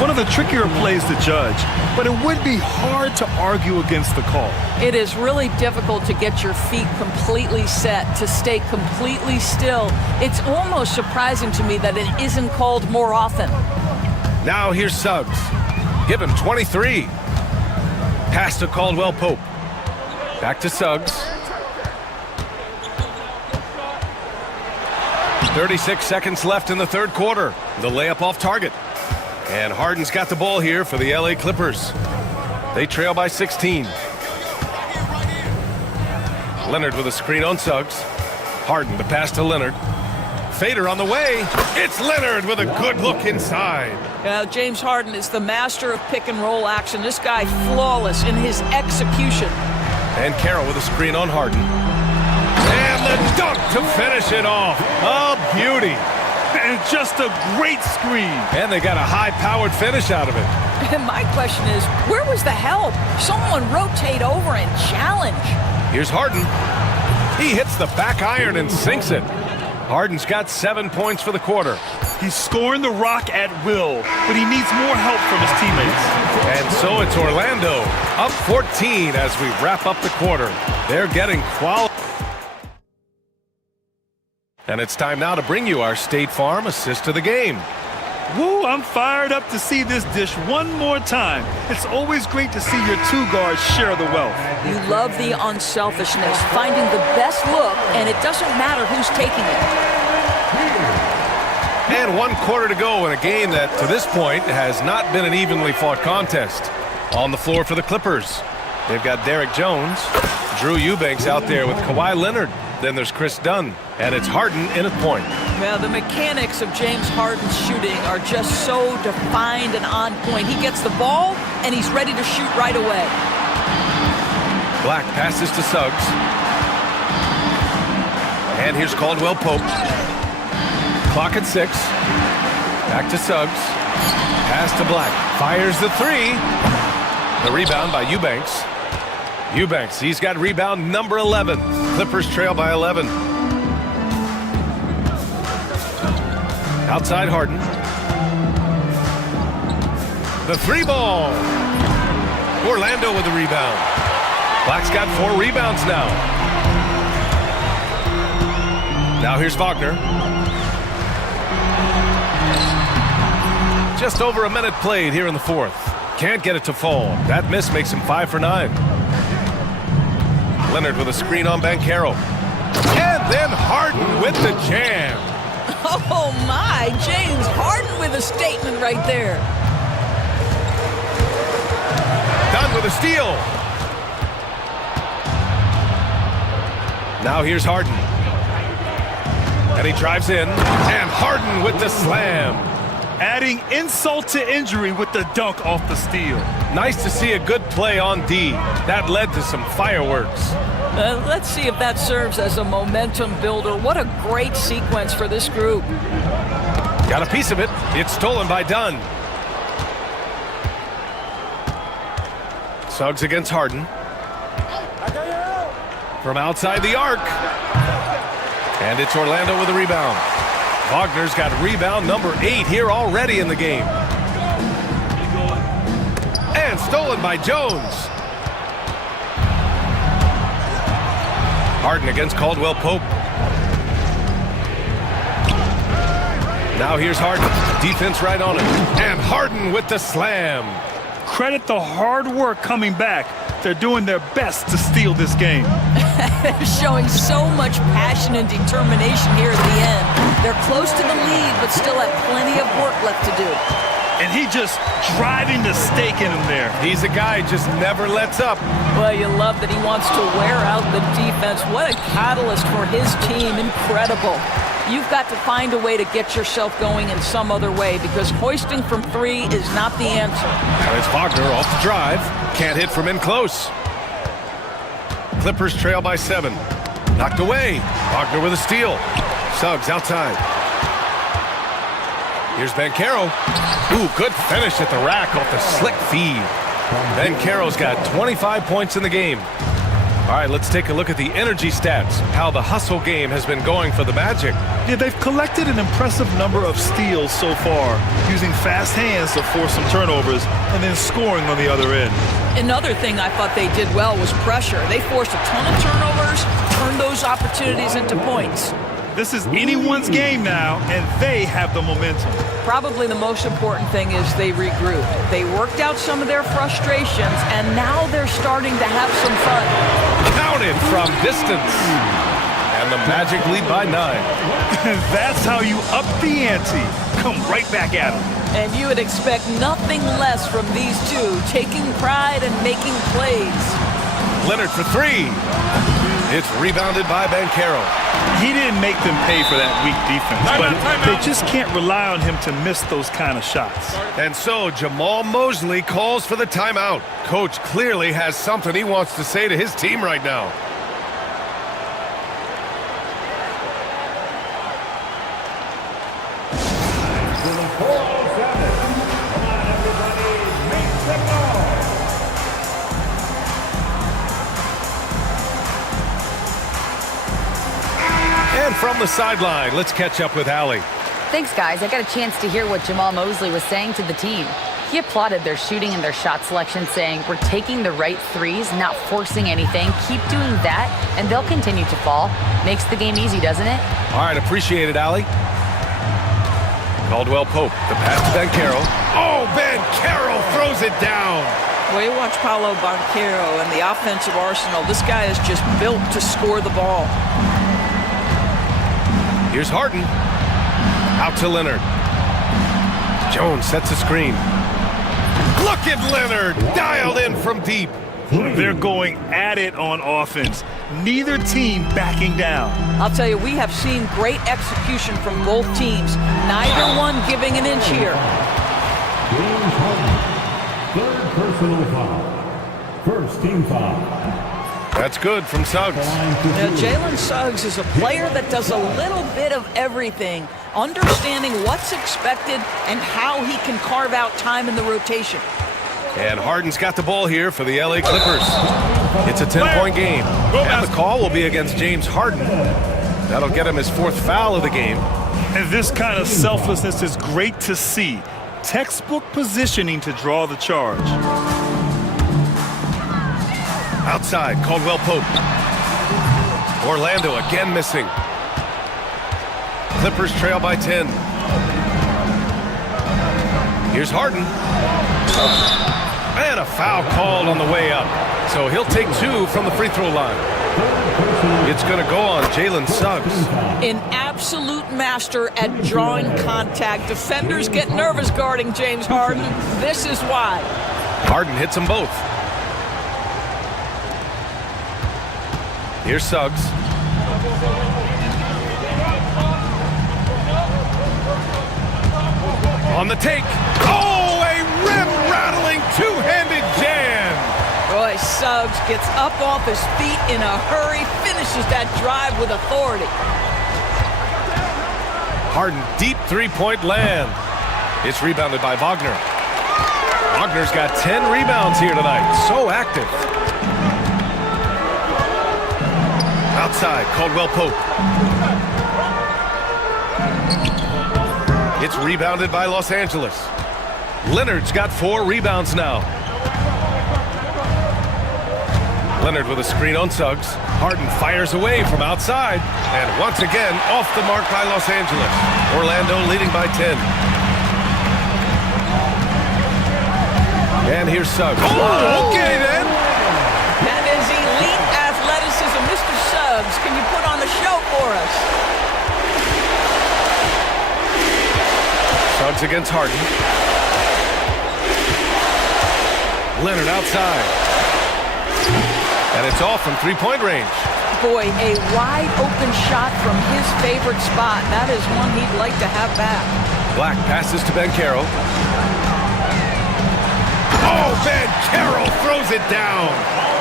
One of the trickier plays to judge, but it would be hard to argue against the call. It is really difficult to get your feet completely set, to stay completely still. It's almost surprising to me that it isn't called more often. Now here's Suggs. Give him 23. Pass to Caldwell Pope. Back to Suggs. 36 seconds left in the third quarter. The layup off target. And Harden's got the ball here for the LA Clippers. They trail by 16. Leonard with a screen on Suggs. Harden, the pass to Leonard. Fader on the way. It's Leonard with a good look inside. James Harden is the master of pick and roll action. This guy flawless in his execution. And Carroll with a screen on Harden. And the dunk to finish it off. A beauty. And just a great screen. And they got a high-powered finish out of it. And my question is, where was the help? Someone rotate over and challenge. Here's Harden. He hits the back iron and sinks it. Harden's got 7 points for the quarter. He's scoring the rock at will, but he needs more help from his teammates. And so it's Orlando up 14 as we wrap up the quarter. They're getting quality. And it's time now to bring you our State Farm assist of the game. Woo, I'm fired up to see this dish one more time. It's always great to see your two guards share the wealth. You love the unselfishness, finding the best look, and it doesn't matter who's taking it. And 1 quarter to go in a game that, to this point, has not been an evenly fought contest. On the floor for the Clippers, they've got Derek Jones, Drew Eubanks out there with Kawhi Leonard. Then there's Chris Dunn, and it's Harden in at point. Well, the mechanics of James Harden's shooting are just so defined and on point. He gets the ball, and he's ready to shoot right away. Black passes to Suggs. And here's Caldwell Pope. Clock at 6. Back to Suggs. Pass to Black. Fires the 3. The rebound by Eubanks. Eubanks, he's got rebound number 11. Clippers trail by 11. Outside Harden. The 3 ball. Orlando with the rebound. Black's got 4 rebounds now. Now here's Wagner. Just over a minute played here in the 4th. Can't get it to fall. That miss makes him 5 for 9. Leonard with a screen on Banchero. And then Harden with the jam. Oh my, James Harden with a statement right there. Dunn with a steal. Now here's Harden. And he drives in. And Harden with the slam. Adding insult to injury with the dunk off the steal. Nice to see a good play on D. That led to some fireworks. Let's see if that serves as a momentum builder. What a great sequence for this group. Got a piece of it. It's stolen by Dunn. Suggs against Harden. From outside the arc. And it's Orlando with a rebound. Wagner's got rebound number 8 here already in the game. And stolen by Jones. Harden against Caldwell Pope. Now here's Harden. Defense right on it. And Harden with the slam. Credit the hard work coming back. They're doing their best to steal this game. They're showing so much passion and determination here at the end. They're close to the lead, but still have plenty of work left to do. And he just driving the stake in him there. He's a guy who just never lets up. Well, you love that he wants to wear out the defense. What a catalyst for his team. Incredible. You've got to find a way to get yourself going in some other way, because hoisting from 3 is not the answer. Now it's Wagner off the drive. Can't hit from in close. Clippers trail by 7. Knocked away. Wagner with a steal. Suggs outside. Here's Banchero. Ooh, good finish at the rack off the slick feed. Banchero's got 25 points in the game. All right, let's take a look at the energy stats, how the hustle game has been going for the Magic. Yeah, they've collected an impressive number of steals so far, using fast hands to force some turnovers and then scoring on the other end. Another thing I thought they did well was pressure. They forced a ton of turnovers, turned those opportunities into points. This is anyone's game now, and they have the momentum. Probably the most important thing is they regrouped. They worked out some of their frustrations, and now they're starting to have some fun. Counted from distance. And the Magic lead by 9. That's how you up the ante. Come right back at them. And you would expect nothing less from these two, taking pride and making plays. Leonard for 3. It's rebounded by Banchero. He didn't make them pay for that weak defense, but they just can't rely on him to miss those kind of shots. And so Jamal Mosley calls for the timeout. Coach clearly has something he wants to say to his team right now. from the sideline. Let's catch up with Allie. Thanks, guys. I got a chance to hear what Jamal Mosley was saying to the team. He applauded their shooting and their shot selection, saying, we're taking the right threes, not forcing anything. Keep doing that, and they'll continue to fall. Makes the game easy, doesn't it? All right, appreciate it, Allie. Caldwell Pope, the pass to Banchero. Oh, Banchero throws it down. Well, you watch Paolo Banchero and the offensive arsenal. This guy is just built to score the ball. Here's Harden. Out to Leonard. Jones sets a screen. Look at Leonard, dialed in from deep. They're going at it on offense. Neither team backing down. I'll tell you, we have seen great execution from both teams. Neither one giving an inch here. James Harden, third personal foul. First team foul. That's good from Suggs. Now, Jalen Suggs is a player that does a little bit of everything, understanding what's expected and how he can carve out time in the rotation. And Harden's got the ball here for the LA Clippers. It's a 10-point game. And the call will be against James Harden. That'll get him his fourth foul of the game. And this kind of selflessness is great to see. Textbook positioning to draw the charge. Outside, Caldwell Pope. Orlando again missing. Clippers trail by 10. Here's Harden. And a foul called on the way up. So he'll take two from the free throw line. It's going to go on Jalen Suggs. An absolute master at drawing contact. Defenders get nervous guarding James Harden. This is why. Harden hits them both. Here's Suggs. On the take. Oh, a rim-rattling two-handed jam. Boy, Suggs gets up off his feet in a hurry, finishes that drive with authority. Harden, deep three-point land. It's rebounded by Wagner. Wagner's got 10 rebounds here tonight. So active. Outside, Caldwell Pope. It's rebounded by Los Angeles. Leonard's got 4 rebounds now. Leonard with a screen on Suggs. Harden fires away from outside. And once again, off the mark by Los Angeles. Orlando leading by 10. And here's Suggs. Oh, okay then. That is elite athleticism. Mr. Suggs, can you put on a show for us? Suggs against Harden. Leonard outside. And it's off from three-point range. Boy, a wide open shot from his favorite spot. That is one he'd like to have back. Black passes to Banchero. Oh, Banchero throws it down.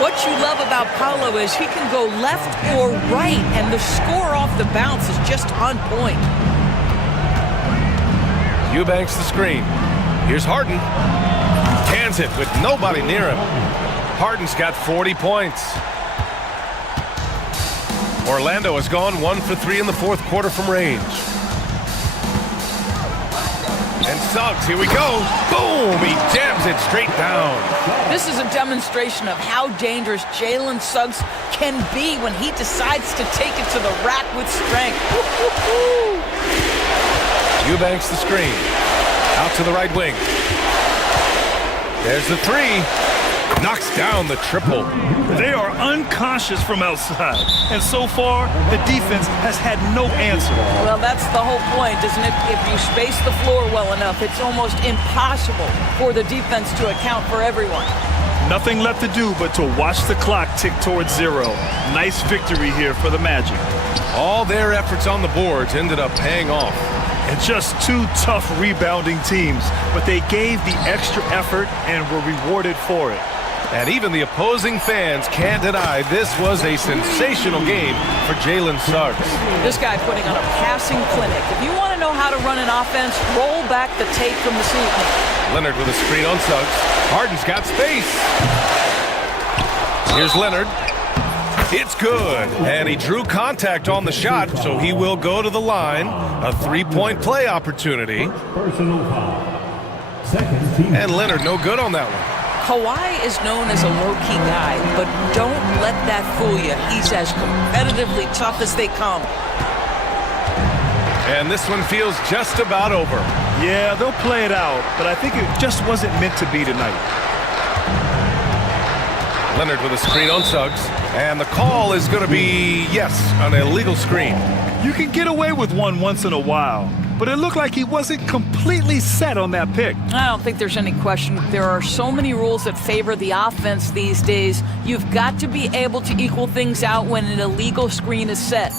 What you love about Paolo is he can go left or right, and the score off the bounce is just on point. Eubanks the screen. Here's Harden. Cans it with nobody near him. Harden's got 40 points. Orlando has gone 1 for 3 in the fourth quarter from range. And Suggs, here we go. Boom! He jams it straight down. This is a demonstration of how dangerous Jalen Suggs can be when he decides to take it to the rack with strength. Eubanks the screen. Out to the right wing. There's the three. Knocks down the triple. They are unconscious from outside. And so far, the defense has had no answer. Well, that's the whole point, isn't it? If you space the floor well enough, it's almost impossible for the defense to account for everyone. Nothing left to do but to watch the clock tick towards 0. Nice victory here for the Magic. All their efforts on the boards ended up paying off. And just 2 tough rebounding teams, but they gave the extra effort and were rewarded for it. And even the opposing fans can't deny this was a sensational game for Jalen Suggs. This guy putting on a passing clinic. If you want to know how to run an offense, roll back the tape from this evening. Leonard with a screen on Suggs. Harden's got space. Here's Leonard. It's good. And he drew contact on the shot, so he will go to the line. A three-point play opportunity. Personal foul. Second team. And Leonard, no good on that one. Kawhi is known as a low-key guy, but don't let that fool you. He's as competitively tough as they come. And this one feels just about over. Yeah, they'll play it out, but I think it just wasn't meant to be tonight. Leonard with a screen on Suggs. And the call is going to be, yes, an illegal screen. You can get away with one once in a while, but it looked like he wasn't completely set on that pick. I don't think there's any question. There are so many rules that favor the offense these days. You've got to be able to equal things out when an illegal screen is set.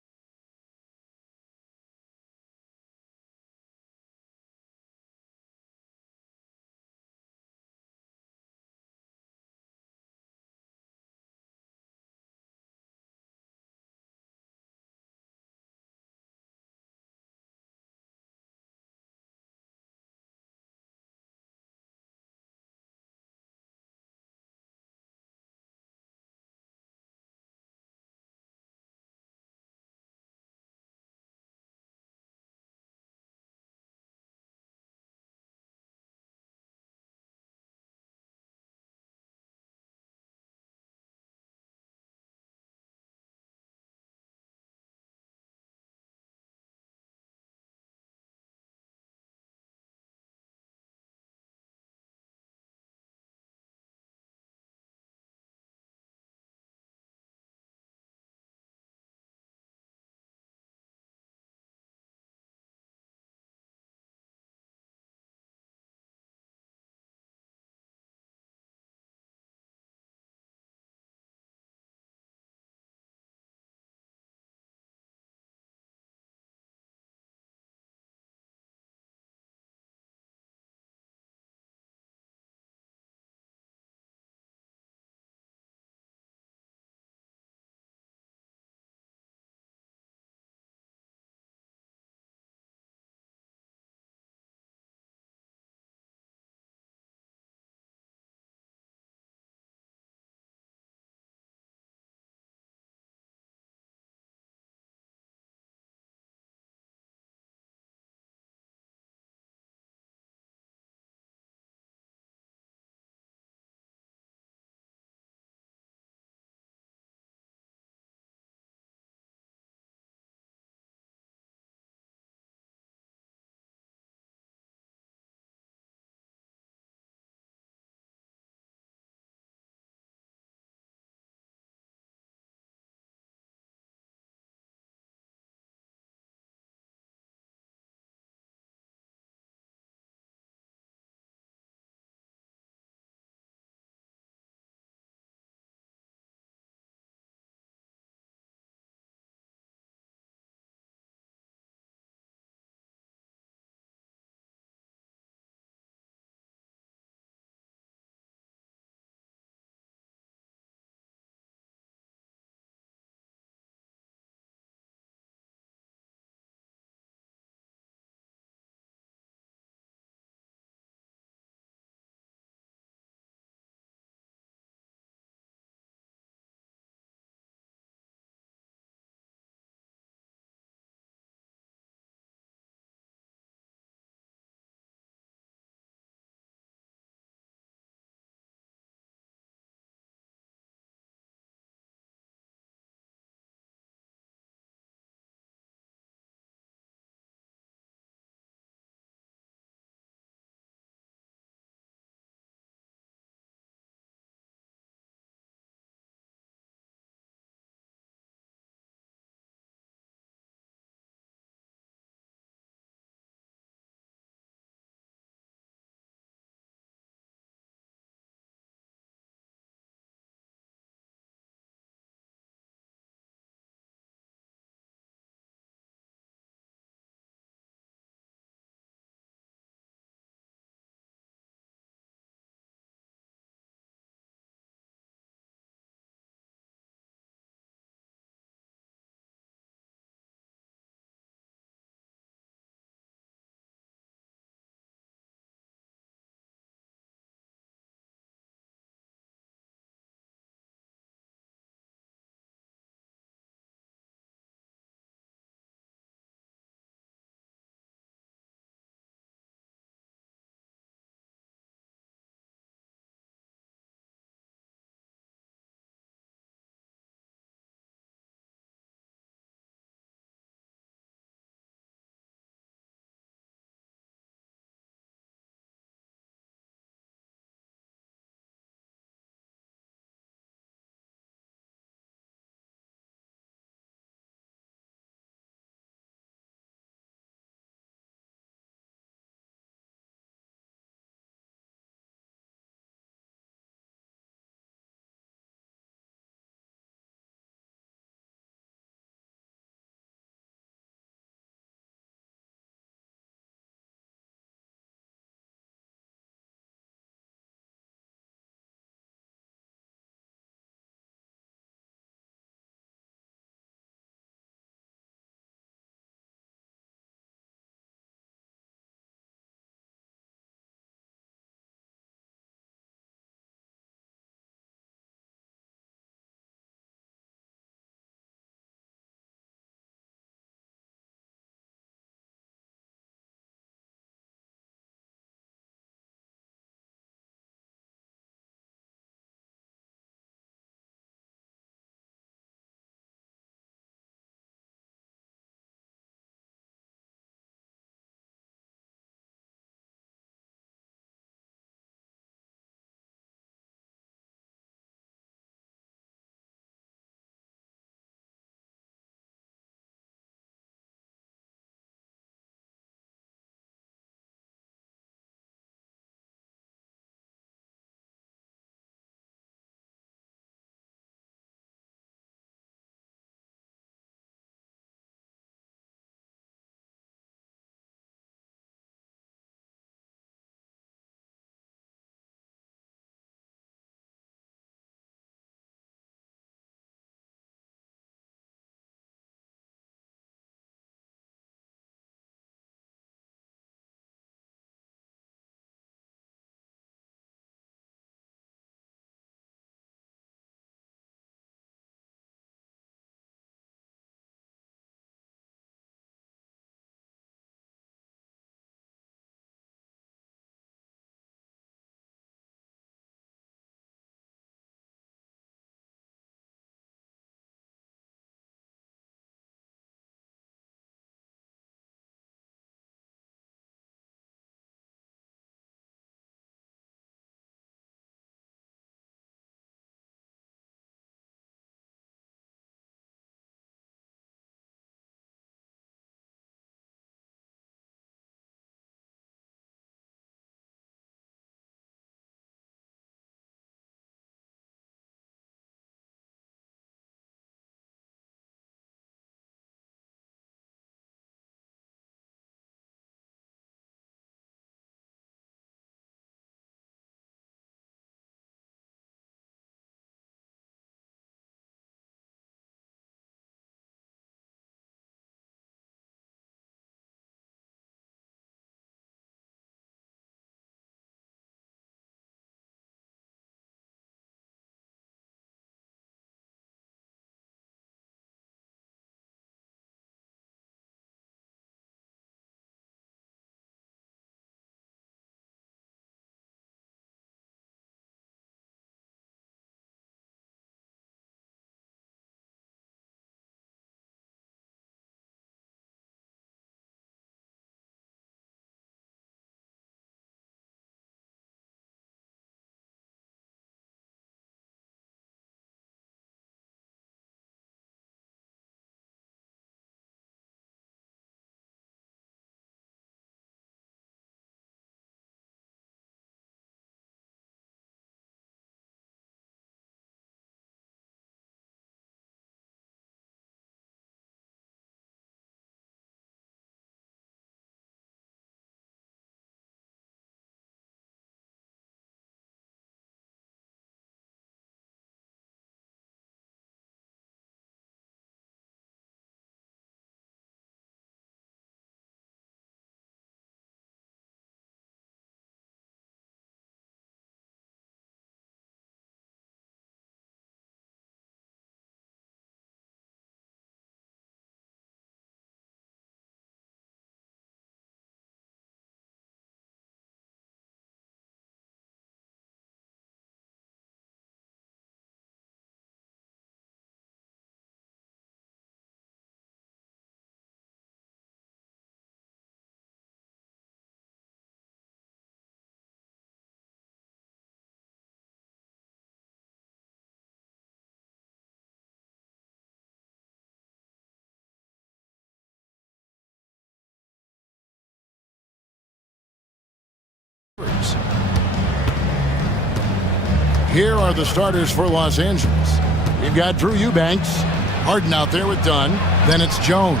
Here are the starters for Los Angeles. You've got Drew Eubanks, Harden out there with Dunn. Then it's Jones,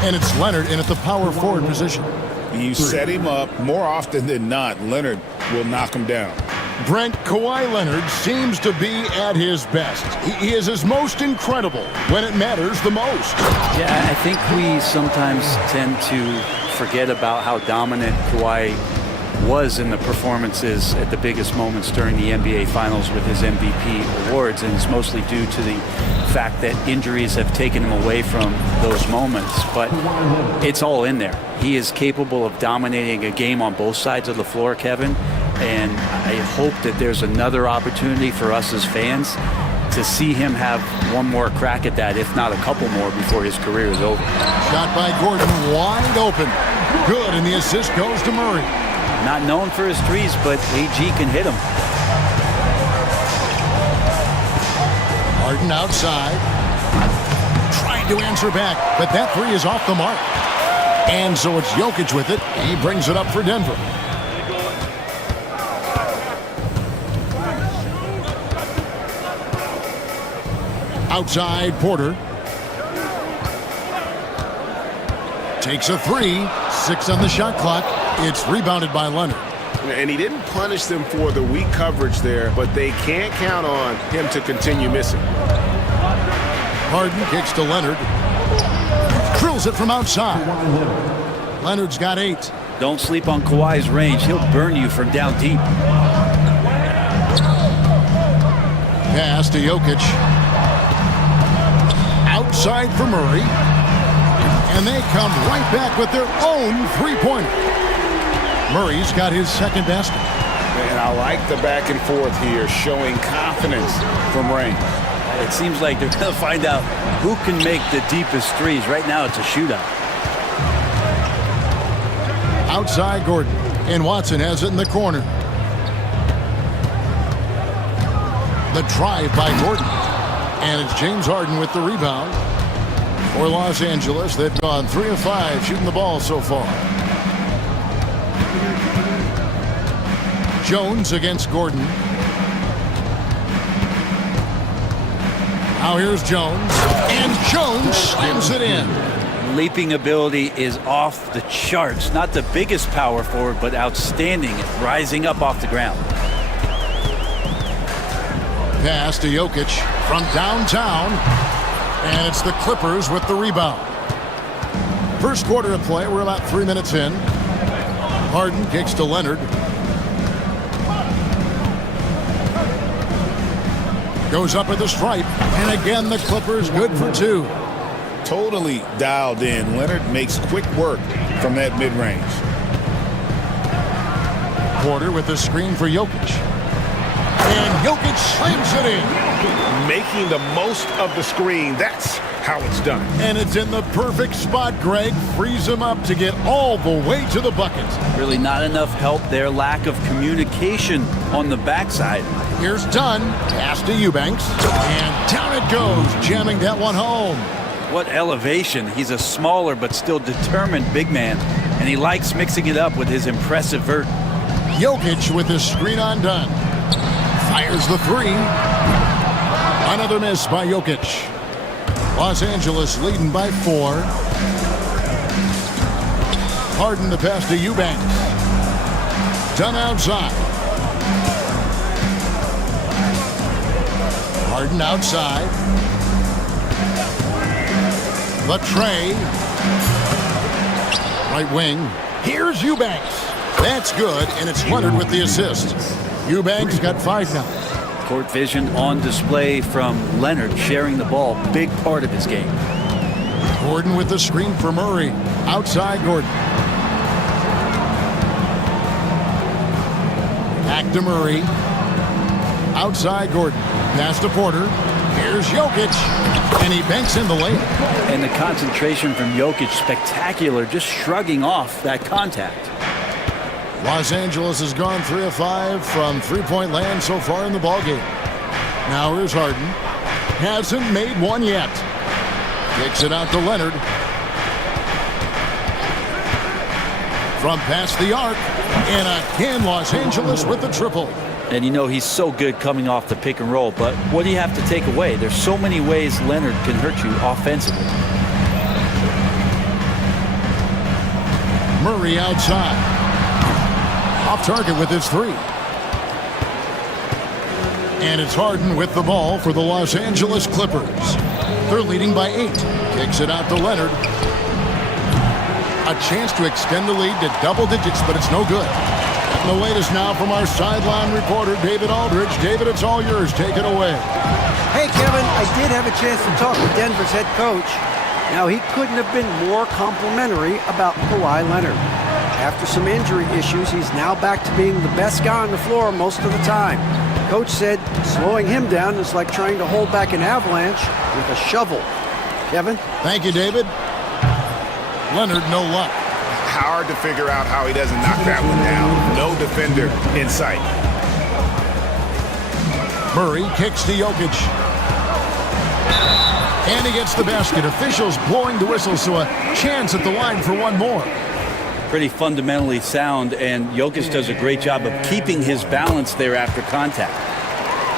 and it's Leonard in at the power forward position. You set him up, more often than not, Leonard will knock him down. Brent, Kawhi Leonard seems to be at his best. He is his most incredible when it matters the most. Yeah, I think we sometimes tend to forget about how dominant Kawhi was in the performances at the biggest moments during the NBA Finals with his MVP awards, and it's mostly due to the fact that injuries have taken him away from those moments, but it's all in there. He is capable of dominating a game on both sides of the floor, Kevin, and I hope that there's another opportunity for us as fans to see him have one more crack at that, if not a couple more, before his career is over. Shot by Gordon, wide open. Good, and the assist goes to Murray. Not known for his threes, but AG can hit him. Harden outside. Trying to answer back, but that three is off the mark. And so it's Jokic with it. He brings it up for Denver. Outside, Porter. Takes a three. 6 on the shot clock. It's rebounded by Leonard. And he didn't punish them for the weak coverage there, but they can't count on him to continue missing. Harden kicks to Leonard. Drills it from outside. Leonard's got 8. Don't sleep on Kawhi's range. He'll burn you from down deep. Pass to Jokic. Outside for Murray. And they come right back with their own three-pointer. Murray's got his second basket. And I like the back and forth here, showing confidence from range. It seems like they're going to find out who can make the deepest threes. Right now, it's a shootout. Outside Gordon. And Watson has it in the corner. The drive by Gordon. And it's James Harden with the rebound. For Los Angeles, they've gone 3 of 5 shooting the ball so far. Jones against Gordon. Now here's Jones. And Jones slams it in. Leaping ability is off the charts. Not the biggest power forward, but outstanding at rising up off the ground. Pass to Jokic from downtown. And it's the Clippers with the rebound. First quarter of play, we're about 3 minutes in. Harden kicks to Leonard. Goes up at the stripe. And again, the Clippers good for 2. Totally dialed in. Leonard makes quick work from that mid-range. Porter with the screen for Jokic. And Jokic slams it in. Making the most of the screen. That's how it's done. And it's in the perfect spot, Greg. Frees him up to get all the way to the bucket. Really not enough help there. Lack of communication on the backside. Here's Dunn. Pass to Eubanks. And down it goes, jamming that one home. What elevation. He's a smaller but still determined big man. And he likes mixing it up with his impressive vert. Jokic with his screen on Dunn. Fires the three. Another miss by Jokic. Los Angeles leading by 4. Harden the pass to Eubanks. Dunn outside. Harden outside. Latrey. Right wing. Here's Eubanks. That's good, and it's Leonard with the assist. Eubanks got 5 now. Court vision on display from Leonard, sharing the ball, big part of his game. Gordon with the screen for Murray. Outside Gordon. Back to Murray. Outside Gordon. Pass to Porter. Here's Jokic. And he banks in the lane. And the concentration from Jokic, spectacular, just shrugging off that contact. Los Angeles has gone 3 of 5 from three-point land so far in the ballgame. Now here's Harden. Hasn't made one yet. Kicks it out to Leonard. From past the arc. And again, Los Angeles with the triple. And you know he's so good coming off the pick and roll, but what do you have to take away? There's so many ways Leonard can hurt you offensively. Murray outside. Off target with his three. And it's Harden with the ball for the Los Angeles Clippers. They're leading by 8. Kicks it out to Leonard. A chance to extend the lead to double digits, but it's no good. And the latest now from our sideline reporter, David Aldridge. David, it's all yours. Take it away. Hey, Kevin, I did have a chance to talk with Denver's head coach. Now, he couldn't have been more complimentary about Kawhi Leonard. After some injury issues, he's now back to being the best guy on the floor most of the time. Coach said slowing him down is like trying to hold back an avalanche with a shovel. Kevin? Thank you, David. Leonard, no luck. Hard to figure out how he doesn't knock that one down. No defender in sight. Murray kicks to Jokic. And he gets the basket. Officials blowing the whistle, so a chance at the line for one more. Pretty fundamentally sound, and Jokic does a great job of keeping his balance there after contact.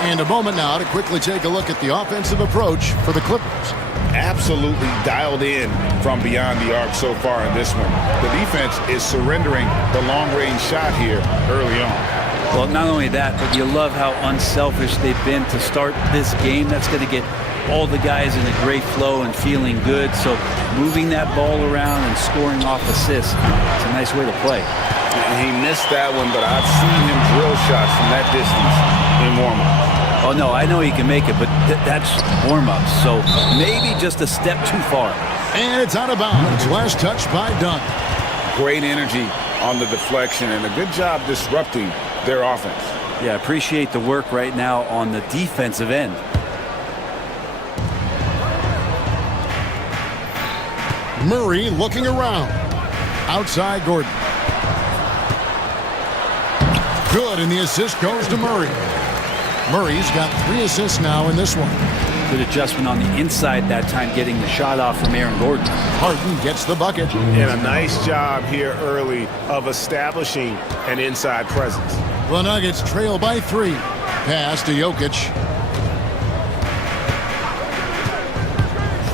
And a moment now to quickly take a look at the offensive approach for the Clippers. Absolutely dialed in from beyond the arc so far in this one. The defense is surrendering the long-range shot here early on. Well, not only that, but you love how unselfish they've been to start this game. That's going to get all the guys in a great flow and feeling good. So moving that ball around and scoring off assists, it's a nice way to play. And he missed that one, but I've seen him drill shots from that distance in warm-up. Oh, no, I know he can make it, but that's warm-up. So maybe just a step too far. And it's out of bounds. Last touch by Dunn. Great energy on the deflection and a good job disrupting their offense. Yeah, appreciate the work right now on the defensive end. Murray looking around. Outside Gordon. Good, and the assist goes to Murray. Murray's got 3 assists now in this one. Good adjustment on the inside that time, getting the shot off from Aaron Gordon. Harden gets the bucket. And a nice job here early of establishing an inside presence. The Nuggets trail by 3. Pass to Jokic.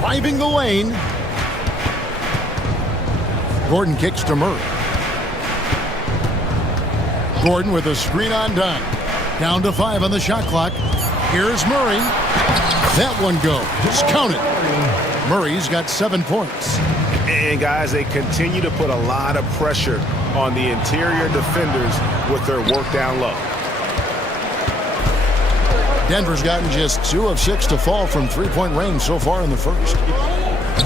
Driving the lane. Gordon kicks to Murray. Gordon with a screen on Dunn. Down to 5 on the shot clock. Here's Murray. That one goes. Just count it. Murray's got 7 points. And guys, they continue to put a lot of pressure on the interior defenders with their work down low. Denver's gotten just 2 of 6 to fall from 3-point range so far in the first.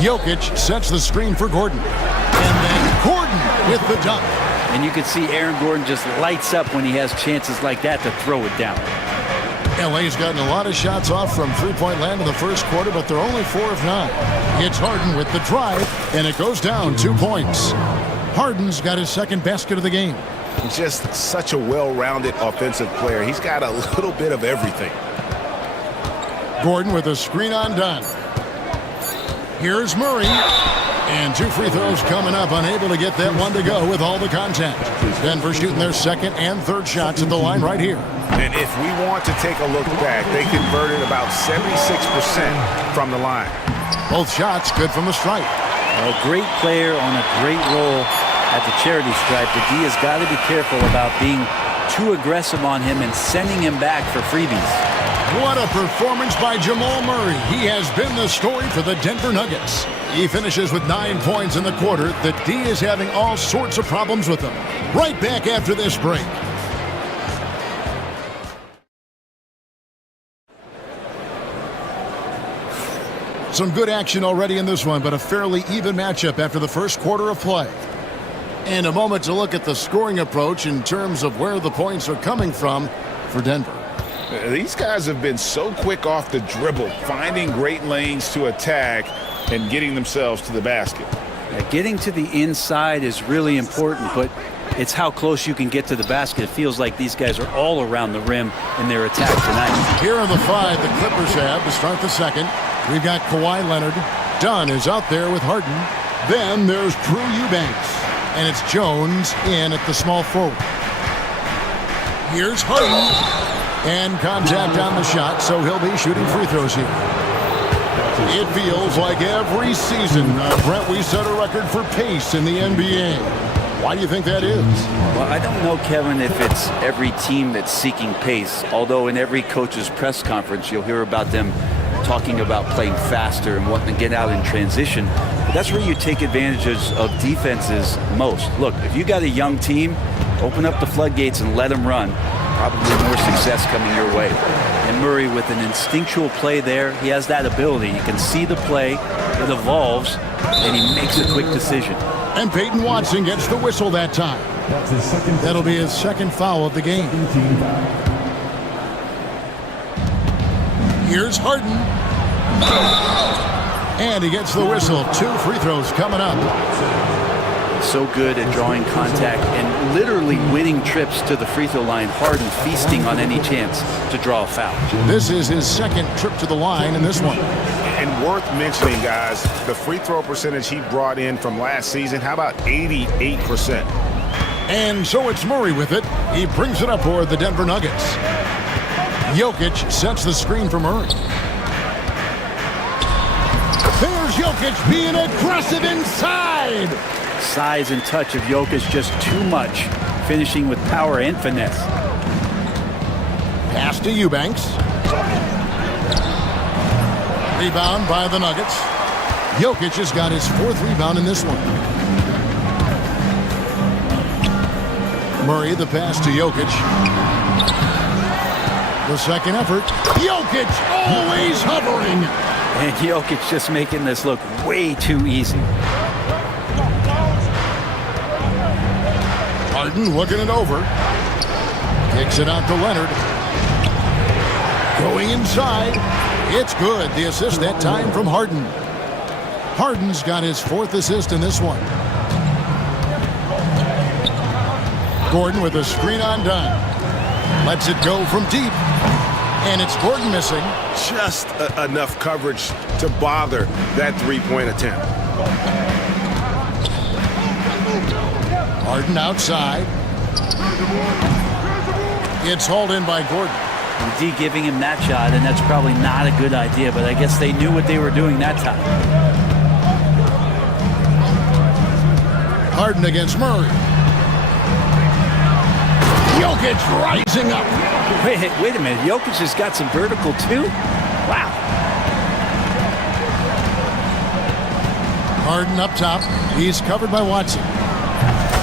Jokic sets the screen for Gordon. And then Gordon with the dunk. And you can see Aaron Gordon just lights up when he has chances like that to throw it down. LA's gotten a lot of shots off from 3-point land in the first quarter, but they're only 4 of 9. It's Harden with the drive, and it goes down 2 points. Harden's got his second basket of the game. Just such a well-rounded offensive player. He's got a little bit of everything. Gordon with a screen on Dunn. Here's Murray. And 2 free throws coming up, unable to get that one to go with all the contact. Denver shooting their second and third shots at the line right here. And if we want to take a look back, they converted about 76% from the line. Both shots good from the stripe. A great player on a great role at the charity stripe. The D has got to be careful about being too aggressive on him and sending him back for freebies. What a performance by Jamal Murray. He has been the story for the Denver Nuggets. He finishes with 9 points in the quarter. The D is having all sorts of problems with him. Right back after this break. Some good action already in this one, but a fairly even matchup after the first quarter of play. And a moment to look at the scoring approach in terms of where the points are coming from for Denver. These guys have been so quick off the dribble, finding great lanes to attack and getting themselves to the basket. Getting to the inside is really important, but it's how close you can get to the basket. It feels like these guys are all around the rim in their attack tonight. Here are the 5 the Clippers have to start the second. We've got Kawhi Leonard. Dunn is out there with Harden. Then there's Drew Eubanks. And it's Jones in at the small forward. Here's Harden. And contact on the shot, so he'll be shooting free throws here. It feels like every season, Brent, we set a record for pace in the NBA. Why do you think that is? Well, I don't know, Kevin, if it's every team that's seeking pace, although in every coach's press conference, you'll hear about them talking about playing faster and wanting to get out in transition. But that's where you take advantages of defenses most. Look, if you got a young team, open up the floodgates and let them run. Probably more success coming your way. And Murray, with an instinctual play there, he has that ability. You can see the play, it evolves, and he makes a quick decision. And Peyton Watson gets the whistle that time. That'll be his second foul of the game. Here's Harden. And he gets the whistle. 2 free throws coming up. So good at drawing contact and literally winning trips to the free throw line. Harden feasting on any chance to draw a foul. This is his second trip to the line in this one. And worth mentioning, guys, the free throw percentage he brought in from last season, how about 88%? And so it's Murray with it. He brings it up for the Denver Nuggets. Jokic sets the screen for Murray. There's Jokic being aggressive inside. Size and touch of Jokic just too much, finishing with power and finesse. Pass to Eubanks. Rebound by the Nuggets. Jokic has got his 4th rebound in this one. Murray, the pass to Jokic. The second effort. Jokic always hovering. And Jokic just making this look way too easy. Harden looking it over. Kicks it out to Leonard. Going inside. It's good. The assist that time from Harden. Harden's got his 4th assist in this one. Gordon with a screen on done. Lets it go from deep. And it's Gordon missing. Just enough coverage to bother that three-point attempt. Harden outside. It's hauled in by Gordon. D giving him that shot, and that's probably not a good idea, but I guess they knew what they were doing that time. Harden against Murray. Jokic rising up. Wait a minute. Jokic has got some vertical too? Wow. Harden up top. He's covered by Watson.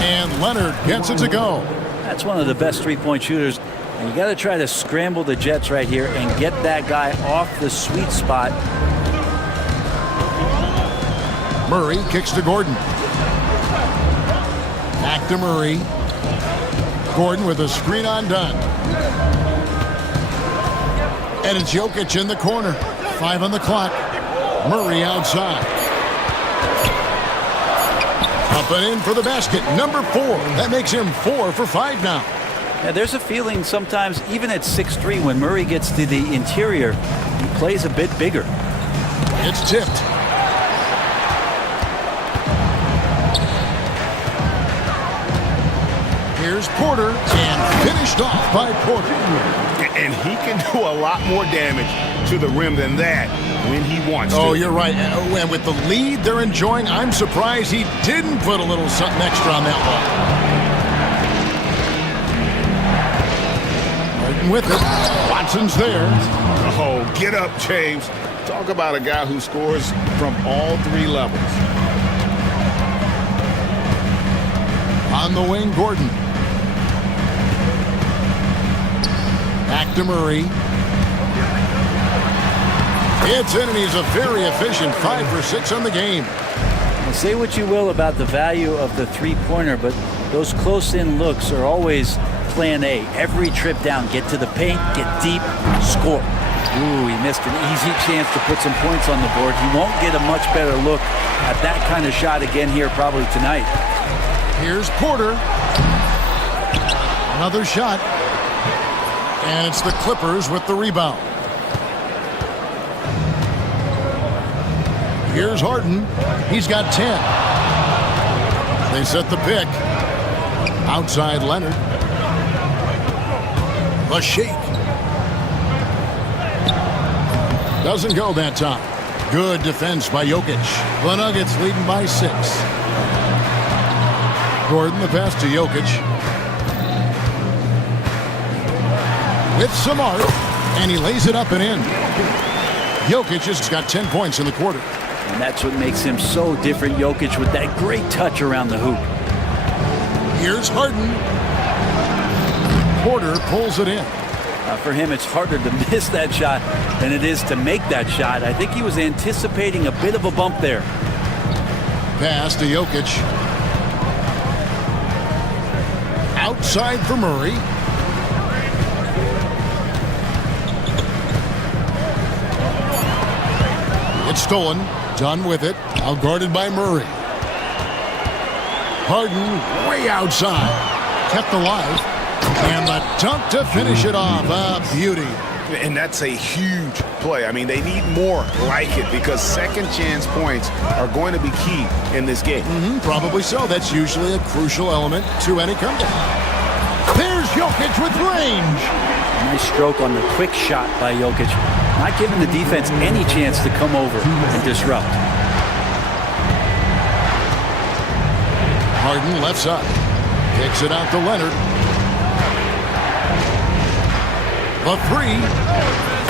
And Leonard gets it to go. That's one of the best three-point shooters. And you got to try to scramble the Jets right here and get that guy off the sweet spot. Murray kicks to Gordon. Back to Murray. Gordon with a screen on done. And it's Jokic in the corner. 5 on the clock. Murray outside. Up and in for the basket. Number 4. That makes him 4 for 5 now. Yeah, there's a feeling sometimes, even at 6'3", when Murray gets to the interior, he plays a bit bigger. It's tipped. Here's Porter, and finished off by Porter. And he can do a lot more damage to the rim than that when he wants to. Oh, you're right. And with the lead they're enjoying, I'm surprised he didn't put a little something extra on that ball. Martin with it. Watson's there. Oh, get up, James. Talk about a guy who scores from all 3 levels. On the wing, Gordon. Back to Murray. It's in, and he's a very efficient 5 for 6 on the game. Well, say what you will about the value of the three-pointer, but those close-in looks are always plan A. Every trip down, get to the paint, get deep, score. Ooh, he missed an easy chance to put some points on the board. He won't get a much better look at that kind of shot again here probably tonight. Here's Porter. Another shot. And it's the Clippers with the rebound. Here's Harden. He's got 10. They set the pick. Outside Leonard. The shake. Doesn't go that time. Good defense by Jokic. The Nuggets leading by 6. Gordon, the pass to Jokic. With some art, and he lays it up and in. Jokic has got 10 points in the quarter. And that's what makes him so different, Jokic, with that great touch around the hoop. Here's Harden. Porter pulls it in. For him, it's harder to miss that shot than it is to make that shot. I think he was anticipating a bit of a bump there. Pass to Jokic. Outside for Murray. It's stolen. Done with it. Outguarded by Murray. Harden way outside. Kept alive. And the dunk to finish it off. A beauty. And that's a huge play. I mean, they need more like it because second chance points are going to be key in this game. Probably so. That's usually a crucial element to any comeback. There's Jokic with range. Nice stroke on the quick shot by Jokic. Not giving the defense any chance to come over and disrupt. Harden left side. Kicks it out to Leonard. The three.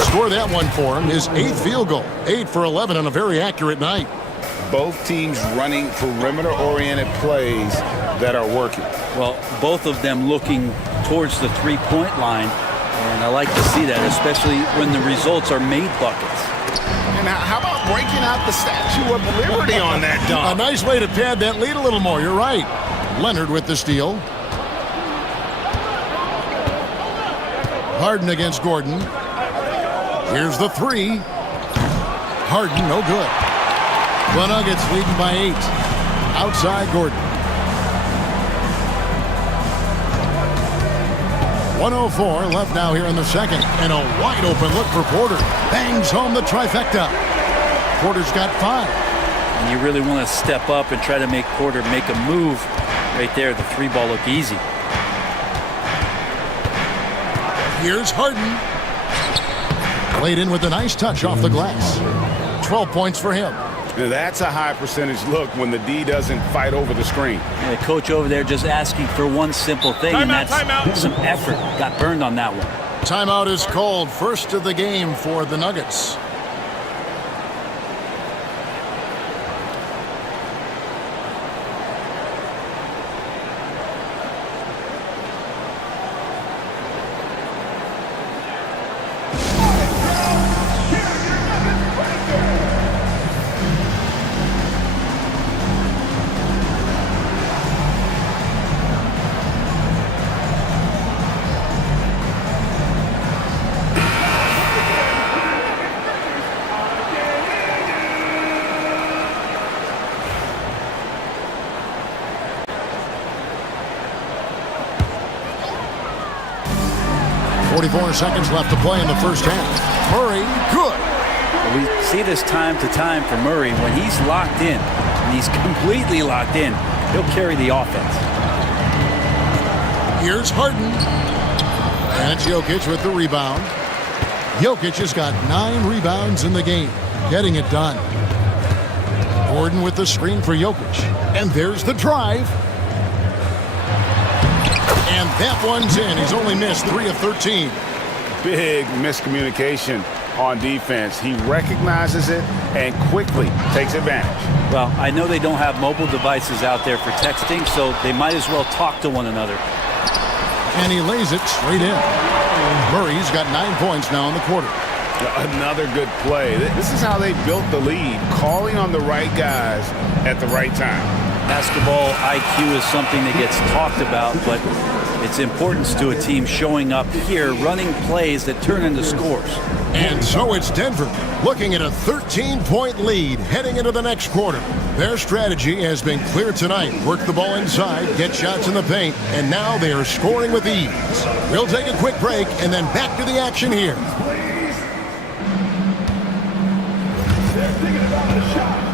Score that one for him. His 8th field goal. 8 for 11 on a very accurate night. Both teams running perimeter-oriented plays that are working. Well, both of them looking towards the three-point line. And I like to see that, especially when the results are made buckets. And how about breaking out the Statue of Liberty on that dunk? A nice way to pad that lead a little more. You're right. Leonard with the steal. Harden against Gordon. Here's the three. Harden, no good. The Nuggets leading by 8. Outside Gordon. 1:04 left now here in the second. And a wide open look for Porter. Bangs home the trifecta. Porter's got 5. And you really want to step up and try to make Porter make a move right there. The three ball look easy. Here's Harden. Played in with a nice touch off the glass. 12 points for him. That's a high percentage look when the D doesn't fight over the screen. And the coach over there just asking for one simple thing, and that's some effort. Got burned on that one. Timeout is called. First of the game for the Nuggets. Seconds left to play in the first half. Murray, good. We see this time to time for Murray. When he's locked in, and he's completely locked in, he'll carry the offense. Here's Harden. And it's Jokic with the rebound. Jokic has got 9 rebounds in the game, getting it done. Gordon with the screen for Jokic. And there's the drive. And that one's in. He's only missed 3 of 13. Big miscommunication on defense. He recognizes it and quickly takes advantage. Well, I know they don't have mobile devices out there for texting, so they might as well talk to one another. And he lays it straight in. Murray's got 9 points now in the quarter. Another good play. This is how they built the lead, calling on the right guys at the right time. Basketball IQ is something that gets talked about, but its importance to a team showing up here, running plays that turn into scores. And so it's Denver looking at a 13-point lead heading into the next quarter. Their strategy has been clear tonight. Work the ball inside, get shots in the paint, and now they are scoring with ease. We'll take a quick break and then back to the action here. They're thinking about the shot.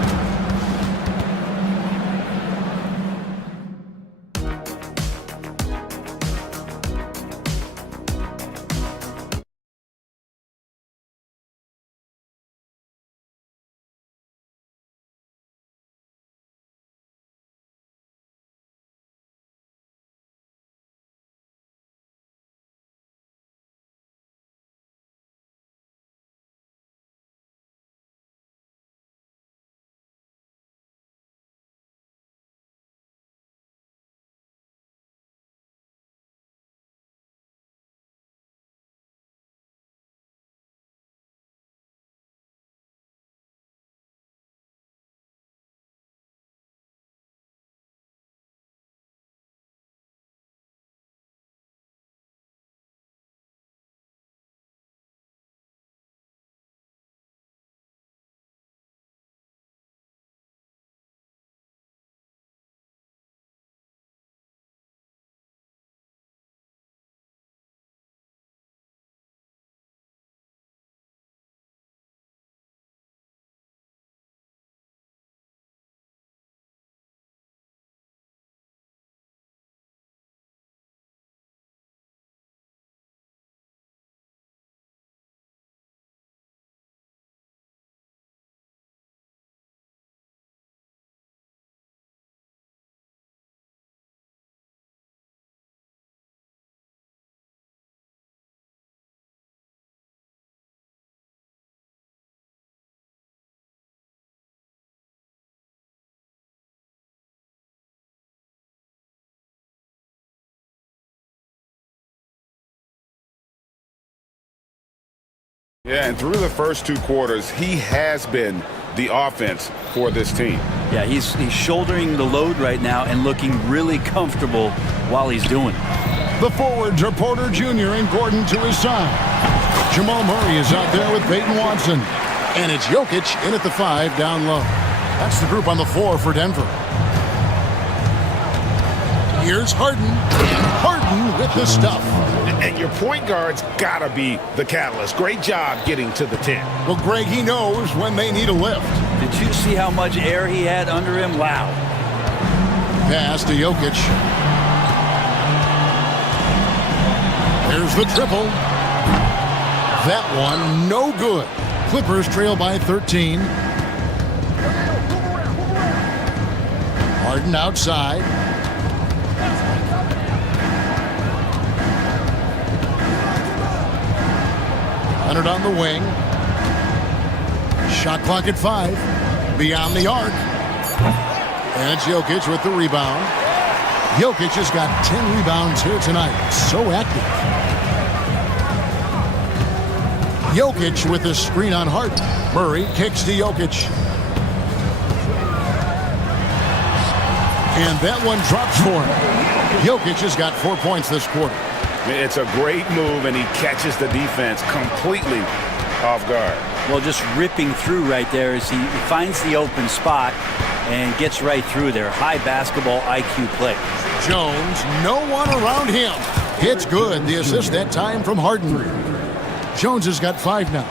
Yeah, and through the first 2 quarters, he has been the offense for this team. Yeah, he's shouldering the load right now and looking really comfortable while he's doing it. The forwards are Porter Jr. and Gordon to his side. Jamal Murray is out there with Peyton Watson. And it's Jokic in at the 5 down low. That's the group on the floor for Denver. Here's Harden. And Harden with the stuff. And your point guard's got to be the catalyst. Great job getting to the 10. Well, Greg, he knows when they need a lift. Did you see how much air he had under him? Wow. Pass to Jokic. There's the triple. That one, no good. Clippers trail by 13. Harden outside. Leonard on the wing. Shot clock at 5. Beyond the arc. And it's Jokic with the rebound. Jokic has got 10 rebounds here tonight. So active. Jokic with the screen on Harden. Murray kicks to Jokic. And that one drops for him. Jokic has got 4 points this quarter. It's a great move, and he catches the defense completely off guard. Well, just ripping through right there as he finds the open spot and gets right through there. High basketball IQ play. Jones, no one around him. It's good. The assist that time from Harden. Jones has got 5 now.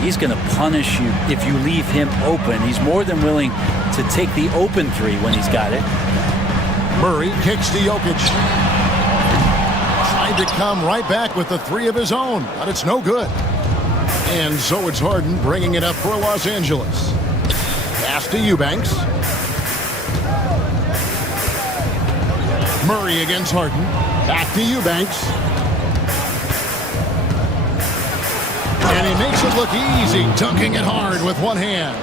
He's going to punish you if you leave him open. He's more than willing to take the open 3 when he's got it. Murray kicks to Jokic. Tried to come right back with the 3 of his own, but it's no good. And so it's Harden bringing it up for Los Angeles. Pass to Eubanks. Murray against Harden. Back to Eubanks. And he makes it look easy, dunking it hard with one hand.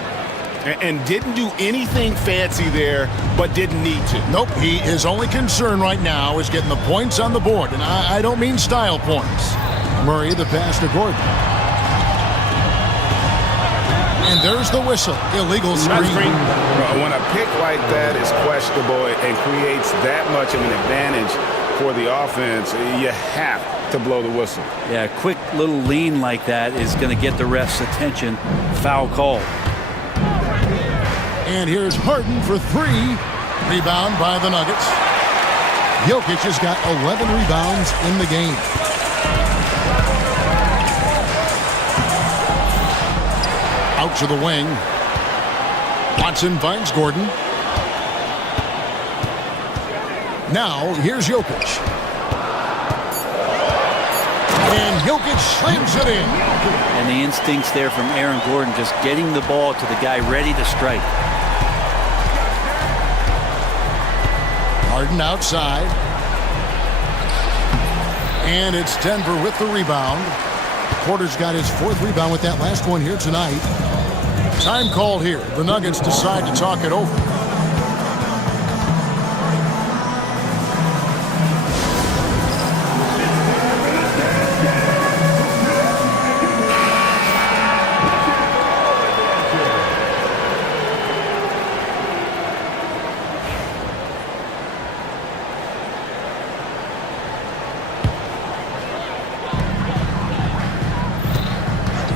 And didn't do anything fancy there, but didn't need to. Nope, his only concern right now is getting the points on the board. And I don't mean style points. Murray, the pass to Gordon. And there's the whistle. Illegal screen. When a pick like that is questionable and creates that much of an advantage for the offense, you have to blow the whistle. Yeah, a quick little lean like that is going to get the ref's attention. Foul call. And here's Harden for 3. Rebound by the Nuggets. Jokic has got 11 rebounds in the game. Out to the wing. Watson finds Gordon. Now, here's Jokic. And Jokic slams it in. And the instincts there from Aaron Gordon, just getting the ball to the guy ready to strike. Harden outside. And it's Denver with the rebound. Porter's got his 4th rebound with that last one here tonight. Time called here. The Nuggets decide to talk it over.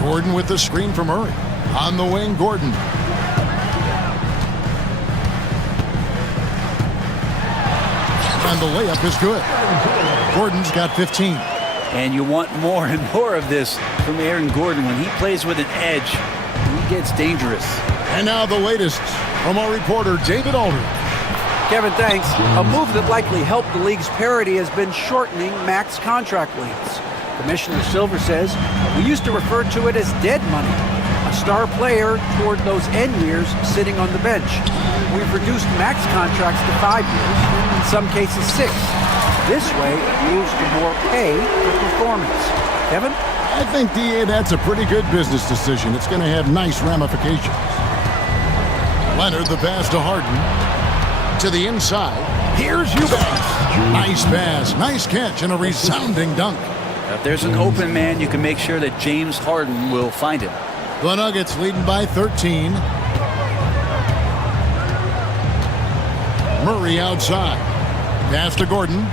Gordon with the screen for Murray. On the wing, Gordon. And the layup is good. Gordon's got 15. And you want more and more of this from Aaron Gordon. When he plays with an edge, he gets dangerous. And now the latest from our reporter, David Aldridge. Kevin, thanks. A move that likely helped the league's parity has been shortening max contract lengths. Commissioner Silver says, we used to refer to it as dead money, a star player toward those end years sitting on the bench. We've reduced max contracts to 5 years, and in some cases 6. This way, it moves to more pay for performance. Kevin? I think, DA, that's a pretty good business decision. It's going to have nice ramifications. Leonard, the pass to Harden. To the inside. Here's Eubanks. Nice pass, nice catch, and a resounding dunk. If there's an open man, you can make sure that James Harden will find him. The Nuggets leading by 13. Murray outside. Pass to Gordon.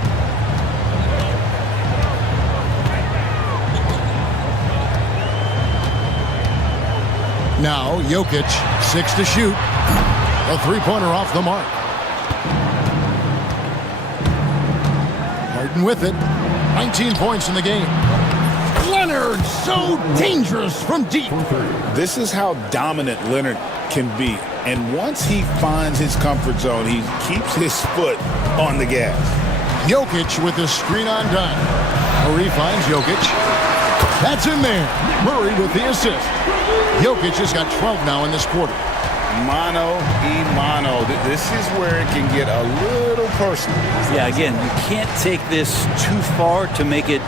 Now Jokic, 6 to shoot. A three-pointer off the mark. Harden with it. 19 points in the game. Leonard, so dangerous from deep. This is how dominant Leonard can be. And once he finds his comfort zone, he keeps his foot on the gas. Jokic with the screen on dime. Murray finds Jokic. That's in there. Murray with the assist. Jokic has got 12 now in this quarter. Mano y mano. This is where it can get a little personal. Yeah, again, you can't take this too far to make it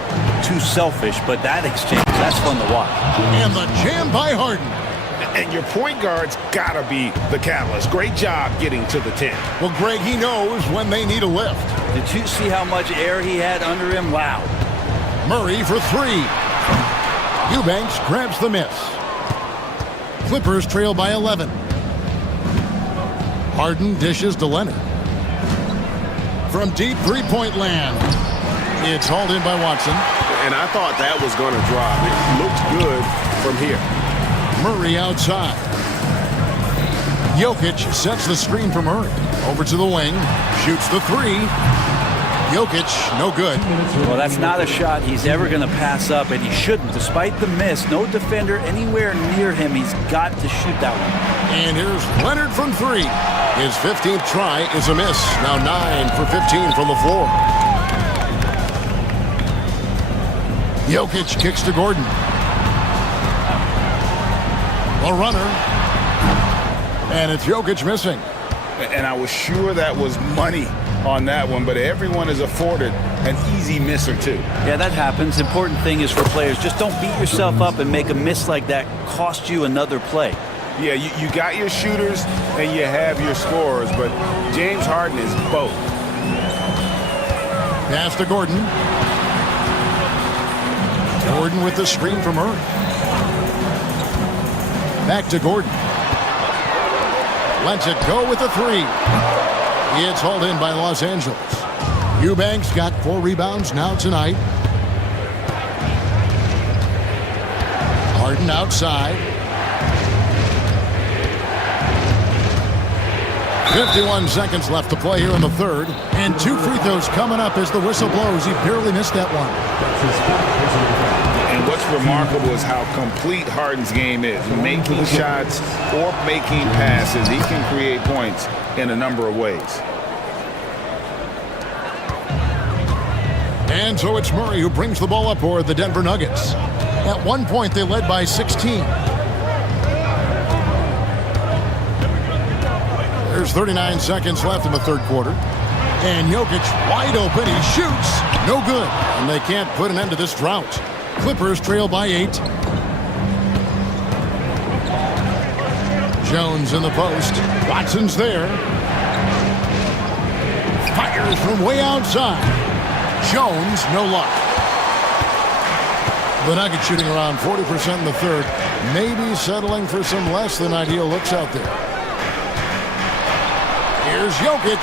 too selfish, but that exchange, that's fun to watch. And the jam by Harden. And your point guard's got to be the catalyst. Great job getting to the 10. Well, Greg, he knows when they need a lift. Did you see how much air he had under him? Wow. Murray for three. Eubanks grabs the miss. Clippers trail by 11. Harden dishes to Leonard. From deep three-point land. It's hauled in by Watson. And I thought that was going to drop. It looked good from here. Murray outside. Jokic sets the screen for Murray. Over to the wing. Shoots the three. Jokic, no good. Well, that's not a shot he's ever going to pass up, and he shouldn't. Despite the miss, no defender anywhere near him. He's got to shoot that one. And here's Leonard from three. His 15th try is a miss. Now 9 for 15 from the floor. Jokic kicks to Gordon. A runner. And it's Jokic missing. And I was sure that was money on that one, but everyone is afforded an easy miss or two. Yeah, that happens. Important thing is for players, just don't beat yourself up and make a miss like that cost you another play. Yeah, you got your shooters and you have your scorers, but James Harden is both. Pass to Gordon. Gordon with the screen from Murray. Back to Gordon. Lets it go with the three. It's hauled in by Los Angeles. Eubanks got 4 rebounds now tonight. Harden outside. 51 seconds left to play here in the third. And 2 free throws coming up as the whistle blows. He barely missed that one. And what's remarkable is how complete Harden's game is. Making shots or making passes, he can create points in a number of ways. And so it's Murray who brings the ball up for the Denver Nuggets. At one point, they led by 16. There's 39 seconds left in the third quarter. And Jokic wide open. He shoots. No good. And they can't put an end to this drought. Clippers trail by 8. Jones in the post. Watson's there. Fires from way outside. Jones, no luck. The Nuggets shooting around 40% in the third. Maybe settling for some less than ideal looks out there. Here's Jokic.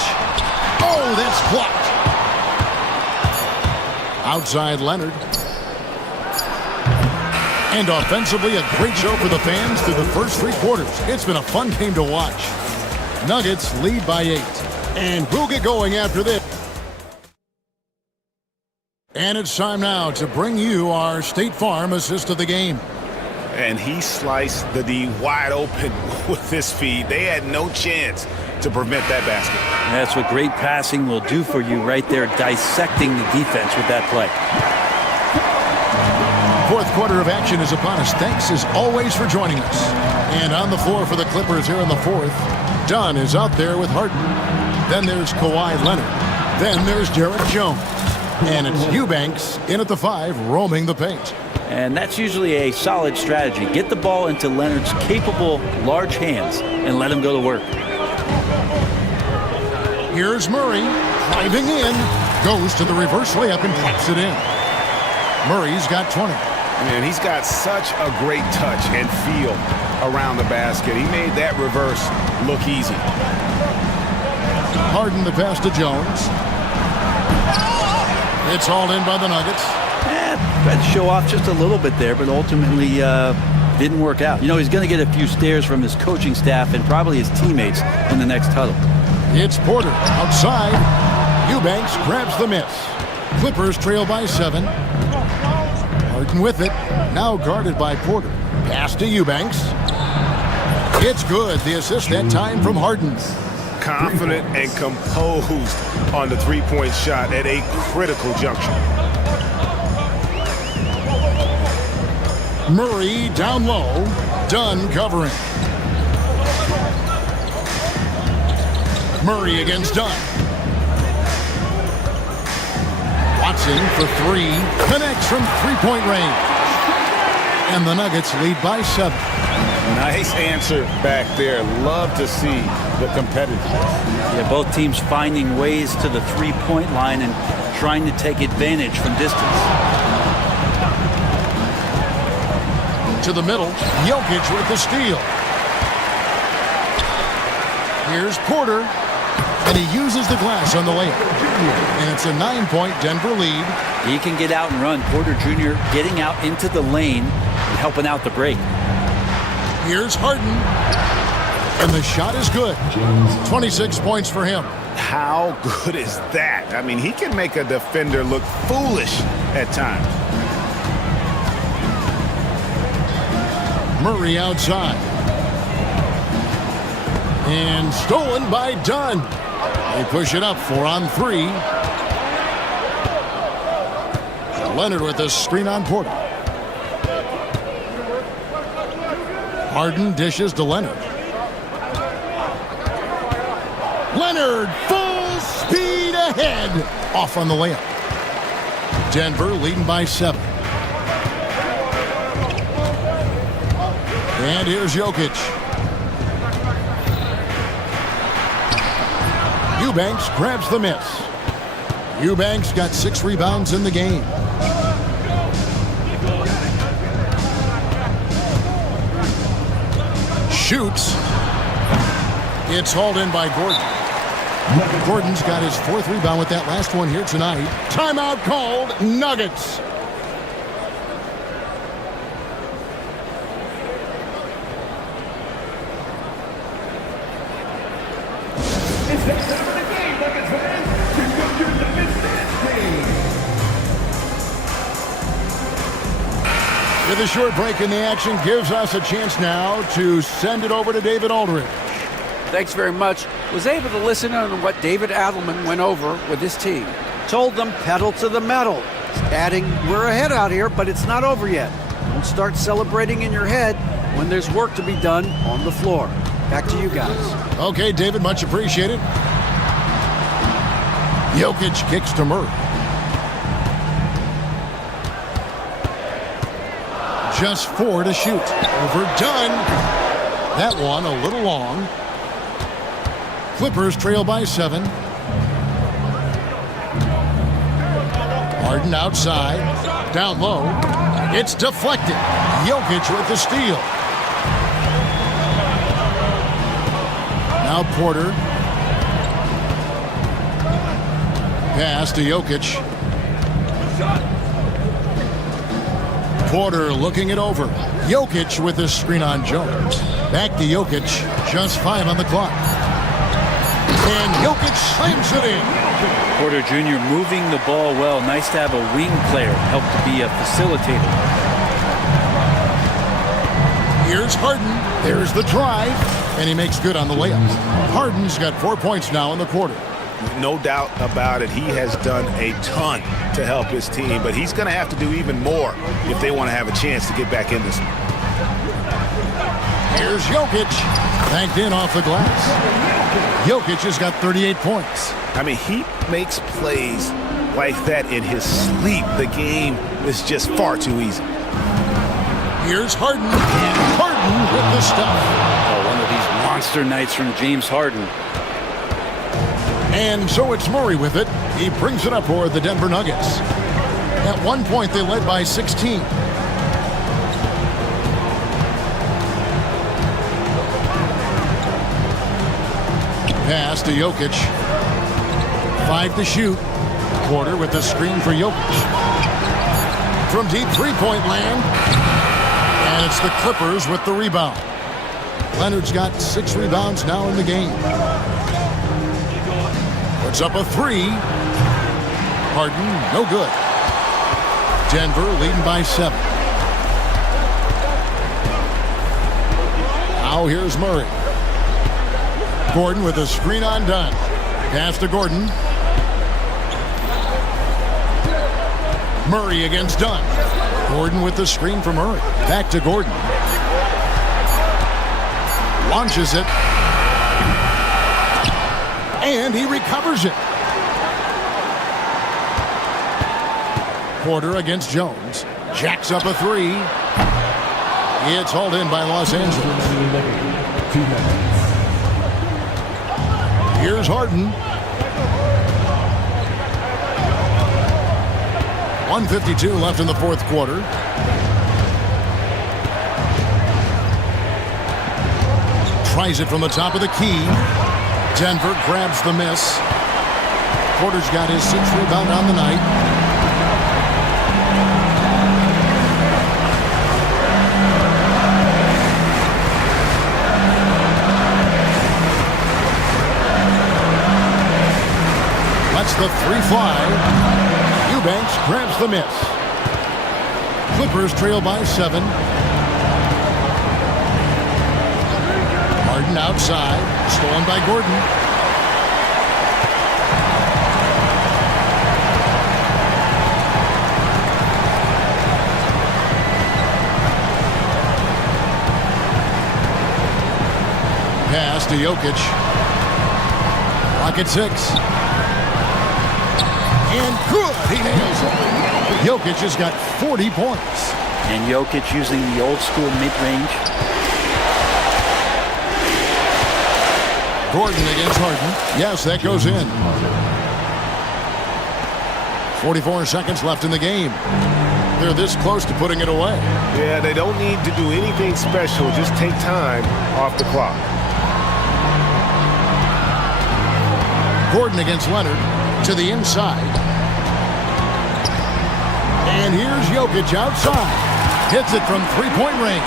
Oh, that's blocked. Outside Leonard. And offensively, a great show for the fans through the first 3 quarters. It's been a fun game to watch. Nuggets lead by 8. And we'll get going after this. And it's time now to bring you our State Farm assist of the game. And he sliced the D wide open with his feet. They had no chance to prevent that basket. That's what great passing will do for you right there, dissecting the defense with that play. Fourth quarter of action is upon us. Thanks as always for joining us. And on the floor for the Clippers here in the fourth, Dunn is out there with Harden. Then there's Kawhi Leonard. Then there's Derek Jones. And it's Eubanks in at the 5, roaming the paint. And that's usually a solid strategy. Get the ball into Leonard's capable, large hands and let him go to work. Here's Murray driving in. Goes to the reverse layup and pops it in. Murray's got 20. Man, he's got such a great touch and feel around the basket. He made that reverse look easy. Harden the pass to Jones. It's hauled in by the Nuggets. Tried to show off just a little bit there, but ultimately didn't work out. You know, he's going to get a few stares from his coaching staff and probably his teammates in the next huddle. It's Porter outside. Eubanks grabs the miss. Clippers trail by 7. Harden with it. Now guarded by Porter. Pass to Eubanks. It's good. The assist that time from Harden. Confident and composed on the three-point shot at a critical juncture. Murray down low. Dunn covering. Murray against Dunn. Watson for 3. Connects from three-point range. And the Nuggets lead by 7. Nice answer back there. Love to see the competitiveness. Yeah, both teams finding ways to the three-point line and trying to take advantage from distance. To the middle, Jokic with the steal. Here's Porter, and he uses the glass on the layup. And it's a 9-point Denver lead. He can get out and run. Porter Jr. getting out into the lane and helping out the break. Here's Harden, and the shot is good. 26 points for him. How good is that? I mean, he can make a defender look foolish at times. Murray outside. And stolen by Dunn. They push it up 4 on 3. Leonard with the screen on Porter. Harden dishes to Leonard. Leonard full speed ahead. Off on the layup. Denver leading by 7. And here's Jokic. Eubanks grabs the miss. Eubanks got 6 rebounds in the game. Shoots. It's hauled in by Gordon. Gordon's got his 4th rebound with that last one here tonight. Timeout called. Nuggets. With a short break in the action gives us a chance now to send it over to David Aldridge. Thanks very much. Was able to listen on what David Adelman went over with his team. Told them pedal to the metal. Adding, we're ahead out here, but it's not over yet. Don't start celebrating in your head when there's work to be done on the floor. Back to you guys. Okay, David, much appreciated. Jokic kicks to Murray. Just 4 to shoot. Overdone. That one a little long. Clippers trail by 7. Harden outside. Down low. It's deflected. Jokic with the steal. Now Porter. Pass to Jokic. Porter looking it over. Jokic with the screen on Jones. Back to Jokic. Just 5 on the clock. And Jokic slams it in. Porter Jr. moving the ball well. Nice to have a wing player help to be a facilitator. Here's Harden. There's the drive. And he makes good on the layup. Harden's got 4 points now in the quarter. No doubt about it. He has done a ton to help his team, but he's going to have to do even more if they want to have a chance to get back in this. Here's Jokic. Banked in off the glass. Jokic has got 38 points. I mean, he makes plays like that in his sleep. The game is just far too easy. Here's Harden. And Harden with the stuff. Oh, one of these monster nights from James Harden. And so it's Murray with it. He brings it up for the Denver Nuggets. At one point, they led by 16. Pass to Jokic. 5 to shoot. Porter with the screen for Jokic. From deep three-point land. And it's the Clippers with the rebound. Leonard's got 6 rebounds now in the game. Puts up a 3. Harden, no good. Denver leading by 7. Now here's Murray. Gordon with a screen on Dunn. Pass to Gordon. Murray against Dunn. Gordon with the screen for Murray. Back to Gordon. Launches it. And he recovers it. Porter against Jones. Jacks up a 3. It's hauled in by Los Angeles. Here's Harden. 1:52 left in the fourth quarter. Tries it from the top of the key. Denver grabs the miss. Porter's got his 6th rebound on the night. Lets the 3 fly. Eubanks grabs the miss. Clippers trail by 7. Harden outside. Stolen by Gordon. Pass to Jokic. Clock at 6. And good. He nails it. Jokic has got 40 points. And Jokic using the old school mid-range. Gordon against Harden. Yes, that goes in. 44 seconds left in the game. They're this close to putting it away. Yeah, they don't need to do anything special. Just take time off the clock. Gordon against Leonard to the inside. And here's Jokic outside. Hits it from three-point range.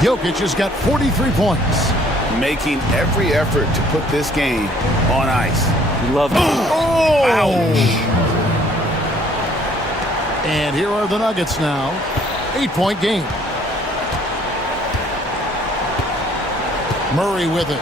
Jokic has got 43 points. Making every effort to put this game on ice. Love it. Oh! Ouch. And here are the Nuggets now. 8-point game. Murray with it.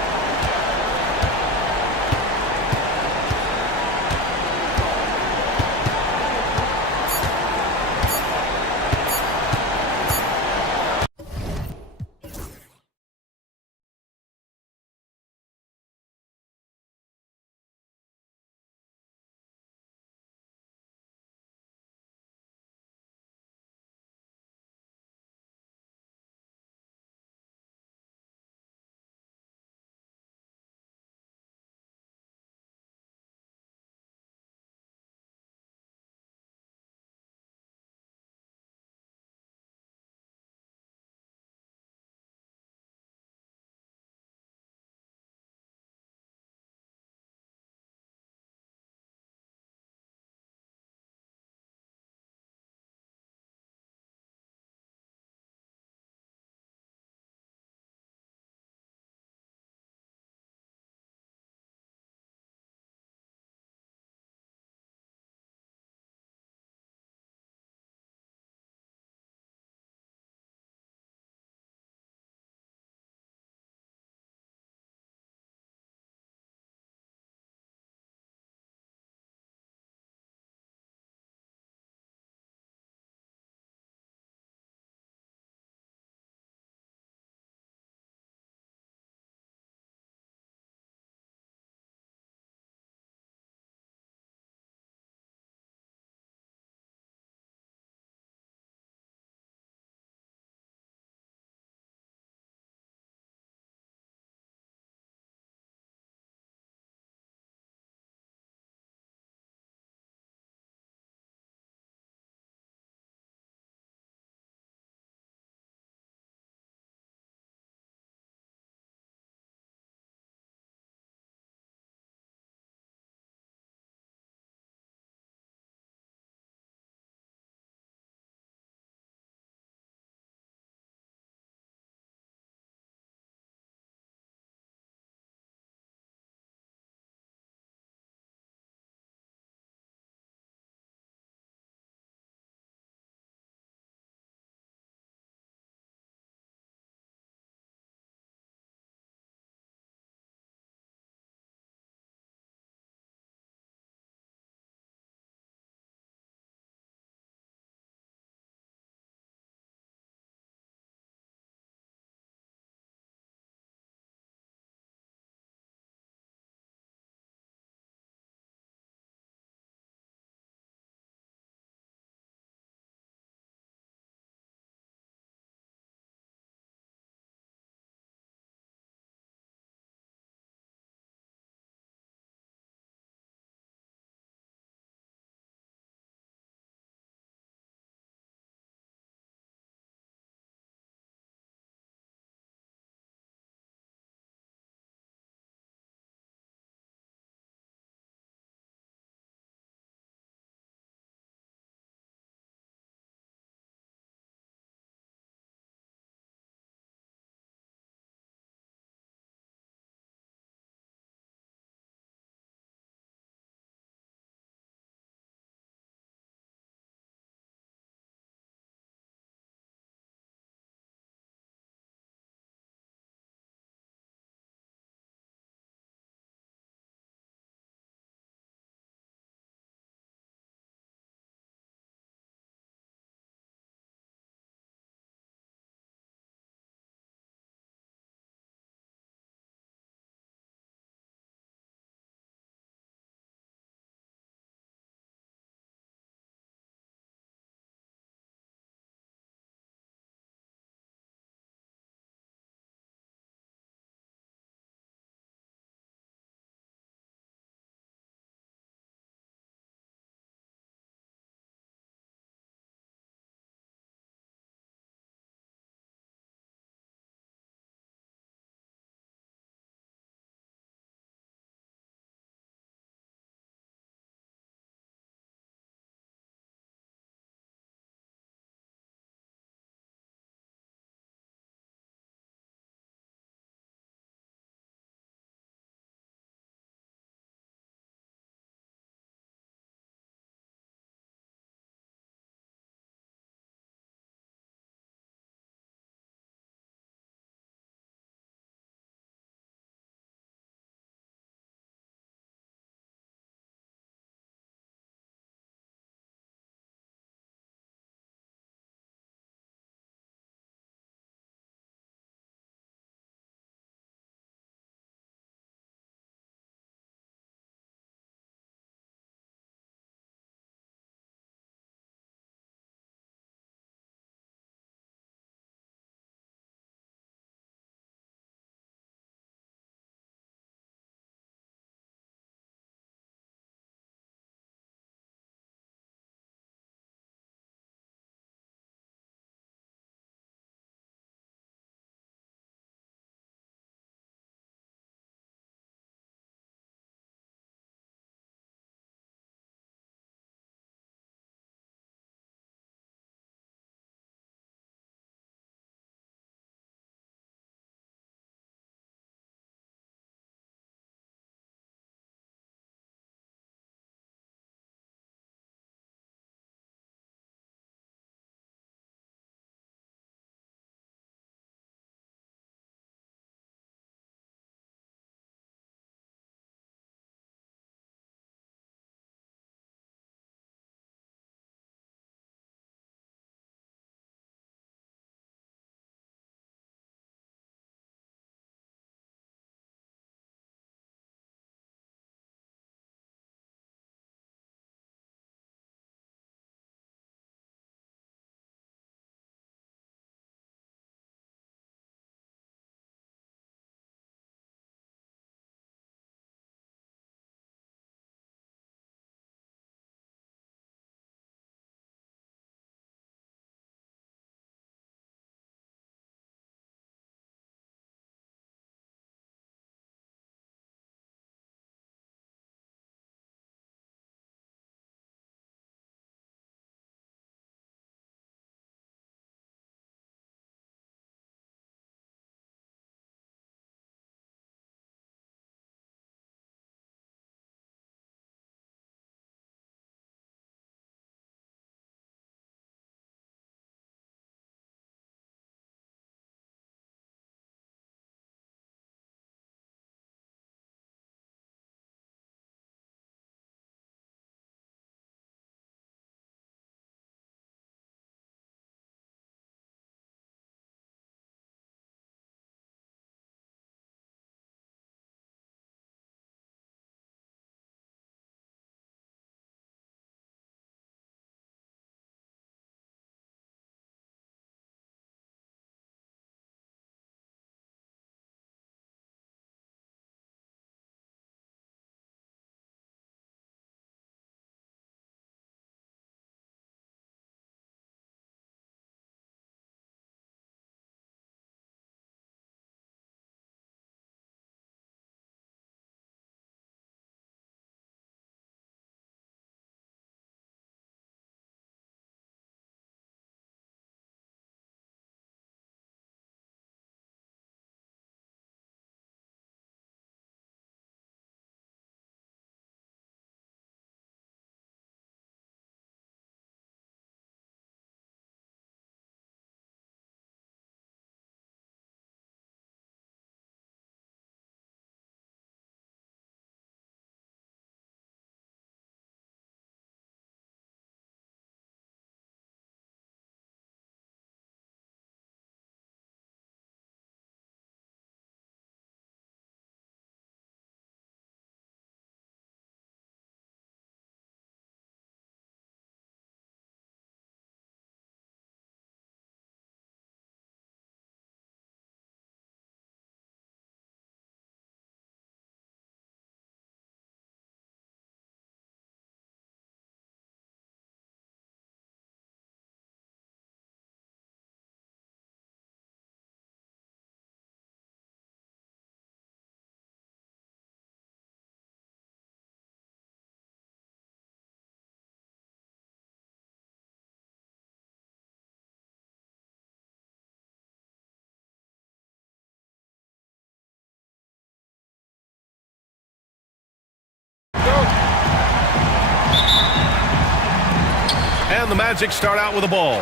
And the Magic start out with a ball.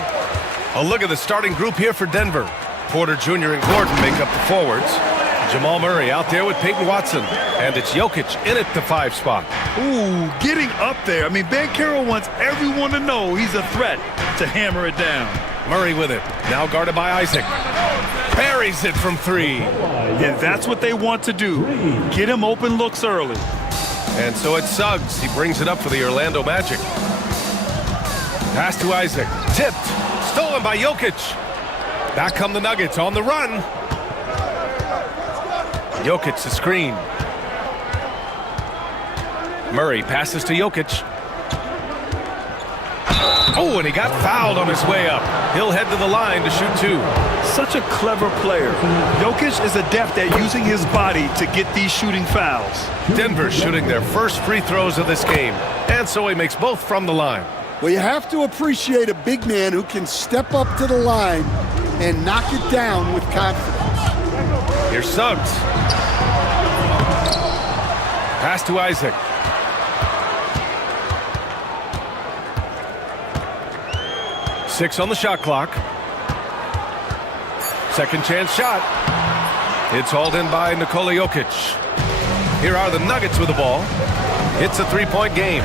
A look at the starting group here for Denver. Porter Jr. and Gordon make up the forwards. Jamal Murray out there with Peyton Watson. And it's Jokic in at the 5 spot. Ooh, getting up there. I mean, Banchero wants everyone to know he's a threat to hammer it down. Murray with it. Now guarded by Isaac. Buries it from 3. And that's what they want to do. Get him open looks early. And so it's Suggs. He brings it up for the Orlando Magic. Pass to Isaac. Tipped. Stolen by Jokic. Back come the Nuggets on the run. Jokic the screen. Murray passes to Jokic. Oh, and he got fouled on his way up. He'll head to the line to shoot 2. Such a clever player. Jokic is adept at using his body to get these shooting fouls. Denver shooting their first free throws of this game. And so he makes both from the line. Well, you have to appreciate a big man who can step up to the line and knock it down with confidence. Here's Suggs. Pass to Isaac. Six on the shot clock. Second chance shot. It's hauled in by Nikola Jokic. Here are the Nuggets with the ball. It's a 3-point game.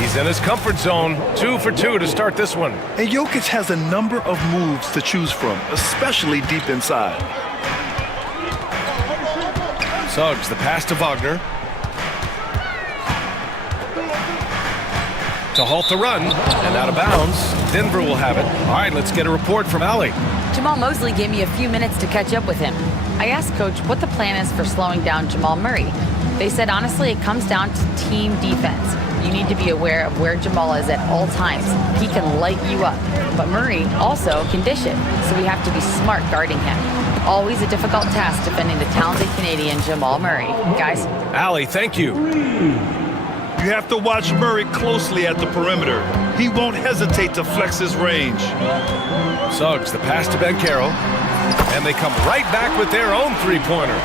He's in his comfort zone. 2 for 2 to start this one. And Jokic has a number of moves to choose from, especially deep inside. Suggs, the pass to Wagner. To halt the run, and out of bounds. Denver will have it. All right, let's get a report from Allie. Jamal Mosley gave me a few minutes to catch up with him. I asked Coach what the plan is for slowing down Jamal Murray. They said, honestly, it comes down to team defense. You need to be aware of where Jamal is at all times. He can light you up, but Murray also can dish it, so we have to be smart guarding him. Always a difficult task defending the talented Canadian Jamal Murray. Guys? Allie, thank you. You have to watch Murray closely at the perimeter. He won't hesitate to flex his range. Suggs, the pass to Banchero. And they come right back with their own 3-pointer.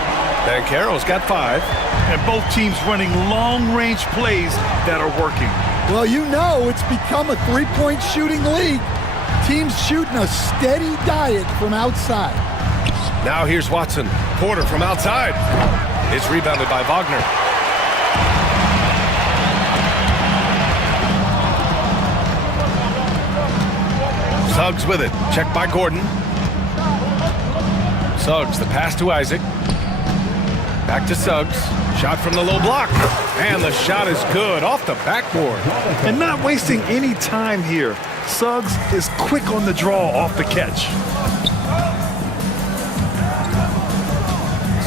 Banchero's got 5. And both teams running long-range plays that are working. Well, you know it's become a 3-point shooting league. Teams shooting a steady diet from outside. Now here's Watson. Porter from outside. It's rebounded by Wagner. Suggs with it. Checked by Gordon. Suggs, the pass to Isaac. Back to Suggs. Shot from the low block. And the shot is good off the backboard. And not wasting any time here. Suggs is quick on the draw off the catch.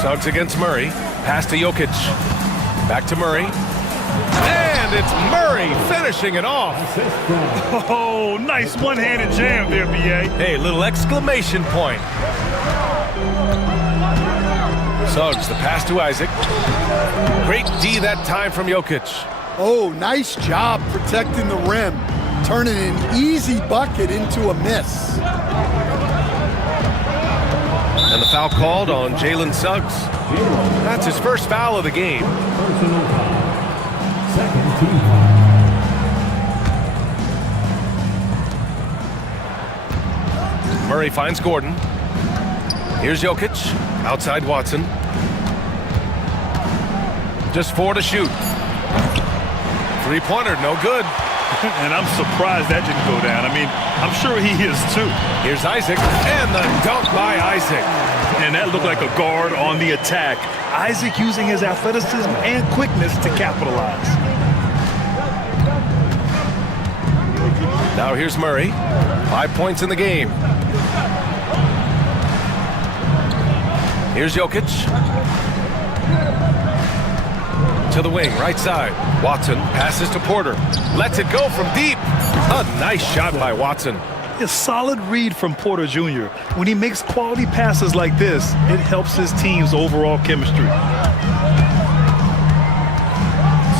Suggs against Murray. Pass to Jokic. Back to Murray. And it's Murray finishing it off. Oh, nice one-handed jam there, B.A. Hey, little exclamation point. Suggs, the pass to Isaac. Great D that time from Jokic. Oh, nice job protecting the rim. Turning an easy bucket into a miss. And the foul called on Jalen Suggs. That's his first foul of the game. Murray finds Gordon. Here's Jokic. Outside Watson. Just 4 to shoot. 3-pointer, no good. And I'm surprised that didn't go down. I mean, I'm sure he is too. Here's Isaac. And the dunk by Isaac. And that looked like a guard on the attack. Isaac using his athleticism and quickness to capitalize. Now here's Murray. 5 points in the game. Here's Jokic. To the wing, right side. Watson passes to Porter. Lets it go from deep. A nice shot by Watson. A solid read from Porter Jr. When he makes quality passes like this, it helps his team's overall chemistry.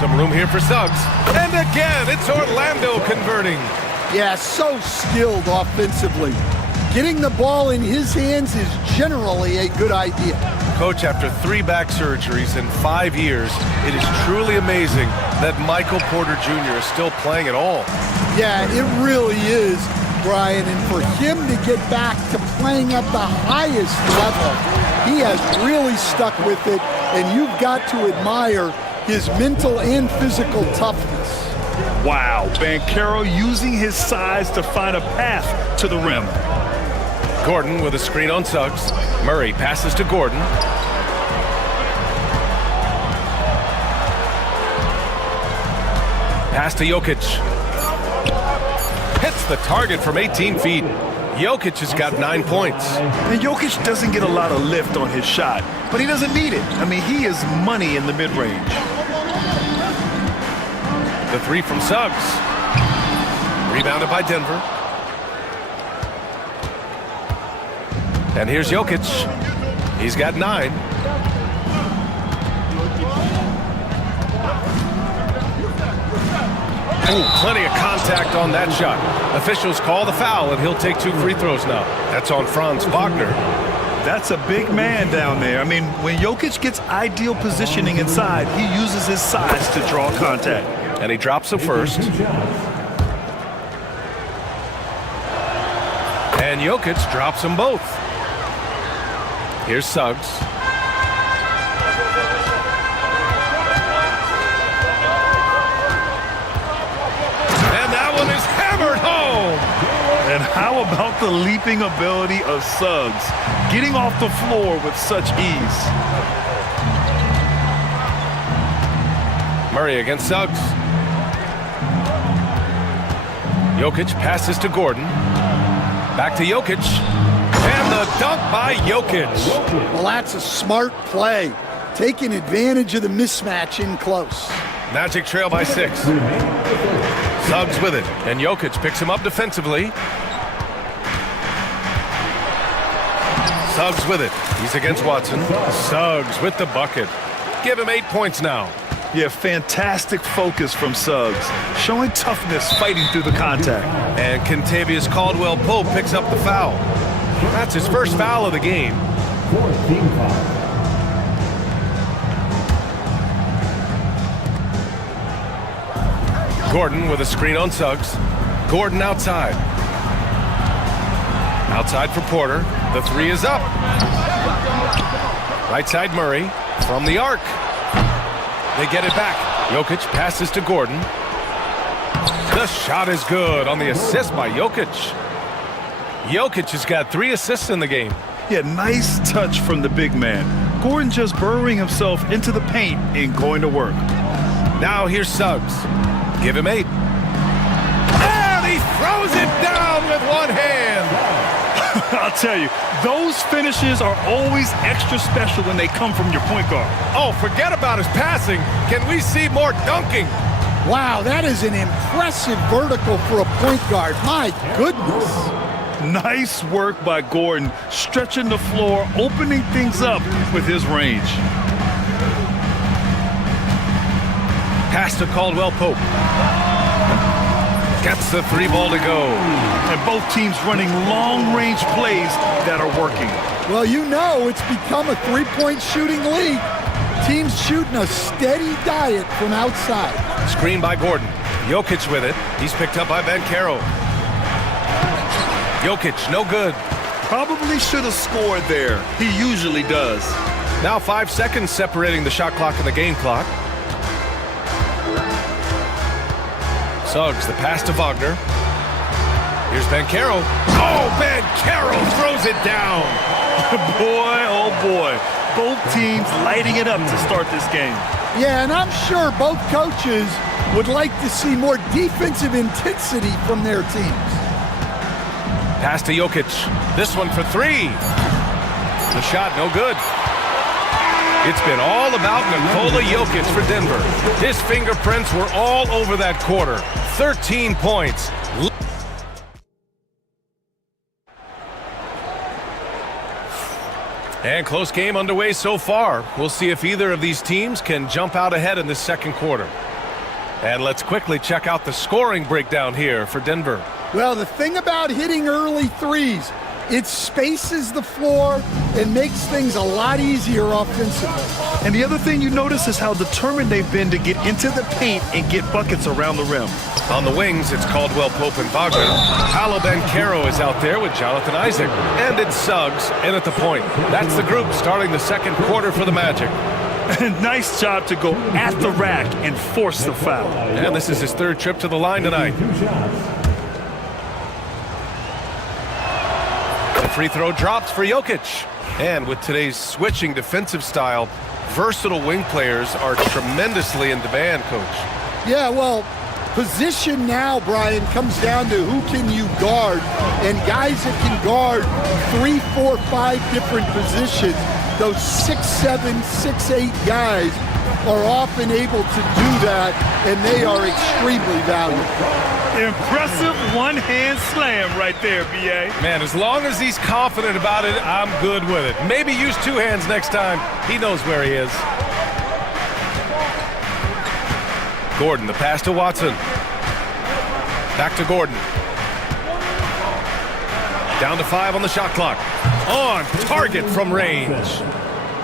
Some room here for Suggs. And again, it's Orlando converting. Yeah, so skilled offensively. Getting the ball in his hands is generally a good idea. Coach, after 3 back surgeries in 5 years, it is truly amazing that Michael Porter Jr. is still playing at all. Yeah, it really is, Brian. And for him to get back to playing at the highest level, he has really stuck with it, and you've got to admire his mental and physical toughness. Wow, Banchero using his size to find a path to the rim. Gordon with a screen on Suggs. Murray passes to Gordon. Pass to Jokic. Hits the target from 18 feet. Jokic has got 9 points. And Jokic doesn't get a lot of lift on his shot, but he doesn't need it. I mean, he is money in the mid-range. The three from Suggs. Rebounded by Denver. And here's Jokic. He's got 9. Ooh, plenty of contact on that shot. Officials call the foul, and he'll take 2 free throws now. That's on Franz Wagner. That's a big man down there. I mean, when Jokic gets ideal positioning inside, he uses his size to draw contact. And he drops the first. And Jokic drops them both. Here's Suggs. And that one is hammered home. And how about the leaping ability of Suggs, getting off the floor with such ease? Murray against Suggs. Jokic passes to Gordon. Back to Jokic. And the dunk by Jokic. Well, that's a smart play, taking advantage of the mismatch in close. Magic trail by 6. Suggs with it. And Jokic picks him up defensively. Suggs with it. He's against Watson. Suggs with the bucket. Give him 8 points now. Yeah, fantastic focus from Suggs, showing toughness fighting through the contact. And Kentavious Caldwell-Pope picks up the foul. That's his first foul of the game. Gordon with a screen on Suggs. Gordon outside. Outside for Porter. The 3 is up. Right side Murray from the arc. They get it back. Jokic passes to Gordon. The shot is good on the assist by Jokic. Jokic has got 3 assists in the game. Yeah, nice touch from the big man. Gordon just burrowing himself into the paint and going to work. Now here's Suggs. Give him 8. And he throws it down with one hand. I'll tell you, those finishes are always extra special when they come from your point guard. Oh, forget about his passing. Can we see more dunking? Wow, that is an impressive vertical for a point guard. My goodness. Nice work by Gordon, stretching the floor, opening things up with his range. Pass to Caldwell-Pope. Gets the 3 ball to go. And both teams running long-range plays that are working. Well, you know it's become a three-point shooting league. Teams shooting a steady diet from outside. Screen by Gordon. Jokic with it. He's picked up by Banchero. Jokic, no good. Probably should have scored there. He usually does. Now 5 seconds separating the shot clock and the game clock. Suggs, the pass to Wagner. Here's Banchero. Oh, Banchero throws it down. Boy, oh boy. Both teams lighting it up to start this game. Yeah, and I'm sure both coaches would like to see more defensive intensity from their teams. Pass to Jokic. This one for 3. The shot, no good. It's been all about Nikola Jokic for Denver. His fingerprints were all over that quarter. 13 points. And close game underway so far. We'll see if either of these teams can jump out ahead in the second quarter. And let's quickly check out the scoring breakdown here for Denver. Well, the thing about hitting early threes, it spaces the floor and makes things a lot easier offensively. And the other thing you notice is how determined they've been to get into the paint and get buckets around the rim. On the wings, it's Caldwell Pope and Wagner. Paolo Banchero is out there with Jonathan Isaac. And it's Suggs in at the point. That's the group starting the second quarter for the Magic. Nice job to go at the rack and force the foul. And this is his third trip to the line tonight. The free throw drops for Jokic. And with today's switching defensive style, versatile wing players are tremendously in demand, Coach. Yeah, well, position now, Brian, comes down to who can you guard. And guys that can guard 3, 4, 5 different positions, those 6'7", 6'8" guys are often able to do that, and they are extremely valuable. Impressive one-hand slam right there, B.A. Man, as long as he's confident about it, I'm good with it. Maybe use two hands next time. He knows where he is. Gordon, the pass to Watson. Back to Gordon. Down to 5 on the shot clock. On target from range.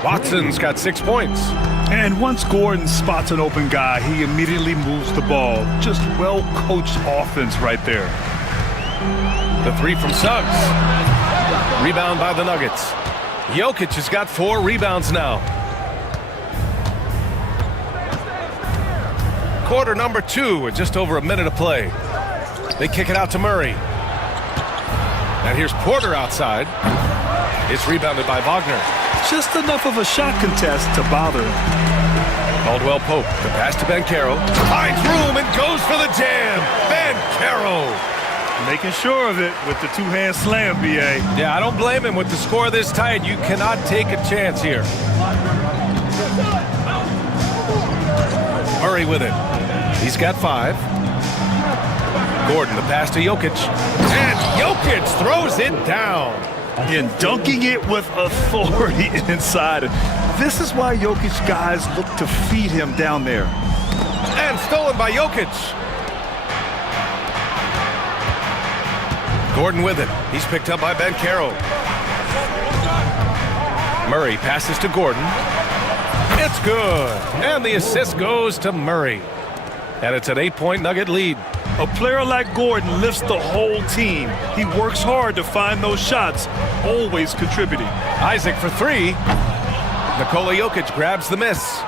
Watson's got 6 points. And once Gordon spots an open guy, he immediately moves the ball. Just well-coached offense right there. The three from Suggs. Rebound by the Nuggets. Jokic has got 4 rebounds now. Quarter number 2 with just over a minute of play. They kick it out to Murray. And here's Porter outside. It's rebounded by Wagner. Just enough of a shot contest to bother him. Caldwell Pope, the pass to Banchero. Finds room and goes for the jam. Banchero. Making sure of it with the two-hand slam, B.A. Yeah, I don't blame him with the score this tight. You cannot take a chance here. Murray with it. He's got 5. Gordon, the pass to Jokic. And Jokic throws it down. And dunking it with authority inside. This is why Jokic guys look to feed him down there. And stolen by Jokic. Gordon with it. He's picked up by Banchero. Murray passes to Gordon. It's good. And the assist goes to Murray. And it's an 8-point Nugget lead. A player like Gordon lifts the whole team. He works hard to find those shots, always contributing. Isaac for 3. Nikola Jokic grabs the miss.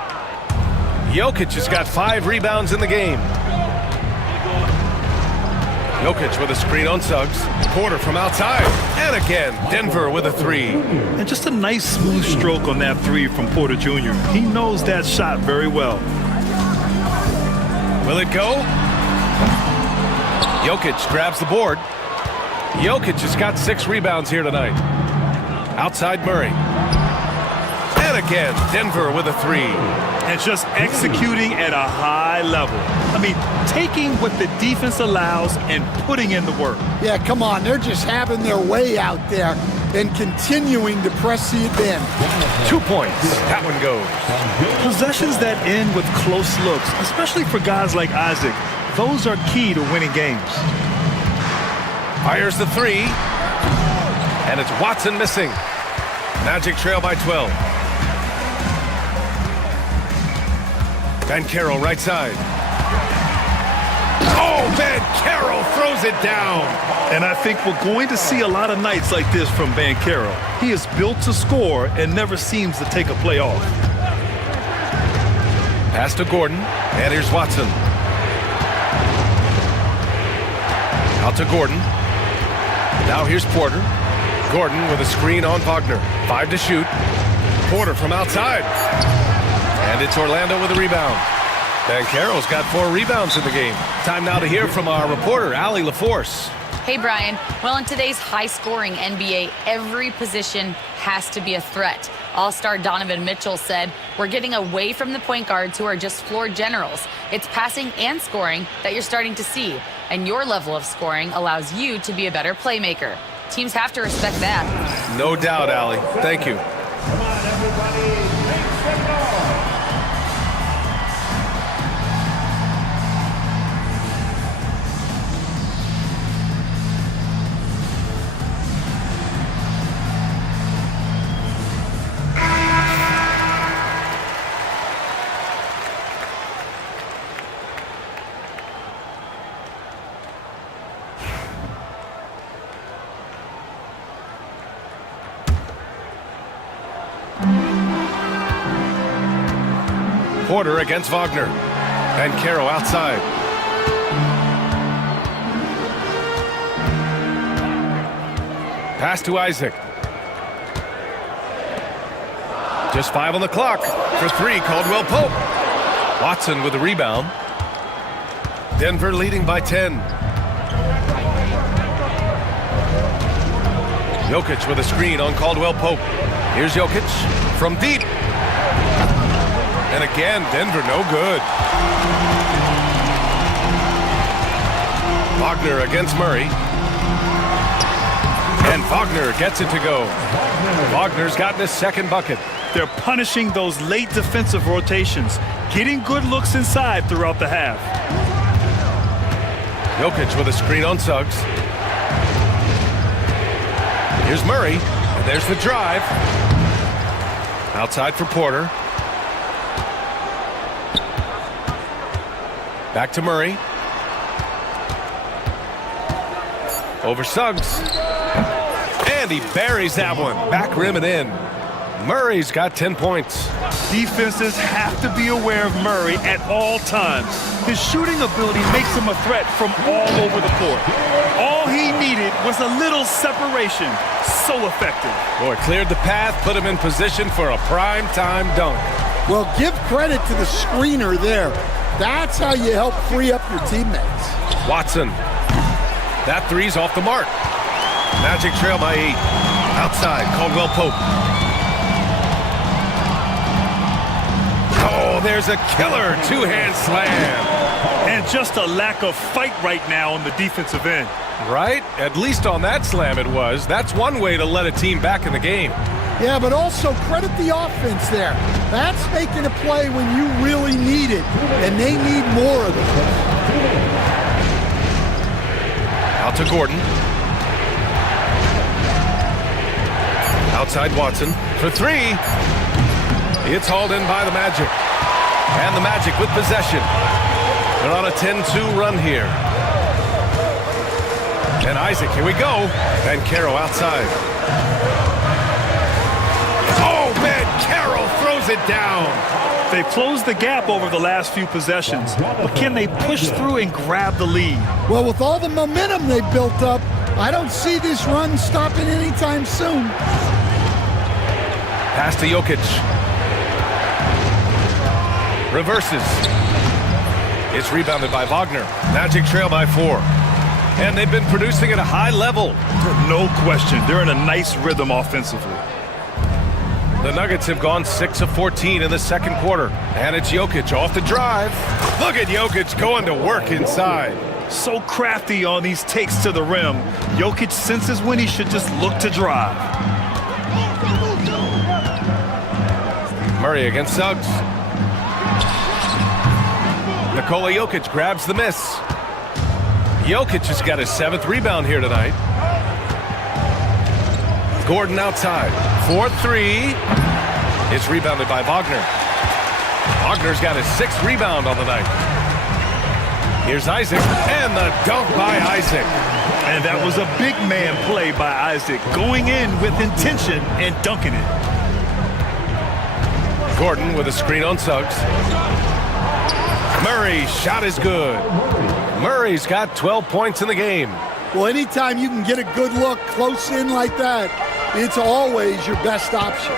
Jokic has got 5 rebounds in the game. Jokic with a screen on Suggs. Porter from outside. And again, Denver with a 3. And just a nice smooth stroke on that 3 from Porter Jr. He knows that shot very well. Will it go? Jokic grabs the board. Jokic has got 6 rebounds here tonight. Outside Murray. And again, Denver with a 3. And just executing at a high level. I mean, taking what the defense allows and putting in the work. Yeah, come on. They're just having their way out there and continuing to press the advantage. 2 points. That one goes. Possessions that end with close looks, especially for guys like Isaac, those are key to winning games. Fires the 3. And it's Watson missing. Magic trail by 12. Banchero right side. Oh, Banchero throws it down. And I think we're going to see a lot of nights like this from Banchero. He is built to score and never seems to take a play off. Pass to Gordon. And here's Watson. Out to Gordon. Now here's Porter. Gordon with a screen on Wagner. 5 to shoot. Porter from outside. And it's Orlando with a rebound. Banchero's got 4 rebounds in the game. Time now to hear from our reporter, Allie LaForce. Hey, Brian. Well, in today's high-scoring NBA, every position has to be a threat. All-star Donovan Mitchell said, "We're getting away from the point guards who are just floor generals. It's passing and scoring that you're starting to see. And your level of scoring allows you to be a better playmaker. Teams have to respect that." No doubt, Allie. Thank you. Come on, everybody. Make some noise. Porter against Wagner. And Caro outside. Pass to Isaac. Just 5 on the clock. For 3, Caldwell Pope. Watson with the rebound. Denver leading by 10. Jokic with a screen on Caldwell Pope. Here's Jokic from deep. And again, Denver no good. Wagner against Murray. And Wagner gets it to go. Wagner's gotten his second bucket. They're punishing those late defensive rotations, getting good looks inside throughout the half. Jokic with a screen on Suggs. Here's Murray, and there's the drive. Outside for Porter. Back to Murray. Over Suggs. And he buries that one. Back rim and in. Murray's got 10 points. Defenses have to be aware of Murray at all times. His shooting ability makes him a threat from all over the court. All he needed was a little separation. So effective. Boy, cleared the path, put him in position for a prime-time dunk. Well, give credit to the screener there. That's how you help free up your teammates. Watson. That three's off the mark. Magic trail by 8. Outside, Caldwell Pope. Oh, there's a killer two-hand slam. And just a lack of fight right now on the defensive end. Right? At least on that slam it was. That's one way to let a team back in the game. Yeah, but also credit the offense there. That's making a play when you really need it, and they need more of it. Out to Gordon. Outside Watson for 3. It's hauled in by the Magic. And the Magic with possession. They're on a 10-2 run here. And Isaac, here we go. And Caro outside. Oh, man, Caro throws it down. They've closed the gap over the last few possessions, but can they push through and grab the lead? Well, with all the momentum they've built up, I don't see this run stopping anytime soon. Pass to Jokic. Reverses. It's rebounded by Wagner. Magic trail by 4. And they've been producing at a high level. No question. They're in a nice rhythm offensively. The Nuggets have gone 6 of 14 in the second quarter. And it's Jokic off the drive. Look at Jokic going to work inside. So crafty on these takes to the rim. Jokic senses when he should just look to drive. Murray against Suggs. Nikola Jokic grabs the miss. Jokic has got his 7th rebound here tonight. Gordon outside. 4-3. It's rebounded by Wagner. Wagner's got his 6th rebound on the night. Here's Isaac, and the dunk by Isaac. And that was a big man play by Isaac, going in with intention and dunking it. Gordon with a screen on Suggs. Murray's shot is good. Murray's got 12 points in the game. Well, anytime you can get a good look close in like that, it's always your best option.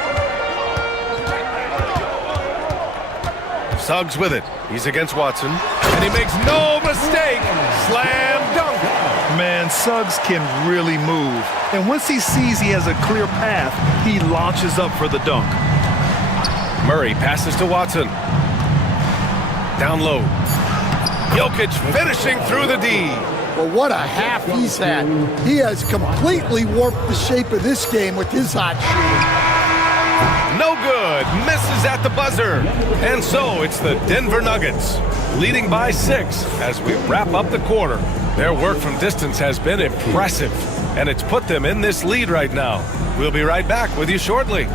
Suggs with it. He's against Watson. And he makes no mistake. Slam dunk. Man, Suggs can really move. And once he sees he has a clear path, he launches up for the dunk. Murray passes to Watson. Down low. Jokic finishing through the D. Well, what a half he's had. He has completely warped the shape of this game with his hot shooting. No good. Misses at the buzzer. And so it's the Denver Nuggets leading by 6 as we wrap up the quarter. Their work from distance has been impressive, and it's put them in this lead right now. We'll be right back with you shortly.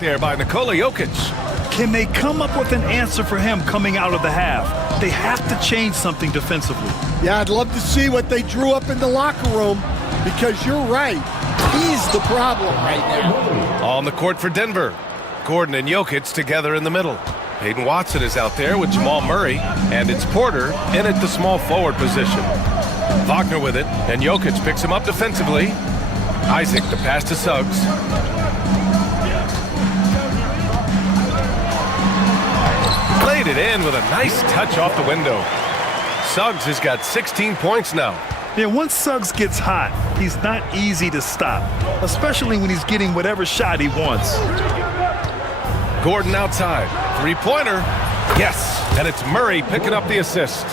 There by Nikola Jokic. Can they come up with an answer for him coming out of the half? They have to change something defensively. Yeah, I'd love to see what they drew up in the locker room, because you're right. He's the problem right now. On the court for Denver. Gordon and Jokic together in the middle. Hayden Watson is out there with Jamal Murray, and it's Porter in at the small forward position. Wagner with it, and Jokic picks him up defensively. Isaac, the pass to Suggs. Played it in with a nice touch off the window. Suggs has got 16 points now. Yeah, once Suggs gets hot, he's not easy to stop, especially when he's getting whatever shot he wants. Gordon outside. Three-pointer. Yes, and it's Murray picking up the assist.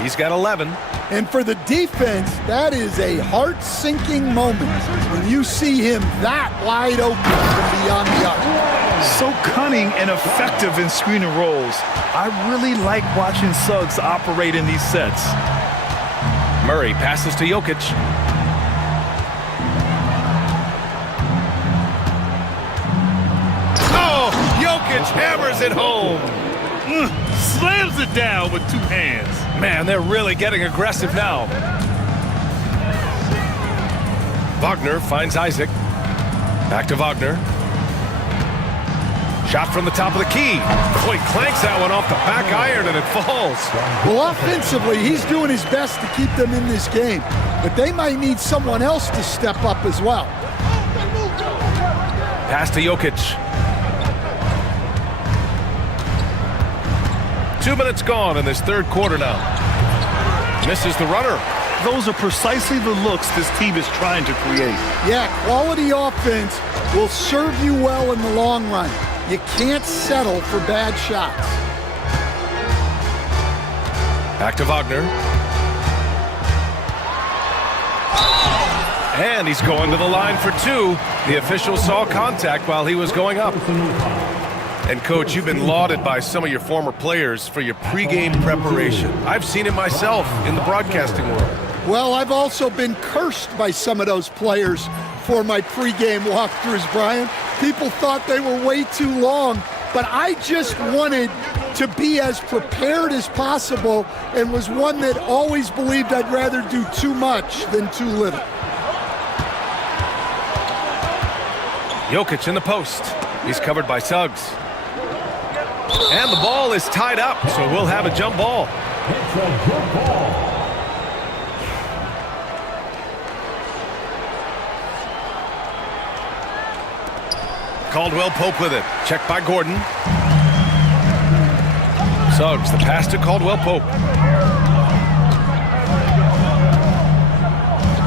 He's got 11. And for the defense, that is a heart-sinking moment when you see him that wide open from beyond the arc. So cunning and effective in screen and rolls. I really like watching Suggs operate in these sets. Murray passes to Jokic. Oh, Jokic hammers it home. Slams it down with two hands. Man, they're really getting aggressive now. Wagner finds Isaac. Back to Wagner. Shot from the top of the key. Oh, he clanks that one off the back iron and it falls. Well, offensively, he's doing his best to keep them in this game, but they might need someone else to step up as well. Pass to Jokic. 2 minutes gone in this third quarter now. Misses the runner. Those are precisely the looks this team is trying to create. Yeah, quality offense will serve you well in the long run. You can't settle for bad shots. Back to Wagner. And he's going to the line for two. The official saw contact while he was going up. And Coach, you've been lauded by some of your former players for your pregame preparation. I've seen it myself in the broadcasting world. Well, I've also been cursed by some of those players for my pregame walkthroughs, Brian. People thought they were way too long, but I just wanted to be as prepared as possible and was one that always believed I'd rather do too much than too little. Jokic in the post. He's covered by Suggs. And the ball is tied up, so we'll have a jump ball. It's a jump ball. Caldwell Pope with it. Checked by Gordon. Suggs, the pass to Caldwell Pope.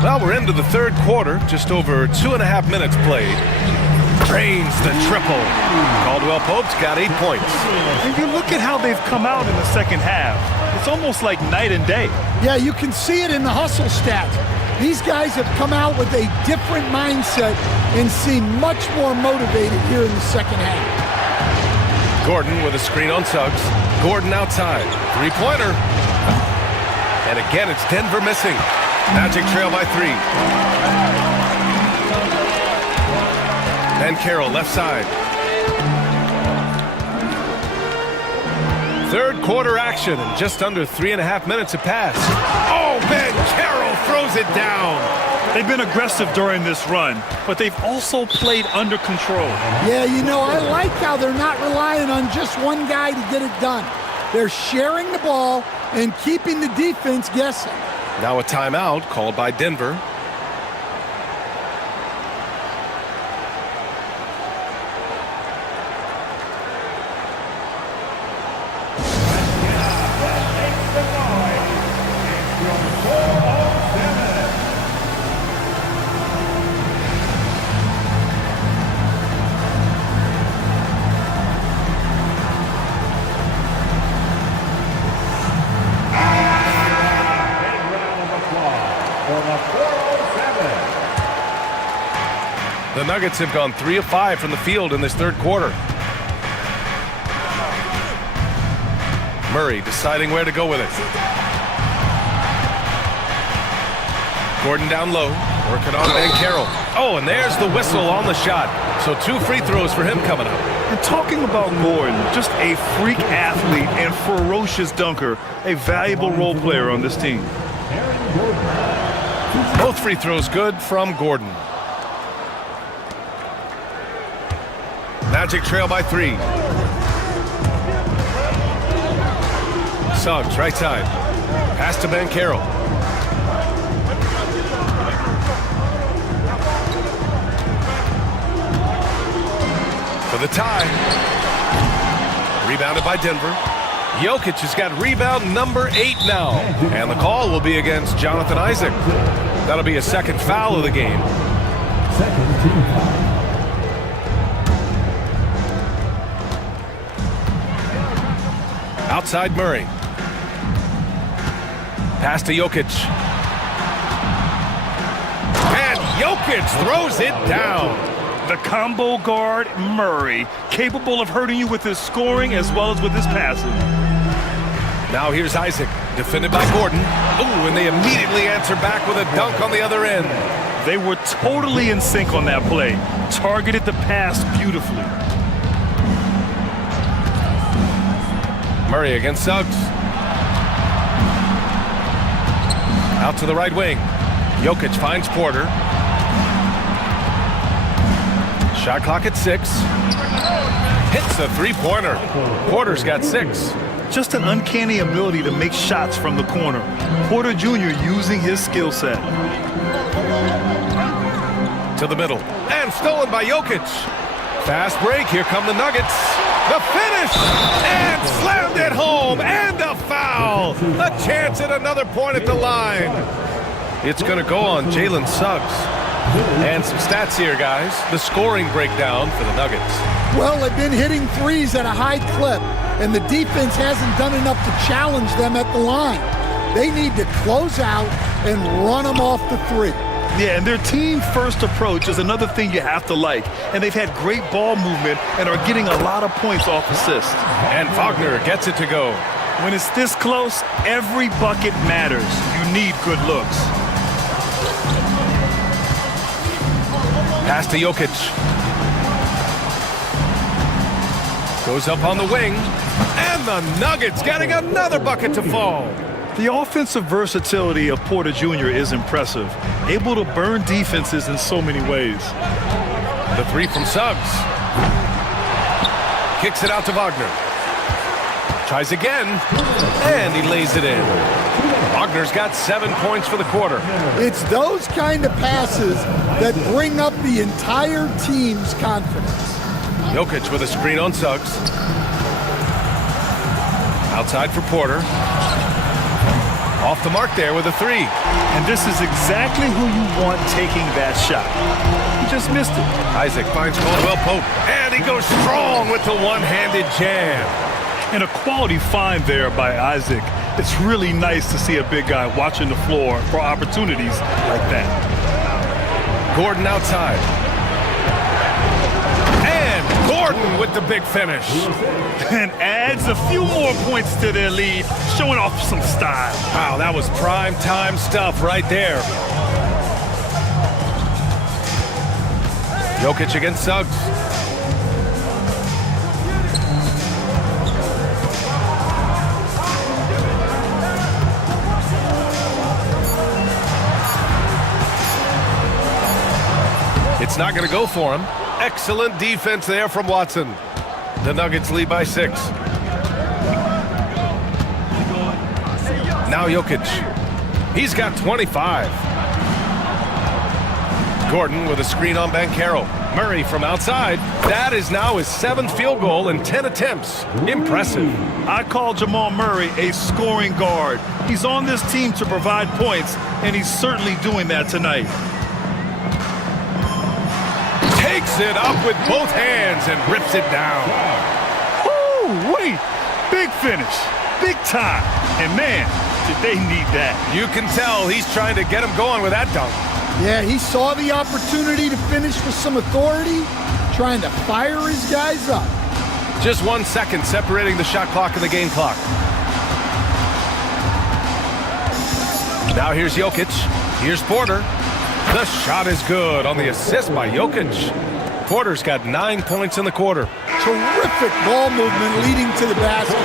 Well, we're into the third quarter. Just over 2.5 minutes played. Drains the triple. Caldwell Pope's got 8 points. And you look at how they've come out in the second half. It's almost like night and day. Yeah, you can see it in the hustle stats. These guys have come out with a different mindset and seem much more motivated here in the second half. Gordon with a screen on Suggs. Gordon outside. Three-pointer. And again, it's Denver missing. Magic trail by 3. Ben Carroll left side. Third quarter action and just under 3.5 minutes have passed. Oh, Ben Carroll throws it down. They've been aggressive during this run, but they've also played under control. Yeah, you know, I like how they're not relying on just one guy to get it done. They're sharing the ball and keeping the defense guessing. Now a timeout called by Denver. The Nuggets have gone 3 of 5 from the field in this third quarter. Murray deciding where to go with it. Gordon down low, working on Ben Carroll. Oh, and there's the whistle on the shot. So 2 free throws for him coming up. And talking about Gordon, just a freak athlete and ferocious dunker, a valuable role player on this team. Both free throws good from Gordon. Magic trail by 3. Suggs, right side. Pass to Banchero. For the tie. Rebounded by Denver. Jokic has got rebound number 8 now. And the call will be against Jonathan Isaac. That'll be a second foul of the game. Second team foul. Outside Murray. Pass to Jokic. And Jokic throws it down. The combo guard, Murray, capable of hurting you with his scoring as well as with his passing. Now here's Isaac, defended by Gordon. Ooh, and they immediately answer back with a dunk on the other end. They were totally in sync on that play. Targeted the pass beautifully. Murray against Suggs. Out to the right wing. Jokic finds Porter. Shot clock at 6. Hits a 3-pointer. Porter's got 6. Just an uncanny ability to make shots from the corner. Porter Jr. using his skill set. To the middle. And stolen by Jokic. Fast break. Here come the Nuggets. The finish! And slammed it home. And a foul. A chance at another point at the line. It's going to go on Jalen Suggs. And some stats here, guys. The scoring breakdown for the Nuggets. Well, they've been hitting threes at a high clip, and the defense hasn't done enough to challenge them at the line. They need to close out and run them off the 3. Yeah, and their team-first approach is another thing you have to like. And they've had great ball movement and are getting a lot of points off assists. And Wagner gets it to go. When it's this close, every bucket matters. You need good looks. Pass to Jokic. Goes up on the wing. And the Nuggets getting another bucket to fall. The offensive versatility of Porter Jr. is impressive. Able to burn defenses in so many ways. The 3 from Suggs. Kicks it out to Wagner. Tries again. And he lays it in. Wagner's got 7 points for the quarter. It's those kind of passes that bring up the entire team's confidence. Jokic with a screen on Suggs. Outside for Porter. Off the mark there with a 3. And this is exactly who you want taking that shot. He just missed it. Isaac finds Caldwell Pope. And he goes strong with the one-handed jam. And a quality find there by Isaac. It's really nice to see a big guy watching the floor for opportunities like that. Gordon outside. And Gordon with the big finish. And adds a few more points to their lead, showing off some style. Wow, that was prime time stuff right there. Jokic against Suggs. It's not going to go for him. Excellent defense there from Watson. The Nuggets lead by 6. Now Jokic. He's got 25. Gordon with a screen on Banchero. Murray from outside. That is now his 7th field goal in 10 attempts. Impressive. I call Jamal Murray a scoring guard. He's on this team to provide points, and he's certainly doing that tonight. Takes it up with both hands and rips it down. Ooh, wait. Big finish. Big time. And man, did they need that. You can tell he's trying to get him going with that dunk. Yeah, he saw the opportunity to finish with some authority, trying to fire his guys up. Just 1 second separating the shot clock and the game clock. Now here's Jokic. Here's Porter. The shot is good on the assist by Jokic. Porter's got 9 points in the quarter. Terrific ball movement leading to the basket.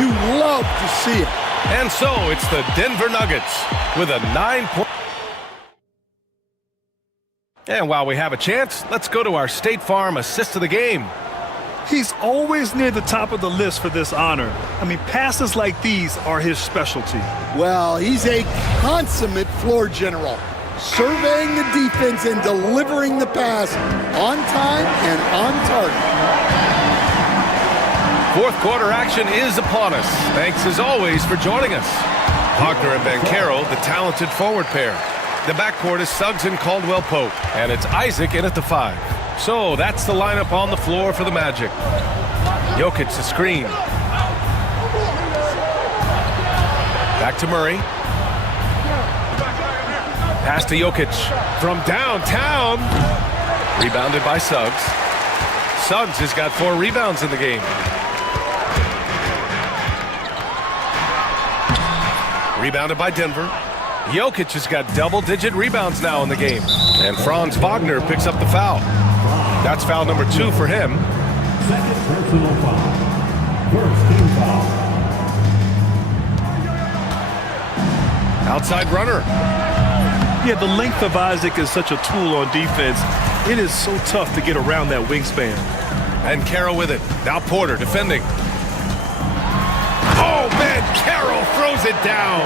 You love to see it. And so it's the Denver Nuggets with a 9-point. And while we have a chance, let's go to our State Farm assist of the game. He's always near the top of the list for this honor. I mean, passes like these are his specialty. Well, he's a consummate floor general, surveying the defense and delivering the pass on time and on target. Fourth quarter action is upon us. Thanks as always for joining us. Wagner and Banchero, the talented forward pair. The backcourt is Suggs and Caldwell Pope, and it's Isaac in at the 5. So that's the lineup on the floor for the Magic. Jokic the screen. Back to Murray. Pass to Jokic from downtown. Rebounded by Suggs. Suggs has got 4 rebounds in the game. Rebounded by Denver. Jokic has got double-digit rebounds now in the game. And Franz Wagner picks up the foul. That's foul number 2 for him. Second personal foul. First team foul. Outside runner. Yeah, the length of Isaac is such a tool on defense. It is so tough to get around that wingspan. And Carroll with it. Now Porter defending. Oh, man, Carroll throws it down.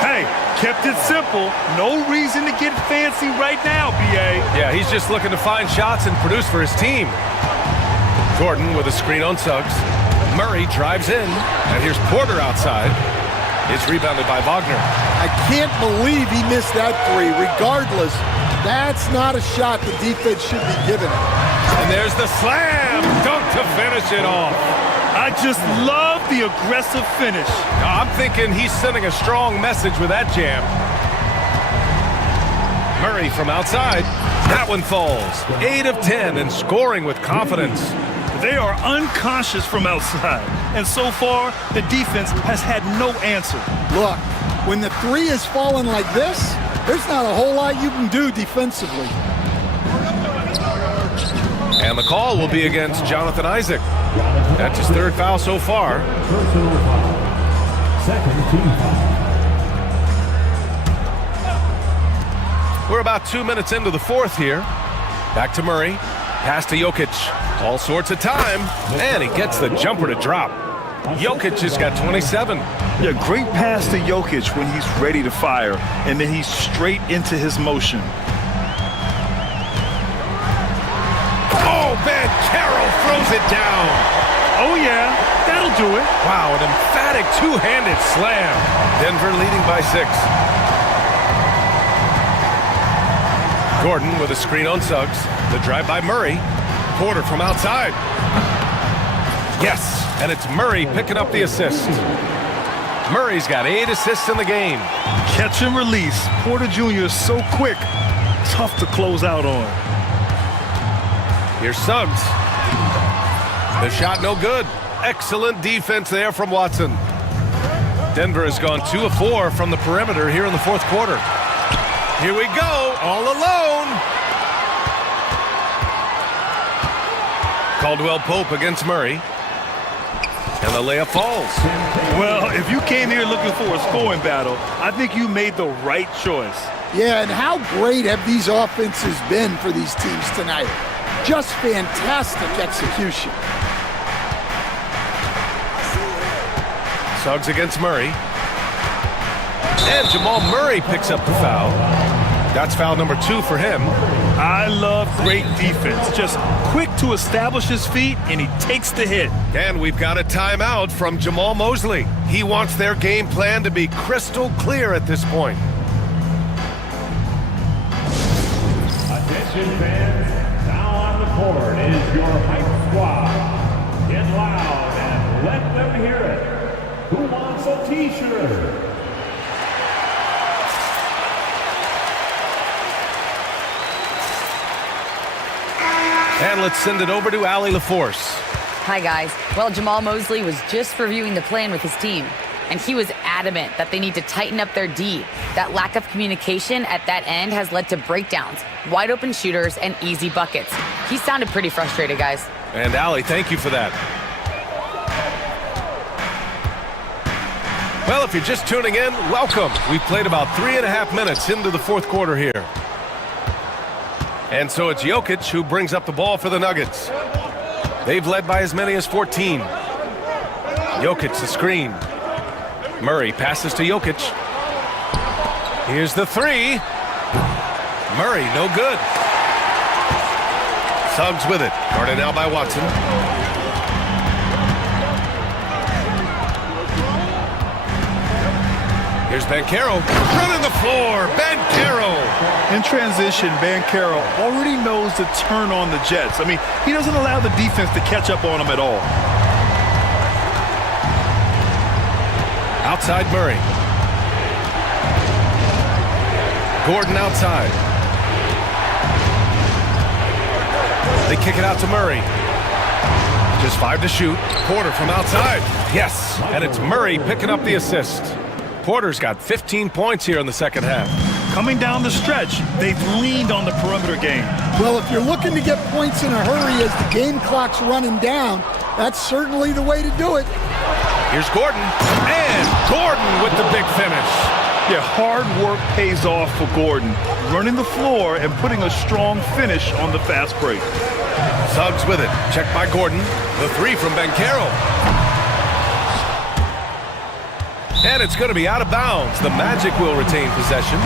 Hey, kept it simple. No reason to get fancy right now, B.A. Yeah, he's just looking to find shots and produce for his team. Gordon with a screen on Suggs. Murray drives in, and here's Porter outside. It's rebounded by Wagner. I can't believe he missed that 3. Regardless, that's not a shot the defense should be giving him. And there's the slam dunk to finish it off. I just love the aggressive finish. I'm thinking he's sending a strong message with that jam. Murray from outside. That one falls. 8 of 10 and scoring with confidence. They are unconscious from outside. And so far, the defense has had no answer. Look, when the 3 is falling like this, there's not a whole lot you can do defensively. And the call will be against Jonathan Isaac. That's his 3rd foul so far. Personal foul. Second team foul. We're about 2 minutes into the 4th here. Back to Murray. Pass to Jokic. All sorts of time. And he gets the jumper to drop. Jokic has got 27. Yeah, great pass to Jokic when he's ready to fire. And then he's straight into his motion. Oh, man, Carroll throws it down. Oh, yeah, that'll do it. Wow, an emphatic two-handed slam. Denver leading by 6. Gordon with a screen on Suggs. The drive by Murray. Porter from outside. Yes, and it's Murray picking up the assist. Murray's got 8 assists in the game. Catch and release. Porter Jr. is so quick. Tough to close out on. Here's Suggs. The shot no good. Excellent defense there from Watson. Denver has gone 2 of 4 from the perimeter here in the 4th quarter. Here we go, all alone. Caldwell Pope against Murray. And the layup falls. Well, if you came here looking for a scoring battle, I think you made the right choice. Yeah, and how great have these offenses been for these teams tonight? Just fantastic execution. Suggs against Murray. And Jamal Murray picks up the foul. That's foul number 2 for him. I love great defense. Just quick to establish his feet, and he takes the hit. And we've got a timeout from Jamal Mosley. He wants their game plan to be crystal clear at this point. Attention fans, now on the court is your hype squad. Get loud and let them hear it. Who wants a t-shirt? And let's send it over to Allie LaForce. Hi, guys. Well, Jamal Mosley was just reviewing the plan with his team, and he was adamant that they need to tighten up their D. That lack of communication at that end has led to breakdowns, wide open shooters, and easy buckets. He sounded pretty frustrated, guys. And Allie, thank you for that. Well, if you're just tuning in, welcome. We've played about 3.5 minutes into the fourth quarter here. And so it's Jokic who brings up the ball for the Nuggets. They've led by as many as 14. Jokic, the screen. Murray passes to Jokic. Here's the three. Murray, no good. Suggs with it. Guarded now by Watson. Here's Banchero. Running the floor. Banchero. In transition, Banchero already knows to turn on the Jets. I mean, he doesn't allow the defense to catch up on him at all. Outside Murray. Gordon outside. They kick it out to Murray. Just 5 to shoot. Porter from outside. Yes, and it's Murray picking up the assist. Porter's got 15 points here in the second half. Coming down the stretch, they've leaned on the perimeter game. Well, if you're looking to get points in a hurry as the game clock's running down, that's certainly the way to do it. Here's Gordon, and Gordon with the big finish. Yeah, hard work pays off for Gordon, running the floor and putting a strong finish on the fast break. Suggs with it, checked by Gordon. The three from Banchero. And it's going to be out of bounds. The Magic will retain possession.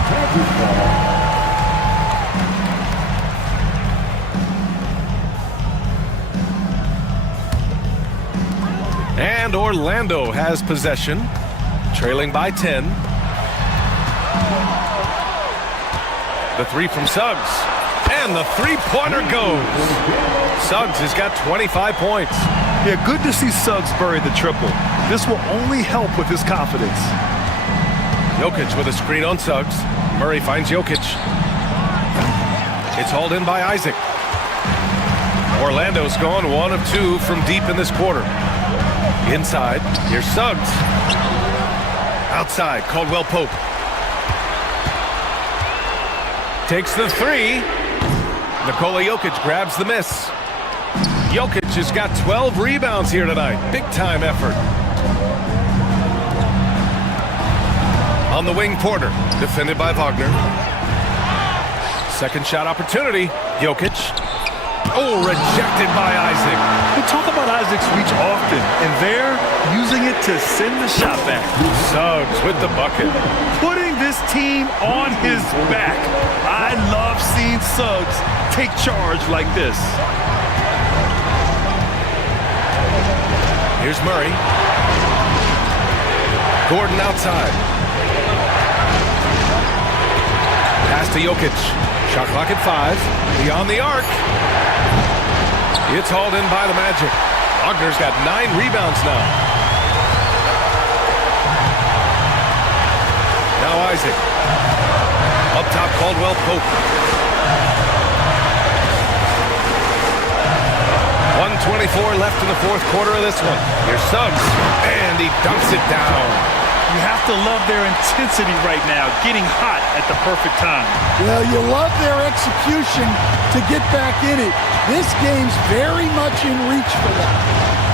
And Orlando has possession, trailing by 10. The three from Suggs. And the three-pointer goes. Suggs has got 25 points. Yeah, good to see Suggs bury the triple. This will only help with his confidence. Jokic with a screen on Suggs. Murray finds Jokic. It's hauled in by Isaac. Orlando's gone 1 of 2 from deep in this quarter. Inside, here's Suggs. Outside, Caldwell Pope. Takes the three. Nikola Jokic grabs the miss. Jokic has got 12 rebounds here tonight. Big time effort. On the wing, Porter, defended by Wagner. Second shot opportunity. Jokic. Oh, rejected by Isaac. We talk about Isaac's reach often, and they're using it to send the shot back. Suggs with the bucket. Putting this team on his back. I love seeing Suggs take charge like this. Here's Murray. Gordon outside. Pass to Jokic. Shot clock at 5. Beyond the arc. It's hauled in by the Magic. Wagner's got 9 rebounds now. Now Isaac. Up top, Caldwell Pope. 1:24 left in the fourth quarter of this one. Here's Suggs, and he dunks it down. You have to love their intensity right now, getting hot at the perfect time. Well, you love their execution to get back in it. This game's very much in reach for them.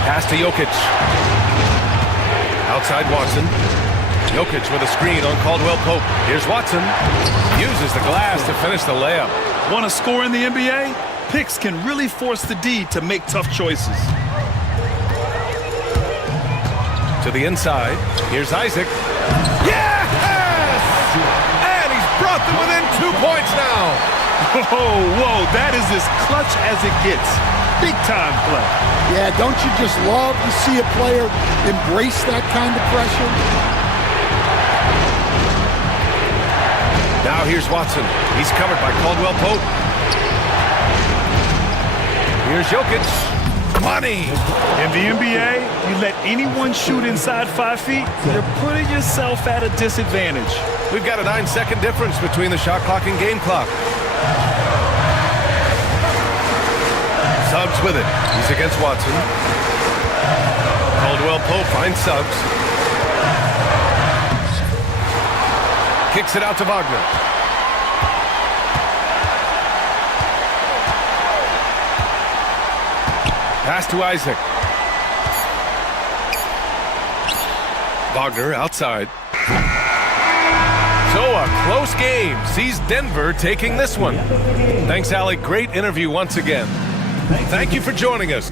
Pass to Jokic. Outside Watson. Jokic with a screen on Caldwell Pope. Here's Watson. Uses the glass to finish the layup. Want to score in the NBA? Picks can really force the D to make tough choices. To the inside. Here's Isaac. Yes! And he's brought them within 2 points now. Whoa, that is as clutch as it gets. Big time play. Yeah, don't you just love to see a player embrace that kind of pressure? Now here's Watson. He's covered by Caldwell Pope. Here's Jokic. Money. In the NBA, you let anyone shoot inside 5 feet, you're putting yourself at a disadvantage. We've got a 9-second difference between the shot clock and game clock. Suggs with it. He's against Watson. Caldwell Pope finds Suggs. Kicks it out to Wagner. Pass to Isaac. Wagner outside. So a close game sees Denver taking this one. Thanks, Ali. Great interview once again. Thank you for joining us.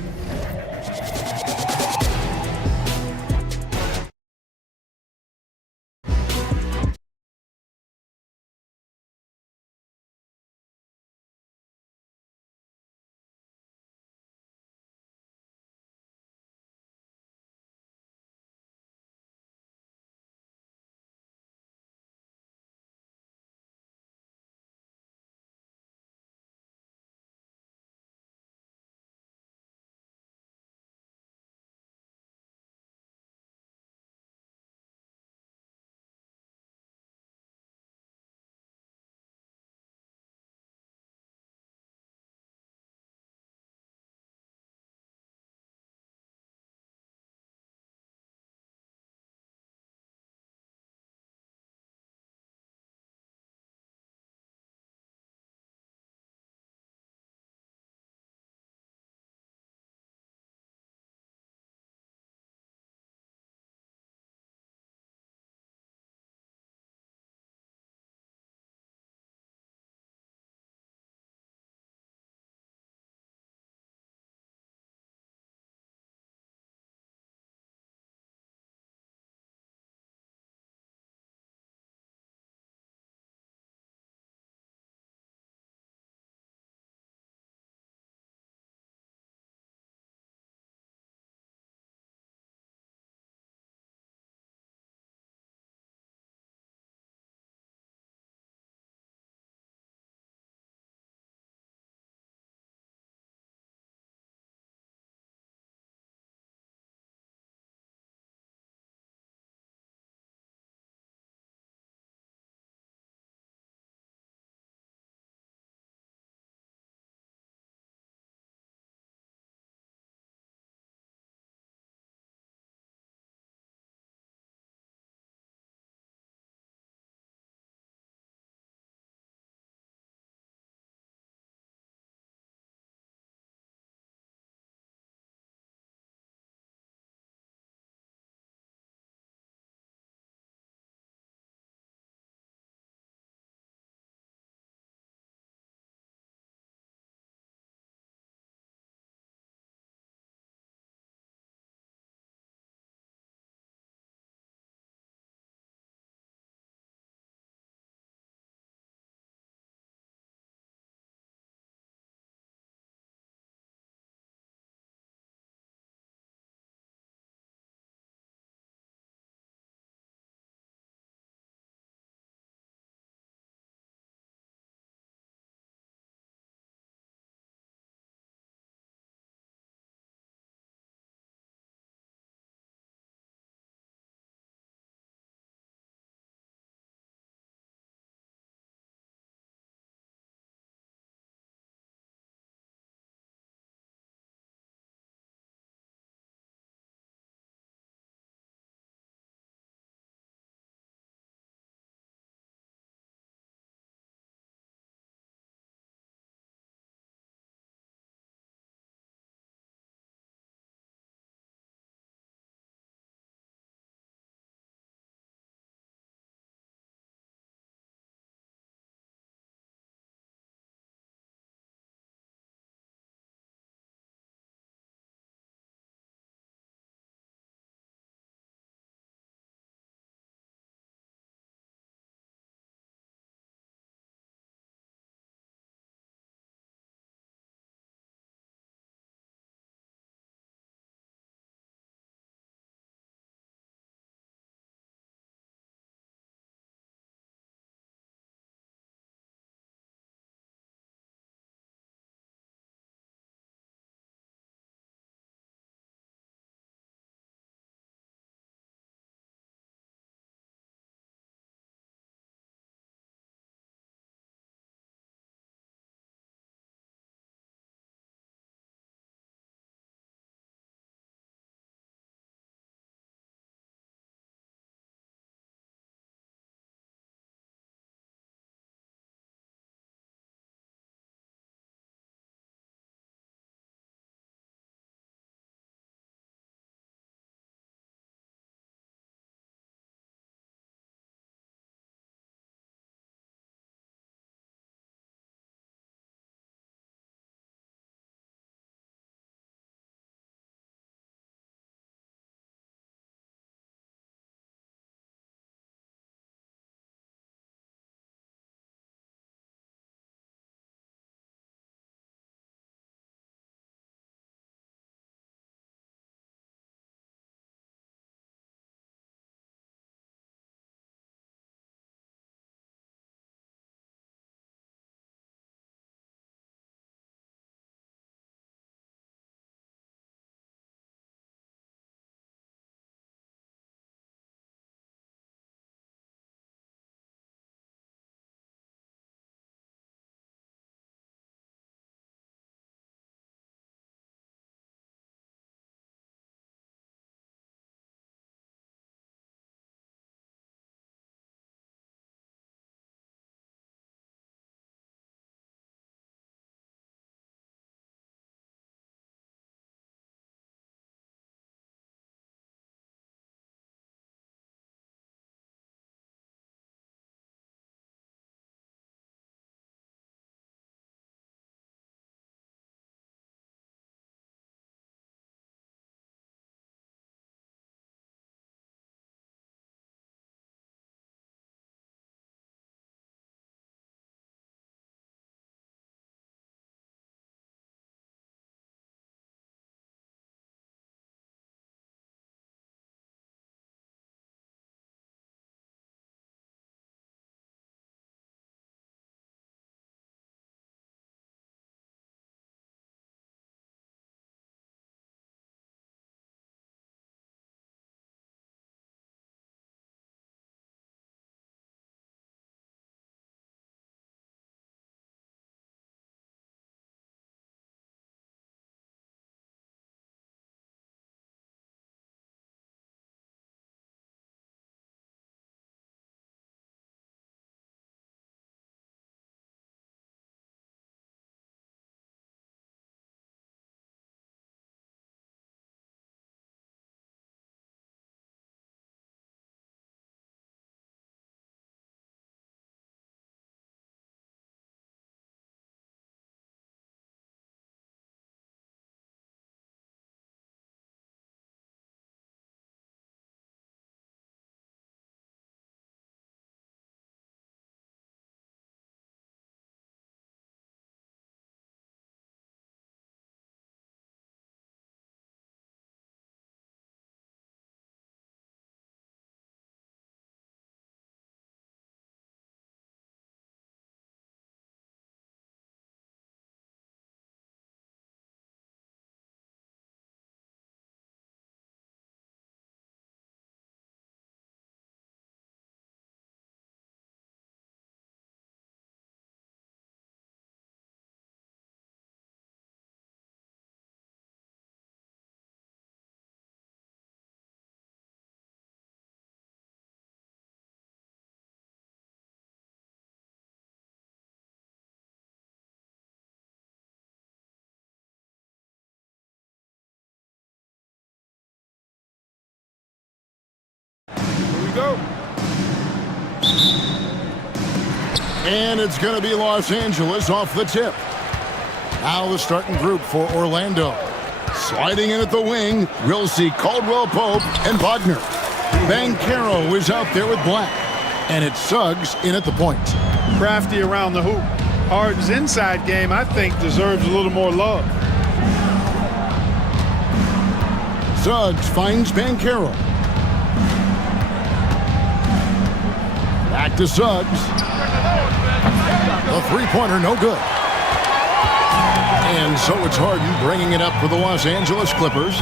And it's going to be Los Angeles off the tip. Now the starting group for Orlando. Sliding in at the wing, we'll see Caldwell Pope and Wagner. Banchero is out there with Black. And it's Suggs in at the point. Crafty around the hoop. Harden's inside game, I think, deserves a little more love. Suggs finds Banchero. Back to Suggs. The three-pointer, no good. And so it's Harden bringing it up for the Los Angeles Clippers.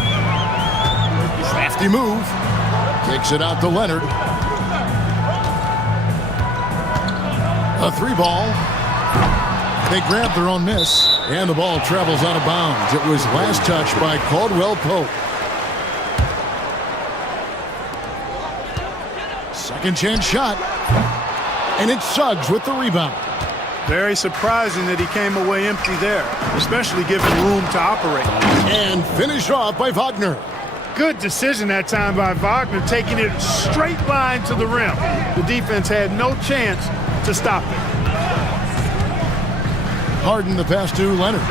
Crafty move. Kicks it out to Leonard. A three ball. They grab their own miss, and the ball travels out of bounds. It was last touched by Caldwell Pope. Second chance shot. And it's Suggs with the rebound. Very surprising that he came away empty there, especially given room to operate. And finished off by Wagner. Good decision that time by Wagner, taking it straight line to the rim. The defense had no chance to stop it. Harden the pass to Leonard.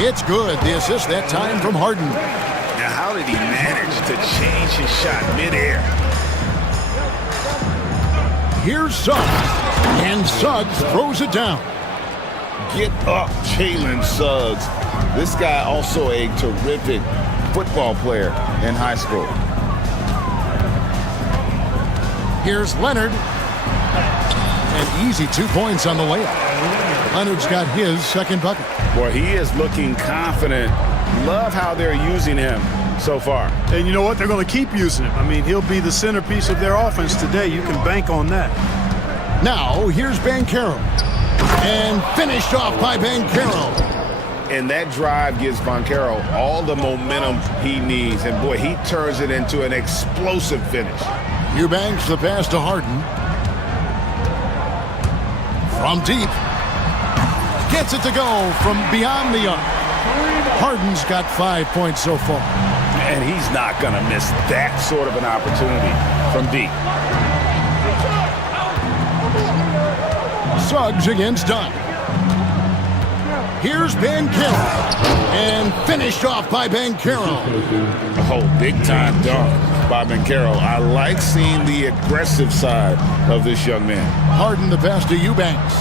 It's good. The assist that time from Harden. Now, how did he manage to change his shot midair? Here's Suggs. And Suggs throws it down. Get up, Jalen Suggs. This guy also a terrific football player in high school. Here's Leonard. An easy 2 points on the layup. Leonard's got his second bucket. Boy, he is looking confident. Love how they're using him so far. And you know what? They're going to keep using him. I mean, he'll be the centerpiece of their offense today. You can bank on that. Now, here's Banchero. And finished off by Banchero. And that drive gives Banchero all the momentum he needs. And boy, he turns it into an explosive finish. Eubanks the pass to Harden. From deep. Gets it to go from beyond the arc. Harden's got 5 points so far. And he's not going to miss that sort of an opportunity from deep. Suggs against Dunn. Here's Banchero. And finished off by Banchero. Oh, big-time dunk by Banchero. I like seeing the aggressive side of this young man. Harden the pass to Eubanks.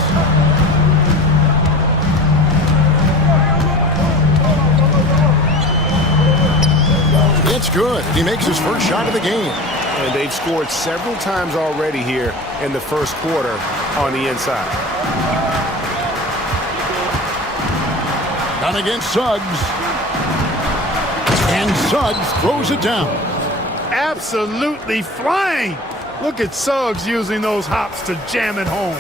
It's good. He makes his first shot of the game. And they've scored several times already here in the first quarter on the inside. Done against Suggs. And Suggs throws it down. Absolutely flying. Look at Suggs using those hops to jam it home.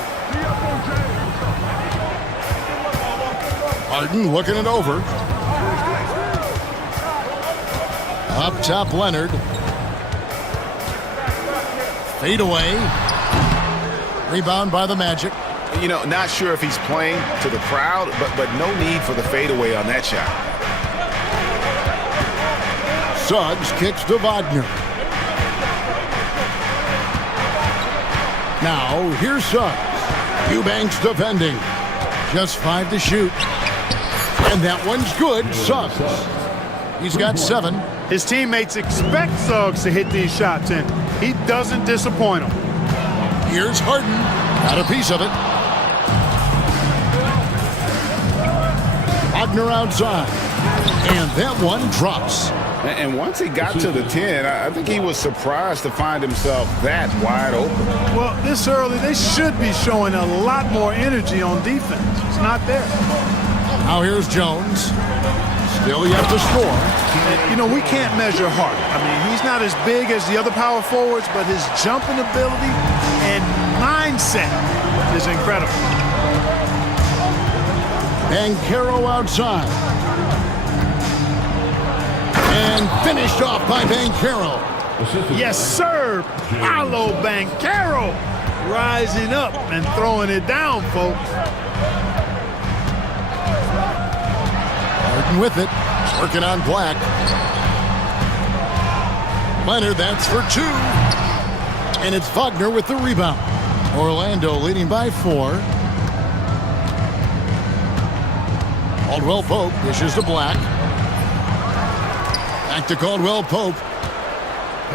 Harden looking it over. Up top, Leonard. Fade away. Rebound by the Magic. You know, not sure if he's playing to the crowd, but no need for the fadeaway on that shot. Suggs kicks to Wagner. Now, here's Suggs. Eubanks defending. Just 5 to shoot. And that one's good. Suggs. He's got 7. His teammates expect Suggs to hit these shots, and he doesn't disappoint them. Here's Harden. Got a piece of it. Wagner outside. And that one drops. And once he got to the 10, I think he was surprised to find himself that wide open. Well, this early, they should be showing a lot more energy on defense. It's not there. Now here's Jones. Still yet to score. You know, we can't measure Hart. I mean, he's not as big as the other power forwards, but his jumping ability and mindset is incredible. Banchero outside. And finished off by Banchero. Yes, sir. Paolo Banchero rising up and throwing it down, folks. Harden with it. Working on Black. Leonard, that's for 2. And it's Wagner with the rebound. Orlando leading by 4. Caldwell Pope dishes to Black. Back to Caldwell Pope.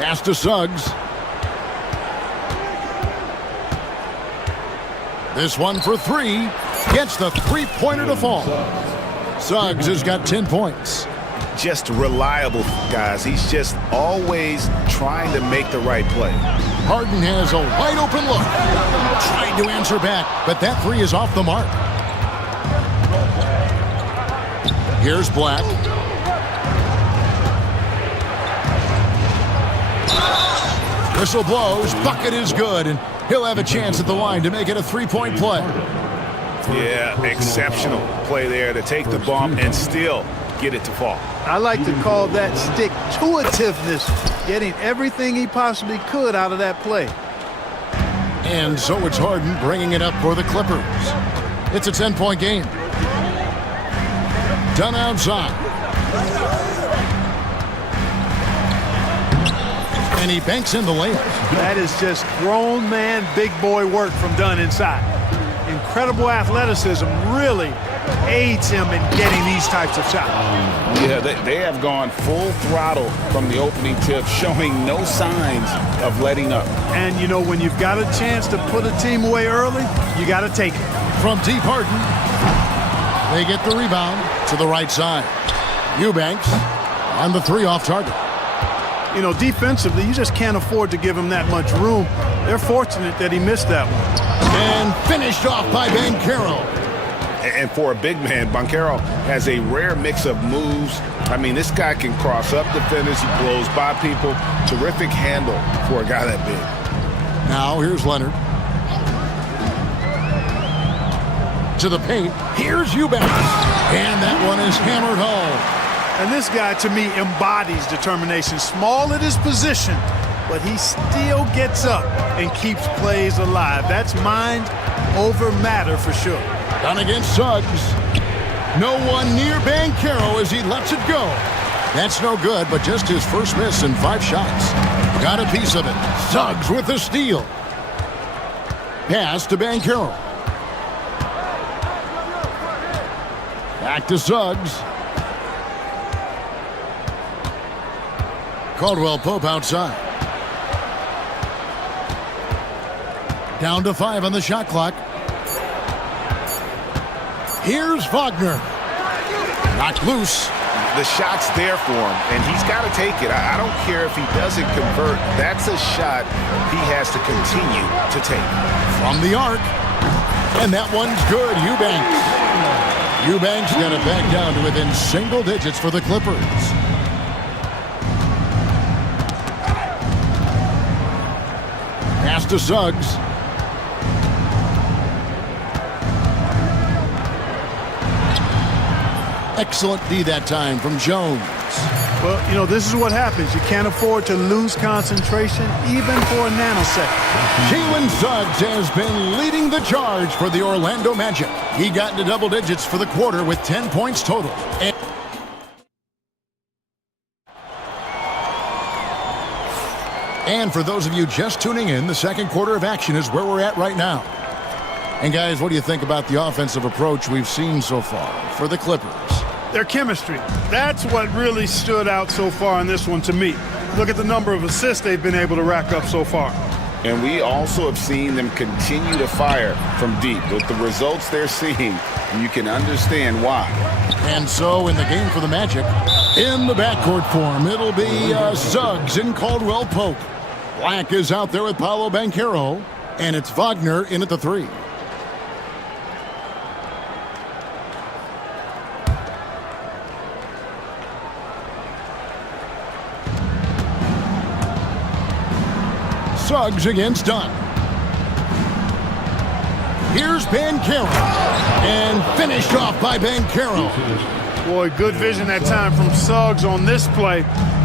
Pass to Suggs. This one for 3. Gets the three-pointer to fall. Suggs has got 10 points. Just reliable, guys. He's just always trying to make the right play. Harden has a wide-open look. Trying to answer back, but that 3 is off the mark. Here's Black. Whistle blows. Bucket is good, and he'll have a chance at the line to make it a 3-point play. Yeah, exceptional play there to take the bump and still get it to fall. I like to call that stick-to-itiveness, getting everything he possibly could out of that play. And so it's Harden bringing it up for the Clippers. It's a 10-point game. Done outside. And he banks in the layup. That is just grown man, big boy work from Dunn inside. Incredible athleticism really aids him in getting these types of shots. Yeah, they have gone full throttle from the opening tip, showing no signs of letting up. And, you know, when you've got a chance to put a team away early, you got to take it. From deep, Harden. They get the rebound to the right side. Eubanks on the 3 off target. You know, defensively, you just can't afford to give him that much room. They're fortunate that he missed that one. And finished off by Banchero. And for a big man, Banchero has a rare mix of moves. I mean, this guy can cross up defenders. He blows by people. Terrific handle for a guy that big. Now here's Leonard. To the paint. Here's Eubanks. And that one is hammered home. And this guy, to me, embodies determination. Small at his position, but he still gets up and keeps plays alive. That's mind over matter for sure. Done against Suggs. No one near Banchero as he lets it go. That's no good, but just his first miss in 5 shots. Got a piece of it. Suggs with the steal. Pass to Banchero. Back to Suggs. Caldwell Pope outside. Down to 5 on the shot clock. Here's Wagner. Knocked loose. The shot's there for him, and he's got to take it. I don't care if he doesn't convert. That's a shot he has to continue to take. From the arc. And that one's good. Eubanks got it back down to within single digits for the Clippers. Pass to Suggs. Excellent D that time from Jones. Well, you know, this is what happens. You can't afford to lose concentration even for a nanosecond. Jalen Suggs has been leading the charge for the Orlando Magic. He got into double digits for the quarter with 10 points total. And for those of you just tuning in, the second quarter of action is where we're at right now. And guys, what do you think about the offensive approach we've seen so far for the Clippers? Their chemistry. That's what really stood out so far in this one to me. Look at the number of assists they've been able to rack up so far. And we also have seen them continue to fire from deep. With the results they're seeing, you can understand why. And so in the game for the Magic, in the backcourt form, it'll be Suggs and Caldwell Pope. Black is out there with Paolo Banchero, and it's Wagner in at the 3. Suggs against Dunn. Here's Banchero. And finished off by Banchero. Boy, good vision that time from Suggs on this play,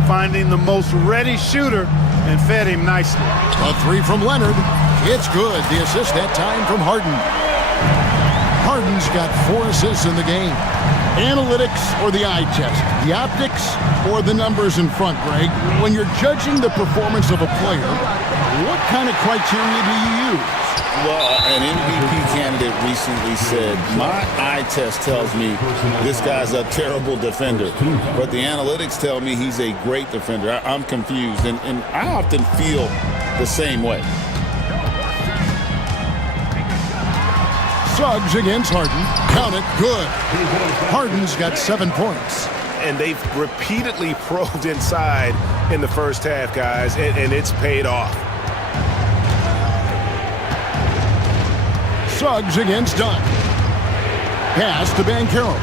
finding the most ready shooter and fed him nicely. A 3 from Leonard. It's good. The assist that time from Harden. Harden's got 4 assists in the game. Analytics or the eye test? The optics or the numbers in front, Greg? When you're judging the performance of a player, what kind of criteria do you use? Well, an MVP candidate recently said, my eye test tells me this guy's a terrible defender, but the analytics tell me he's a great defender. I'm confused, and I often feel the same way. Suggs against Harden. Count it. Good. Harden's got 7 points. And they've repeatedly probed inside in the first half, guys, and it's paid off. Suggs against Dunn. Pass to Banchero.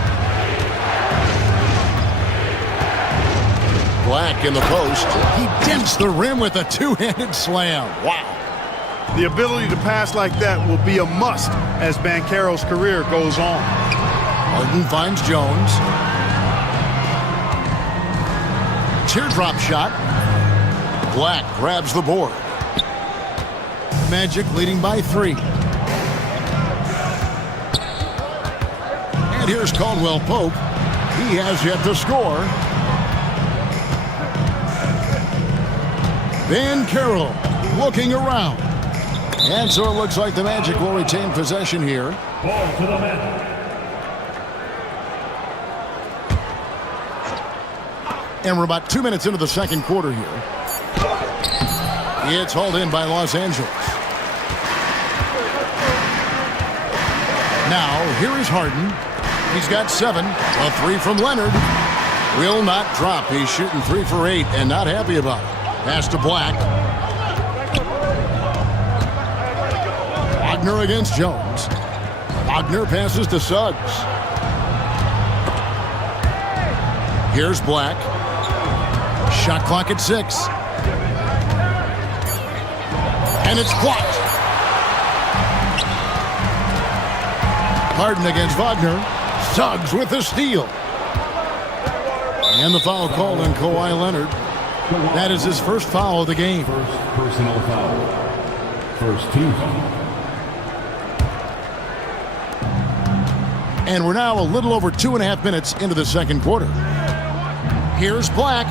Black in the post. He dents the rim with a 2-handed slam. Wow. The ability to pass like that will be a must as Banchero's career goes on. Harden finds Jones. Teardrop shot. Black grabs the board. Magic leading by 3. And here's Caldwell Pope. He has yet to score. Banchero looking around. And so it looks like the Magic will retain possession here. Ball to the Magic. And we're about 2 minutes into the second quarter here. It's hauled in by Los Angeles. Now, here is Harden. He's got 7. A 3 from Leonard. Will not drop. He's shooting 3 for 8 and not happy about it. Pass to Black. Wagner against Jones. Wagner passes to Suggs. Here's Black. Shot clock at 6. And it's blocked. Harden against Wagner. Suggs with the steal. And the foul called on Kawhi Leonard. That is his first foul of the game. First personal foul. First team foul. And we're now a little over 2.5 minutes into the second quarter. Here's Black.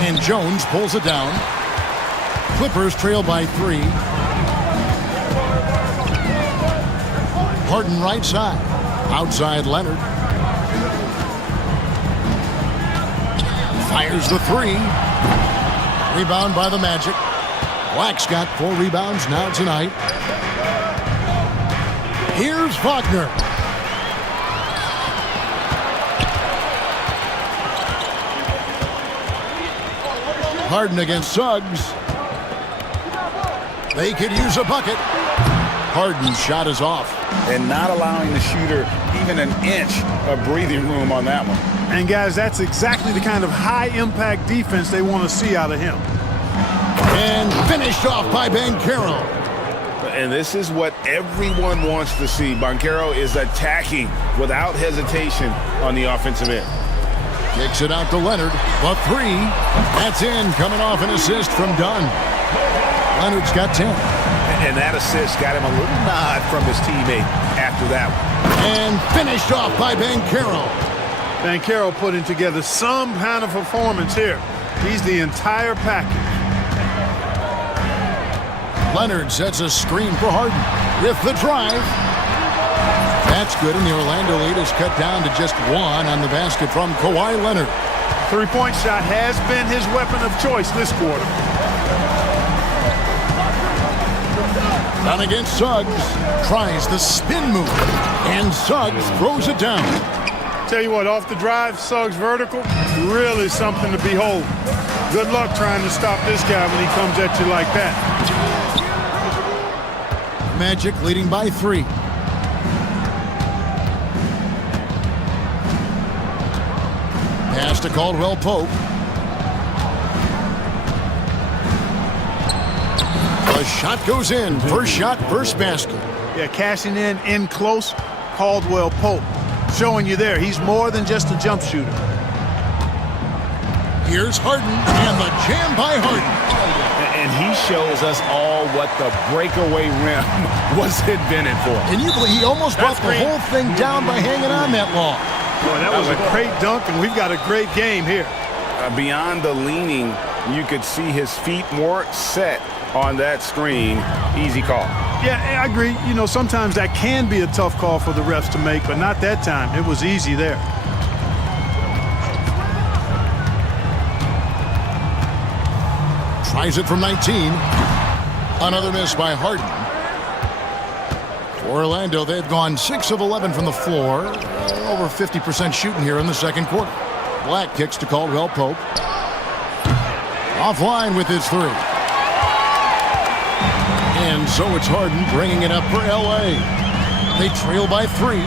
And Jones pulls it down. Clippers trail by 3. Harden right side. Outside Leonard. Fires the 3. Rebound by the Magic. Black's got 4 rebounds now tonight. Here's Wagner. Harden against Suggs. They could use a bucket. Harden's shot is off. And not allowing the shooter even an inch of breathing room on that one. And guys, that's exactly the kind of high-impact defense they want to see out of him. And finished off by Banchero. And this is what everyone wants to see. Banchero is attacking without hesitation on the offensive end. Kicks it out to Leonard. The 3. That's in. Coming off an assist from Dunn. Leonard's got 10. And that assist got him a little nod from his teammate after that one. And finished off by Banchero. Banchero putting together some kind of performance here. He's the entire package. Leonard sets a screen for Harden with the drive. That's good, and the Orlando lead is cut down to just 1 on the basket from Kawhi Leonard. Three-point shot has been his weapon of choice this quarter. Down against Suggs. Tries the spin move, and Suggs throws it down. Tell you what, off the drive, Suggs vertical, really something to behold. Good luck trying to stop this guy when he comes at you like that. Magic leading by 3. Pass to Caldwell Pope. The shot goes in. First shot, first basket. Yeah, cashing in close, Caldwell Pope. Showing you there, he's more than just a jump shooter. Here's Harden, and the jam by Harden. And he shows us all what the breakaway rim was invented for. Can you believe he almost brought the whole thing down by hanging on that long? Boy, that was a great dunk, and we've got a great game here. Beyond the leaning, you could see his feet more set on that screen. Easy call. Yeah, I agree. You know, sometimes that can be a tough call for the refs to make, but not that time. It was easy there. Tries it from 19. Another miss by Harden. For Orlando, they've gone 6 of 11 from the floor. Over 50% shooting here in the second quarter. Black kicks to Caldwell Pope. Offline with his three. And so it's Harden bringing it up for LA. They trail by 3.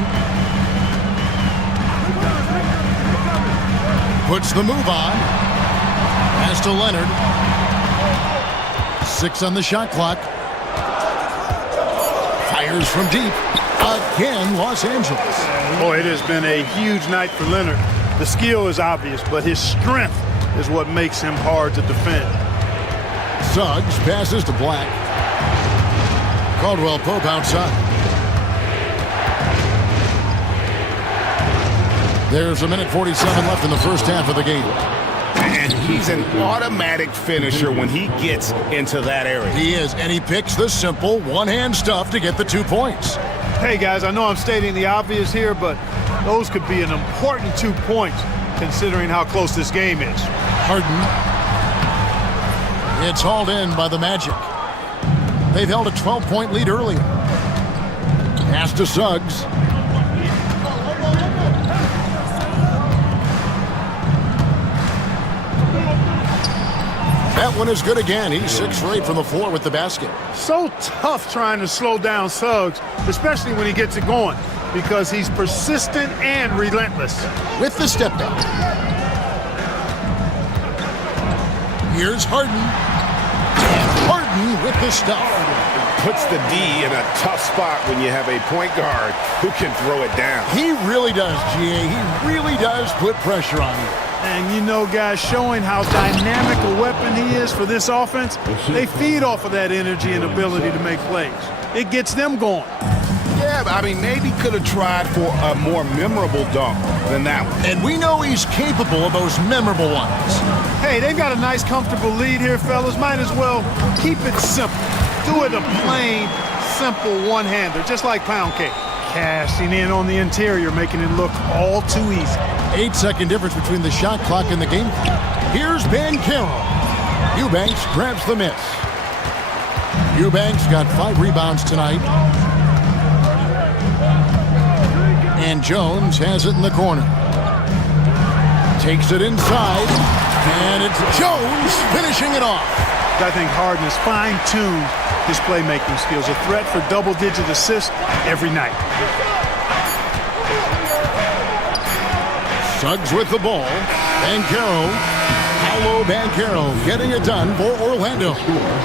Puts the move on. Pass to Leonard. 6 on the shot clock. Fires from deep. Again, Los Angeles. Boy, it has been a huge night for Leonard. The skill is obvious, but his strength is what makes him hard to defend. Suggs passes to Black. Caldwell Pope outside. There's a minute 47 left in the first half of the game. And he's an automatic finisher when he gets into that area. He is, and he picks the simple one-hand stuff to get the 2 points. Hey, guys, I know I'm stating the obvious here, but those could be an important 2 points considering how close this game is. Harden. It's hauled in by the Magic. They've held a 12-point lead earlier. Pass to Suggs. That one is good again. He's 6 for 8 from the floor with the basket. So tough trying to slow down Suggs, especially when he gets it going, because he's persistent and relentless. With the step back. Here's Harden. And Harden with the stuff. Puts the D in a tough spot when you have a point guard who can throw it down. He really does, GA. He really does put pressure on you. And you know, guys, showing how dynamic a weapon he is for this offense, they feed off of that energy and ability to make plays. It gets them going. Yeah, but I mean, maybe could have tried for a more memorable dunk than that one. And we know he's capable of those memorable ones. Hey, they've got a nice, comfortable lead here, fellas. Might as well keep it simple. Do it a plain, simple one-hander, just like pound cake. Cashing in on the interior, making it look all too easy. 8-second difference between the shot clock and the game. Here's Banchero. Eubanks grabs the miss. Eubanks got 5 rebounds tonight. And Jones has it in the corner. Takes it inside. And it's Jones finishing it off. I think Harden has fine-tuned his playmaking skills. A threat for double-digit assists every night. Suggs with the ball. Banchero. Paolo Banchero getting it done for Orlando.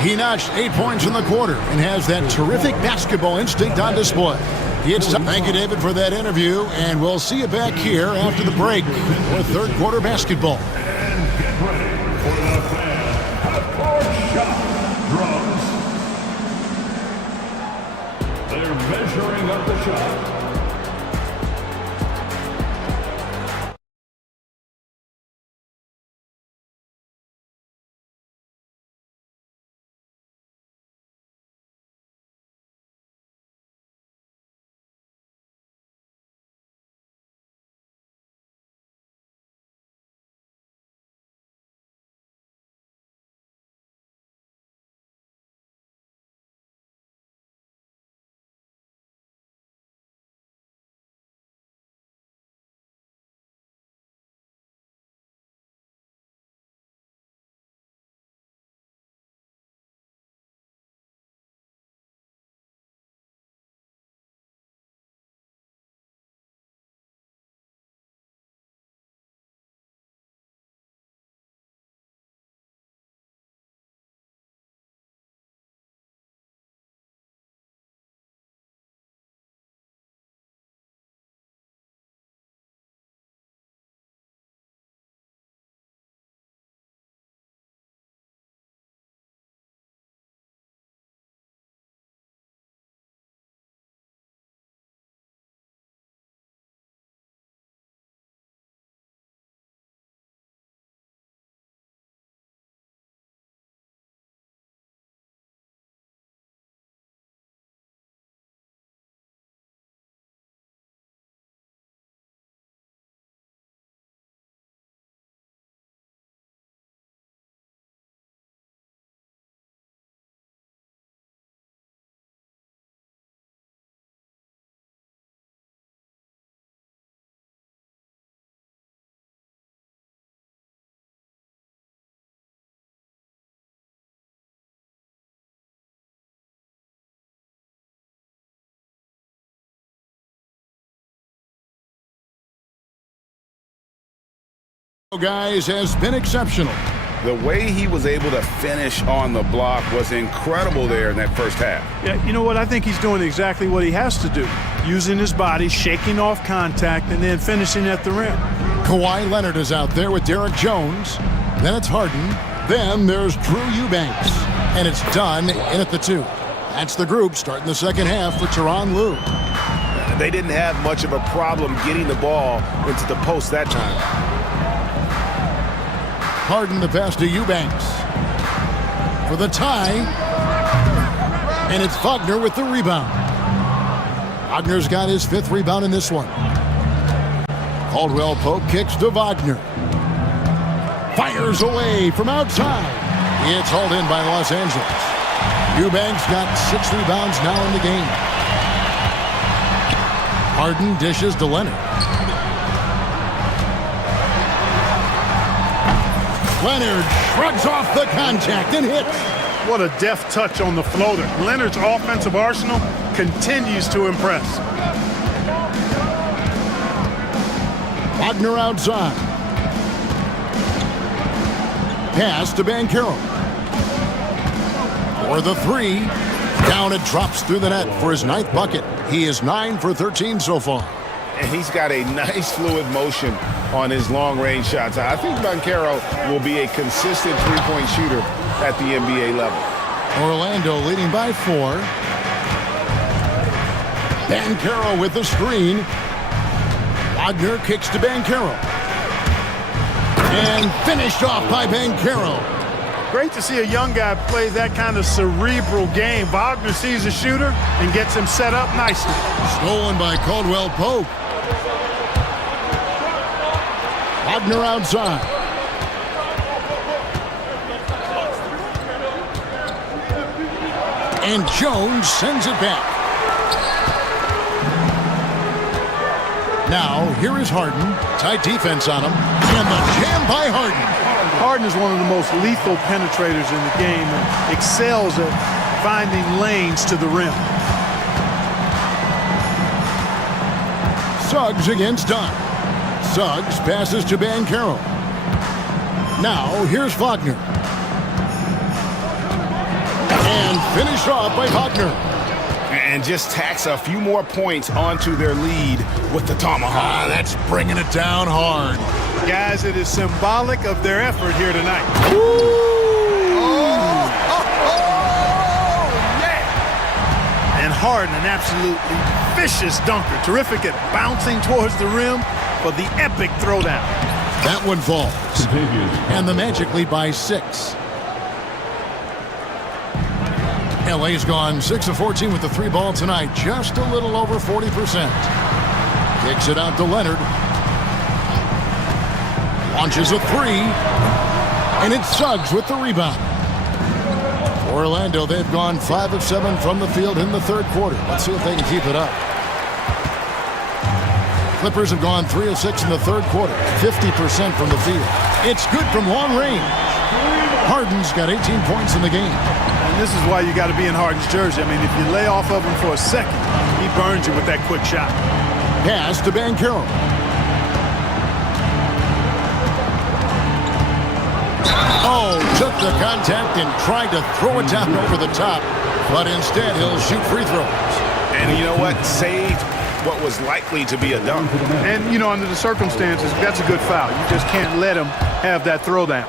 He notched 8 points in the quarter and has that terrific basketball instinct on display. Thank you, David, for that interview, and we'll see you back here after the break for third quarter basketball. And get ready for the half-court shot drums. They're measuring up the shot. Guys, has been exceptional. The way he was able to finish on the block was incredible there in that first half. Yeah, you know what? I think he's doing exactly what he has to do. Using his body, shaking off contact, and then finishing at the rim. Kawhi Leonard is out there with Derek Jones. Then it's Harden. Then there's Drew Eubanks. And it's done in at the 2. That's the group starting the second half for Tyronn Lue. They didn't have much of a problem getting the ball into the post that time. Harden the pass to Eubanks for the tie. And it's Wagner with the rebound. Wagner's got his 5th rebound in this one. Caldwell Pope kicks to Wagner. Fires away from outside. It's hauled in by Los Angeles. Eubanks got 6 rebounds now in the game. Harden dishes to Leonard. Leonard shrugs off the contact and hits. What a deft touch on the floater. Leonard's offensive arsenal continues to impress. Wagner outside. Pass to Banchero. For the 3. Down it drops through the net for his 9th bucket. He is 9 for 13 so far. And he's got a nice fluid motion on his long-range shots. I think Banchero will be a consistent three-point shooter at the NBA level. Orlando leading by 4. Banchero with the screen. Wagner kicks to Banchero. And finished off by Banchero. Great to see a young guy play that kind of cerebral game. Wagner sees a shooter and gets him set up nicely. Stolen by Caldwell Pope. Wagner outside. And Jones sends it back. Now, here is Harden. Tight defense on him. And the jam by Harden. Harden is one of the most lethal penetrators in the game and excels at finding lanes to the rim. Suggs against Dunn. Suggs passes to Banchero. Now, here's Wagner. And finished off by Wagner. And just tacks a few more points onto their lead with the tomahawk. That's bringing it down hard. Guys, it is symbolic of their effort here tonight. Yeah! And Harden, an absolutely vicious dunker. Terrific at bouncing towards the rim for the epic throwdown. That one falls. And the Magic lead by 6. LA's gone 6 of 14 with the 3 ball tonight. Just a little over 40%. Kicks it out to Leonard. Launches a 3. And it's Suggs with the rebound. Orlando, they've gone 5 of 7 from the field in the 3rd quarter. Let's see if they can keep it up. Clippers have gone 3 of 6 in the 3rd quarter. 50% from the field. It's good from long range. Harden's got 18 points in the game. And this is why you got to be in Harden's jersey. I mean, if you lay off of him for a second, he burns you with that quick shot. Pass to Banchero. Oh, took the contact and tried to throw it down over the top. But instead, he'll shoot free throws. And you know what? Saved what was likely to be a dunk. And, you know, under the circumstances, that's a good foul. You just can't let him have that throwdown.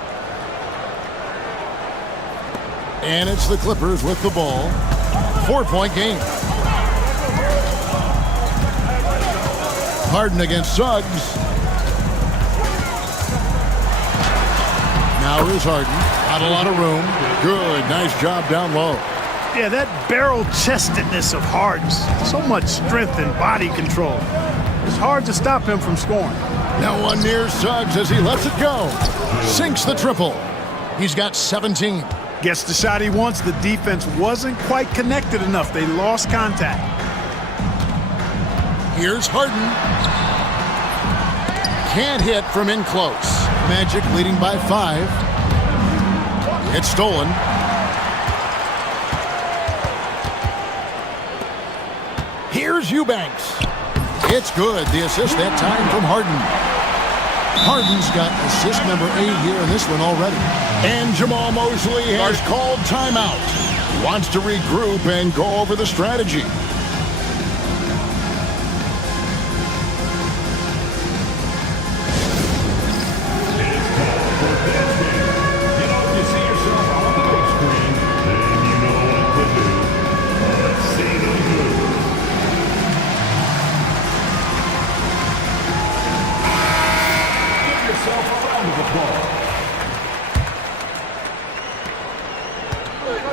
And it's the Clippers with the ball. 4-point game. Harden against Suggs. Now here's Harden. Not a lot of room. Good. Nice job down low. Yeah, that barrel-chestedness of Harden's. So much strength and body control. It's hard to stop him from scoring. Now one near Suggs as he lets it go. Sinks the triple. He's got 17. Gets the shot he wants. The defense wasn't quite connected enough. They lost contact. Here's Harden. Can't hit from in close. Magic leading by 5. It's stolen. Here's Eubanks. It's good. The assist that time from Harden. Harden's got assist number 8 here in this one already. And Jamal Mosley has called timeout. He wants to regroup and go over the strategy.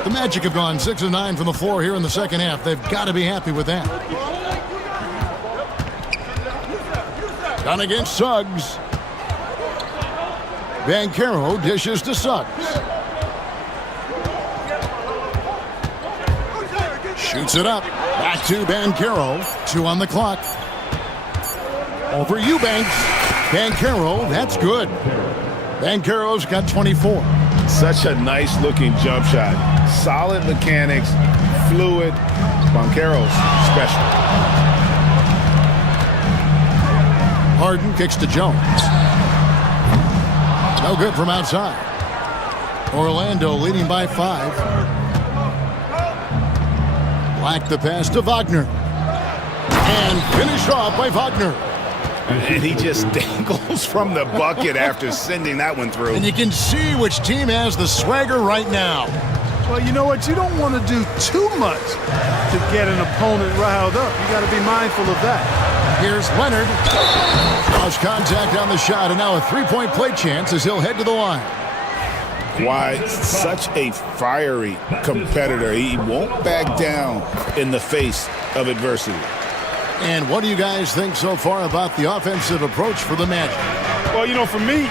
The Magic have gone 6 of 9 from the floor here in the second half. They've got to be happy with that. Done against Suggs. Banchero dishes to Suggs. Shoots it up. Back to Banchero. 2 on the clock. Over Eubanks. Banchero, that's good. Banchero's got 24. Such a nice-looking jump shot. Solid mechanics, fluid. Banchero's special. Harden kicks to Jones. No good from outside. Orlando leading by 5. Black the pass to Wagner. And finished off by Wagner. And he just dangles from the bucket after sending that one through. And you can see which team has the swagger right now. Well, you know what? You don't want to do too much to get an opponent riled up. You got to be mindful of that. Here's Leonard. Lost contact on the shot, and now a three-point play chance as he'll head to the line. Why, such a fiery competitor. He won't back down in the face of adversity. And what do you guys think so far about the offensive approach for the Magic? Well, you know, for me,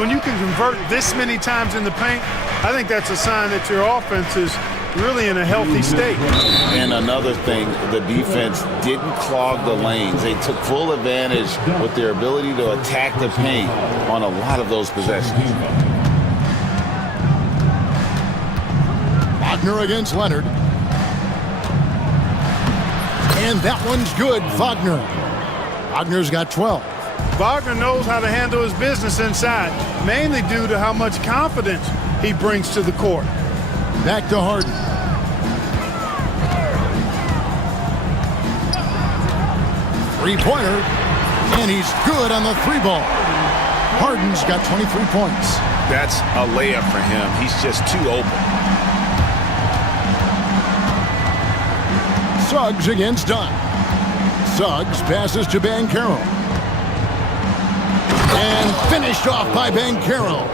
when you can convert this many times in the paint, I think that's a sign that your offense is really in a healthy state. And another thing, the defense didn't clog the lanes. They took full advantage with their ability to attack the paint on a lot of those possessions. Wagner against Leonard. And that one's good, Wagner. Wagner's got 12. Wagner knows how to handle his business inside, mainly due to how much confidence he brings to the court. Back to Harden. Three-pointer, and he's good on the three ball. Harden's got 23 points. That's a layup for him. He's just too open. Suggs against Dunn. Suggs passes to Banchero. And finished off by Banchero.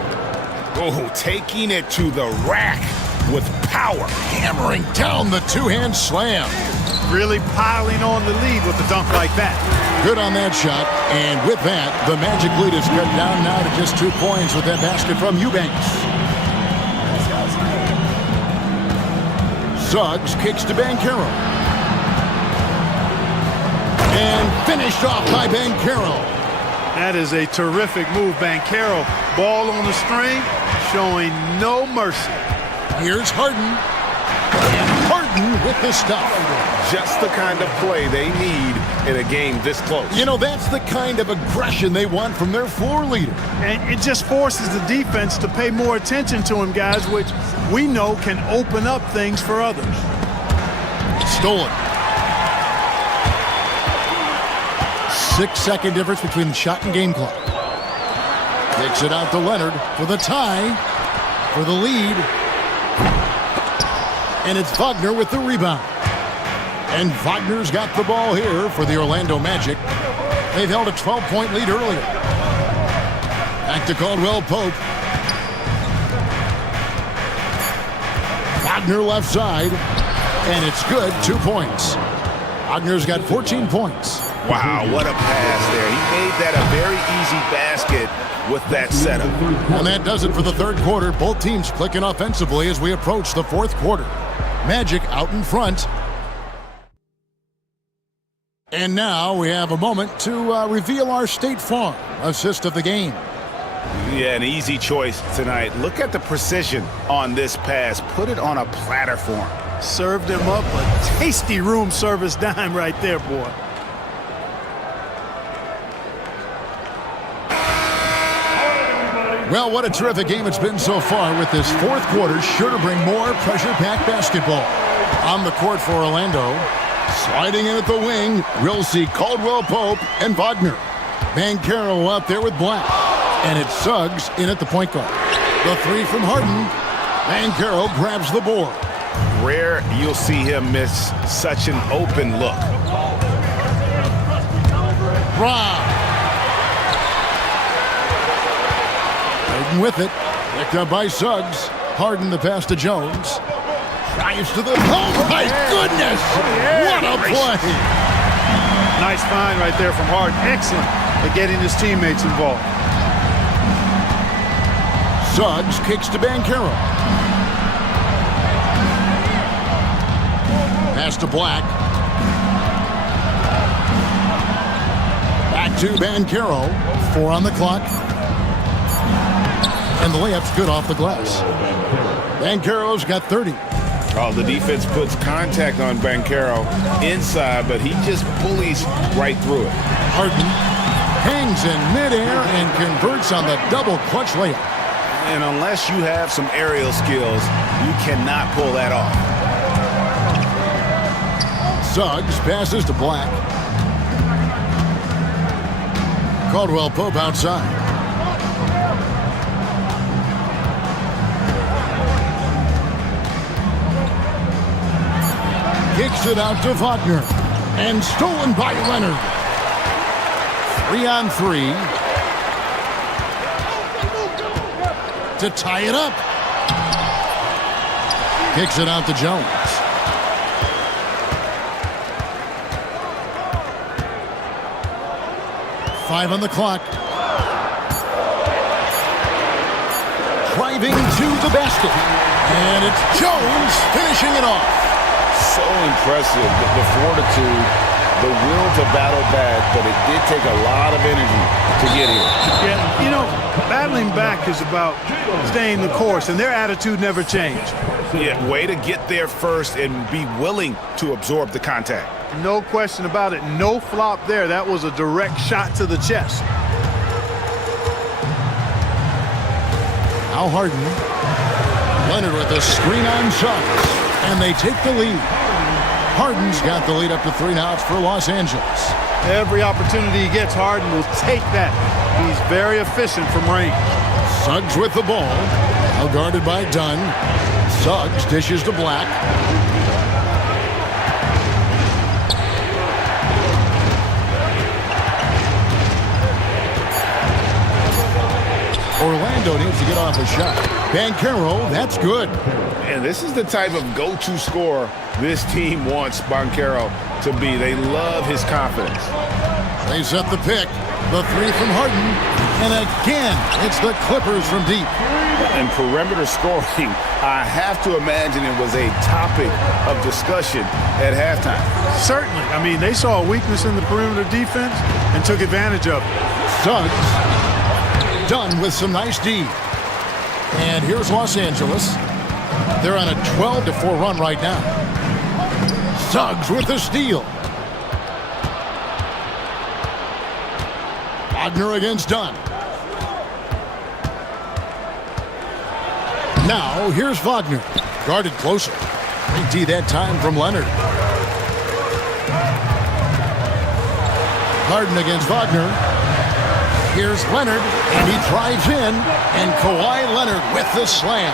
Oh, taking it to the rack with power. Hammering down the two-hand slam. Really piling on the lead with a dunk like that. Good on that shot. And with that, the Magic lead is cut down now to just 2 points with that basket from Eubanks. Suggs kicks to Banchero. And finished off by Banchero. That is a terrific move, Banchero. Ball on the string, showing no mercy. Here's Harden. And Harden with the stuff. Just the kind of play they need in a game this close. You know, that's the kind of aggression they want from their floor leader. And it just forces the defense to pay more attention to him, guys, which we know can open up things for others. Stolen. 6-second difference between the shot and game clock. Kicks it out to Leonard for the tie, for the lead. And it's Wagner with the rebound. And Wagner's got the ball here for the Orlando Magic. They've held a 12-point lead earlier. Back to Caldwell Pope. Wagner left side. And it's good, 2 points. Wagner's got 14 points. Wow, what a pass there. He made that a very easy basket with that setup. And that does it for the third quarter. Both teams clicking offensively as we approach the fourth quarter. Magic out in front. And now we have a moment to reveal our State Farm assist of the game. Yeah, an easy choice tonight. Look at the precision on this pass. Put it on a platter for him. Served him up a tasty room service dime right there, boy. Well, what a terrific game it's been so far, with this fourth quarter sure to bring more pressure-packed basketball. On the court for Orlando, sliding in at the wing, we'll see Caldwell Pope and Wagner. Banchero out there with Black. And it's Suggs in at the point guard. The three from Harden. Banchero grabs the board. Rare you'll see him miss such an open look. Rob. Harden with it. Picked up by Suggs. Harden the pass to Jones. Drives to the... Oh, my goodness! What a play! Nice find right there from Harden. Excellent at getting his teammates involved. Suggs kicks to Banchero. Pass to Black. Back to Banchero. 4 on the clock. And the layup's good off the glass. Banchero's got 30. Oh, the defense puts contact on Banchero inside, but he just bullies right through it. Harden hangs in midair and converts on the double clutch layup. And unless you have some aerial skills, you cannot pull that off. Suggs passes to Black. Caldwell Pope outside. Kicks it out to Wagner. And stolen by Leonard. 3 on 3. To tie it up. Kicks it out to Jones. Five on the clock. Driving to the basket. And it's Jones finishing it off. So impressive, the fortitude, the will to battle back, but it did take a lot of energy to get here. Yeah, you know, battling back is about staying the course, and their attitude never changed. Yeah, way to get there first and be willing to absorb the contact. No question about it. No flop there. That was a direct shot to the chest. Now Harden. Leonard with a screen on Suggs. And they take the lead. Harden's got the lead up to 3 now. It's for Los Angeles. Every opportunity he gets, Harden will take that. He's very efficient from range. Suggs with the ball. Now guarded by Dunn. Suggs dishes to Black. Orlando needs to get off a shot. Banchero, that's good. And this is the type of go-to scorer this team wants Banchero to be. They love his confidence. They set the pick. The three from Harden. And again, it's the Clippers from deep. And perimeter scoring, I have to imagine it was a topic of discussion at halftime. Certainly. I mean, they saw a weakness in the perimeter defense and took advantage of it. Suggs done with some nice D. And here's Los Angeles. They're on a 12-4 run right now. Suggs with the steal. Wagner against Dunn. Now, here's Wagner. Guarded closer. Great D that time from Leonard. Harden against Wagner. Here's Leonard, and he drives in, and Kawhi Leonard with the slam.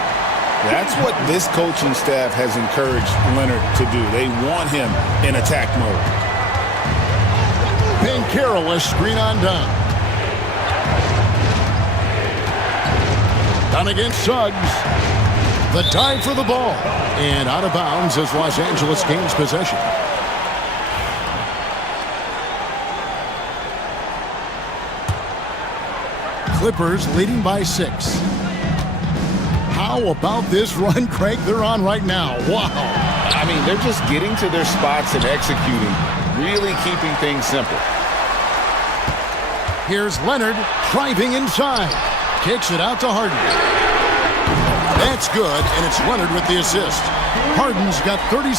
That's what this coaching staff has encouraged Leonard to do. They want him in attack mode. Banchero a screen on Dunn. Dunn against Suggs. The dive for the ball. And out of bounds as Los Angeles gains possession. Clippers leading by 6. How about this run, Craig, they're on right now? Wow. I mean, they're just getting to their spots and executing, really keeping things simple. Here's Leonard driving inside. Kicks it out to Harden. That's good, and it's Leonard with the assist. Harden's got 36.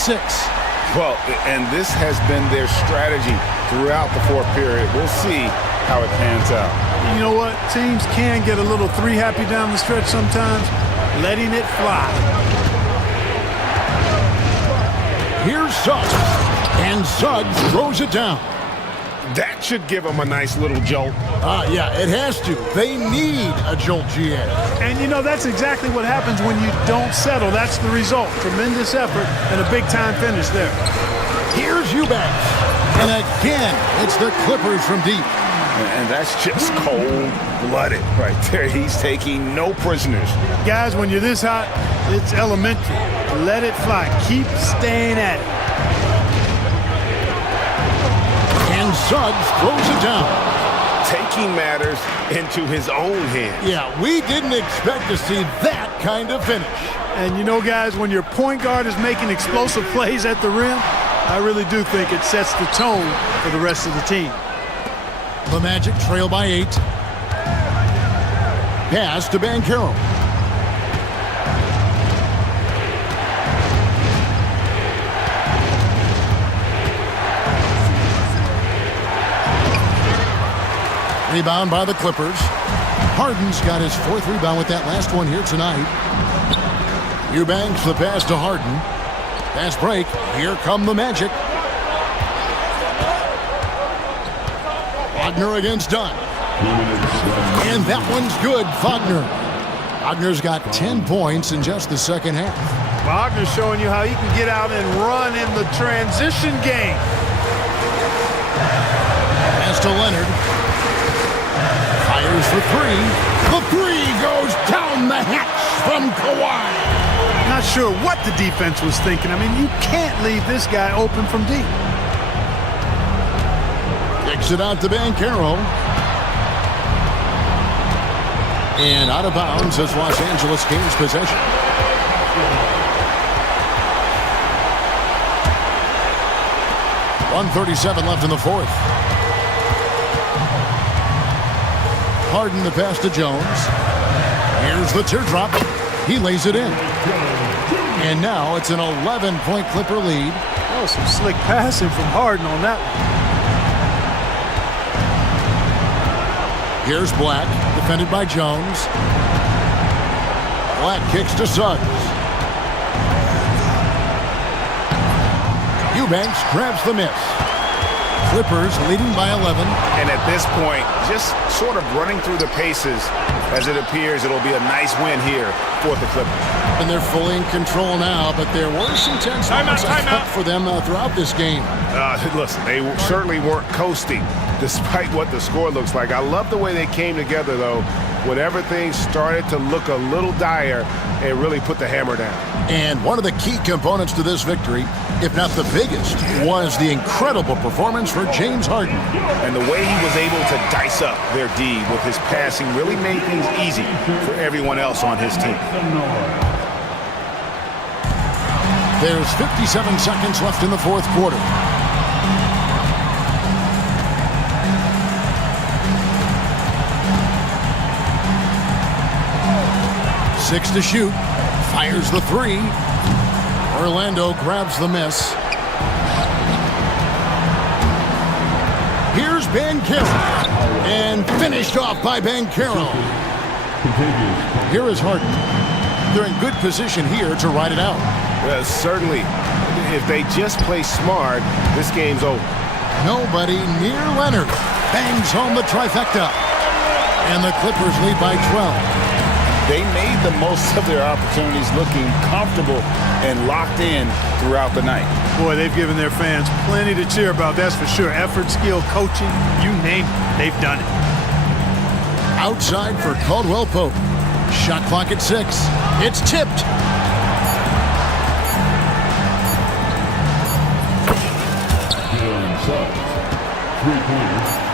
Well, and this has been their strategy throughout the fourth period. We'll see how it pans out. You know what? Teams can get a little three happy down the stretch sometimes, letting it fly. Here's Suggs, and Suggs throws it down. That should give them a nice little jolt. Yeah, it has to. They need a jolt, GA. And you know, that's exactly what happens when you don't settle. That's the result. Tremendous effort and a big-time finish there. Here's Eubanks. And again, it's the Clippers from deep. And that's just cold-blooded right there. He's taking no prisoners. Guys, when you're this hot, it's elementary. Let it fly. Keep staying at it. And Suggs throws it down. Taking matters into his own hands. Yeah, we didn't expect to see that kind of finish. And you know, guys, when your point guard is making explosive plays at the rim, I really do think it sets the tone for the rest of the team. The Magic trail by 8. Pass to Banchero. Rebound by the Clippers. Harden's got his 4th rebound with that last one here tonight. Eubanks the pass to Harden. Fast break. Here come the Magic. Wagner against Dunn. And that one's good, Wagner. Wagner's got 10 points in just the second half. Wagner's showing you how he can get out and run in the transition game. Pass to Leonard. Fires for 3. The 3 goes down the hatch from Kawhi. Not sure what the defense was thinking. I mean, you can't leave this guy open from deep. Kicks it out to Banchero. And out of bounds as Los Angeles gains possession. .137 left in the 4th. Harden the pass to Jones. Here's the teardrop. He lays it in. And now it's an 11-point Clipper lead. Oh, some slick passing from Harden on that one. Here's Black, defended by Jones. Black kicks to Suggs. Eubanks grabs the miss. Clippers leading by 11. And at this point, just sort of running through the paces as it appears it'll be a nice win here for the Clippers. And they're fully in control now, but there were some tense moments for them throughout this game. Listen, they certainly weren't coasting despite what the score looks like. I love the way they came together, though. When everything started to look a little dire, it really put the hammer down. And one of the key components to this victory, if not the biggest, was the incredible performance for James Harden. And the way he was able to dice up their D with his passing really made things easy for everyone else on his team. There's 57 seconds left in the 4th quarter. Six to shoot. Fires the 3. Orlando grabs the miss. Here's Banchero. And finished off by Banchero. Here is Harden. They're in good position here to ride it out. Certainly. If they just play smart, this game's over. Nobody near Leonard. Bangs home the trifecta. And the Clippers lead by 12. They made the most of their opportunities, looking comfortable and locked in throughout the night. Boy, they've given their fans plenty to cheer about, that's for sure. Effort, skill, coaching, you name it, they've done it. Outside for Caldwell Pope. Shot clock at 6. It's tipped. Three-pointer.